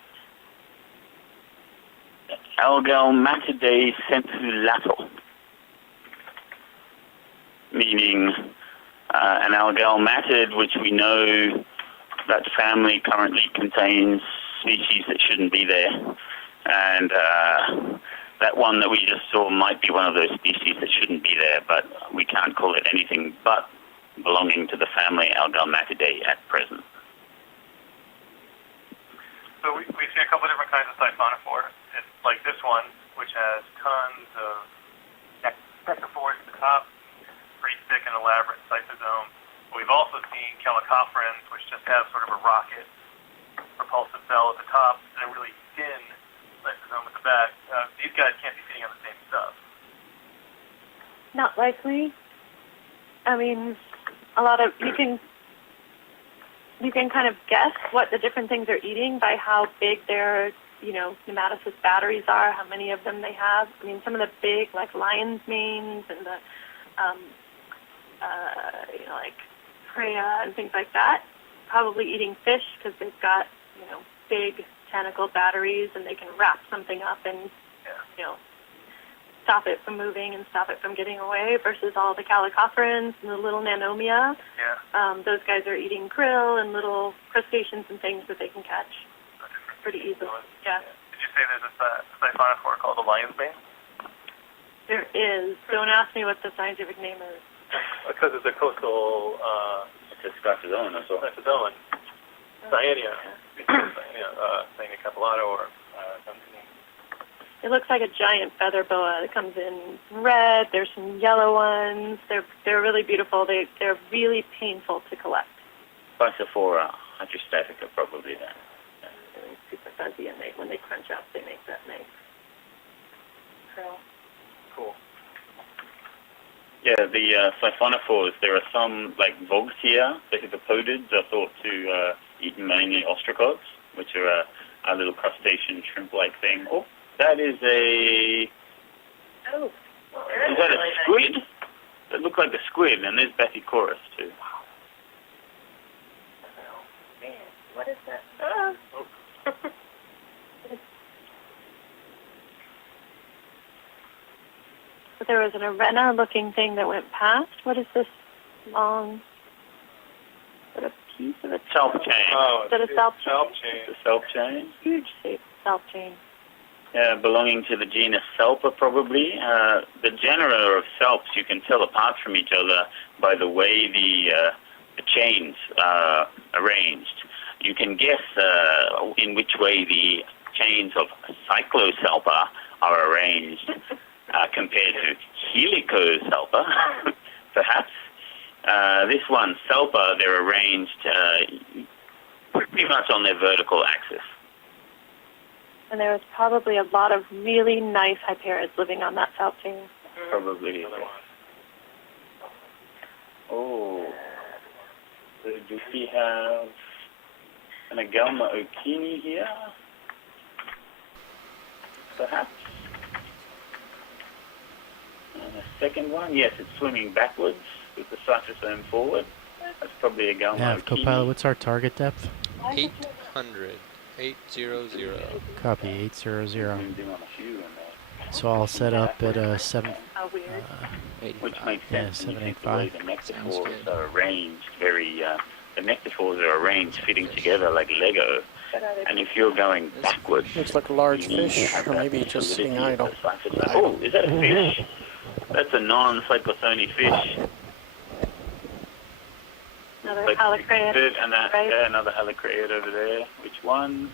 Algalmatidae sensulato, meaning an algalmatid, which we know that family currently contains species that shouldn't be there. And that one that we just saw might be one of those species that shouldn't be there, but we can't call it anything but belonging to the family Algalmatidae at present. So we see a couple of different kinds of siphonophore. It's like this one, which has tons of necrophores at the top, pretty thick and elaborate cytosome. But we've also seen chemicopherans, which just have sort of a rocket propulsive cell at the top and a really thin lysosome at the back. These guys can't be feeding on the same stuff. Not likely. I mean, you can kind of guess what the different things are eating by how big their, nematocyst batteries are, how many of them they have. I mean, some of the big, like lion's manes and the, like Freya and things like that, probably eating fish because they've got, big tentacle batteries and they can wrap something up and, stop it from moving and stop it from getting away, versus all the calicopherans and the little nanomia. Yeah. Those guys are eating krill and little crustaceans and things that they can catch pretty easily. Yeah. Did you say there's a siphonophore called the lion's mane? There is. Don't ask me what the scientific name is. Because it's a coastal... it's a scyphozoan as well. Scyphozoan. Cyanea. Cyanea capillata or something. It looks like a giant feather boa that comes in red. There's some yellow ones. They're really beautiful. They're really painful to collect. Physophora hydrostatica, probably then. They're really super fuzzy, and when they crunch up, they make that nice curl. Cool. Yeah, the siphonophores, there are some, like Vogtia, the hippopodids, are thought to eat mainly ostracods, which are a little crustacean shrimp-like thing. Oh, that is a... Oh. Is that a squid? That looked like a squid, and there's Bathychorus, too. Oh, man, what is that? But there was an arena-looking thing that went past. What is this long... Is that a piece of a... Self chain. Oh, is that a self chain? Self chain. It's a self chain. Huge self chain. Belonging to the genus Selpa, probably. The genera of Selps you can tell apart from each other by the way the chains are arranged. You can guess in which way the chains of Cycloselpa are arranged compared to Helicoselpa, perhaps. This one, Selpa, they're arranged pretty much on their vertical axis. And there was probably a lot of really nice hyperids living on that self chain. Probably. Oh. So do we have an Agelma okini here? perhaps. And the second one, yes, it's swimming backwards with the cyclosome forward. That's probably a Galmo Nav, Copilot, what's our target depth? 800. 800. Copy, 800. Zoomed in on a few in there. So I'll set up at 7. Which makes Yeah, sense when you think the way 785. the nectaphores are arranged very, the nectaphores are arranged fitting together like Lego. And if you're going backwards, Looks like a large you need to fish, have or that maybe just sitting solidity of idle. the cyclosome. Oh, is that a fish? That's a non-cyclosome fish. Another Like, halicreid. and that, right? yeah, another halicreid over there. Which one?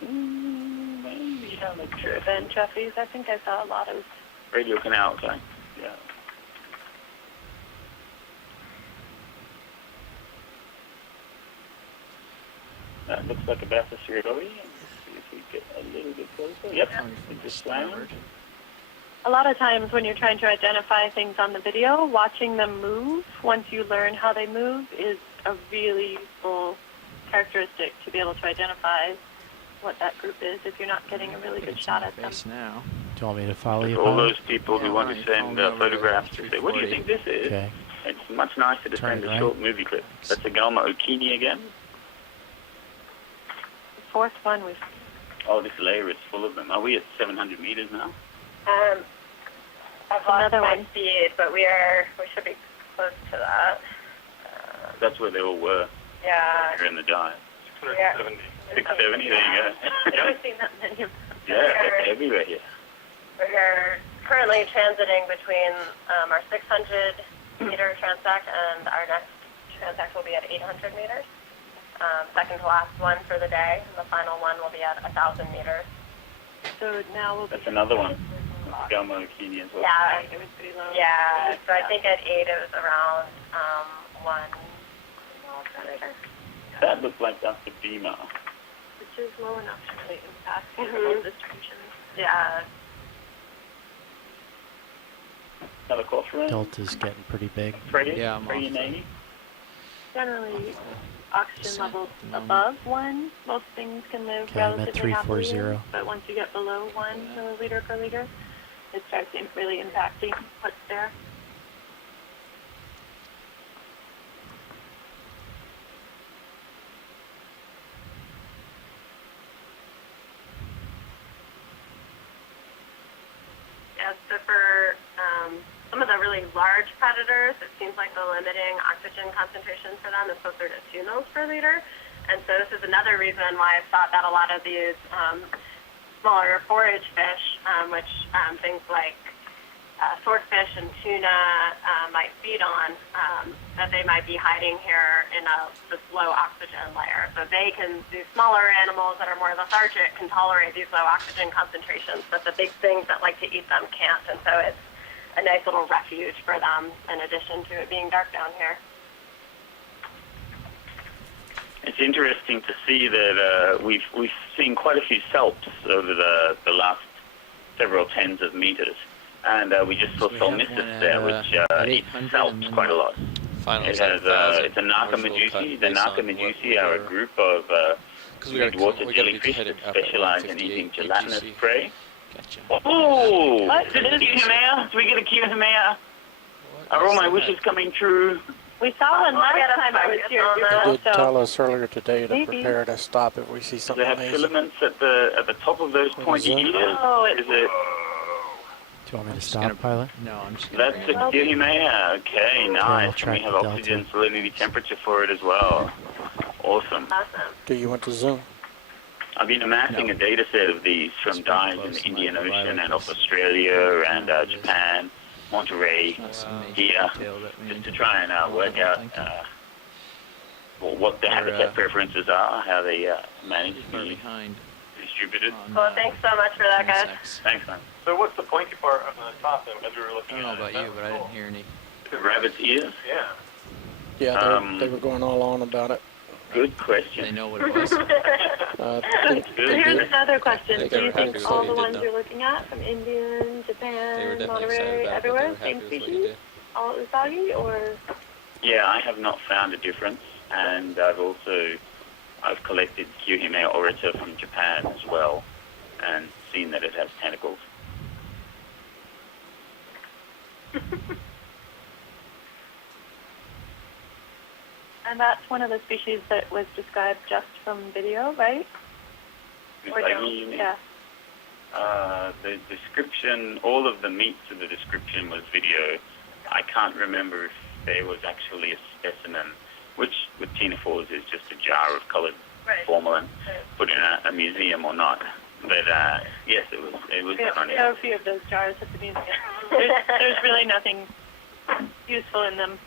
Maybe halicreid. Ben Jeffries, I think I saw a lot of. Radio canal, okay. Yeah. That looks like a Bassisterioli. Let's see if we get a little bit closer. Yep, it just swam. A lot of times when you're trying to identify things on the video, watching them move, once you learn how they move, is a really useful characteristic to be able to identify what that group is if you're not getting a really good shot at them. Now. Do you want me to follow you, All Pilot? those people who want to send photographs to say, what do you think this is? Okay. It's much nicer to Turn send a right. short movie clip. That's a Galma Okini again. The fourth one was. Oh, this layer is full of them. Are we at 700 meters now? I've lost my speed, but we should be close to that. That's where they all were. Yeah. Here in the dive. 670. 670, there you go. I've never seen that many of them. Yeah, they're everywhere here. We're currently transiting between our 600-meter transect, and our next transect will be at 800 meters. Second to last one for the day, and the final one will be at 1,000 meters. So now we'll That's another one. Galma Okini as well. Yeah. It was pretty low. Yeah. So I think at 8 it was around 1 centimeter. That looks like that's the beamer. Which is low enough to really impact Mhm. distributions. Yeah. Another crossroad? Delta's getting pretty big. Freddie? Yeah, I'm Freddie off. Navy? Generally, oxygen levels above 1, most things can live Okay, I'm at relatively happily in, 340. but once you get below 1 milliliter per liter, it starts really impacting what's there. Yeah, so for some of the really large predators, it seems like the limiting oxygen concentration for them is closer to 2 mils per liter. And so this is another reason why I thought that a lot of these smaller forage fish, which things like swordfish and tuna might feed on, that they might be hiding here in this low oxygen layer. So these smaller animals that are more lethargic can tolerate these low oxygen concentrations, but the big things that like to eat them can't. And so it's a nice little refuge for them in addition to it being dark down here. It's interesting to see that we've seen quite a few salps over the last several tens of meters. And we just saw Solmistus there, which eats salps quite a lot. It has, it's a Narcomedusi. The Narcomedusi are a group of mid-water jellyfish that specialize in eating gelatinous prey. Oh! Did we get him out? Did we get a cue him out? Are all my wishes coming true? We saw one last time I was here. They did so tell us earlier today to maybe. prepare to stop if we see Do something they have amazing. filaments at the top of those pointy is it? ears? Oh, Is it? Do you want me to stop, Pilot? No, I'm just That's the Kirihimea. Okay, nice. And track we have the oxygen salinity temperature for it as well. Awesome. Do you want to zoom? I've been amassing a data set of these from dives in the Indian Ocean and off Australia and Japan, Monterey, here, just to try and work out what the habitat preferences are, how they manage to be distributed. Well, thanks so much for that, guys. Thanks, man. So what's the pointy part on the top then, as we were looking I don't know at about you, but I didn't hear any. The rabbit's ears? Yeah. Yeah, they were going all on about it. Good question. They know what it was. So here's another question. They Do were you happy think with all what the you did, ones though. you're looking at from Indian, They were Japan, definitely Monterey, excited about it, but they everywhere, were same happy with what you species, did. all usagi, or? Yeah, I have not found a difference, and I've collected Kirihimea orita from Japan as well, and seen that it has tentacles. And that's one of the species that was described just from video, right? Or Like no? you mean? Yeah. The description, all of the meats of the description was video. I can't remember if there was actually a specimen, which with ctenophores is just a jar of colored formalin put in a museum or not. But yes, it was done. There are a few of those jars at the museum. There's really nothing useful in them.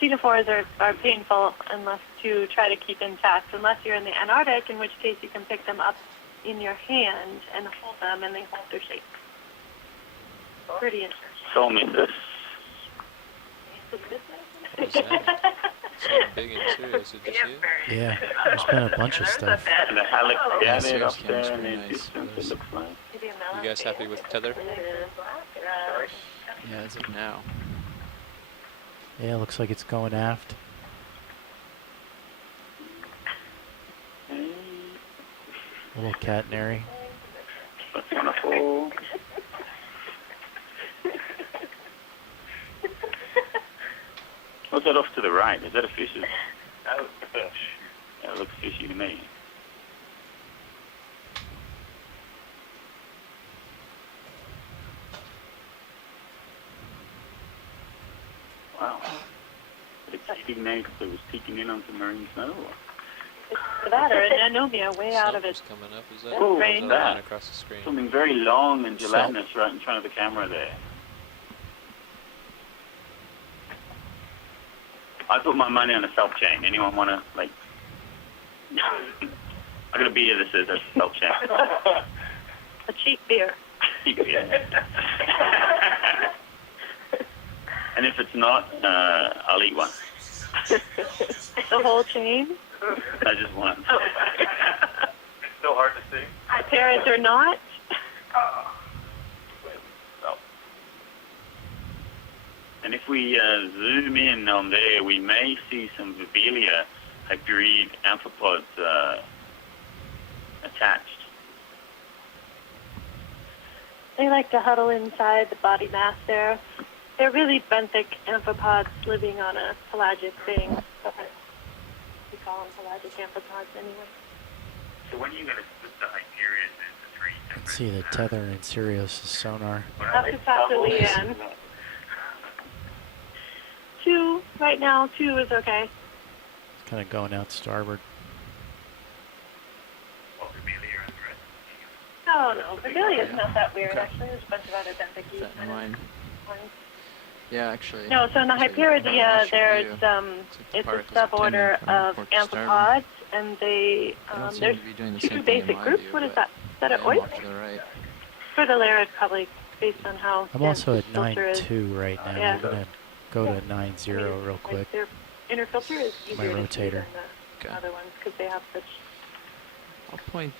Ctenophores are painful unless to try to keep intact, unless you're in the Antarctic, in which case you can pick them up in your hand and hold them, and they hold their shape. Pretty interesting. Told me this. Big and serious, did you see it? Yeah, there's been a bunch of stuff. And the halleck Yeah, down there up serious there camera's in pretty the nice. distance, it looks like. You guys happy with tether? Yeah, as of now. Yeah, looks like it's going aft. Little catenary. That's wonderful. What's that off to the right? Is that a fish? That looks a fish. That looks fishy to me. Wow. It's peeking out, so it was peeking in on some marine snow. For that, or an anomia way out of it. Coming up, is that? Oh, or is Rain. that line across the screen? Something very long and gelatinous right in front of the camera there. I put my money on a self chain. Anyone want to, like... I got a beer that says that's a self chain. A cheap beer. Cheap beer. And if it's not, I'll eat one. The whole chain? I just one. It's still hard to see. My parents are not. And if we zoom in on there, we may see some Vivelia hyperiid amphipods attached. They like to huddle inside the body mass there. They're really benthic amphipods living on a pelagic thing. We call them pelagic amphipods anyway. So when are you going to split the hyperiids into three different... Let's see the tether and Sirius' sonar. Up to Leanne. 2 right now. 2 is okay. It's kind of going out starboard. Oh no, Vivelia is not that weird actually. There's a bunch of other benthic That in mind. Yeah, actually. No, so in the Hyperidia, there's it's a suborder of amphipods, and they there's two basic groups. What is that? Is that an oist? For the larid, probably based on how. I'm also at filter is. 9.2 right now. Yeah. I'm gonna go to 9.0 real quick. Their inner filter is My easier to see rotator. than the other ones because they have such I'll point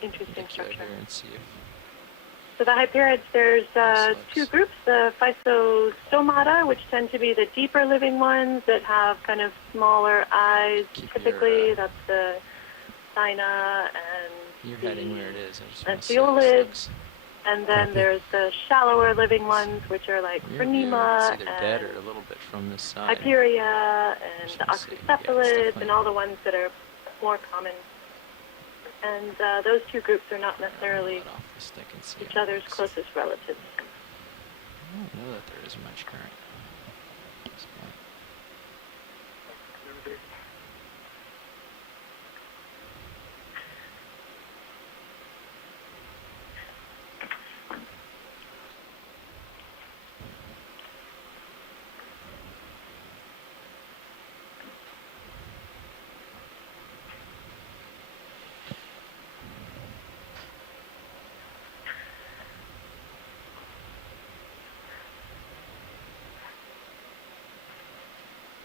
interesting picture structure. here and see if So the Hyperids, there's two groups, the Physostomata, which tend to be the deeper living ones that have kind of smaller eyes. Typically, that's the Cyna and you're heading where it is. I just and want to see how this Theolids. looks. And then there's the shallower living ones, which are like Your view, Phronema it's either dead and or a little bit from this side. Hyperia and the Just wanna see. Oxycephalids and all the ones that are more common. And those two groups are not necessarily This thing can see each how it other's looks. closest relatives. I don't know that there is much current at this point.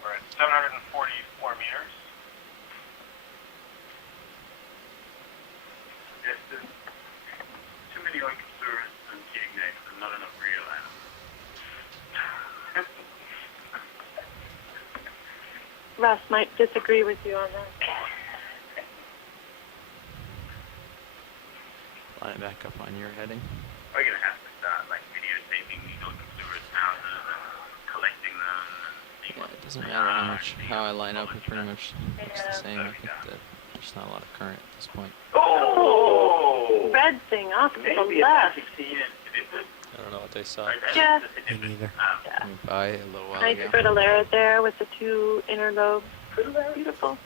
We're at 744 meters. Distance. Too many Okeanos and Okeanos, and not enough real animals. Russ might disagree with you on that. line it back up on your heading. We're going to have to start like videotaping these open tourist houses and collecting them. Yeah, it doesn't matter how I line up. It pretty much looks the same. I think that there's not a lot of current at this point. Oh! Red thing off to the left. I don't know what they saw. Yeah. Me neither. Went by a little while Nice ago. fritillary there with the two inner lobes. Beautiful.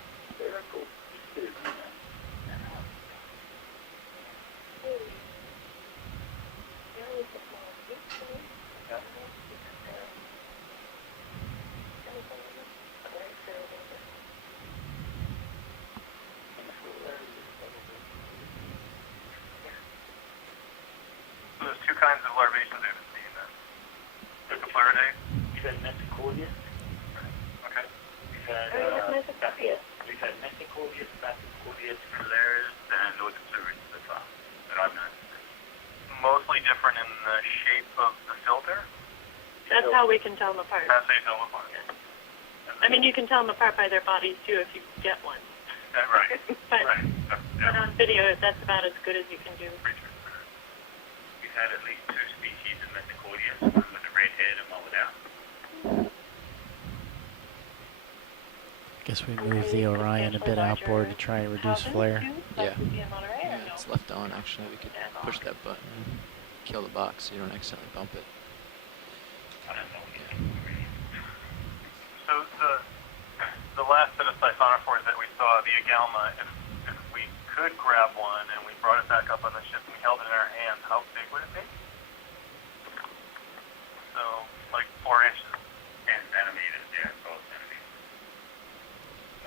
So there's two kinds of larvaceous I've seen then. There's the Floridae. We've had Methicorius. Okay. We've had Methicorius, Baticorius, Caleras, and Northern Service so far that I've known. Mostly different in the shape of the filter. That's how we can tell them apart. That's how you tell them apart. I mean, you can tell them apart by their bodies too if you get one. Right. but, but on video, that's about as good as you can do. We've had at least two species of Methicorius, one with a red head and one without. Guess we move the Orion a bit outboard to try and reduce flare. Yeah. Yeah, it's left on actually. We could push that button and kill the box so you don't accidentally bump it. So the last set of siphonophores that we saw, the Agalma, if we could grab one and we brought it back up on the ship and we held it in our hands, how big would it be? So, like 4 inches. 10 centimeters, yeah, 12 centimeters.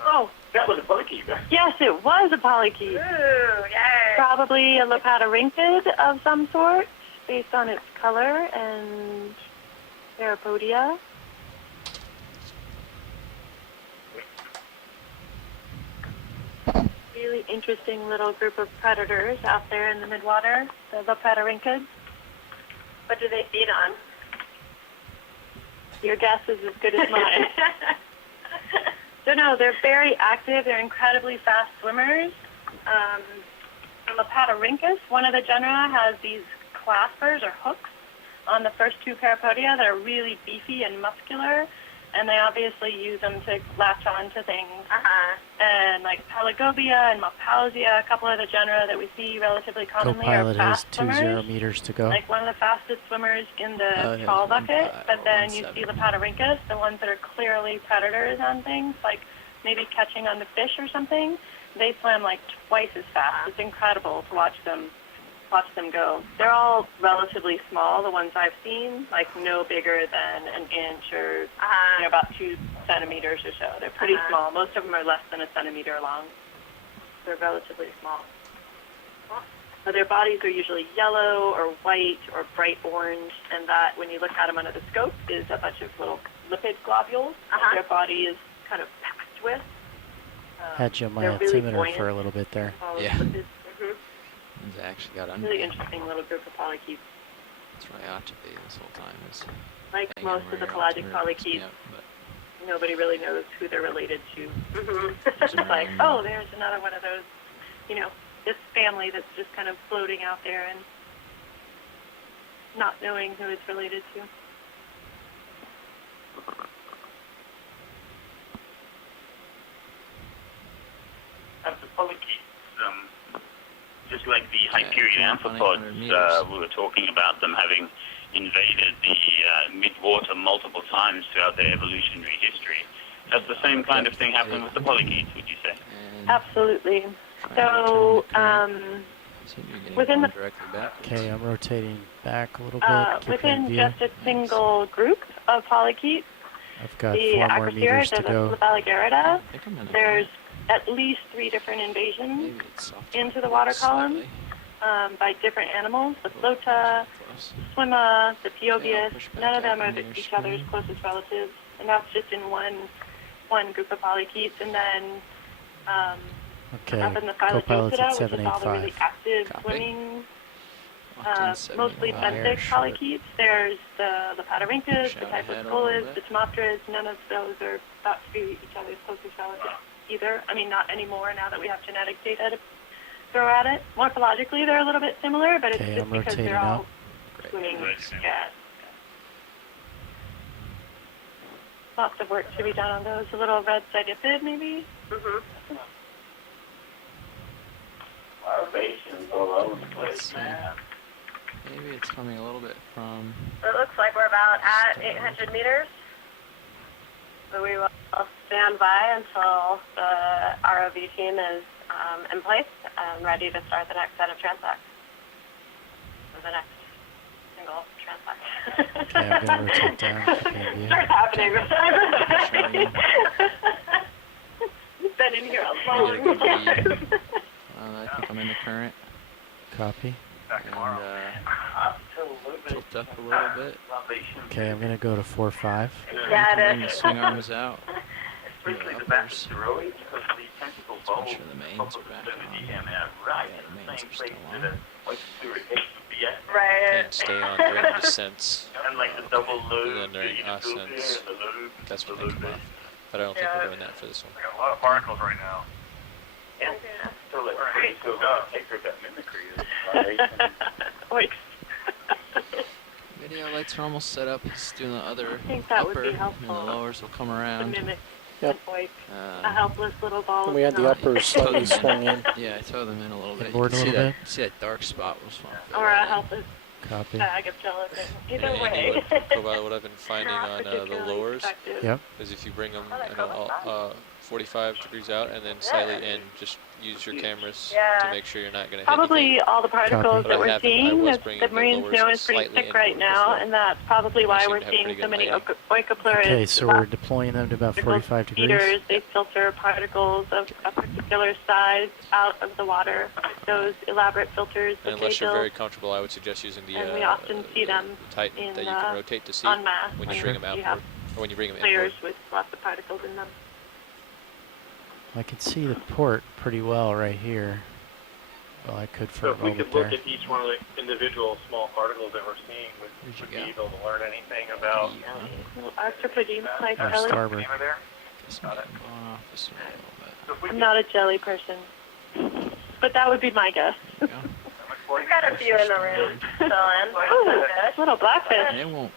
Oh. That was a polychaete, right? Yes, it was a polychaete. Ooh, yay. Probably a lepidorhynchid of some sort, based on its color and parapodia. Really interesting little group of predators out there in the midwater, the lepidorhynchids. What do they feed on? Your guess is as good as mine. So no, they're very active. They're incredibly fast swimmers. The Lepidorhynchus, one of the genera, has these claspers or hooks on the first two parapodia that are really beefy and muscular, and they obviously use them to latch on to things. And like Pelagobia and Malpausia, a couple of the genera that we see relatively commonly are Co-pilot has fast 20 swimmers. meters to go. Like one of the fastest swimmers in the Oh, yeah, trawl bucket, 1.5 but or then you 1.7. see Lepidorhynchus, the ones that are clearly predators on things, like maybe catching on the fish or something. They swim like twice as fast. It's incredible to watch them go. They're all relatively small, the ones I've seen, like no bigger than an inch or about 2 centimeters or so. They're pretty small. Most of them are less than a centimeter long. They're relatively small. But their bodies are usually yellow or white or bright orange, and that, when you look at them under the scope, is a bunch of little lipid globules that their body is kind of packed with. Had you my they're really altimeter buoyant. for a little bit there. All Yeah. lipids. They actually got under. Really interesting little group of polychaetes. That's where I ought to be this whole time. Is Like hanging most where of the your pelagic altimeter picks me polychaetes, up, but nobody really knows who they're related to. There's It's like, another one. oh, there's another one of those, this family that's just kind of floating out there and not knowing who it's related to. Have the polychaetes, just like the Hyperion Yeah, amphipods, 100 meters. we were talking about them having invaded the mid-water multiple times throughout their evolutionary history. Does the same kind of thing happen with the polychaetes, would you say? Absolutely. So, within the Okay, I'm rotating back a little bit. Keep within in view. just a single group of polychaetes, I've got the 4 more meters Acrospheres to or the go. Lavalligarida, there's at least 3 different invasions into the water column by different animals. The Flota, Swimma, the Piobius, none of them are each other's closest relatives, and that's just in one group of polychaetes. And then Okay, up in the co-pilot's at Phyllocutida, which is all the really 785. active swimming, mostly 75, benthic sure. polychaetes. There's the Lepidorhynchus, the Push out ahead a Typhoscolis, little the bit. Timopterids. None of those are thought to be each other's closest relatives either. I mean, not anymore now that we have genetic data throw at it. Morphologically, they're a little bit similar, but it's Okay, just I'm because rotating they're all up. swimming gas. Lots of work to be done on those. A little red sidipid, maybe? Mm-hmm. Larvations all over the place, man. Maybe it's coming a little bit from. It looks like we're about at 800 meters. So we will stand by until the ROV team is in place and ready to start the next set of transects. Or the next single transect. Okay, I'm going to rotate down. Okay, Starts happening. You've been in here a long time. I think I'm in the current. Copy. And tilt up a little bit. Okay, I'm going to go to 4-5. Yeah, Bring it the is. swing arms out. Especially the best steroids, because the tentacle Let's make bulb sure the mains are back on. right Yeah, at the the mains same are place still that on. a white fluid takes to be at. Right. And stay on during descents. And like the double loop, And then during ascents, that's when they come off. But I don't think we're doing that for this one. We got a lot of particles right now. Yeah. So let's take her that mimicry is. Wait. Video lights are almost set up. It's doing the other I think that would upper, be and helpful. the lowers will come To around. mimic Yep. like Um, a helpless little ball. And we had the of uppers slightly swung in. Yeah, I throw them in a little bit. You Inboard can a see little that, see that dark spot was fun. or a helpless Copy. bag of gelatin. Either And way. what I've been finding on the lowers Yep. is if you bring them 45 degrees out and then slightly in, just use your cameras to make sure you're not going to hit Probably anything. all the particles But that I we're have- I seeing, was the bringing the marine lowers snow is pretty slightly thick right inboard now, before. and that's probably why seem we're to have seeing pretty so good many lighting. oikopleuris. Okay, so we're deploying them to about 45 degrees. Feeders, they filter particles of a particular size out of the water. Those elaborate filters that And they unless you're build, very comfortable, I would suggest using the and we often see them Titan in that you can rotate to see en masse when you when bring them you outboard, have or when you bring them layers inboard. with lots of particles in them. I can see the port pretty well right here. Well, I could So front if we roll could it look there. at each one of the individual small particles that we're seeing, would we be able to learn anything about Little arthropody, like Or jelly. starboard. there? I'm not a jelly person, but that would be my guess. We've got a few in the room. Ooh, little blackfish. It won't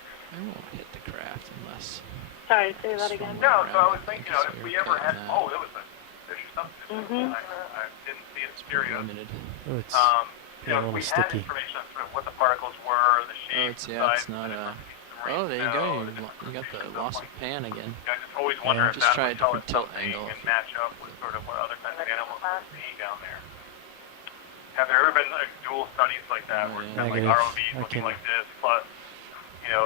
hit the craft unless. Sorry, say that again. No, so I was thinking, if we ever had, it was a fish or something. Mhm. I didn't see it stereo. Oh, it's If a little we had sticky. information on sort of what the particles were, the Oh, shape, it's the yeah, size, it's not a. Oh, there you go. You got the loss of pan again. I just always wonder if Just that try a would tell us different tilt something angle. and match up with sort of what other kinds of animals we're seeing down there. Have there ever been like dual studies like that where you have like Negative. ROVs I looking can- like this plus,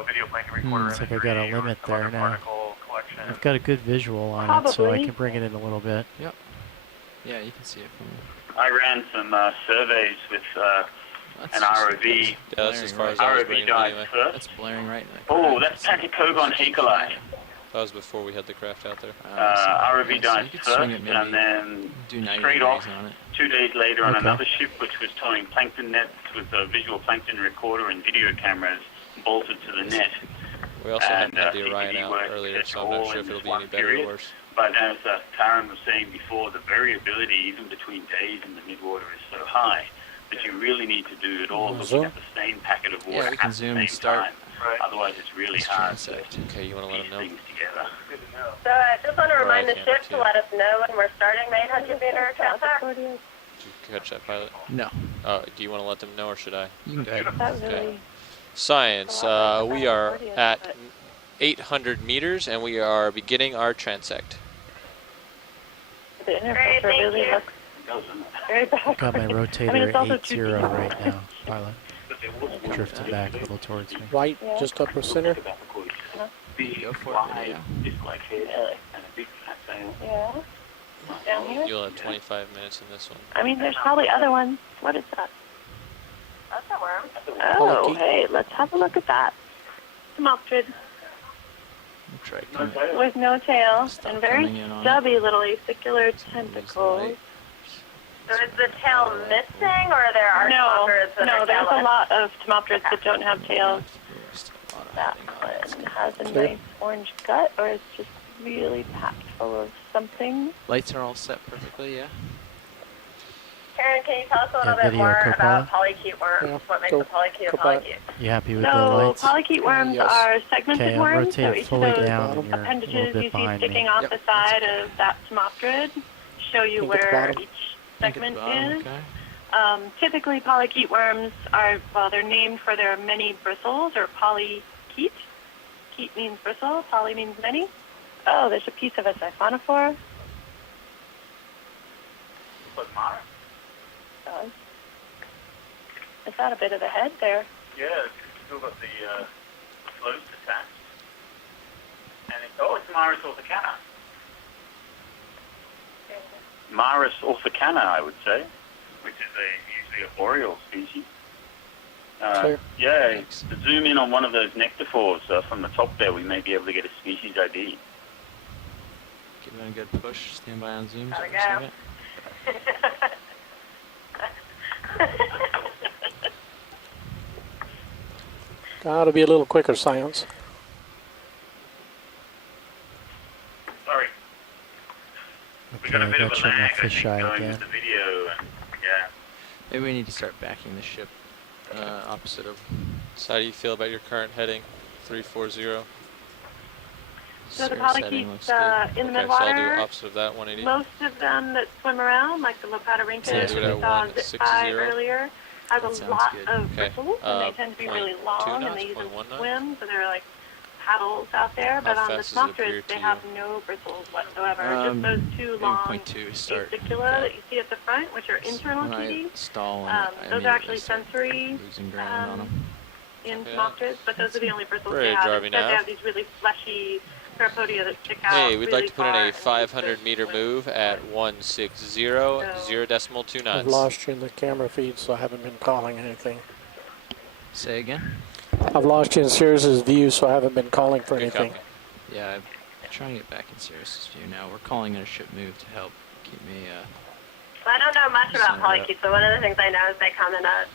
video plankton recorder It's like I got a imagery or limit some other there now. particle collection? I've got a good visual on it, so I Probably. can bring it in a little bit. Yep. Yeah, you can see it from. I ran some surveys with an ROV. Yeah, that's as far as I was ROV bringing them died anyway. first. That's blaring right in the Oh, that's Patacogon Haeckelii. That was before we had the craft out there. ROV so died you could first, swing it maybe and then do 90 straight off degrees on it. 2 days later on Okay. another ship which was towing plankton nets with a visual plankton recorder and video cameras bolted to the net. We also had And, the CPD Orion out worked earlier, so I'm all not sure in if it'll this be any one better or period. worse. But as Taryn was saying before, the variability even between days in the midwater is so high that you really need to do it all looking Zoom. at the same packet of water Yeah, we can at the zoom same and start. time. Otherwise, it's really This hard transect. Okay, you want to let them know? things together. So I just want to Or remind I the can, ship too. to let us know when we're starting the 800 meter transect. Did you catch that, pilot? No. Do you want to let them know, or should I? You can go ahead. That Okay. really. Science, we are at 800 meters, and we are beginning our transect. The interface really looks very bad. Got my I mean, rotator it's also at 80 too deep. right now, pilot. Drifting back a little towards me. White, just upper center. Go for it, video. Yeah. Down here? You'll have 25 minutes in this one. I mean, there's probably other ones. What is that? That's a worm. Oh, Polychaete. hey, let's have a look at that. Tomoptrid Try coming. with no tail Stop and very coming in on it. stubby little acicular tentacles. So is the tail missing, or there are tomoptrids that are there's a lot of tomoptrids that don't have tails. That one has a Clear. nice orange gut, or it's just really packed full of something. Lights are all set perfectly, yeah. Karen, can you tell us a little Yeah, bit video, more Copilot. about polychaete worms? Yeah, What makes go- a polychaete a Copilot. polychaete? You happy with the So lights? polychaete worms Yes. are segmented Okay, I'll worms. rotate So it each of fully those down and you're a little appendages bit you see behind sticking me. off Yep. the side of that smopterid show you Can you get the where bottom? each Get the segment bottom, is. okay. Typically, polychaete worms are, well, they're named for their many bristles, or polychaete. Chaete means bristle, poly means many. Oh, there's a piece of a siphonophore. But Mara? Is that a bit of a head there? Yeah, it's still got the floats attached. And it's Maris orthicana. Maris orthicana, I would say, which is usually a boreal species. Clear. Yeah, to zoom in on one of those nectaphores from the top there, we may be able to get a species ID. Give it a good push. Stand by on Zoom Gotta for a second. Gotta be a little quicker, science. Sorry. Okay, I got you in my fisheye going again. with the video. And, yeah. Maybe we need to start backing the ship opposite of. So how do you feel about your current heading? 340. So the Cirrus heading polychaetes looks good. in the Okay, so I'll do midwater, opposite of that, 180. most of them that swim around, like the Lopatodrhynchus So that do we it at saw 160. zip-fly earlier, has That a sounds lot good. of Okay, bristles, and they tend to be really 0.2 long, and knots, they use them 0.1 to knot? swim, so they're like paddles out there. But on the fast does it appear smopterids, they to have you? no bristles whatsoever. Um, Just those two maybe long 0.2 to start. fascicula that you see at the front, which are internal When I teeth. stall and I Those are immediately actually start sensory losing ground on them. in Yeah. smopterids, but those are the only bristles Ready they to have. drive me Instead, they now? have these really fleshy parapodia that stick out. Hey, we'd really like to put in far a and 500 meter move at 160, 0.2 I've knots. lost you in the camera feed, so I haven't been calling anything. Say again? I've lost you in Sirius's view, so I haven't been calling for Good anything. copy. Yeah, I'm trying to get back in Sirius's view now. We're calling it a ship move to help keep me. Well, I don't know much about Center it up. polychaetes, but one of the things I know is they come in a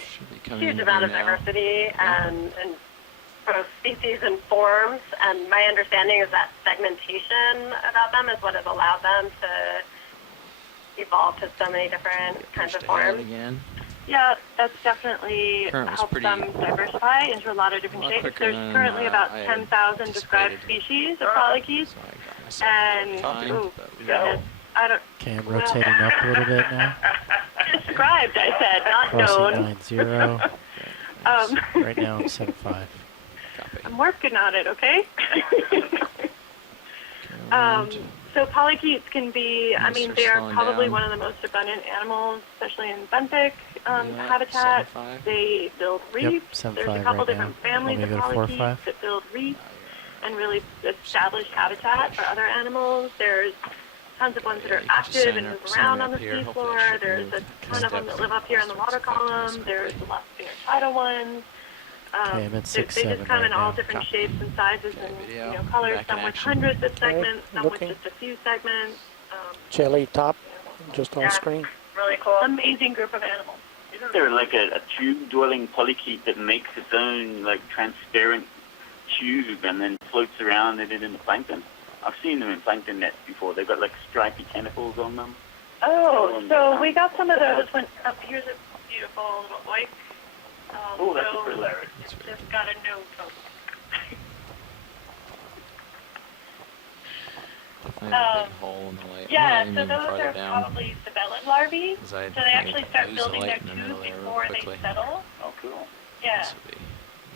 Should be coming huge into amount view of now. diversity and both species and forms. And my understanding is that segmentation about them is what has allowed them to evolve to so many different kinds of Pushed ahead forms. again. Yeah, that's definitely Current was helped pretty- them diversify into a lot of different a lot shapes. quicker There's than, currently about I had 10,000 described anticipated. species of polychaetes. So I got myself And, behind, ooh, but we goodness, I don't, Okay, I'm rotating up a little bit now. described, I said, not Crossing known. 90. Right now I'm 75. Copy. I'm working on it, okay? Around. So polychaetes can be, I Nice mean, for they are slowing probably down. one of the most abundant animals, especially in benthic Yeah, habitat. 75. They build Yep, reefs. There's 75 a couple right different now. families Want of me to go to 4 or polychaetes 5? that build reefs and really establish habitat for other animals. There's tons of ones that Yeah, are you can just active sign and up- move sign around up on the here. Hopefully seafloor. it should There's a move ton of them that live up here in the water Effectiveness column. There's quickly. a lot of tidal ones. Okay, I'm at they 6'7" just come in right all now. different Copy. shapes and sizes Okay, and video. colors. Back in Some with action. hundreds of Okay, segments, some looking. with just a few segments. Jelly top, just on Yeah. screen. Really cool. Amazing group of animals. Isn't there like a tube-dwelling polychaete that makes its own like transparent tube and then floats around in it in the plankton? I've seen them in plankton nets before. They've got like stripy tentacles on them. Oh, so we got some of those when up here's a beautiful little oik. Oh, that's so a hilarious. it's just got a nose. Definitely a big hole in the light. Yeah, I'm so aiming those farther are down. probably sabellid larvae. 'Cause I So they actually start lose the building their light in the middle tubes there real before quickly. they settle. Oh, cool. Yeah, This will be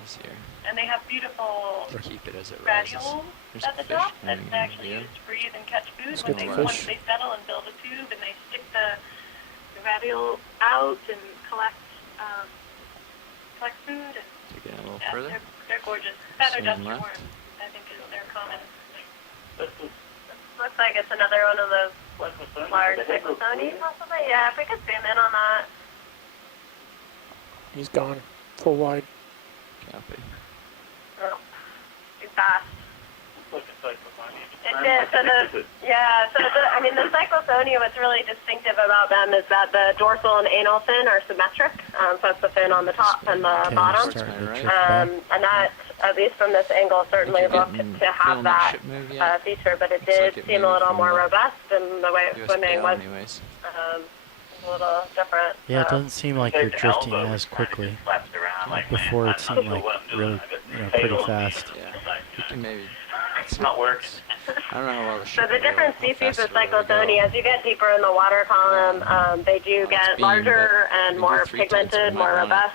easier and they have beautiful to keep it as it rises. radioles There's at a the fish top that coming they in actually view. use to breathe and catch food. Let's When get they the once fish. they settle and build a tube and they stick the radiole out and collect food. And, Take it a little yeah, further. they're gorgeous. Feather Swing duster left. worms, I think, is their common. Looks like it's another one of those large cyclosoni, possibly. Yeah, if we could zoom in on that. He's gone, full wide. Copy. Oh, too fast. Looks like a cyclophony. It did. So the cyclosonia, what's really distinctive about them is that the dorsal and anal fin are symmetric. So that's the fin on the top and the Okay, bottom. starting to Right. drift back. And that, at least from this angle, certainly Did you get looked in to have feeling that that ship move yet? feature, but it Looks did like it seem a moved little from more the robust, and the way it's swimming USBL was anyways. a little different. Yeah, it doesn't seem like you're drifting as quickly. Before it seemed like really, pretty fast. Yeah, you can maybe. It's not working. I don't know how well the So ship the will go, different how species fast of it'll really go. cyclothonia, as you get deeper in the water column, they do get beam, larger but and we more do 3 times, pigmented, we more might want it. robust.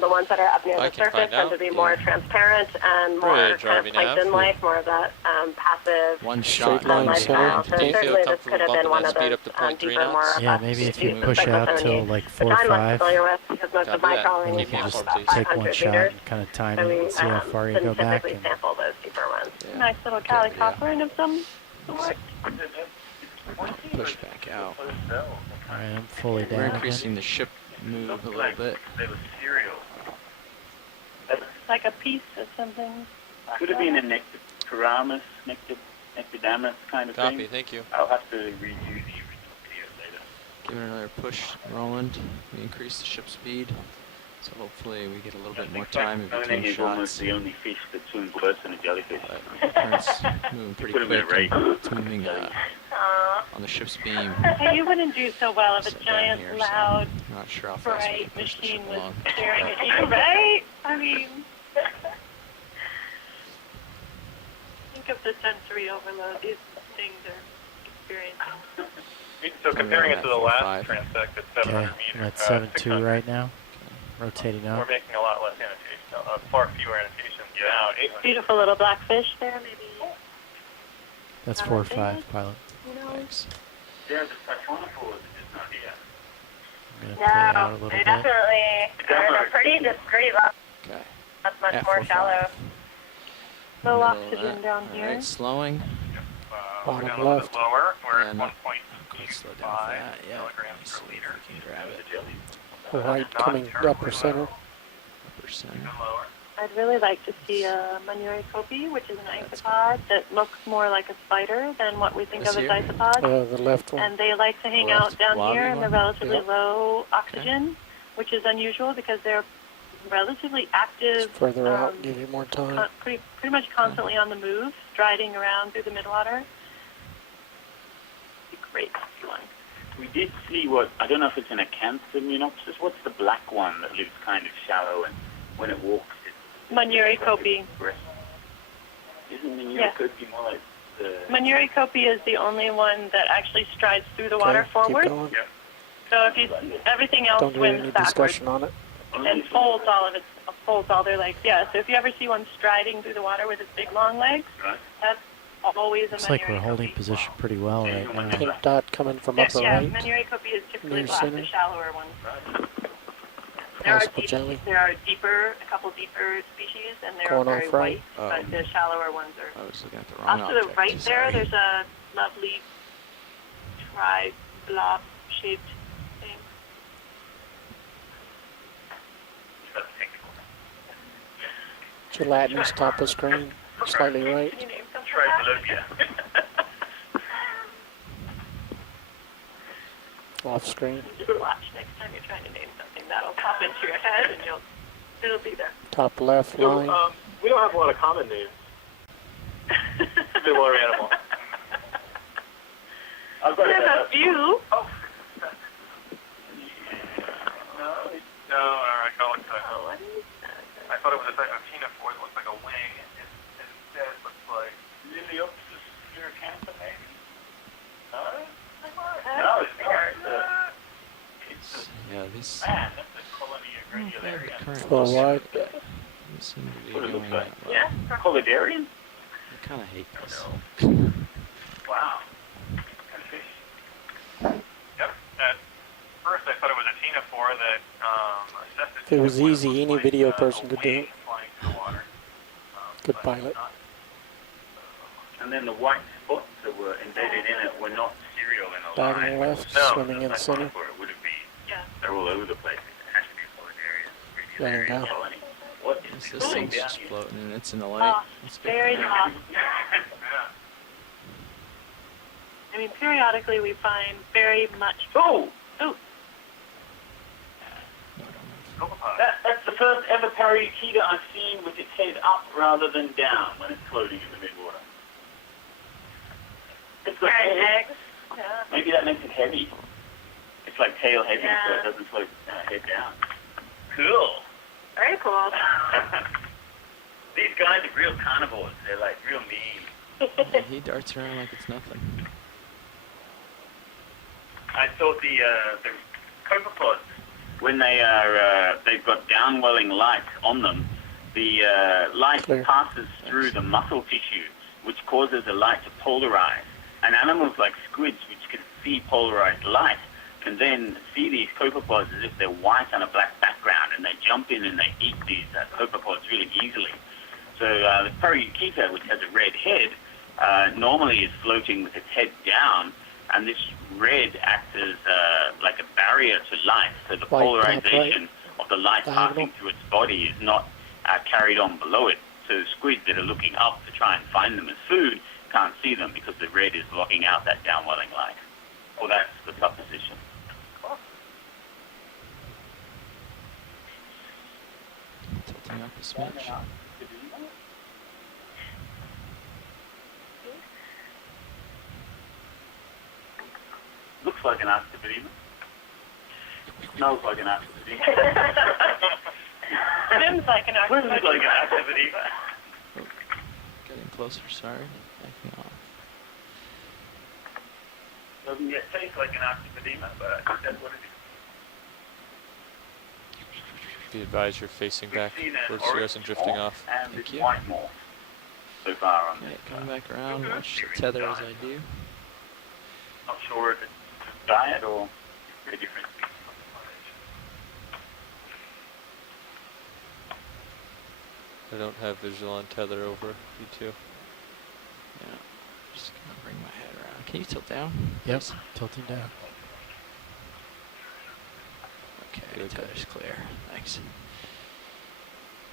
The ones that are up near I the can surface find tend to out, be yeah. more transparent and more Bridge, kind of RV nav. plankton-like, more of that passive One shot. line lifestyle. center. So Do you feel certainly this comfortable could have been bumping one that of speed those up to 0.3 deeper, knots? more Yeah, robust maybe if species you of push out cyclothonia, till like 4 which or I'm less 5, familiar with because most Gotta of my do that. crawling and you is can down just to about take 500 one shot meters. and kind of time So it we and see how far you didn't go back. typically And, sample those deeper ones. Yeah. Nice little Cali copperin of some sort. Push back out. Alright, I'm fully We're down again. increasing the ship move a little bit. They were cereal. Like a piece of something. Could have been a nectaramus, nectadamus kind of Copy, thing. thank you. I'll have to redo the original video later. Give it another push, Roland. We increase the ship speed. So hopefully we get a little bit more time in between is almost shots. the only fish that swims worse than a jellyfish. But the current's moving pretty Put 'em in a quick. rate. And it's moving on the ship's beam. Hey, you wouldn't do so well if a Sit down giant, here, so loud, I'm not sure how fast we bright can push the machine ship was along. staring at you, right? I mean, think of the sensory overload these things are experiencing. So comparing it to the last 4.5. transect at Okay, 700 I'm meters, at 7.2 600, right now. Rotating we're up. making a lot less annotation, far fewer annotations now. Beautiful little blackfish there, maybe. That's 4 or 5, pilot. Thanks. There's a Typhonical is not here. I'm going to play it out a No, little they bit. definitely, they're pretty discreet. Okay. That's much F more 4.5. shallow. Low Middle of oxygen that. down here. Alright, slowing. We're Bottom down a little left. bit lower. We're Yeah, at not 1.25 slow down for that. Yeah. milligrams Let's per see if liter. we can grab it. White coming upper center. Upper center. Even lower. I'd really like to see a Manuricopi, which is an isopod that looks more like a spider than what we think This of here? as isopods. The left one. And they like to hang Left out down lobby here in the one? relatively Yeah. low oxygen, which is unusual because they're relatively active, Further out, give you more time. pretty much constantly on the move, striding around through the midwater. Be great to see one. We did see what, I don't know if it's an Acanthomunopsis. What's the black one that lives kind of shallow and when it walks Manuricopi. Isn't the Yeah. Manuricopi more like the... Manuricopi is the only one that actually strides through the water Okay, forward. keep going. So if you, everything else Don't do swims any backwards discussion on it. and folds all their legs. Yeah. So if you ever see one striding through the water with its big long legs, that's always a Looks like we're Manuricopi. holding position pretty well right now. Pink dot coming from Yes, upper yeah, right. Manuricopi is typically Near black, the center. shallower ones. Possible jelly. There are deeper, a couple deeper species, and they're Going very off right. white, but the shallower ones are. I was looking at the wrong Off to the object. right there, Sorry. there's a lovely tri-blob-shaped thing. Gelatinous top of screen. Slightly right. Can you name something for that? Off screen. Just watch next time you're trying to name something. That'll pop into your head, and it'll be there. Top left So, line. we don't have a lot of common names. People or animal. I've got There's a few. No, I call it Oh, what is that? I thought it was a type of ctenophore that looks like a wing. It instead looks like Liliopsis uricantha, maybe? No? No, It's Yeah, these man, that's a colony of granularia. current Full wide. these seem to be What it going looks like. well. Yeah. Colidarian? I kind of hate this. Wow. Yep. At first, I thought it was a ctenophore that assessed If it was easy, any video a person could do wing it. flying through the water. Good But pilot. not- And then the white spots that were embedded in it were not serial in a Diagonal line. left, No, swimming in That's center. why it would be. Yeah. They're all over the place. It has to be a There you Colidarian go. colony. What is This this thing's down just here? floating and it's in the light. Oh, It's good. very hot. Yeah. I mean, periodically we find very much. Oh! Ooh. That's the first ever parakeeta I've seen with its head up rather than down when it's floating in the midwater. It's the Carrying head. eggs. Yeah. Maybe that makes it heavy. If It's like tail heading, so it doesn't float head down. Cool. Very cool. These guys are real carnivores. They're like real mean. Yeah, he darts around like it's nothing. I thought the copepods, when they are they've got downwelling light on them, the light passes through the muscle tissues, which causes the light to polarize. And animals like squids, which can see polarized light, can then see these copepods as if they're white on a black background, and they jump in and they eat these copepods really easily. So the parakeeta, which has a red head, normally is floating with its head down, and this red acts as like a barrier to light, so the polarization of the light passing through its body is not carried on below it. So squids that are looking up to try and find them as food can't see them because the red is blocking out that downwelling light. Well, that's the supposition. Tilting up a smidge. Looks like an Arctibedema. Smells like an Arctibedema. Swims like an Swims like an Arctibedema. Getting closer, sorry. Backing off. Doesn't yet taste like an Arctibedema, but I think that's what it is. Be advised you're facing back towards the US and drifting off. And this white morph so far on Okay, this. come back around, watch the tether as I do. Not sure if it's diet or very different. I don't have visual on tether over U2. Yeah, just gonna bring my head around. Can you tilt down? Yep, please? tilting down. Okay, tether's clear. Thanks.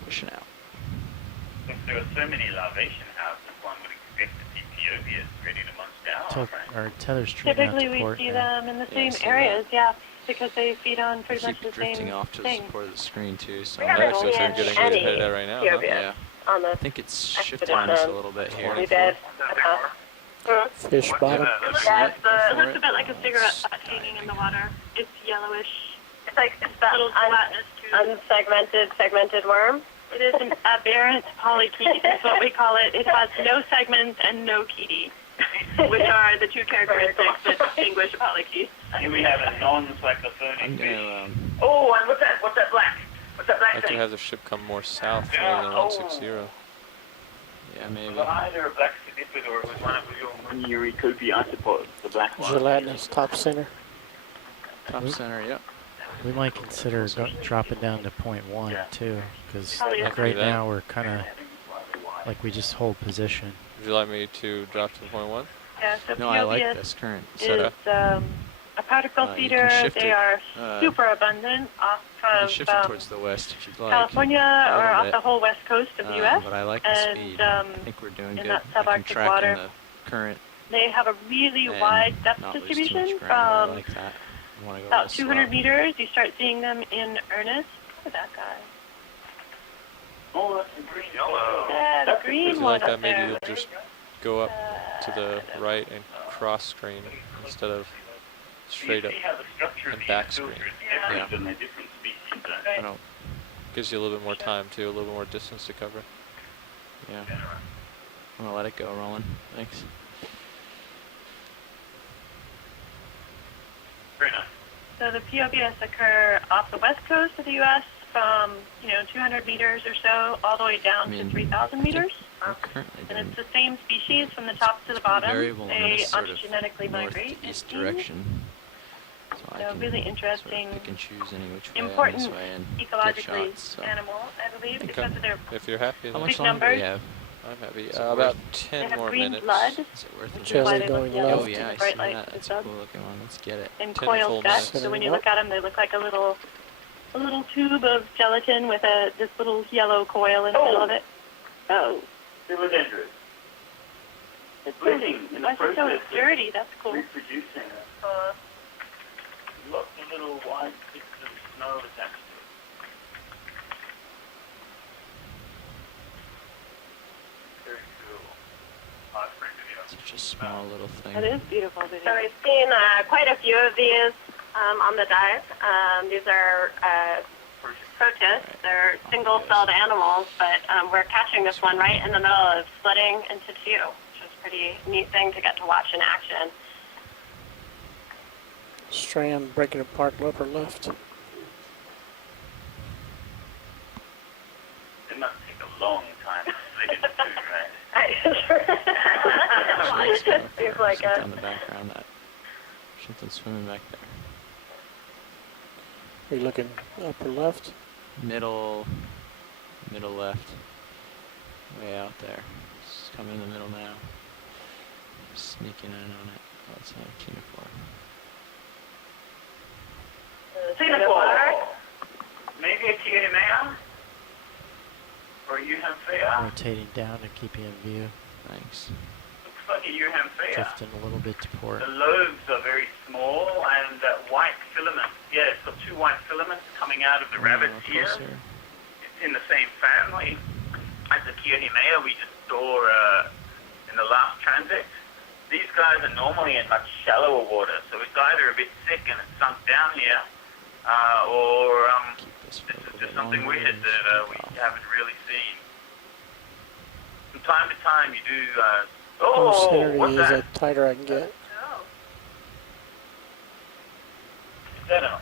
Pushing out. If there are so many larvation houses, one would expect to see Piovias ready to munch down. Our tether's turning out Typically, to we port see now. them in the Yeah, same I see areas, yeah, because they feed on I pretty much keep the drifting same off to the thing. support of the screen too, so We I'm haven't actually seen getting where you're headed any at right now, huh? Piovias Yeah. on the I think it's shifting us a little bit here. We did. Fish bottom. Yeah, it looks a bit like a cigarette butt hanging in the water. It's yellowish. It's like it's that little flatness to segmented worm. It is an aberrant polychaete, is what we call it. It has no segments and no chaete, which are the two characteristics that distinguish a polychaete. Here we have a non-cyclophonic I'm fish. gonna Oh, and what's that? What's that black? What's that I black like to thing? have the ship come more south rather than 160. yeah, maybe. Was either a black sedipid or it was one of your Muniri copiacipods, the black one. Gelatinous top center. Top center, yep. We might consider dropping down to 0.1 too, because Oh, yeah. like right Do that. now we're kind of like we just hold position. Would you like me to drop to 1.1? Yeah, so No, I like Piovius this current is setup. a particle You can feeder. shift They it, are uh, super abundant off You of shift it towards the west if you'd like. California a or little off bit. the whole west coast of the U.S. But I like the and speed. I think we're doing in good. that I can subarctic track water. in the current They have a really and wide depth not lose too distribution much ground. I from like that. I wanna go about real 200 slow. meters. You start seeing them in earnest. Look at that guy. Oh, that's a green yellow. Yeah, the If green you one like that, up maybe there. you'll just go up to the right and cross screen instead of straight up See how the structure of and these back filters screen. is different than the different species. I don't. Gives you a little bit more time too, a little bit more distance to cover. Yeah. I'm gonna let it go, Roland. Thanks. Very nice. So the POBS occur off the west coast of the U.S. from 200 meters or so all the way down to 3,000 meters. Currently And doing it's the same species from the top to the bottom. variable in They this sort of ontogenetically north migrate. to east it seems. direction. So I So can really sort interesting, of pick and choose any which way important and this way and get ecologically shots. So. animal, I believe, Okay. because of their If you're happy, How then much big longer do we numbers. have? I'm happy. Is it About worth- They 10 have more green minutes. blood. Is it worth Which it? is Jelly why they look going yellow left. Oh to yeah, the I bright see light that. of That's the a sun. cool looking one. Let's get it. And 10 coiled full guts. minutes. So when you look at them, they look like a little tube of gelatin with this little yellow coil in the middle of it. Oh, Philodendron. It's living in the why is it so process of dirty? That's cool. reproducing. Lots of little white bits of snow attached to it. Very cool. Hard frame video. Such a small little thing. It is beautiful. So we've seen quite a few of these on the dive. These are protists. They're single-celled animals, but we're catching this one right in the middle of splitting into two, which is a pretty neat thing to get to watch in action. Strand breaking apart upper left. It must take a long time to split into two, right? Seems like it. On the background, that something swimming back there. Are you looking upper left? Middle left. Way out there. It's coming in the middle now. Sneaking in on it. Oh, it's not Cuneiform. Maybe a Kierimea? Or a Euhamphea? Rotating down and keeping in view. Thanks. Looks like a Euhamphea. Drifting a little bit to port. The lobes are very small and white filaments. Yeah, it's got two white filaments coming out of the rabbit's ear. It's in the same family as the Kierimea we just saw in the last transit. These guys are normally in much shallower water, so it's either a bit sick and it's sunk down here, or this is just something weird that we haven't really seen. From time to time you do, Center what's is that? that tighter I can get. Is that a...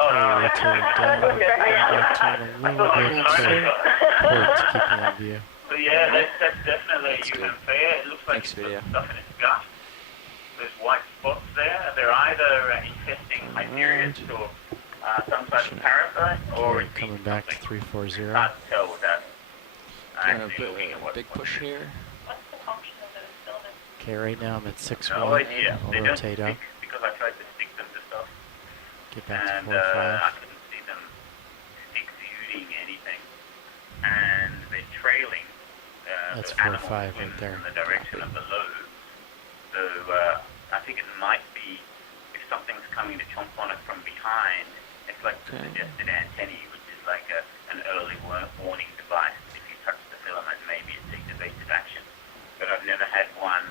Oh, no. Rotating down. Rotating a little bit to port to keep in view. So yeah, that's definitely a Euhamphea. It looks like it's got stuff in its gut. There's white spots there. They're either infesting Hyperions or some type of parasite, or it's coming back to 340. hard to tell without actually looking at what. Big push here. What's the function of those filaments? Okay, right now I'm at 6-1. No idea. I'll They don't rotate up. stick because I tried to stick them to stuff, Get back and to 4-5. I couldn't see them exuding anything. And they're trailing That's the animals 4-5 right in there. the direction of the lobe. So I think it might be, if something's coming to chomp on it from behind, it's like the suggested antennae, which is like an early warning device. If you touch the filament, maybe it's activated action. But I've never had one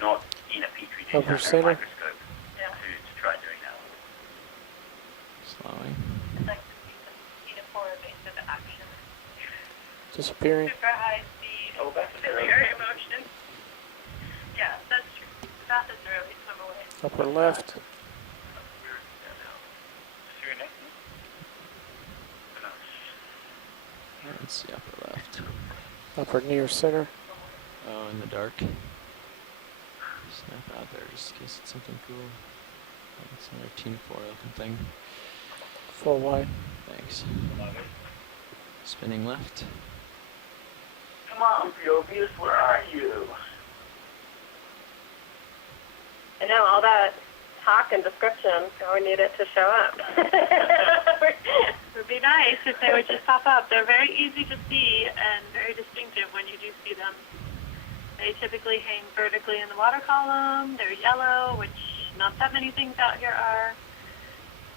not in a petri dish under a microscope to try doing that. Slowing. It's like the Cuneiform base of action. Disappearing. Super high speed, ciliary motion. Yeah, that's true. The fastest are really swim away. Upper left. Let's see, upper left. Upper near center. Oh, in the dark. Snap out there just in case it's something cool. Oh, it's another tinfoil looking thing. 4 wide. Thanks. Spinning left. Come on, Phoebius, where are you? I know, all that talk and description, now we need it to show up. It would be nice if they would just pop up. They're very easy to see and very distinctive when you do see them. They typically hang vertically in the water column. They're yellow, which not that many things out here are.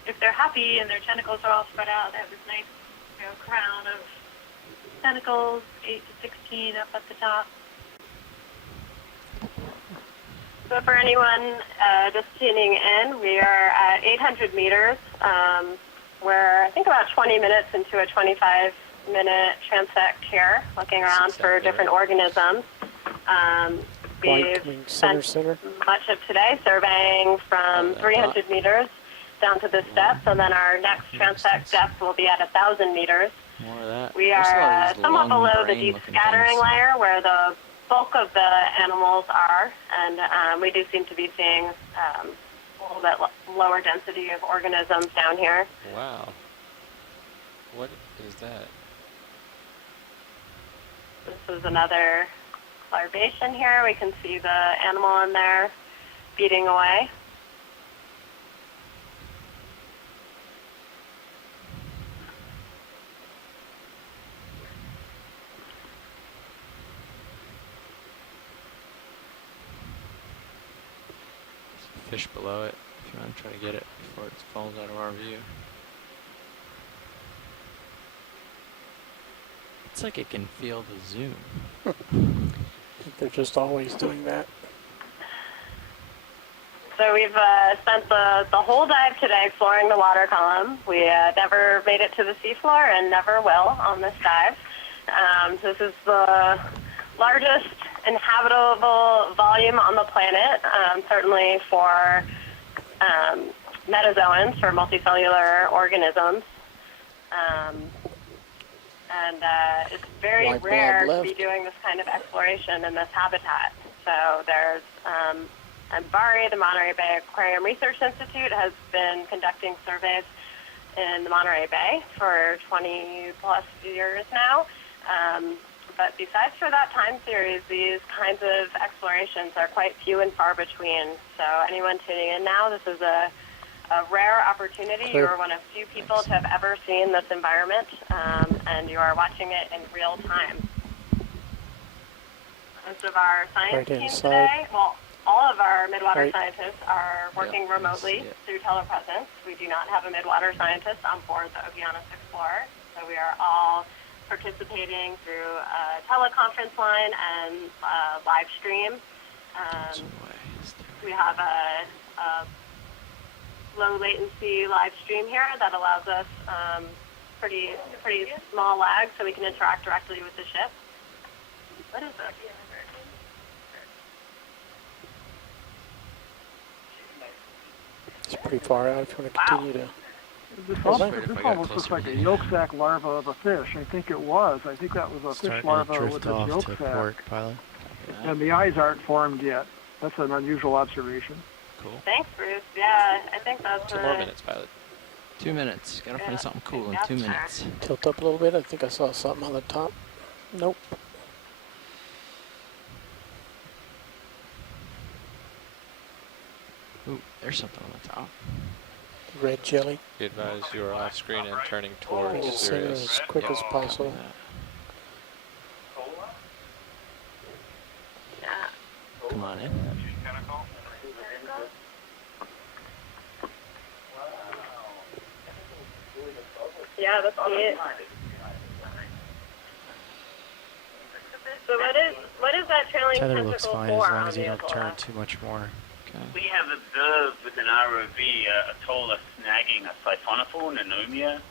If they're happy and their tentacles are all spread out, they have this nice crown of tentacles, 8 to 16 up at the top. So for anyone just tuning in, we are at 800 meters. We're, I think, about 20 minutes into a 25-minute transect here, looking around for different organisms. We've spent much of today surveying from 300 meters down to this depth, and then our next transect depth will be at 1,000 meters. More of that. We are somewhat below the deep scattering layer where the bulk of the animals are, and we do seem to be seeing a little bit lower density of organisms down here. Wow. What is that? This is another larvation here. We can see the animal in there beating away. Fish below it, if you want to try to get it before it falls out of our view. It's like it can feel the zoom. They're just always doing that. So we've spent the whole dive today exploring the water column. We never made it to the seafloor and never will on this dive. This is the largest inhabitable volume on the planet, certainly for metazoans, for multicellular organisms. And it's very White blob rare to left. be doing this kind of exploration in this habitat. So there's MBARI, the Monterey Bay Aquarium Research Institute, has been conducting surveys in the Monterey Bay for 20 plus years now. But besides for that time series, these kinds of explorations are quite few and far between. So anyone tuning in now, this is a rare opportunity. Clear. You're one of few people to have ever seen this environment, and you are watching it in real time. Most of our science Right team inside. today, well, all of our midwater Right. scientists are working remotely through telepresence. We do not have a midwater scientist on board the Okeanos Explorer, so we are all participating through a teleconference line and live stream. We have a low latency live stream here that allows us pretty small lag, so we can interact directly with the ship. What is this? It's pretty far out if you want to continue to. This Hold on. almost looks like a yolk sac larva of a fish. I think it was. I think that was a fish Starting to larva drift with a off yolk to sac. port, pilot. And the eyes aren't formed yet. That's an unusual observation. Cool. Thanks, Bruce. Yeah, I think that's 2 more minutes, pilot. 2 minutes. Gotta Yeah. find something cool in Yep. 2 minutes. Tilt up a little bit. I think I saw something on the top. Nope. Ooh, there's something on the top. Red jelly. Be advised you are off screen and turning Bring towards it center as Sirius. quick as possible. Come on in. Yeah, that's neat. So what is that trailing Tether tentacle looks fine for as long on as the you don't Atolla? turn too much more. We have observed with an ROV Atolla snagging a siphonophore pneumonia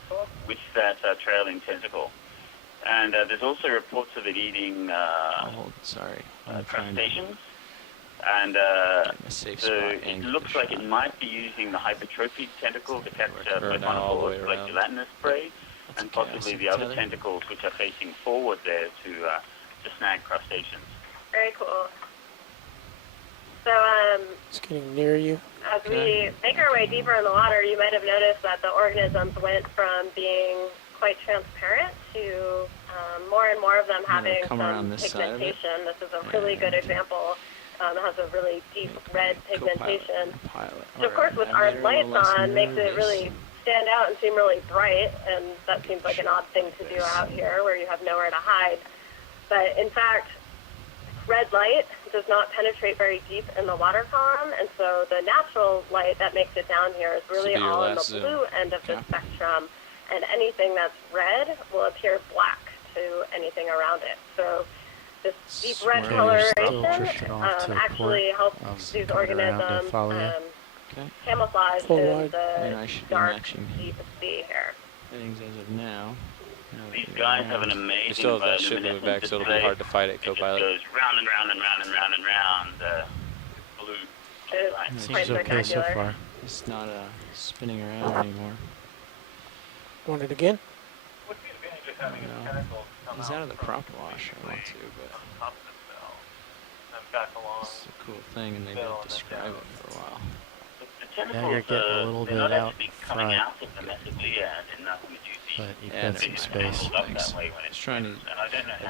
with that trailing tentacle. And there's also reports of it eating crustaceans. And so it looks like it might be using the hypertrophied tentacle to catch siphonophores like gelatinous prey, and possibly the other tentacles which are facing forward there to snag crustaceans. Very cool. So It's getting near you. as we make our way deeper in the water, you might have noticed that the organisms went from being quite transparent to more and more of them having come around some this side of it. pigmentation. This is a really good example. It has a really deep red pigmentation. So of course with our lights on makes it really stand out and seem really bright, and that seems like an odd thing to do out here where you have nowhere to hide. But in fact, red light does not penetrate very deep in the water column, and so the natural light that makes it down here is really all in the blue end of the spectrum, and anything that's red will appear black to anything around it. So this deep red coloration actually helps these organisms camouflage Full in wide. the dark, deep sea here. Settings as of now. These guys have an amazing You still have that ship moving back, so it'll be hard to fight it, It just co-pilot. goes round and round and round and round and round. Blue. Seems okay so far. It's not spinning around anymore. Want it again? He's out of the prop wash. I want to, but it's a cool thing, and they did describe it for a while. Now you're getting a little bit out front, but you've Yeah, got some space. Thanks. I was trying to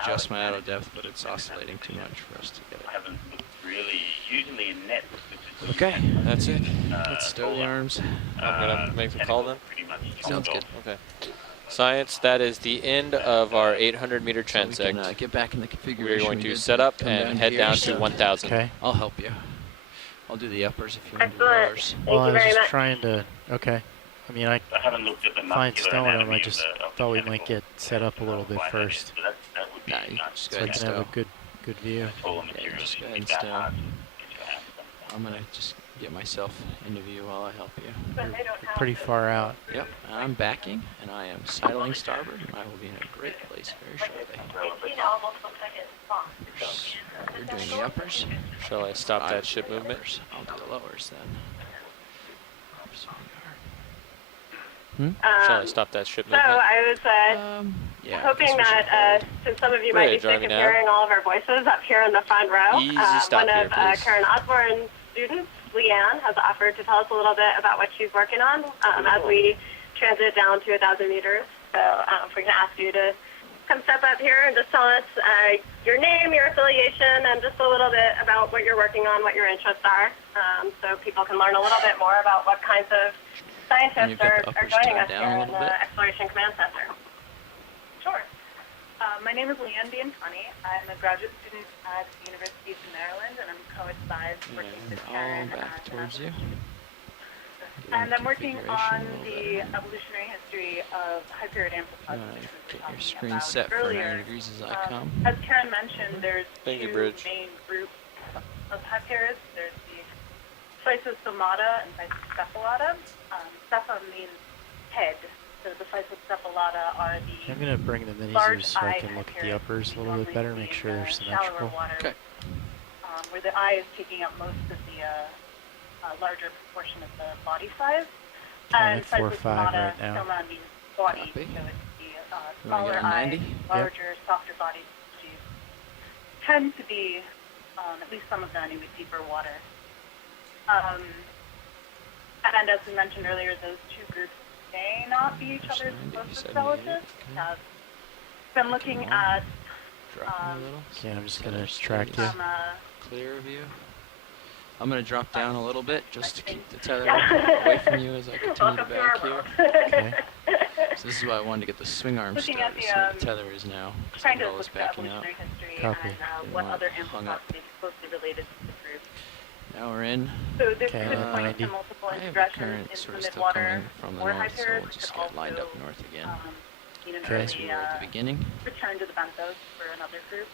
adjust my auto depth, but it's oscillating too much for us to get it. Haven't really usually in net. Okay, that's it. Let's stow the arms. I'm going to make the call then? Sounds good. Okay. Science, that is the end of our 800-meter So we transect. can get back in the We are configuration. going we to did. set up Come and head here. down to 1,000. Okay. I'll help you. I'll do the uppers if you want to do the Excellent. lowers. Thank Well, you I was very just much. trying to. Okay. I mean, I I haven't looked at the find muscular snow in them. anatomy I of just the thought we might get set up a little bit first, So that would be Nah, you just go so I ahead and can have stow. a good view. all the Yeah, materials just go that ahead and get that stow. hard to get your hands on. I'm gonna just get myself into view while I help you. Pretty far out. Yep, I'm backing, and I am sidling starboard, and I will be in a great place very shortly. You're doing the uppers. Shall I stop that ship movement? I'll do the lowers then. Shall I stop that ship So movement? I was Yeah, hoping that since some of you might be Bridge, are sick we of now? hearing all of our voices up here in the front row, Easy stop one here, of please. Karen Osborne's students, Leanne, has offered to tell us a little bit about what she's working on as we transit down to 1,000 meters. So if we can ask you to come step up here and just tell us your name, your affiliation, and just a little bit about what you're working on, what your interests are, so people can learn a little bit more about what kinds of scientists are joining us here in the Exploration Command Center. Sure. My name is Leanne Bianfani. I'm a graduate student at the University of Maryland, and I'm co-advised working with Karen. Back towards you. And I'm working on the evolutionary history of high-period amphipod. Get your screen set for 9 degrees as I come. As Karen mentioned, there's Thank you, two Bridge. main groups of high-period. There's the Physostomatata and Physocephalata. Cepha means head. So the Physocephalata are the I'm going to bring the mini large zoom so I eye can look at the high-period uppers a little bit better, make sure they're shallower symmetrical. water, where the eye is taking up most of the larger proportion of the body size. I'm And at 4.5 right now. Soma means body, Copy. so it's the You wanna smaller get on eye, 90? larger, softer body species. Tend to be, at least some of them, with deeper water. And as we mentioned earlier, those two groups may not be each other's closest relatives. Been looking at Yeah, I'm just going to distract you. Clear of you. I'm going to drop down a little bit just to keep the tether Yeah. away from you as I continue to Welcome to back our here. world. Okay. So this is why I wanted to get the swing arm Looking started, at the, so where the tether is now. 'cause trying to all is look at backing up. evolutionary history Copy. and what want other hung amphipods up. may be closely related to the group. Now we're in. So this Okay, could I'm at point 90. to multiple I have a integration current into sort the of still midwater coming from the or north, so hyperids, we'll just could get lined also, up north again. You know, Okay. As we were at the beginning. return to the benthos for another group.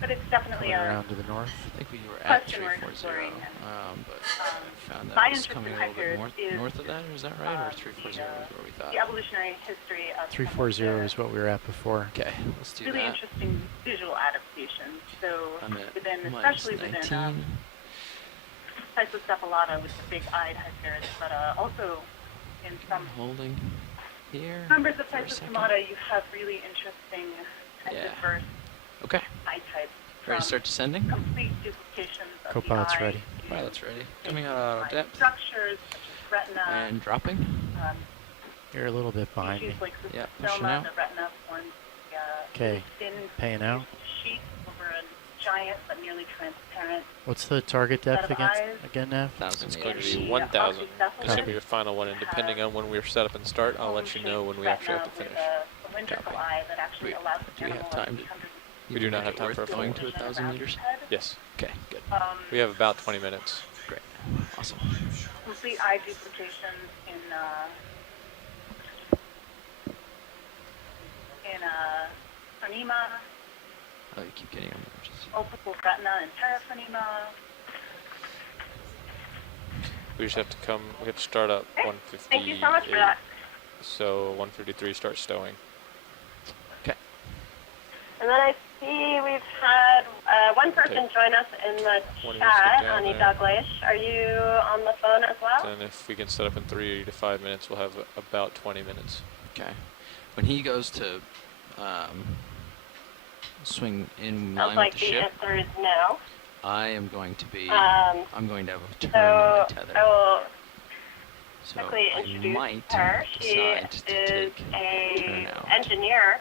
But it's definitely Coming a around to the north. I think we were at question we're 340, exploring. but found my that was interest coming in a little bit hyperids north is, of that, or is that right? Or 340 is where we thought? the evolutionary history of 340 is what we were at before. Okay, let's do really that. interesting visual adaptations. So I'm at within, minus especially within 19. Physocephalata with the big-eyed hyperids, but also in some Holding here. members of for a second. Physostomatata, you have really interesting and Yeah. diverse Okay. eye types. Ready to from start descending? Complete duplications of Co-pilot's the eye ready. to Pilot's ready. Coming out of eye depth. structures such as retina, And dropping. You're a little bit behind me. issues like Yeah, pushing cystoma, out. the retina forms Okay, thin paying out. sheet over a giant but nearly transparent What's the target depth set of again? eyes. Again, Nav? It's going to be The 1,000. This oxycephalus will be your final one, and depending on when we're set up and start, I'll let you know when we actually have to finish. A cylindrical eye that actually allows the Do we have animal time to? We do not have time for a going full to 1,000 meters. Yes. Okay, good. We have about 20 minutes. Great. Awesome. Complete eye duplications in phonema, Oh, you keep getting on the edges. multiple retina and paraphonema. We just have to come, we have to start up 158. Thank you so much for that. So 153 start stowing. And then I see we've had one person join us in the One of you chat, sit down Ani there. Douglas. Are you on the phone as well? And if we can set up in 3 to 5 minutes, we'll have about 20 minutes. Okay. When he goes to swing in Sounds line like with the the ship, answer is no. I am going to be. Um, I'm going to have a turn So in my tether. I will So quickly I introduce might her. She decide to is take an turn out engineer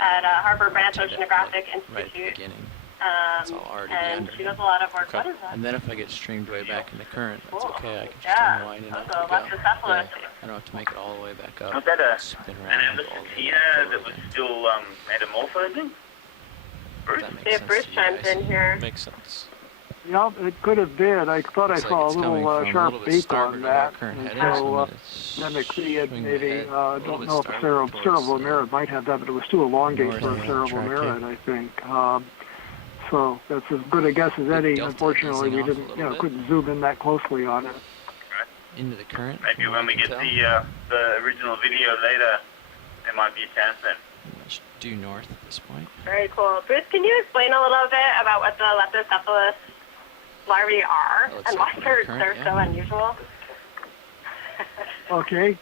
at Harbor Branch Right at the Oceanographic right Institute. beginning. Um, It's all already and under. she does a lot of work. What is that? And then if I get streamed way back in the current, that's Cool. okay. I can just Yeah, unwind and that's up a we go. electrocephalus. I don't have to make it all the way back up. Was that a, Spin an around embassy all the way here back that over was again. still metamorphosing? Bruce? That makes See if sense Bruce to you chimes guys. in here. Makes sense. Yeah, it could have been. I thought Looks I like saw a it's coming little from a sharp little bit beak starboard on of our that. current And headers, so and it's then it created swing maybe, ahead a I little don't bit know if starboard cerebral towards merit might have that, but it was too elongated north for of a cerebral track merit, I think. So that's as good a guess as any. delta Unfortunately, easing we off a didn't, little bit. couldn't zoom in that closely on it. Into the current. Maybe from when what we I get can the original video later, there might be a chance then. tell. Due north at this point. Very cool. Bruce, can you explain a little bit about what the leptocephalus larvae are and why they're so unusual? Okay,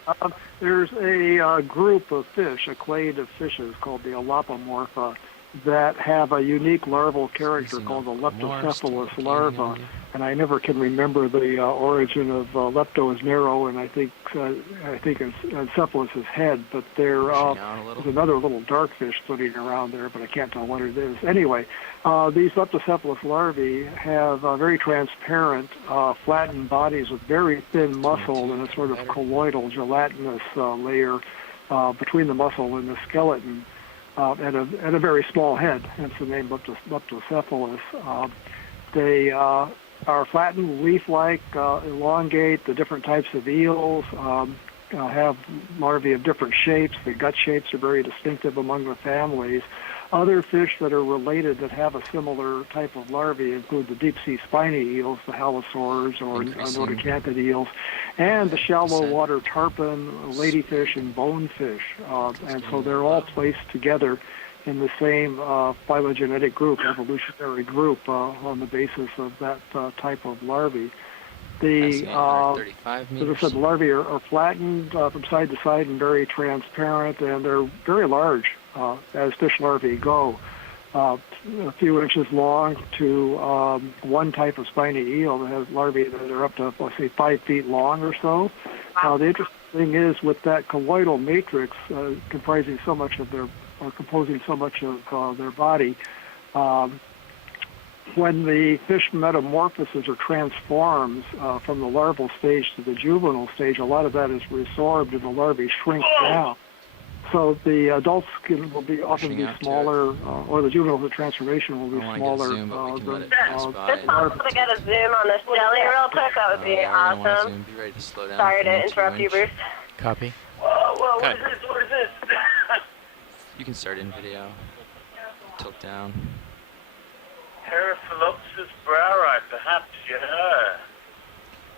there's a group of fish, a clade of fishes called the Elapomorpha, that have a unique larval character called the leptocephalus larva. And I never can remember the origin of lepto is narrow, and I think encephalus is head. But there's another little dark fish floating around there, but I can't tell what it is. Anyway, these leptocephalus larvae have very transparent, flattened bodies with very thin muscle and a sort of colloidal, gelatinous layer between the muscle and the skeleton, and a very small head. Hence the name leptocephalus. They are flattened, leaf-like, elongate. The different types of eels have larvae of different shapes. The gut shapes are very distinctive among the families. Other fish that are related that have a similar type of larvae include the deep-sea spiny eels, the halosaurs or notocanthid eels, and the shallow water tarpon, ladyfish, and bonefish. And so they're all placed together in the same phylogenetic group, evolutionary group, on the basis of that type of larvae. As I said, the larvae are flattened from side to side and very transparent, and they're very large as fish larvae go. A few inches long to one type of spiny eel that has larvae that are up to, let's say, 5 feet long or so. The interesting thing is with that colloidal matrix composing so much of their body, when the fish metamorphoses or transforms from the larval stage to the juvenile stage, a lot of that is resorbed and the larvae shrink down. So the adult skin will often be smaller, or the juvenile transformation will be smaller. Just possible to get a zoom on this jelly real quick? That would be awesome. Be ready to slow down. Sorry to interrupt you, Bruce. Copy. Whoa, what is this? What is this? You can start in video. Tilt down. Paraphilopsis browri, perhaps, yeah.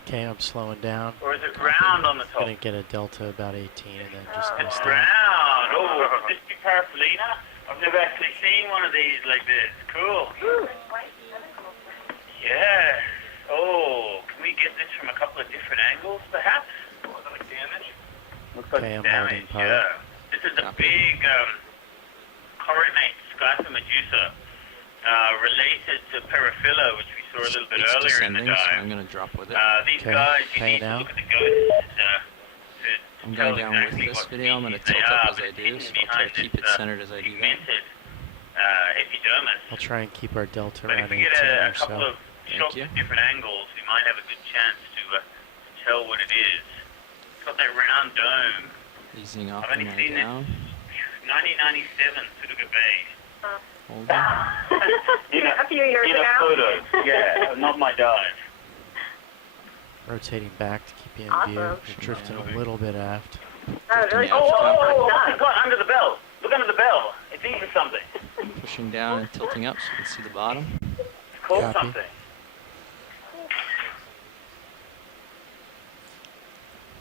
Okay, I'm slowing down. Or is it round on the top? Gonna get a delta about 18 and then just gonna It's stop. round. Oh, could this be Paraphilina? I've never actually seen one of these like this. Cool. Yeah. Oh, can we get this from a couple of different angles, perhaps? Like damage? Looks like Okay, I'm damage, holding yeah. This is a big coronate Scyphomedusa, related to Paraphila, which we saw a little bit earlier in the dive. So I'm going to drop with it. These guys, you need to look at the ghosts I'm going down with this video. I'm going to tilt up as I do, so I'll try to keep it centered as I do that. Epidermis. I'll try and keep our delta But around if we 18 get a or couple so. of shots at different angles, we might have a good chance to tell what it is. It's got that round dome. Easing off I've and only seen down. this 1997 Sudoku Bay. Hold on. A few years in ago. a photo, yeah, not my dive. Rotating back to keep you in view. Awesome. You're drifting a little bit aft. Really? Look under the bell. Look under the bell. It's eating something. Pushing down and tilting up so you can see the bottom. It's called Copy. something.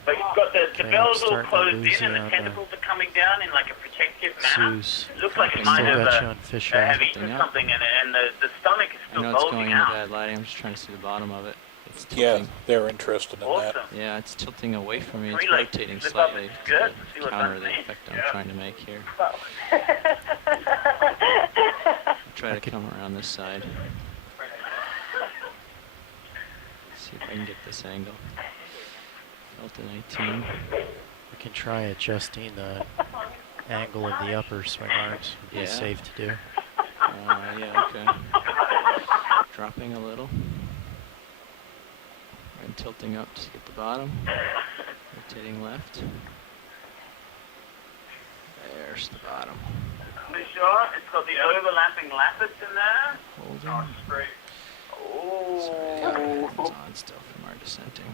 But you've got the bell's all closed in and the tentacles are coming down in like a protective manner. It looks like it might have eaten something and the stomach is I still know it's bulging going into out. bad lighting. I'm just trying to see the bottom of it. It's Yeah, tilting. they're interested in that. Yeah, it's tilting away from me. It's Can we, like, rotating slip up slightly its skirt and see to what's counter the underneath? effect I'm trying to make here. Try to come around this side. See if I can get this angle. Delta 19. We can try adjusting the angle of the upper swing arms. Would be Yeah. safe to do. Yeah, okay. Dropping a little. And tilting up to get the bottom. Rotating left. There's the bottom. Are you sure? It's got the overlapping lappets in there. Holding. Oh, it's great. Sorry, Oh. it's on still from our descending.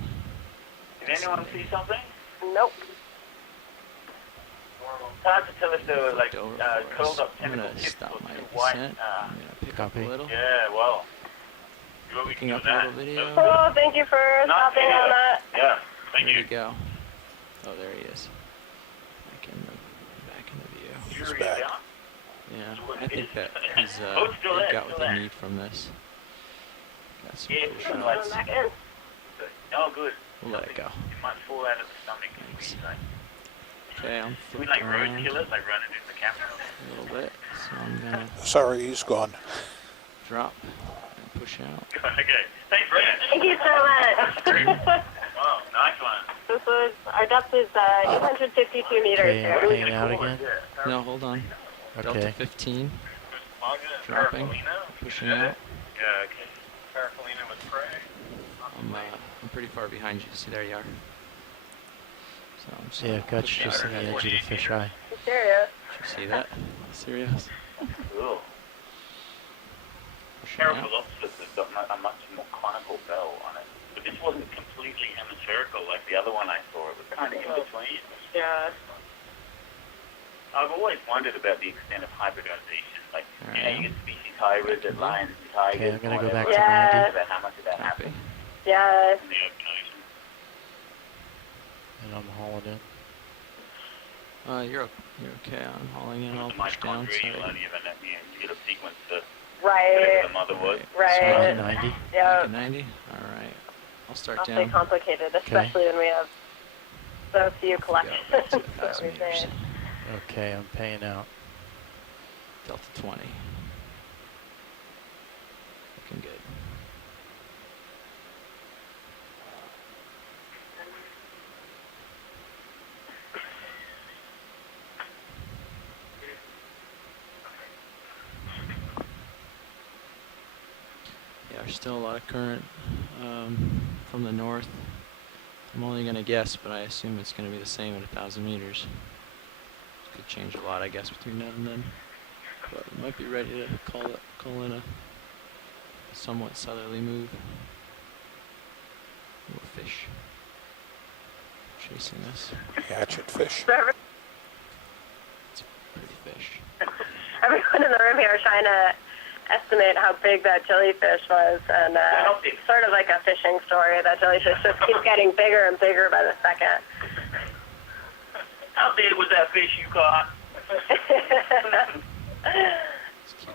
Did anyone see something? Nope. It's hard to tell if they were like curled up I'm tentacle gonna tips stop or my two white. descent. I'm gonna pick up a Copy. little. Yeah, well. You want me to Picking do up a that? little video. Oh, thank you for stopping on that. Yeah, thank Where'd you. he go? Oh, there he is. Back in the view. He's back. Yeah, I think that he's Oh, it's still they've there, got still what they there. need from this. Got some Yeah, cool it's shots. Back in. Oh, good. We'll let it go. It might fall out of the stomach. Okay, I'm Can we flipping like road around kill it, like run it into the camera? a little bit. So I'm gonna Sorry, he's gone. drop and push out. Okay. Thanks, Brad. Thank you so much. Wow, nice one. This was, our depth is 852 meters Okay, here. I'm paying out again. No, hold on. Delta Okay. 15. Dropping. Pushing out. Yeah, okay. Paracolina with prey. I'm pretty far behind you. See, there you are. So I'm just Yeah, gonna got push you just out. on the edge of the fisheye. Serious. Did you see that? Serious? Cool. Pushing out. Paracolopsis has got a much more conical bell on it. But this wasn't completely hemispherical like the other one I saw. It was kind of in between. Yeah. I've always wondered about the extent of hybridization. Like, you know, you get species hybrids and lions and tigers. Okay, I'm gonna go whatever. back to Yeah. 90, About how much of that happens Yeah. in the ocean. and I'm hauling in. You're okay. I'm hauling in. I'll push down. Mitochondria, you'll Sorry. only ever know, you get a sequence to Right. whatever the mother was. Right. So I'm 90. Back Yeah. at 90. All right. I'll start Awfully down. complicated, especially when we have so few collections Up to that 1,000 we've meters. made. Okay, I'm paying out. Delta 20. Looking good. Yeah, there's still a lot of current from the north. I'm only going to guess, but I assume it's going to be the same at 1,000 meters. Could change a lot, I guess, between now and then. But we might be ready to call in a somewhat southerly move. More fish chasing us. Hatchet fish. It's a pretty fish. Everyone in the room here is trying to estimate how big that jellyfish was, and sort of like a fishing story. That jellyfish just keeps getting bigger and bigger by the second. How big was that fish you caught?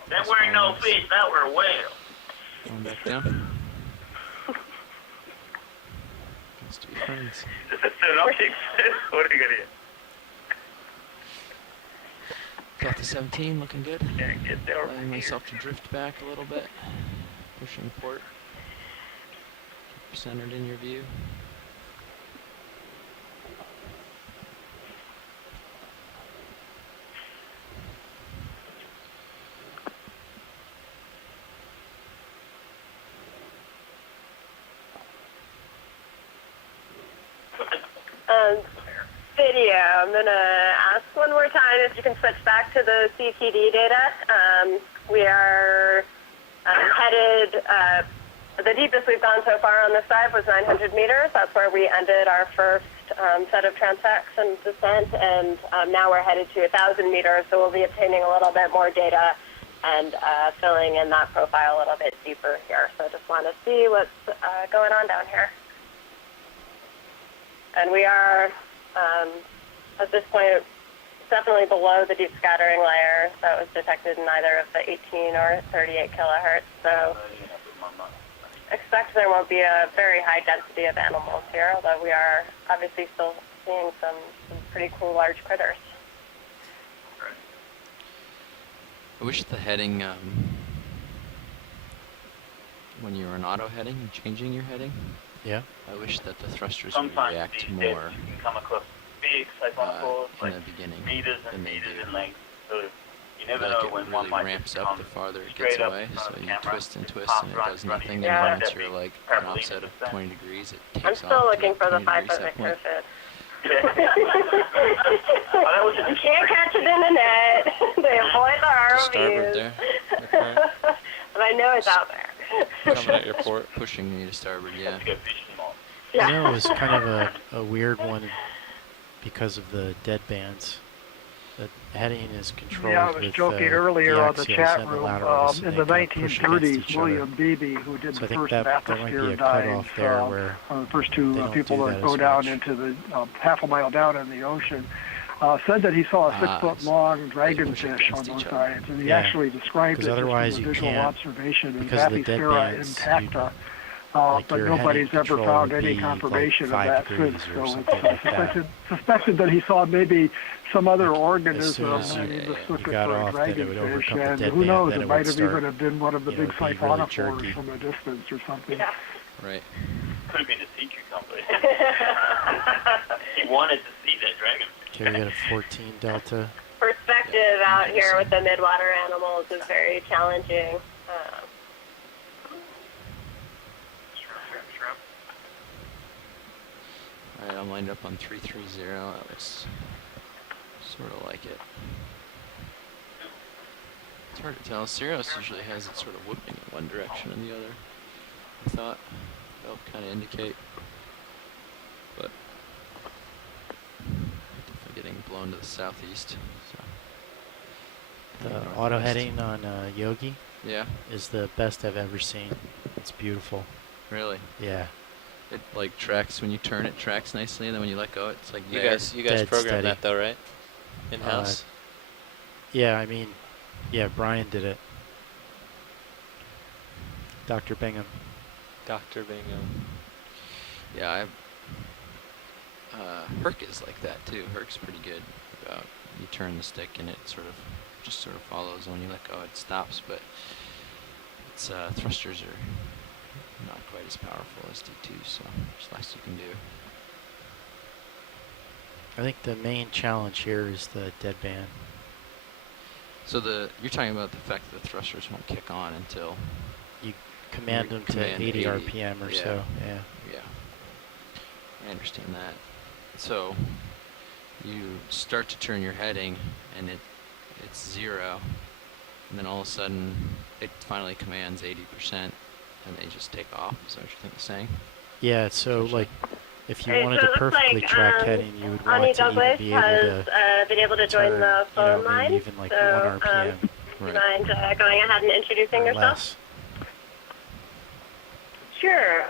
That were no fish, that were a whale. Going back down. Let's do friends. What are you gonna do? Delta 17 looking good. Yeah, get there. Allowing myself to drift back a little bit. Pushing port. Keep centered in your view. Video. I'm going to ask one more time if you can switch back to the CTD data. We are headed, the deepest we've gone so far on this dive was 900 meters. That's where we ended our first set of transects and descent, and now we're headed to 1,000 meters, so we'll be obtaining a little bit more data and filling in that profile a little bit deeper here. So I just want to see what's going on down here. And we are, at this point, definitely below the deep scattering layer that was detected in either of the 18 or 38 kilohertz. So expect there won't be a very high density of animals here, although we are obviously still seeing some pretty cool large critters. I wish the heading, when you were in auto heading and changing your heading, yeah, I wish that the thrusters Sometimes would react these days more you can come across big siphonophores, in like the beginning meters and than they meters do. in length. So you never Like know it when really one might ramps just up come the farther it straight gets up away, in front so of the you camera, twist and twist pass and it right does in front of nothing, you. and Yeah. then once you're like an Paracolina offset of descent. 20 degrees, it I'm takes still off looking to for the 20 degrees 5-foot that point. McPherson. Oh, You can't catch it in the net. They avoid the Starboard ROVs. there. Okay. But I know it's out there. Coming at your port, pushing you to starboard, yeah. You know, it was kind of a weird one because of the dead bands. heading is controlled Yeah, I was with joking the earlier on the axials chat and the room. laterals, and In they the kind of push against 1930s, each other. William Beebe, who did So the I think first that might bathysphere be a dives, cutoff there where one of the first they two don't people do that that go as down much. into the half a mile down in the ocean, said that he saw a 6-foot-long dragonfish on those sides, and he actually described it just from otherwise the you visual can't, observation in because of the dead Bathysphere bands, intacta. like But your nobody's heading ever control found would any be confirmation like of 5 that degrees since. or So something it's like that. suspected that he saw maybe some other organism as and he you mistook it got for a off, that it would dragonfish, overcome the and dead who band, knows, then it it might would have start, even have been one of the big be really siphonophores jerky. from a distance or something. Yeah. Right. Could have been a sea cucumber. He wanted to see that dragon. Okay, we got a 14 delta. Perspective out here with the midwater animals is very challenging. Alright, I'm lined up on 330. That looks sort of like it. It's hard to tell. Sirius usually has it sort of whipping in one direction and the other. I thought that would kind of indicate. But definitely getting blown to the southeast. So. The auto heading on Yogi is the best I've ever seen. It's beautiful. Really? Yeah. It like tracks when you turn it, tracks nicely, and then when you let go, it's like You there. guys Dead programmed steady. that though, right? In house. Yeah, I mean, yeah, Brian did it. Dr. Bingham. Dr. Bingham. Yeah, Herc is like that too. Herc's pretty good about you turn the stick and it just sort of follows, and when you let go, it stops. But its thrusters are not quite as powerful as D2, so there's less you can do. I think the main challenge here is the dead band. So you're talking about the fact that the thrusters won't kick on until you command them to 80 RPM or so. Yeah. Yeah. I understand that. So you start to turn your heading, and it's 0, and then all of a sudden it finally commands 80%, and they just take off. Is that what you're saying? Yeah. So like, if you Okay, wanted so to it looks perfectly like, track heading, you would want Ani it to even Douglas be able has to been able to join turn, the phone line. maybe even like So, 1 RPM. do you mind going ahead and introducing or yourself? less. Sure,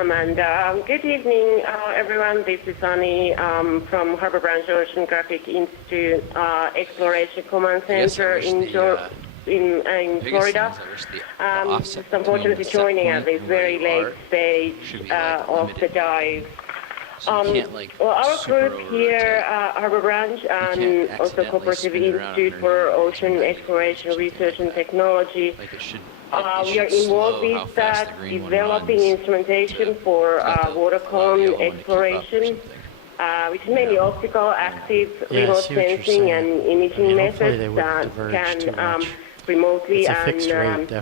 Amanda. Good evening, everyone. This is Ani from Harbor Branch Oceanographic Institute Exploration Command Center in Florida. Just unfortunately joining at this very late stage of the dive. Well, our group here, Harbor Branch, and also Cooperative Institute for Ocean Exploration Research and Technology, we are involved with developing instrumentation for water column exploration, which is mainly optical, active, remote sensing, and imaging methods that can remotely and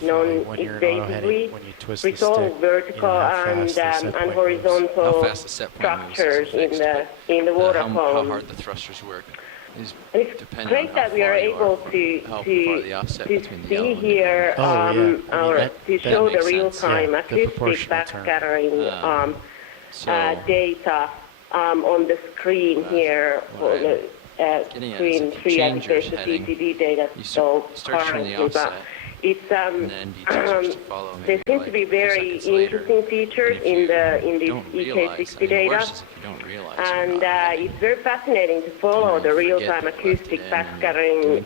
non-invasively resolve vertical and horizontal structures in the water how column. hard the thrusters work is It's dependent great on that we are able to see here or to show the real-time acoustic backscattering data on the screen here. Screen 3 as opposed to CCD data. So currently, but it's there seems to be very interesting features in these EK60 data, and it's very fascinating to follow the real-time acoustic backscattering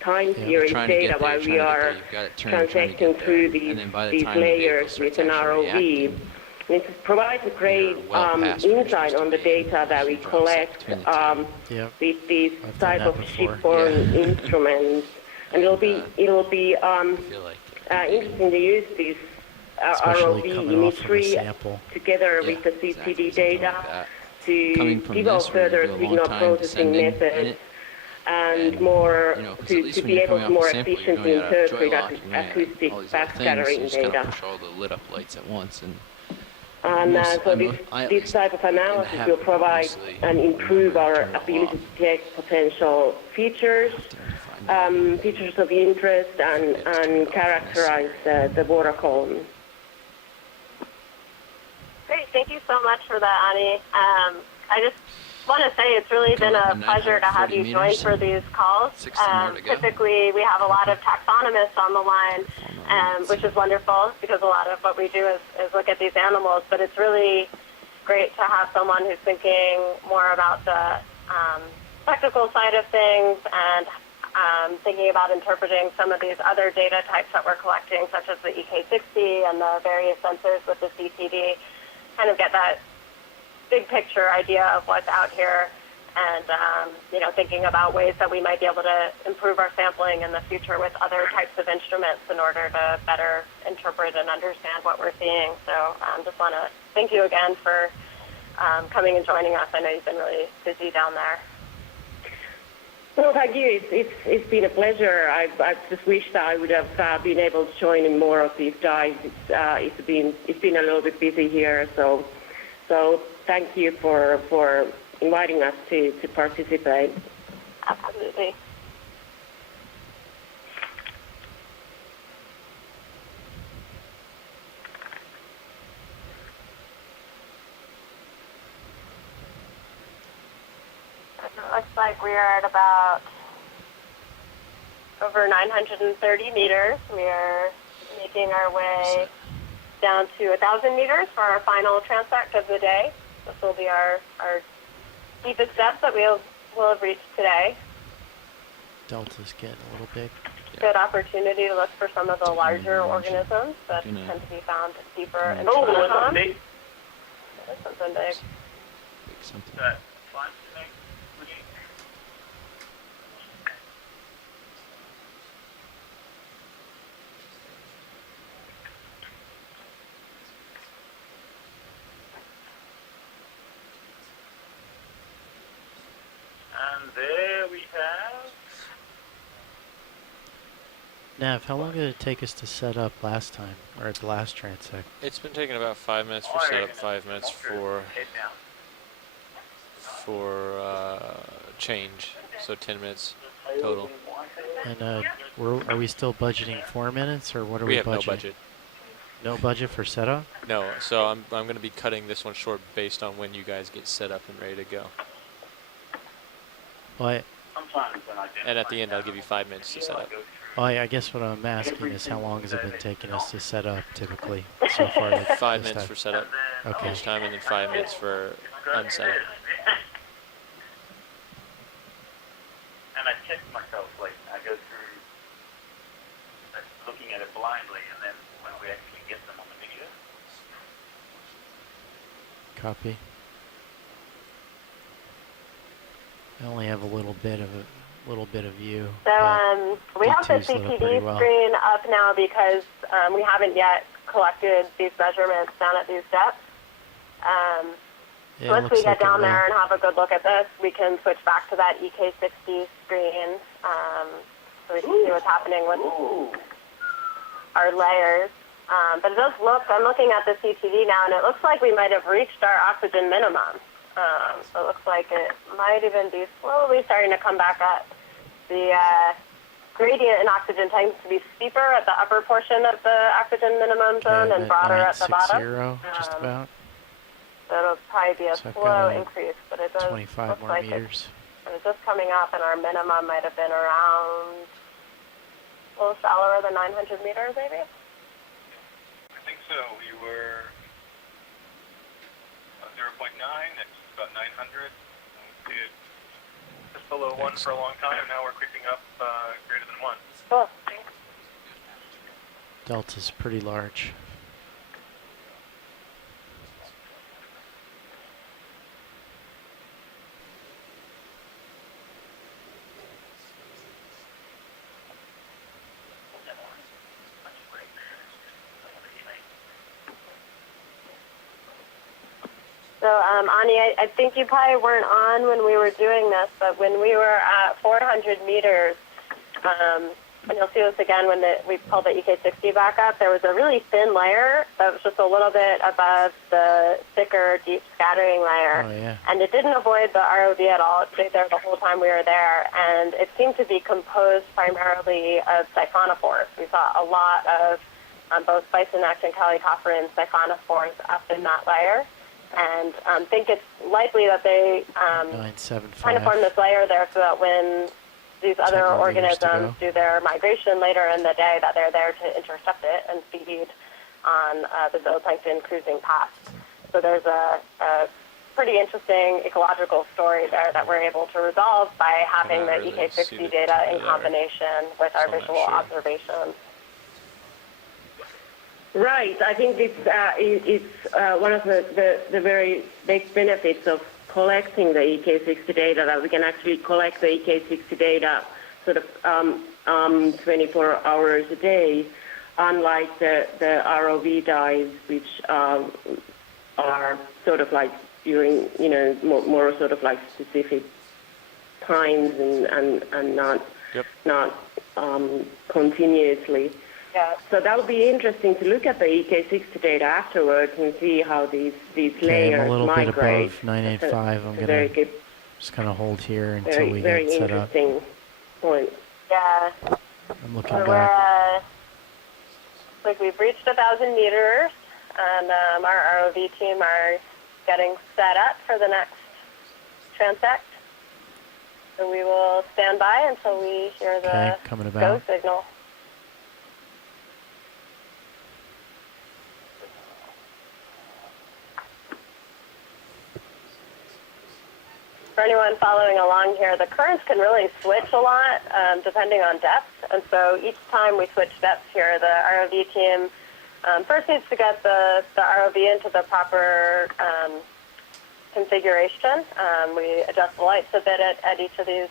time series data while we are transacting through these layers with an ROV. It provides a great insight on the data that we collect with these type of shipborne instruments, and it'll be interesting to use this ROV imagery together with the CTD data to develop further signal processing methods and more to be able to more efficiently interpret acoustic backscattering data. Push all the lit up lights at once and. So this type of analysis will provide and improve our ability to detect potential features of interest and characterize the water column. Great, thank you so much for that, Ani. I just want to say it's really been a pleasure to have you join for these calls. 60 more to go. Typically, we have a lot of taxonomists on the line, which is wonderful because a lot of what we do is look at these animals. But it's really great to have someone who's thinking more about the technical side of things and thinking about interpreting some of these other data types that we're collecting, such as the EK60 and the various sensors with the CTD, kind of get that big picture idea of what's out here and, thinking about ways that we might be able to improve our sampling in the future with other types of instruments in order to better interpret and understand what we're seeing. So just want to thank you again for coming and joining us. I know you've been really busy down there. Well, thank you. It's been a pleasure. I've just wished that I would have been able to join in more of these dives. It's been a little bit busy here, so thank you for inviting us to participate. Absolutely. It looks like we are at about over 930 meters. We are making our way down to 1,000 meters for our final transect of the day. This will be our deepest depth that we'll have reached today. Delta's getting a little big. Good opportunity to look for some of the larger organisms that tend to be found deeper in the pond. Big. There's something big. And there we have... Nav, how long did it take us to set up last time, or at the last transect? It's been taking about 5 minutes for setup, 5 minutes for change, so 10 minutes total. And are we still budgeting 4 minutes, or what are we budgeting? We have no budget. No budget for setup? No, so I'm going to be cutting this one short based on when you guys get set up and ready to go. Well, And at the end, I'll give you 5 minutes to set up. I guess what I'm asking is how long has it been taking us to set up typically so far? 5 minutes for setup okay. each time, and then 5 minutes for unsetup. And I test myself, like I go through looking at it blindly, and then when we actually get them on the video. Copy. I only have a little bit of view. So we have the CTD screen up now because we haven't yet collected these measurements down at these depths. Once we get down there and have a good look at this, we can switch back to that EK60 screen so we can see what's happening with our layers. But it does look, I'm looking at the CTD now, and it looks like we might have reached our oxygen minimum. So it looks like it might even be slowly starting to come back up. The gradient in oxygen tends to be steeper at the upper portion of the oxygen minimum zone and broader at the bottom. Just about. So it'll probably be a slow increase, but it does 25 look more like meters. it's just coming up, and our minimum might have been around a little shallower than 900 meters, maybe? I think so. We were 0.9, that's about 900. We did just below 1 for a long time. Now we're creeping up greater than 1. Cool. Delta's pretty large. So, Ani, I think you probably weren't on when we were doing this, but when we were at 400 meters, and you'll see this again when we pulled the EK60 back up, there was a really thin layer that was just a little bit above the thicker, deep scattering layer. Oh, yeah. And it didn't avoid the ROV at all. It stayed there the whole time we were there, and it seemed to be composed primarily of siphonophores. We saw a lot of both bison and calicopheran siphonophores up in that layer. and think it's likely that they kind of 975. form this layer there so that when these 10 other meters to organisms go. do their migration later in the day, that they're there to intercept it and feed on the zooplankton cruising past. So there's a pretty interesting ecological story there that we're able to resolve by having the really see EK60 the data in there. combination with our So I'm not visual sure. observations. Right. I think it's one of the very big benefits of collecting the EK60 data, that we can actually collect the EK60 data sort of 24 hours a day, unlike the ROV dives, which are sort of like during, more sort of like specific times and not continuously. Yeah. So that would be interesting to look at the EK60 data afterwards and see how these Okay, I'm layers a little bit migrate. above 985. I'm Very gonna good, just kind of hold here until very, we very get set up. interesting point. Yeah. I'm looking So back. we've reached 1,000 meters, and our ROV team are getting set up for the next transect. So we will stand by until we hear the Okay, coming go about. signal. For anyone following along here, the currents can really switch a lot depending on depth. And so each time we switch depth here, the ROV team first needs to get the ROV into the proper configuration. We adjust the lights a bit at each of these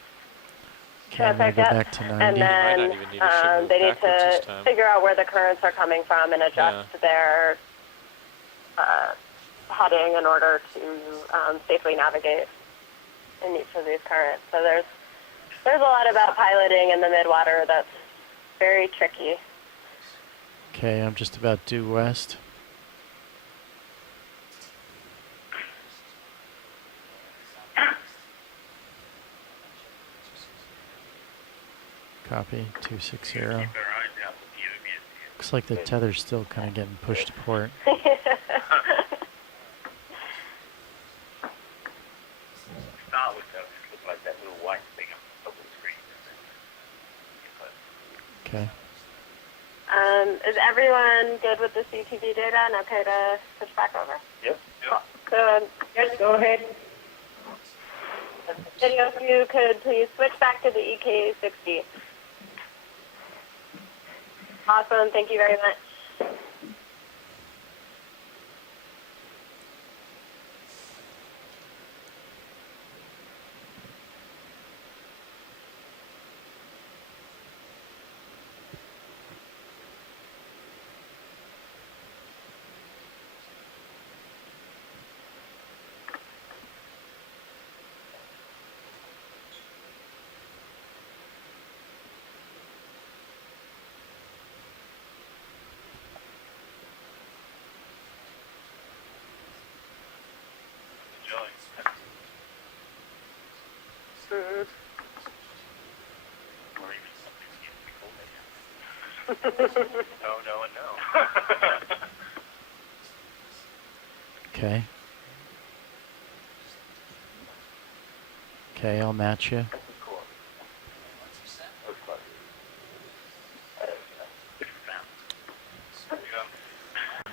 Okay, I'm gonna transect go depths. back to 90. And then You might not even need to should move they need backwards this to time. figure out where the currents are coming from and adjust their heading in order to safely navigate in each of these currents. So there's a lot about piloting in the midwater that's very tricky. Okay, I'm just about due west. Copy, 260. Looks like the tether's still kind of getting pushed to port. Start with that, look like that little white thing on top of the screen. Okay. Is everyone good with the CTV data and okay to switch back over? Yep. Cool. So, Yes, go ahead. video, if you could please switch back to the EK60. Awesome, thank you very much. Mhm. Or even something before. No, no, and no. Okay. Okay, I'll match you.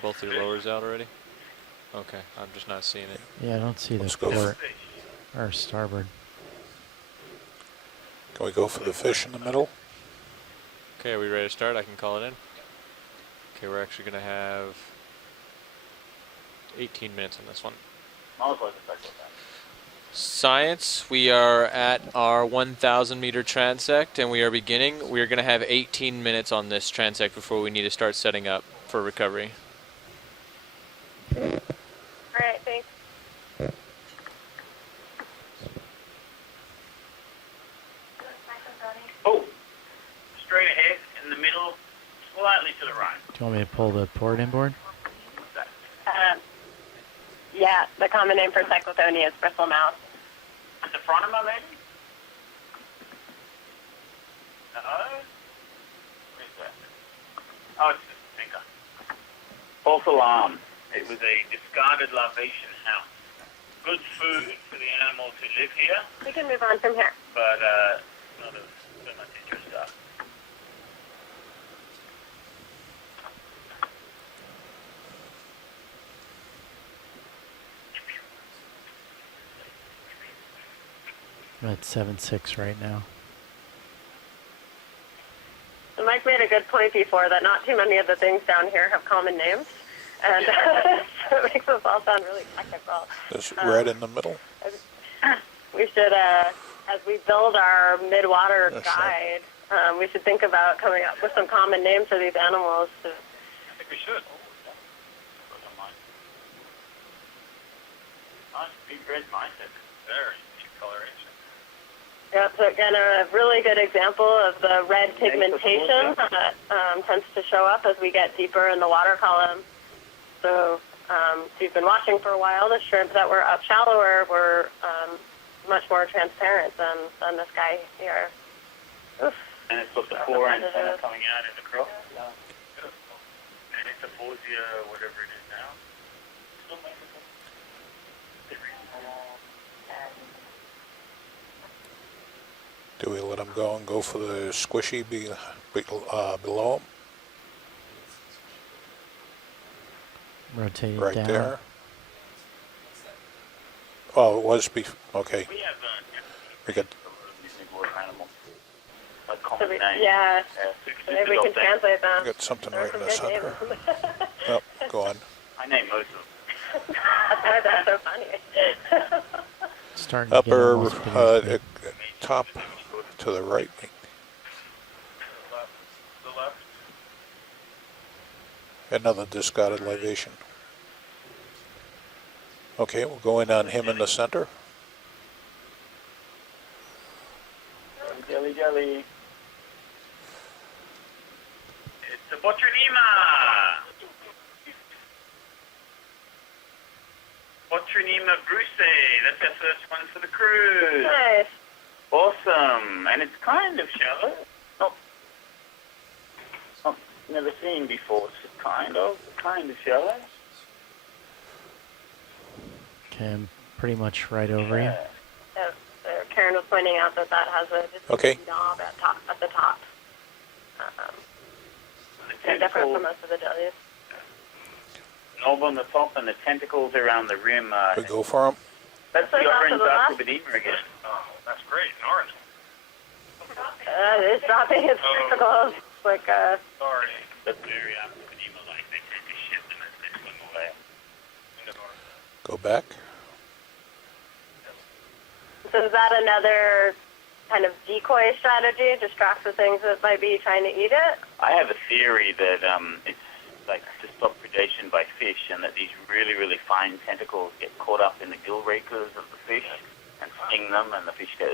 Both your lowers out already? Okay, I'm just not seeing it. Yeah, I don't see the Let's go port or starboard. Can we go for the fish in the middle? Okay, are we ready to start? I can call it in. Okay, we're actually going to have 18 minutes on this one. Science, we are at our 1,000 meter transect and we are beginning. We are going to have 18 minutes on this transect before we need to start setting up for recovery. All right, thanks. Oh, straight ahead, in the middle, slightly to the right. Do you want me to pull the port inboard? Yeah, the common name for cyclothonia is bristlemouth. At the front of my lady? No? Where's that? Oh, it's just a finger. False alarm. It was a discarded larvation house. Good food for the animals who live here, We can move on from here. but not of so much interest to us. I'm at 7.6 right now. And Mike made a good point before that not too many of the things down here have common names. And so it makes us all sound really technical. This red in the middle. We should, as we build our mid-water That's guide, we should think about coming up with some common names for these animals. I think we should. Nice big red mindset. Very deep coloration. Yep, so again, a really good example of the red pigmentation that tends to show up as we get deeper in the water column. So if you've been watching for a while, the shrimp that were up shallower were much more transparent than this guy here. Oof. And it's got the core antenna coming out in the crop. And it's a Borgia, whatever it is now. Do we let them go and go for the squishy below them? Rotating Right down. there. Oh, it was okay. We have We got water animals. Like So common we, names. yeah, super maybe we can translate them. we got something There are right in some the good center. names. Oh, go on. I name most of them. That's why that's so funny. Starting to get Upper almost beneath me. top to the right. The left. Another discarded libation. Okay, we'll go in on him in the center. Jelly, jelly. It's a Botronema! Botronema brucei. That's our first one for the cruise. Nice. Awesome. And it's kind of shallow. Not never seen before. It's just kind of shallow. Okay, I'm pretty much right over you. Yeah, Karen was pointing out that has a Okay. knob at the top. They're different from most of the jellies. Knob on the top and the tentacles around the rim. We go for him. That's So the it's off to orange the left? Archibedema again. Oh, that's great. An orange. It's dropping its tentacles like Sorry. That's very Archibedema like. They tend to shift them as they swim away. Go back. So is that another kind of decoy strategy? Distract the things that might be trying to eat it? I have a theory that it's like to stop predation by fish, and that these really, really fine tentacles get caught up in the gill rakers of the fish and sting them, and the fish go,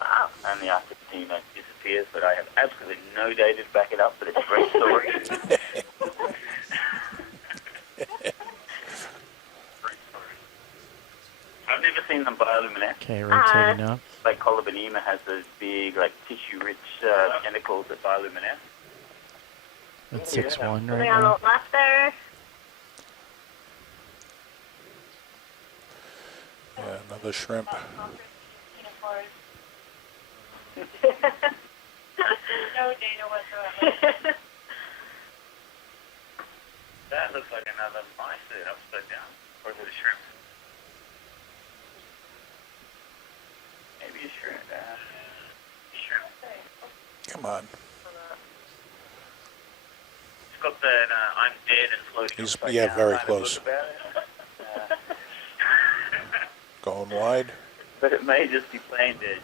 wow, and the Archipedema disappears. But I have absolutely no data to back it up, but it's a great story. I've never seen them bioluminescent. Okay, rotating up. Like Colobonema has those big, like tissue-rich tentacles that bioluminesce. At 6.1 right Something on now. the left there. Yeah, another shrimp. No data whatsoever. That looks like another mysid upside down. Or is it a shrimp? Maybe a shrimp. Shrimp. Come on. It's got that I'm dead and floating He's upside yeah, down very kind of close. look about it. Going wide. But it may just be plain dead.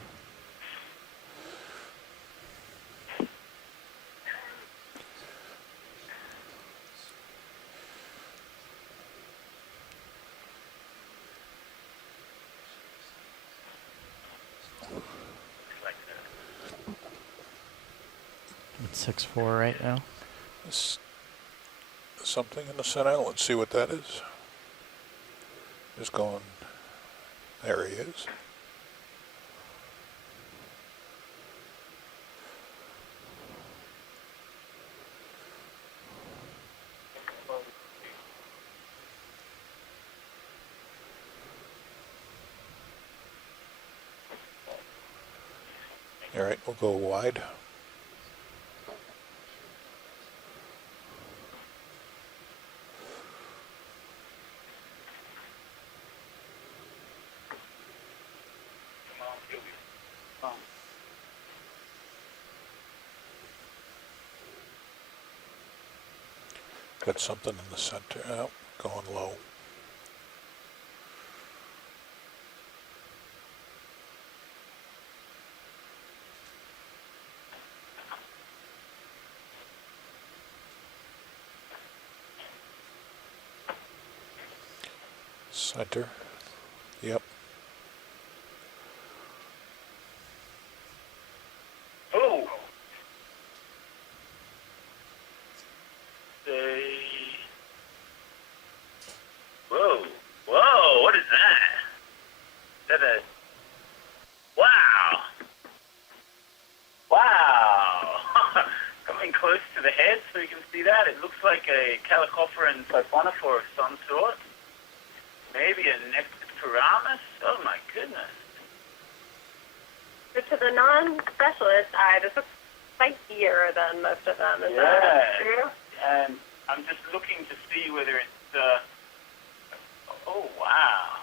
At 6.4 right now. There's something in the center. Let's see what that is. Just going. There he is. All right, we'll go wide. Got something in the center. Oh, going low. Center. Yep. Oh! Whoa. Whoa, what is that? Is that a... Wow. Wow. Coming close to the head so you can see that. It looks like a Calicophorans siphonophore of some sort. Maybe a Nectipuramus. Oh my goodness. So to the non-specialist eye, this looks spikier than most of them. Is that true? And I'm just looking to see whether it's, oh wow.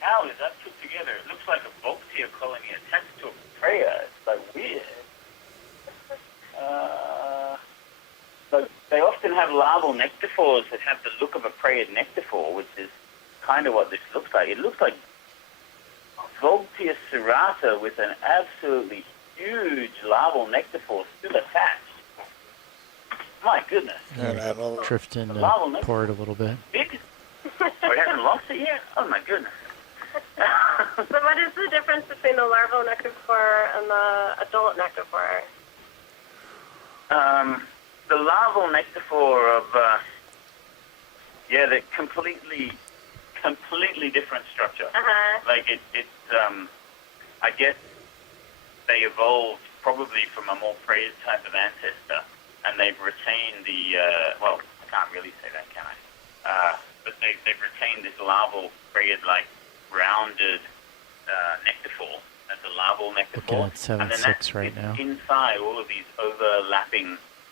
How is that put together? It looks like a Volptia colony attached to a Preya. It's like weird. But they often have larval nectophores that have the look of a Preya nectophore, which is kind of what this looks like. It looks like Volptia serrata with an absolutely huge larval nectophore still attached. My goodness. And that'll drift in port a little bit. Big? Oh, it hasn't lost it yet? Oh my goodness. So what is the difference between the larval nectophore and the adult nectophore? The larval nectophore of, they're completely different structure. Like it's, I guess they evolved probably from a more preyed type of ancestor, and they've retained the, well, I can't really say that, can I? But they've retained this larval preyed-like rounded nectophore as a larval nectophore. Looking at and then 7.6 right now. Inside all of these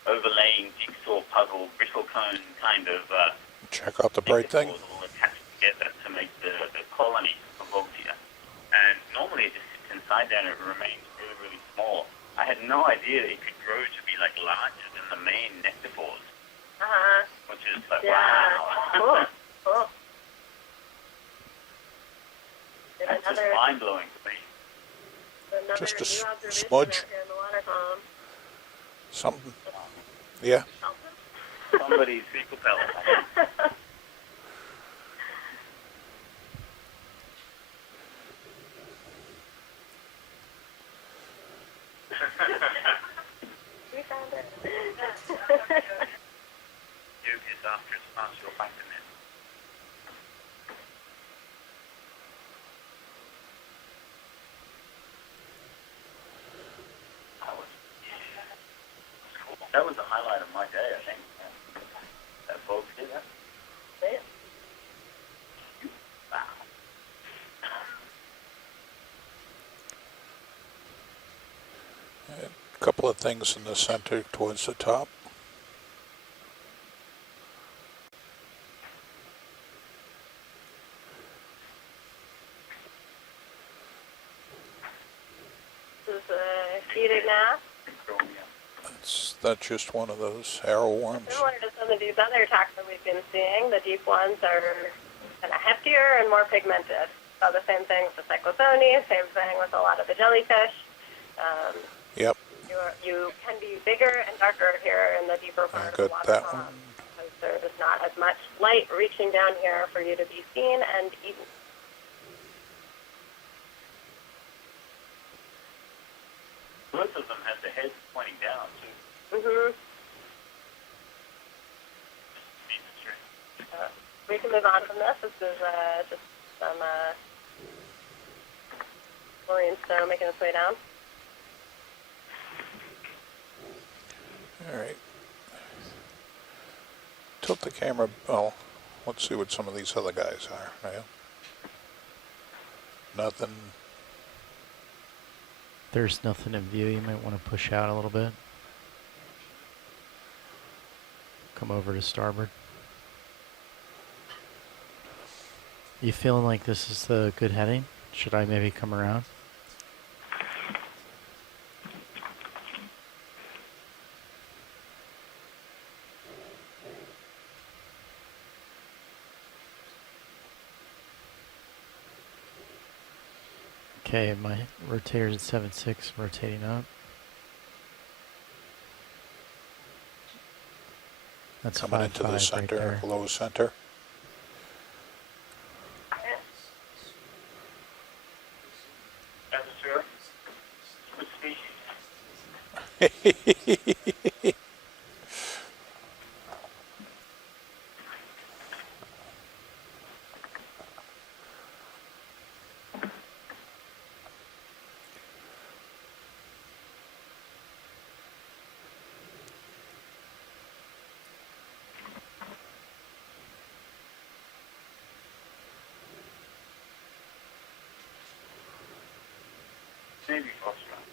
overlaying jigsaw puzzle bristlecone kind of Check out the bright thing. all attached together to make the colony of Volptia. And normally it just sits inside there and it remains really, really small. I had no idea that it could grow to be like larger than the main nectophores. Which is like, wow. Cool. That's just mind-blowing to me. Just a new observation smudge. out here in the water column. Something. Yeah. Somebody's fecal pellet. We found it. Dubious after osteoplankton. That was the highlight of my day, I think. That folks did that. Wow. A couple of things in the center towards the top. This is a heated mass. That's just one of those arrow worms. Similar to some of these other taxa we've been seeing, the deep ones are kind of heftier and more pigmented. So the same thing with the cyclothony, same thing with a lot of the jellyfish. Yep. You can be bigger and darker here in the deeper part of the water that column, because there is not as much light reaching down here for you to be seen and eaten. Both of them have the heads pointing down, too. We can move on from this. This is just some marine snow making its way down. All right. Tilt the camera. Oh, let's see what some of these other guys are. Yeah. Nothing. there's nothing in view, you might want to push out a little bit. Come over to starboard. You feeling like this is the good heading? Should I maybe come around? Okay, my rotator's at 7.6, rotating up. That's coming into the 5.5 center, right there. low center. Atmosphere. Good species. Maybe Foxtrot.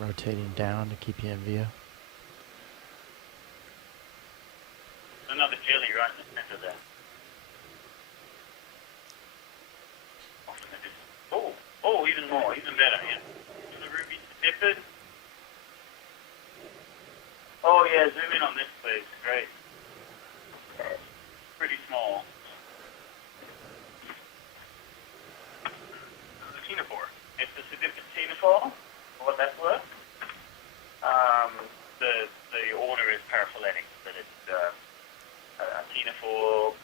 Rotating down to keep you in view. Another jelly right in the center there. Oh, even more, even better, yeah. The ruby snippet. Oh yeah, zoom in on this please, great. Pretty small. The ctenophore. It's the significant ctenophore, for what that's worth. The order is paraphyletic, but it's a ctenophore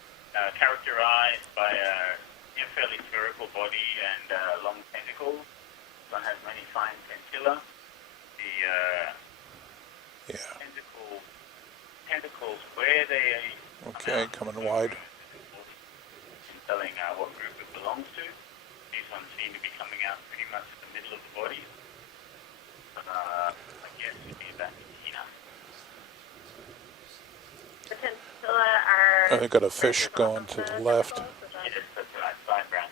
characterized by a fairly spherical body and long tentacles. One has many fine tentilla. The tentacles where they Okay, coming wide. telling what group it belongs to. These ones seem to be coming out pretty much in the middle of the body. I guess it'd be about The tentilla are... I got a fish going to the left. Yes, that's right, side brown.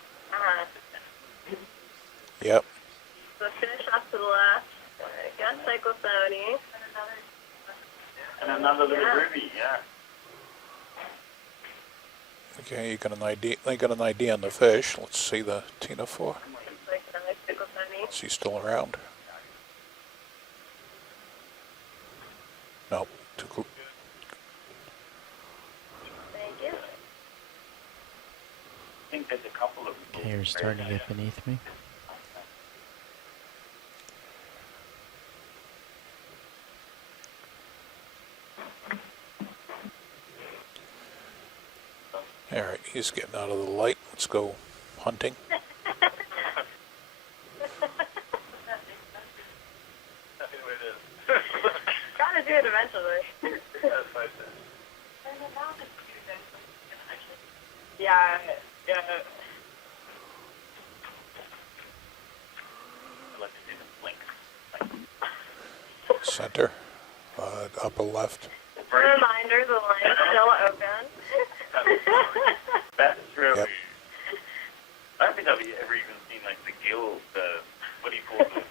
Yep. So finish off to the left. Got cyclophony. And another little ruby, yeah. Okay, you got an ID. They got an ID on the fish. Let's see the ctenophore. Is he still around? Nope. Too cool. Thank you. I think there's a couple of... Okay, you're starting to get beneath me. All right, he's getting out of the light. Let's go hunting. Gotta do it eventually. Yeah, yeah. Center, upper left. A reminder, the line's still open. That's really... Yep. I don't think I've ever even seen like the gills, what do you call them?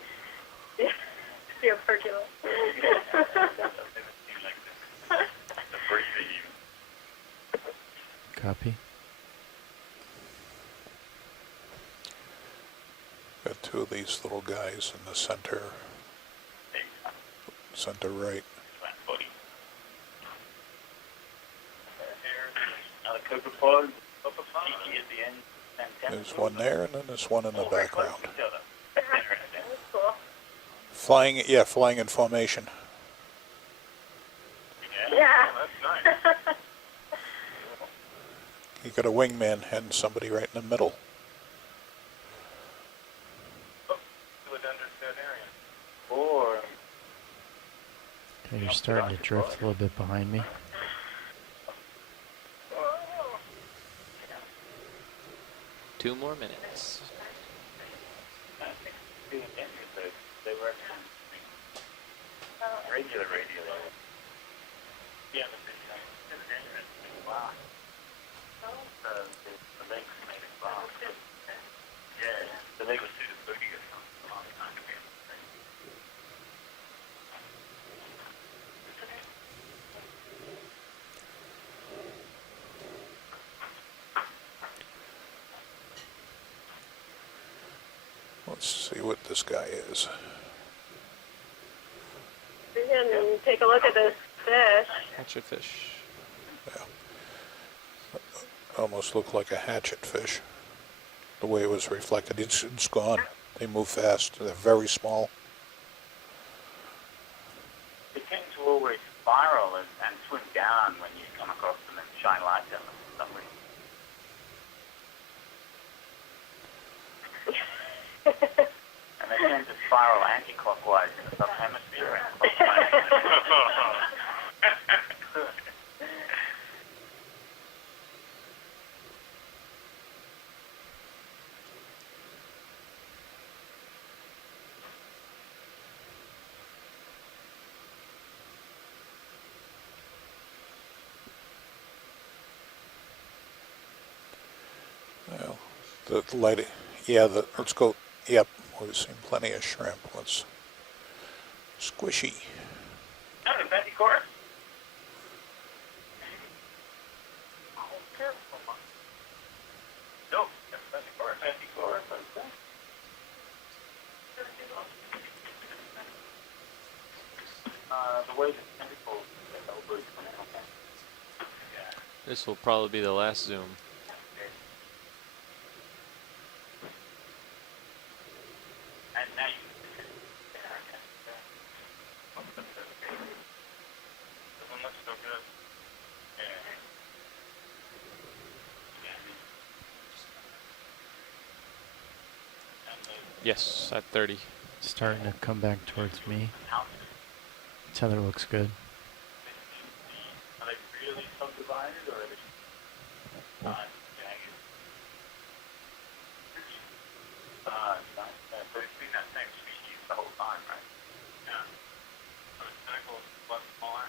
Yeah, the operculum. I've never seen like the breathing even. Copy. Got two of these little guys in the center. Center right. Body. Another copepod. Cheeky at the end. There's one there, and then there's one in the background. That's cool. Flying, yeah, flying in formation. Yeah. That's nice. You got a wingman and somebody right in the middle. Or Okay, you're starting to drift a little bit behind me. Two more minutes. regular radio. Yeah, wow. The legs made it wow. Yeah, the leg was suited boogie or something a long time ago. Let's see what this guy is. We can take a look at this fish. Hatchet fish. Almost looked like a hatchet fish. The way it was reflected, it's gone. They move fast. They're very small. They tend to always spiral and swim down when you come across them and shine light on them for some reason. And they tend to spiral anti-clockwise in the southern hemisphere and clockwise. Well, the light, yeah, let's go, yep, we've seen plenty of shrimp. Let's, squishy. No, Betty Chorus. No, Betty Chorus. Betty Chorus, okay. The way the tentacles get over is This will probably be the last zoom. and now you doesn't look so good. Yes, at 30. Starting to come back towards me. Tether looks good. Are they really subdivided or are they not jagged? So it's been that same species the whole time, right? Yeah. So the tentacles much smaller.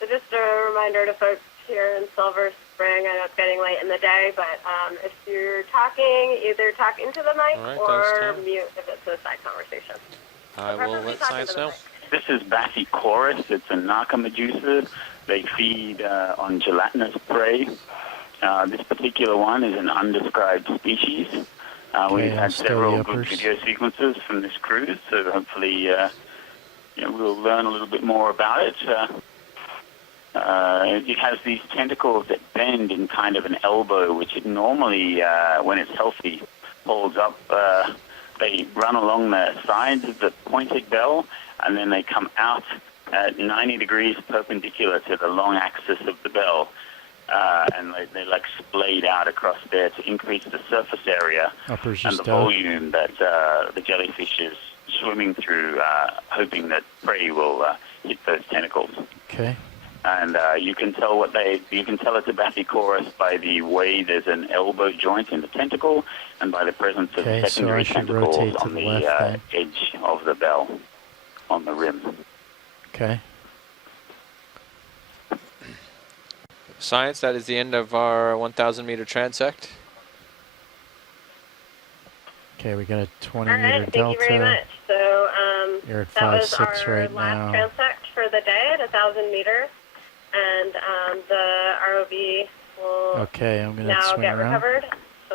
So just a reminder to folks here in Silver Spring, I know it's getting late in the day, but if you're talking, either talk into the mic All right, or thanks, mute if it's a side conversation. I will let science know. This is Bathychorus. It's a narcomedusa. They feed on gelatinous prey. This particular one is an undescribed species. We've had several good video sequences from this cruise, so hopefully we'll learn a little bit more about it. It has these tentacles that bend in kind of an elbow, which it normally, when it's healthy, holds up. They run along the sides of the pointed bell, and then they come out at 90 degrees perpendicular to the long axis of the bell. And they like splayed out across there to increase the surface area and the volume that the jellyfish is swimming through, hoping that prey will hit those tentacles. Okay. And you can tell it's a Bathychorus by the way there's an elbow joint in the tentacle, and by the presence of secondary tentacles on the edge of the bell, on the rim. Okay. Science, that is the end of our 1,000 meter transect. Okay, we got a 20 All meter right, delta. thank you very much. So You're at that was 5.6 our right last now. transect for the day at 1,000 meters, and the ROV will I'm gonna now swing get around. recovered. So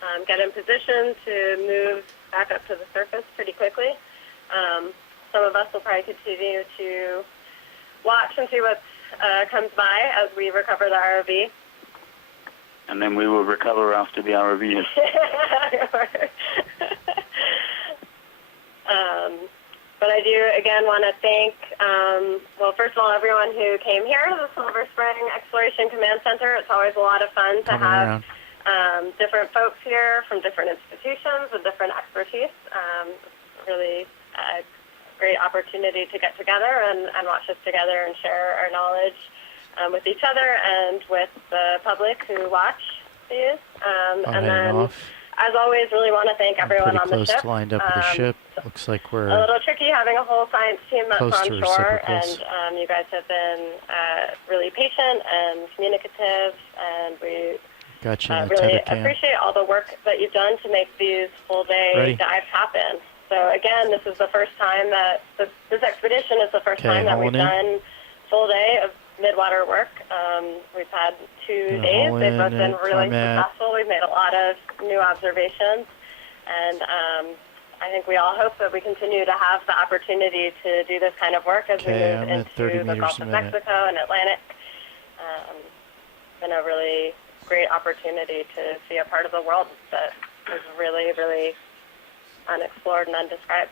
they'll get in position to move back up to the surface pretty quickly. Some of us will probably continue to watch and see what comes by as we recover the ROV. And then we will recover after the ROV. But I do, again, want to thank, first of all, everyone who came here to the Silver Spring Exploration Command Center. It's always a lot of fun to have different folks here from different institutions with different expertise. Really a great opportunity to get together and watch us together and share our knowledge with each other and with the public who watch these. And then as always, really want to thank everyone pretty on the close ship. to lined up with the ship. Looks like we're A little tricky having a whole science team that's close on to shore, reciprocals. and you guys have been really patient and communicative, and we got you in the really tether cam. appreciate all the work that you've done to make these full-day Ready? dives happen. So again, this is the first time that this expedition is the first Okay, time that we've hauling in. done full day of midwater work. We've had 2 days. haul They've in both been at really format. successful. We've made a lot of new observations, and I think we all hope that we continue to have the opportunity to do this kind of work as we Okay, move I'm at 30 into the meters Gulf a of minute. Mexico and Atlantic. It's been a really great opportunity to see a part of the world that is really, really unexplored and undescribed.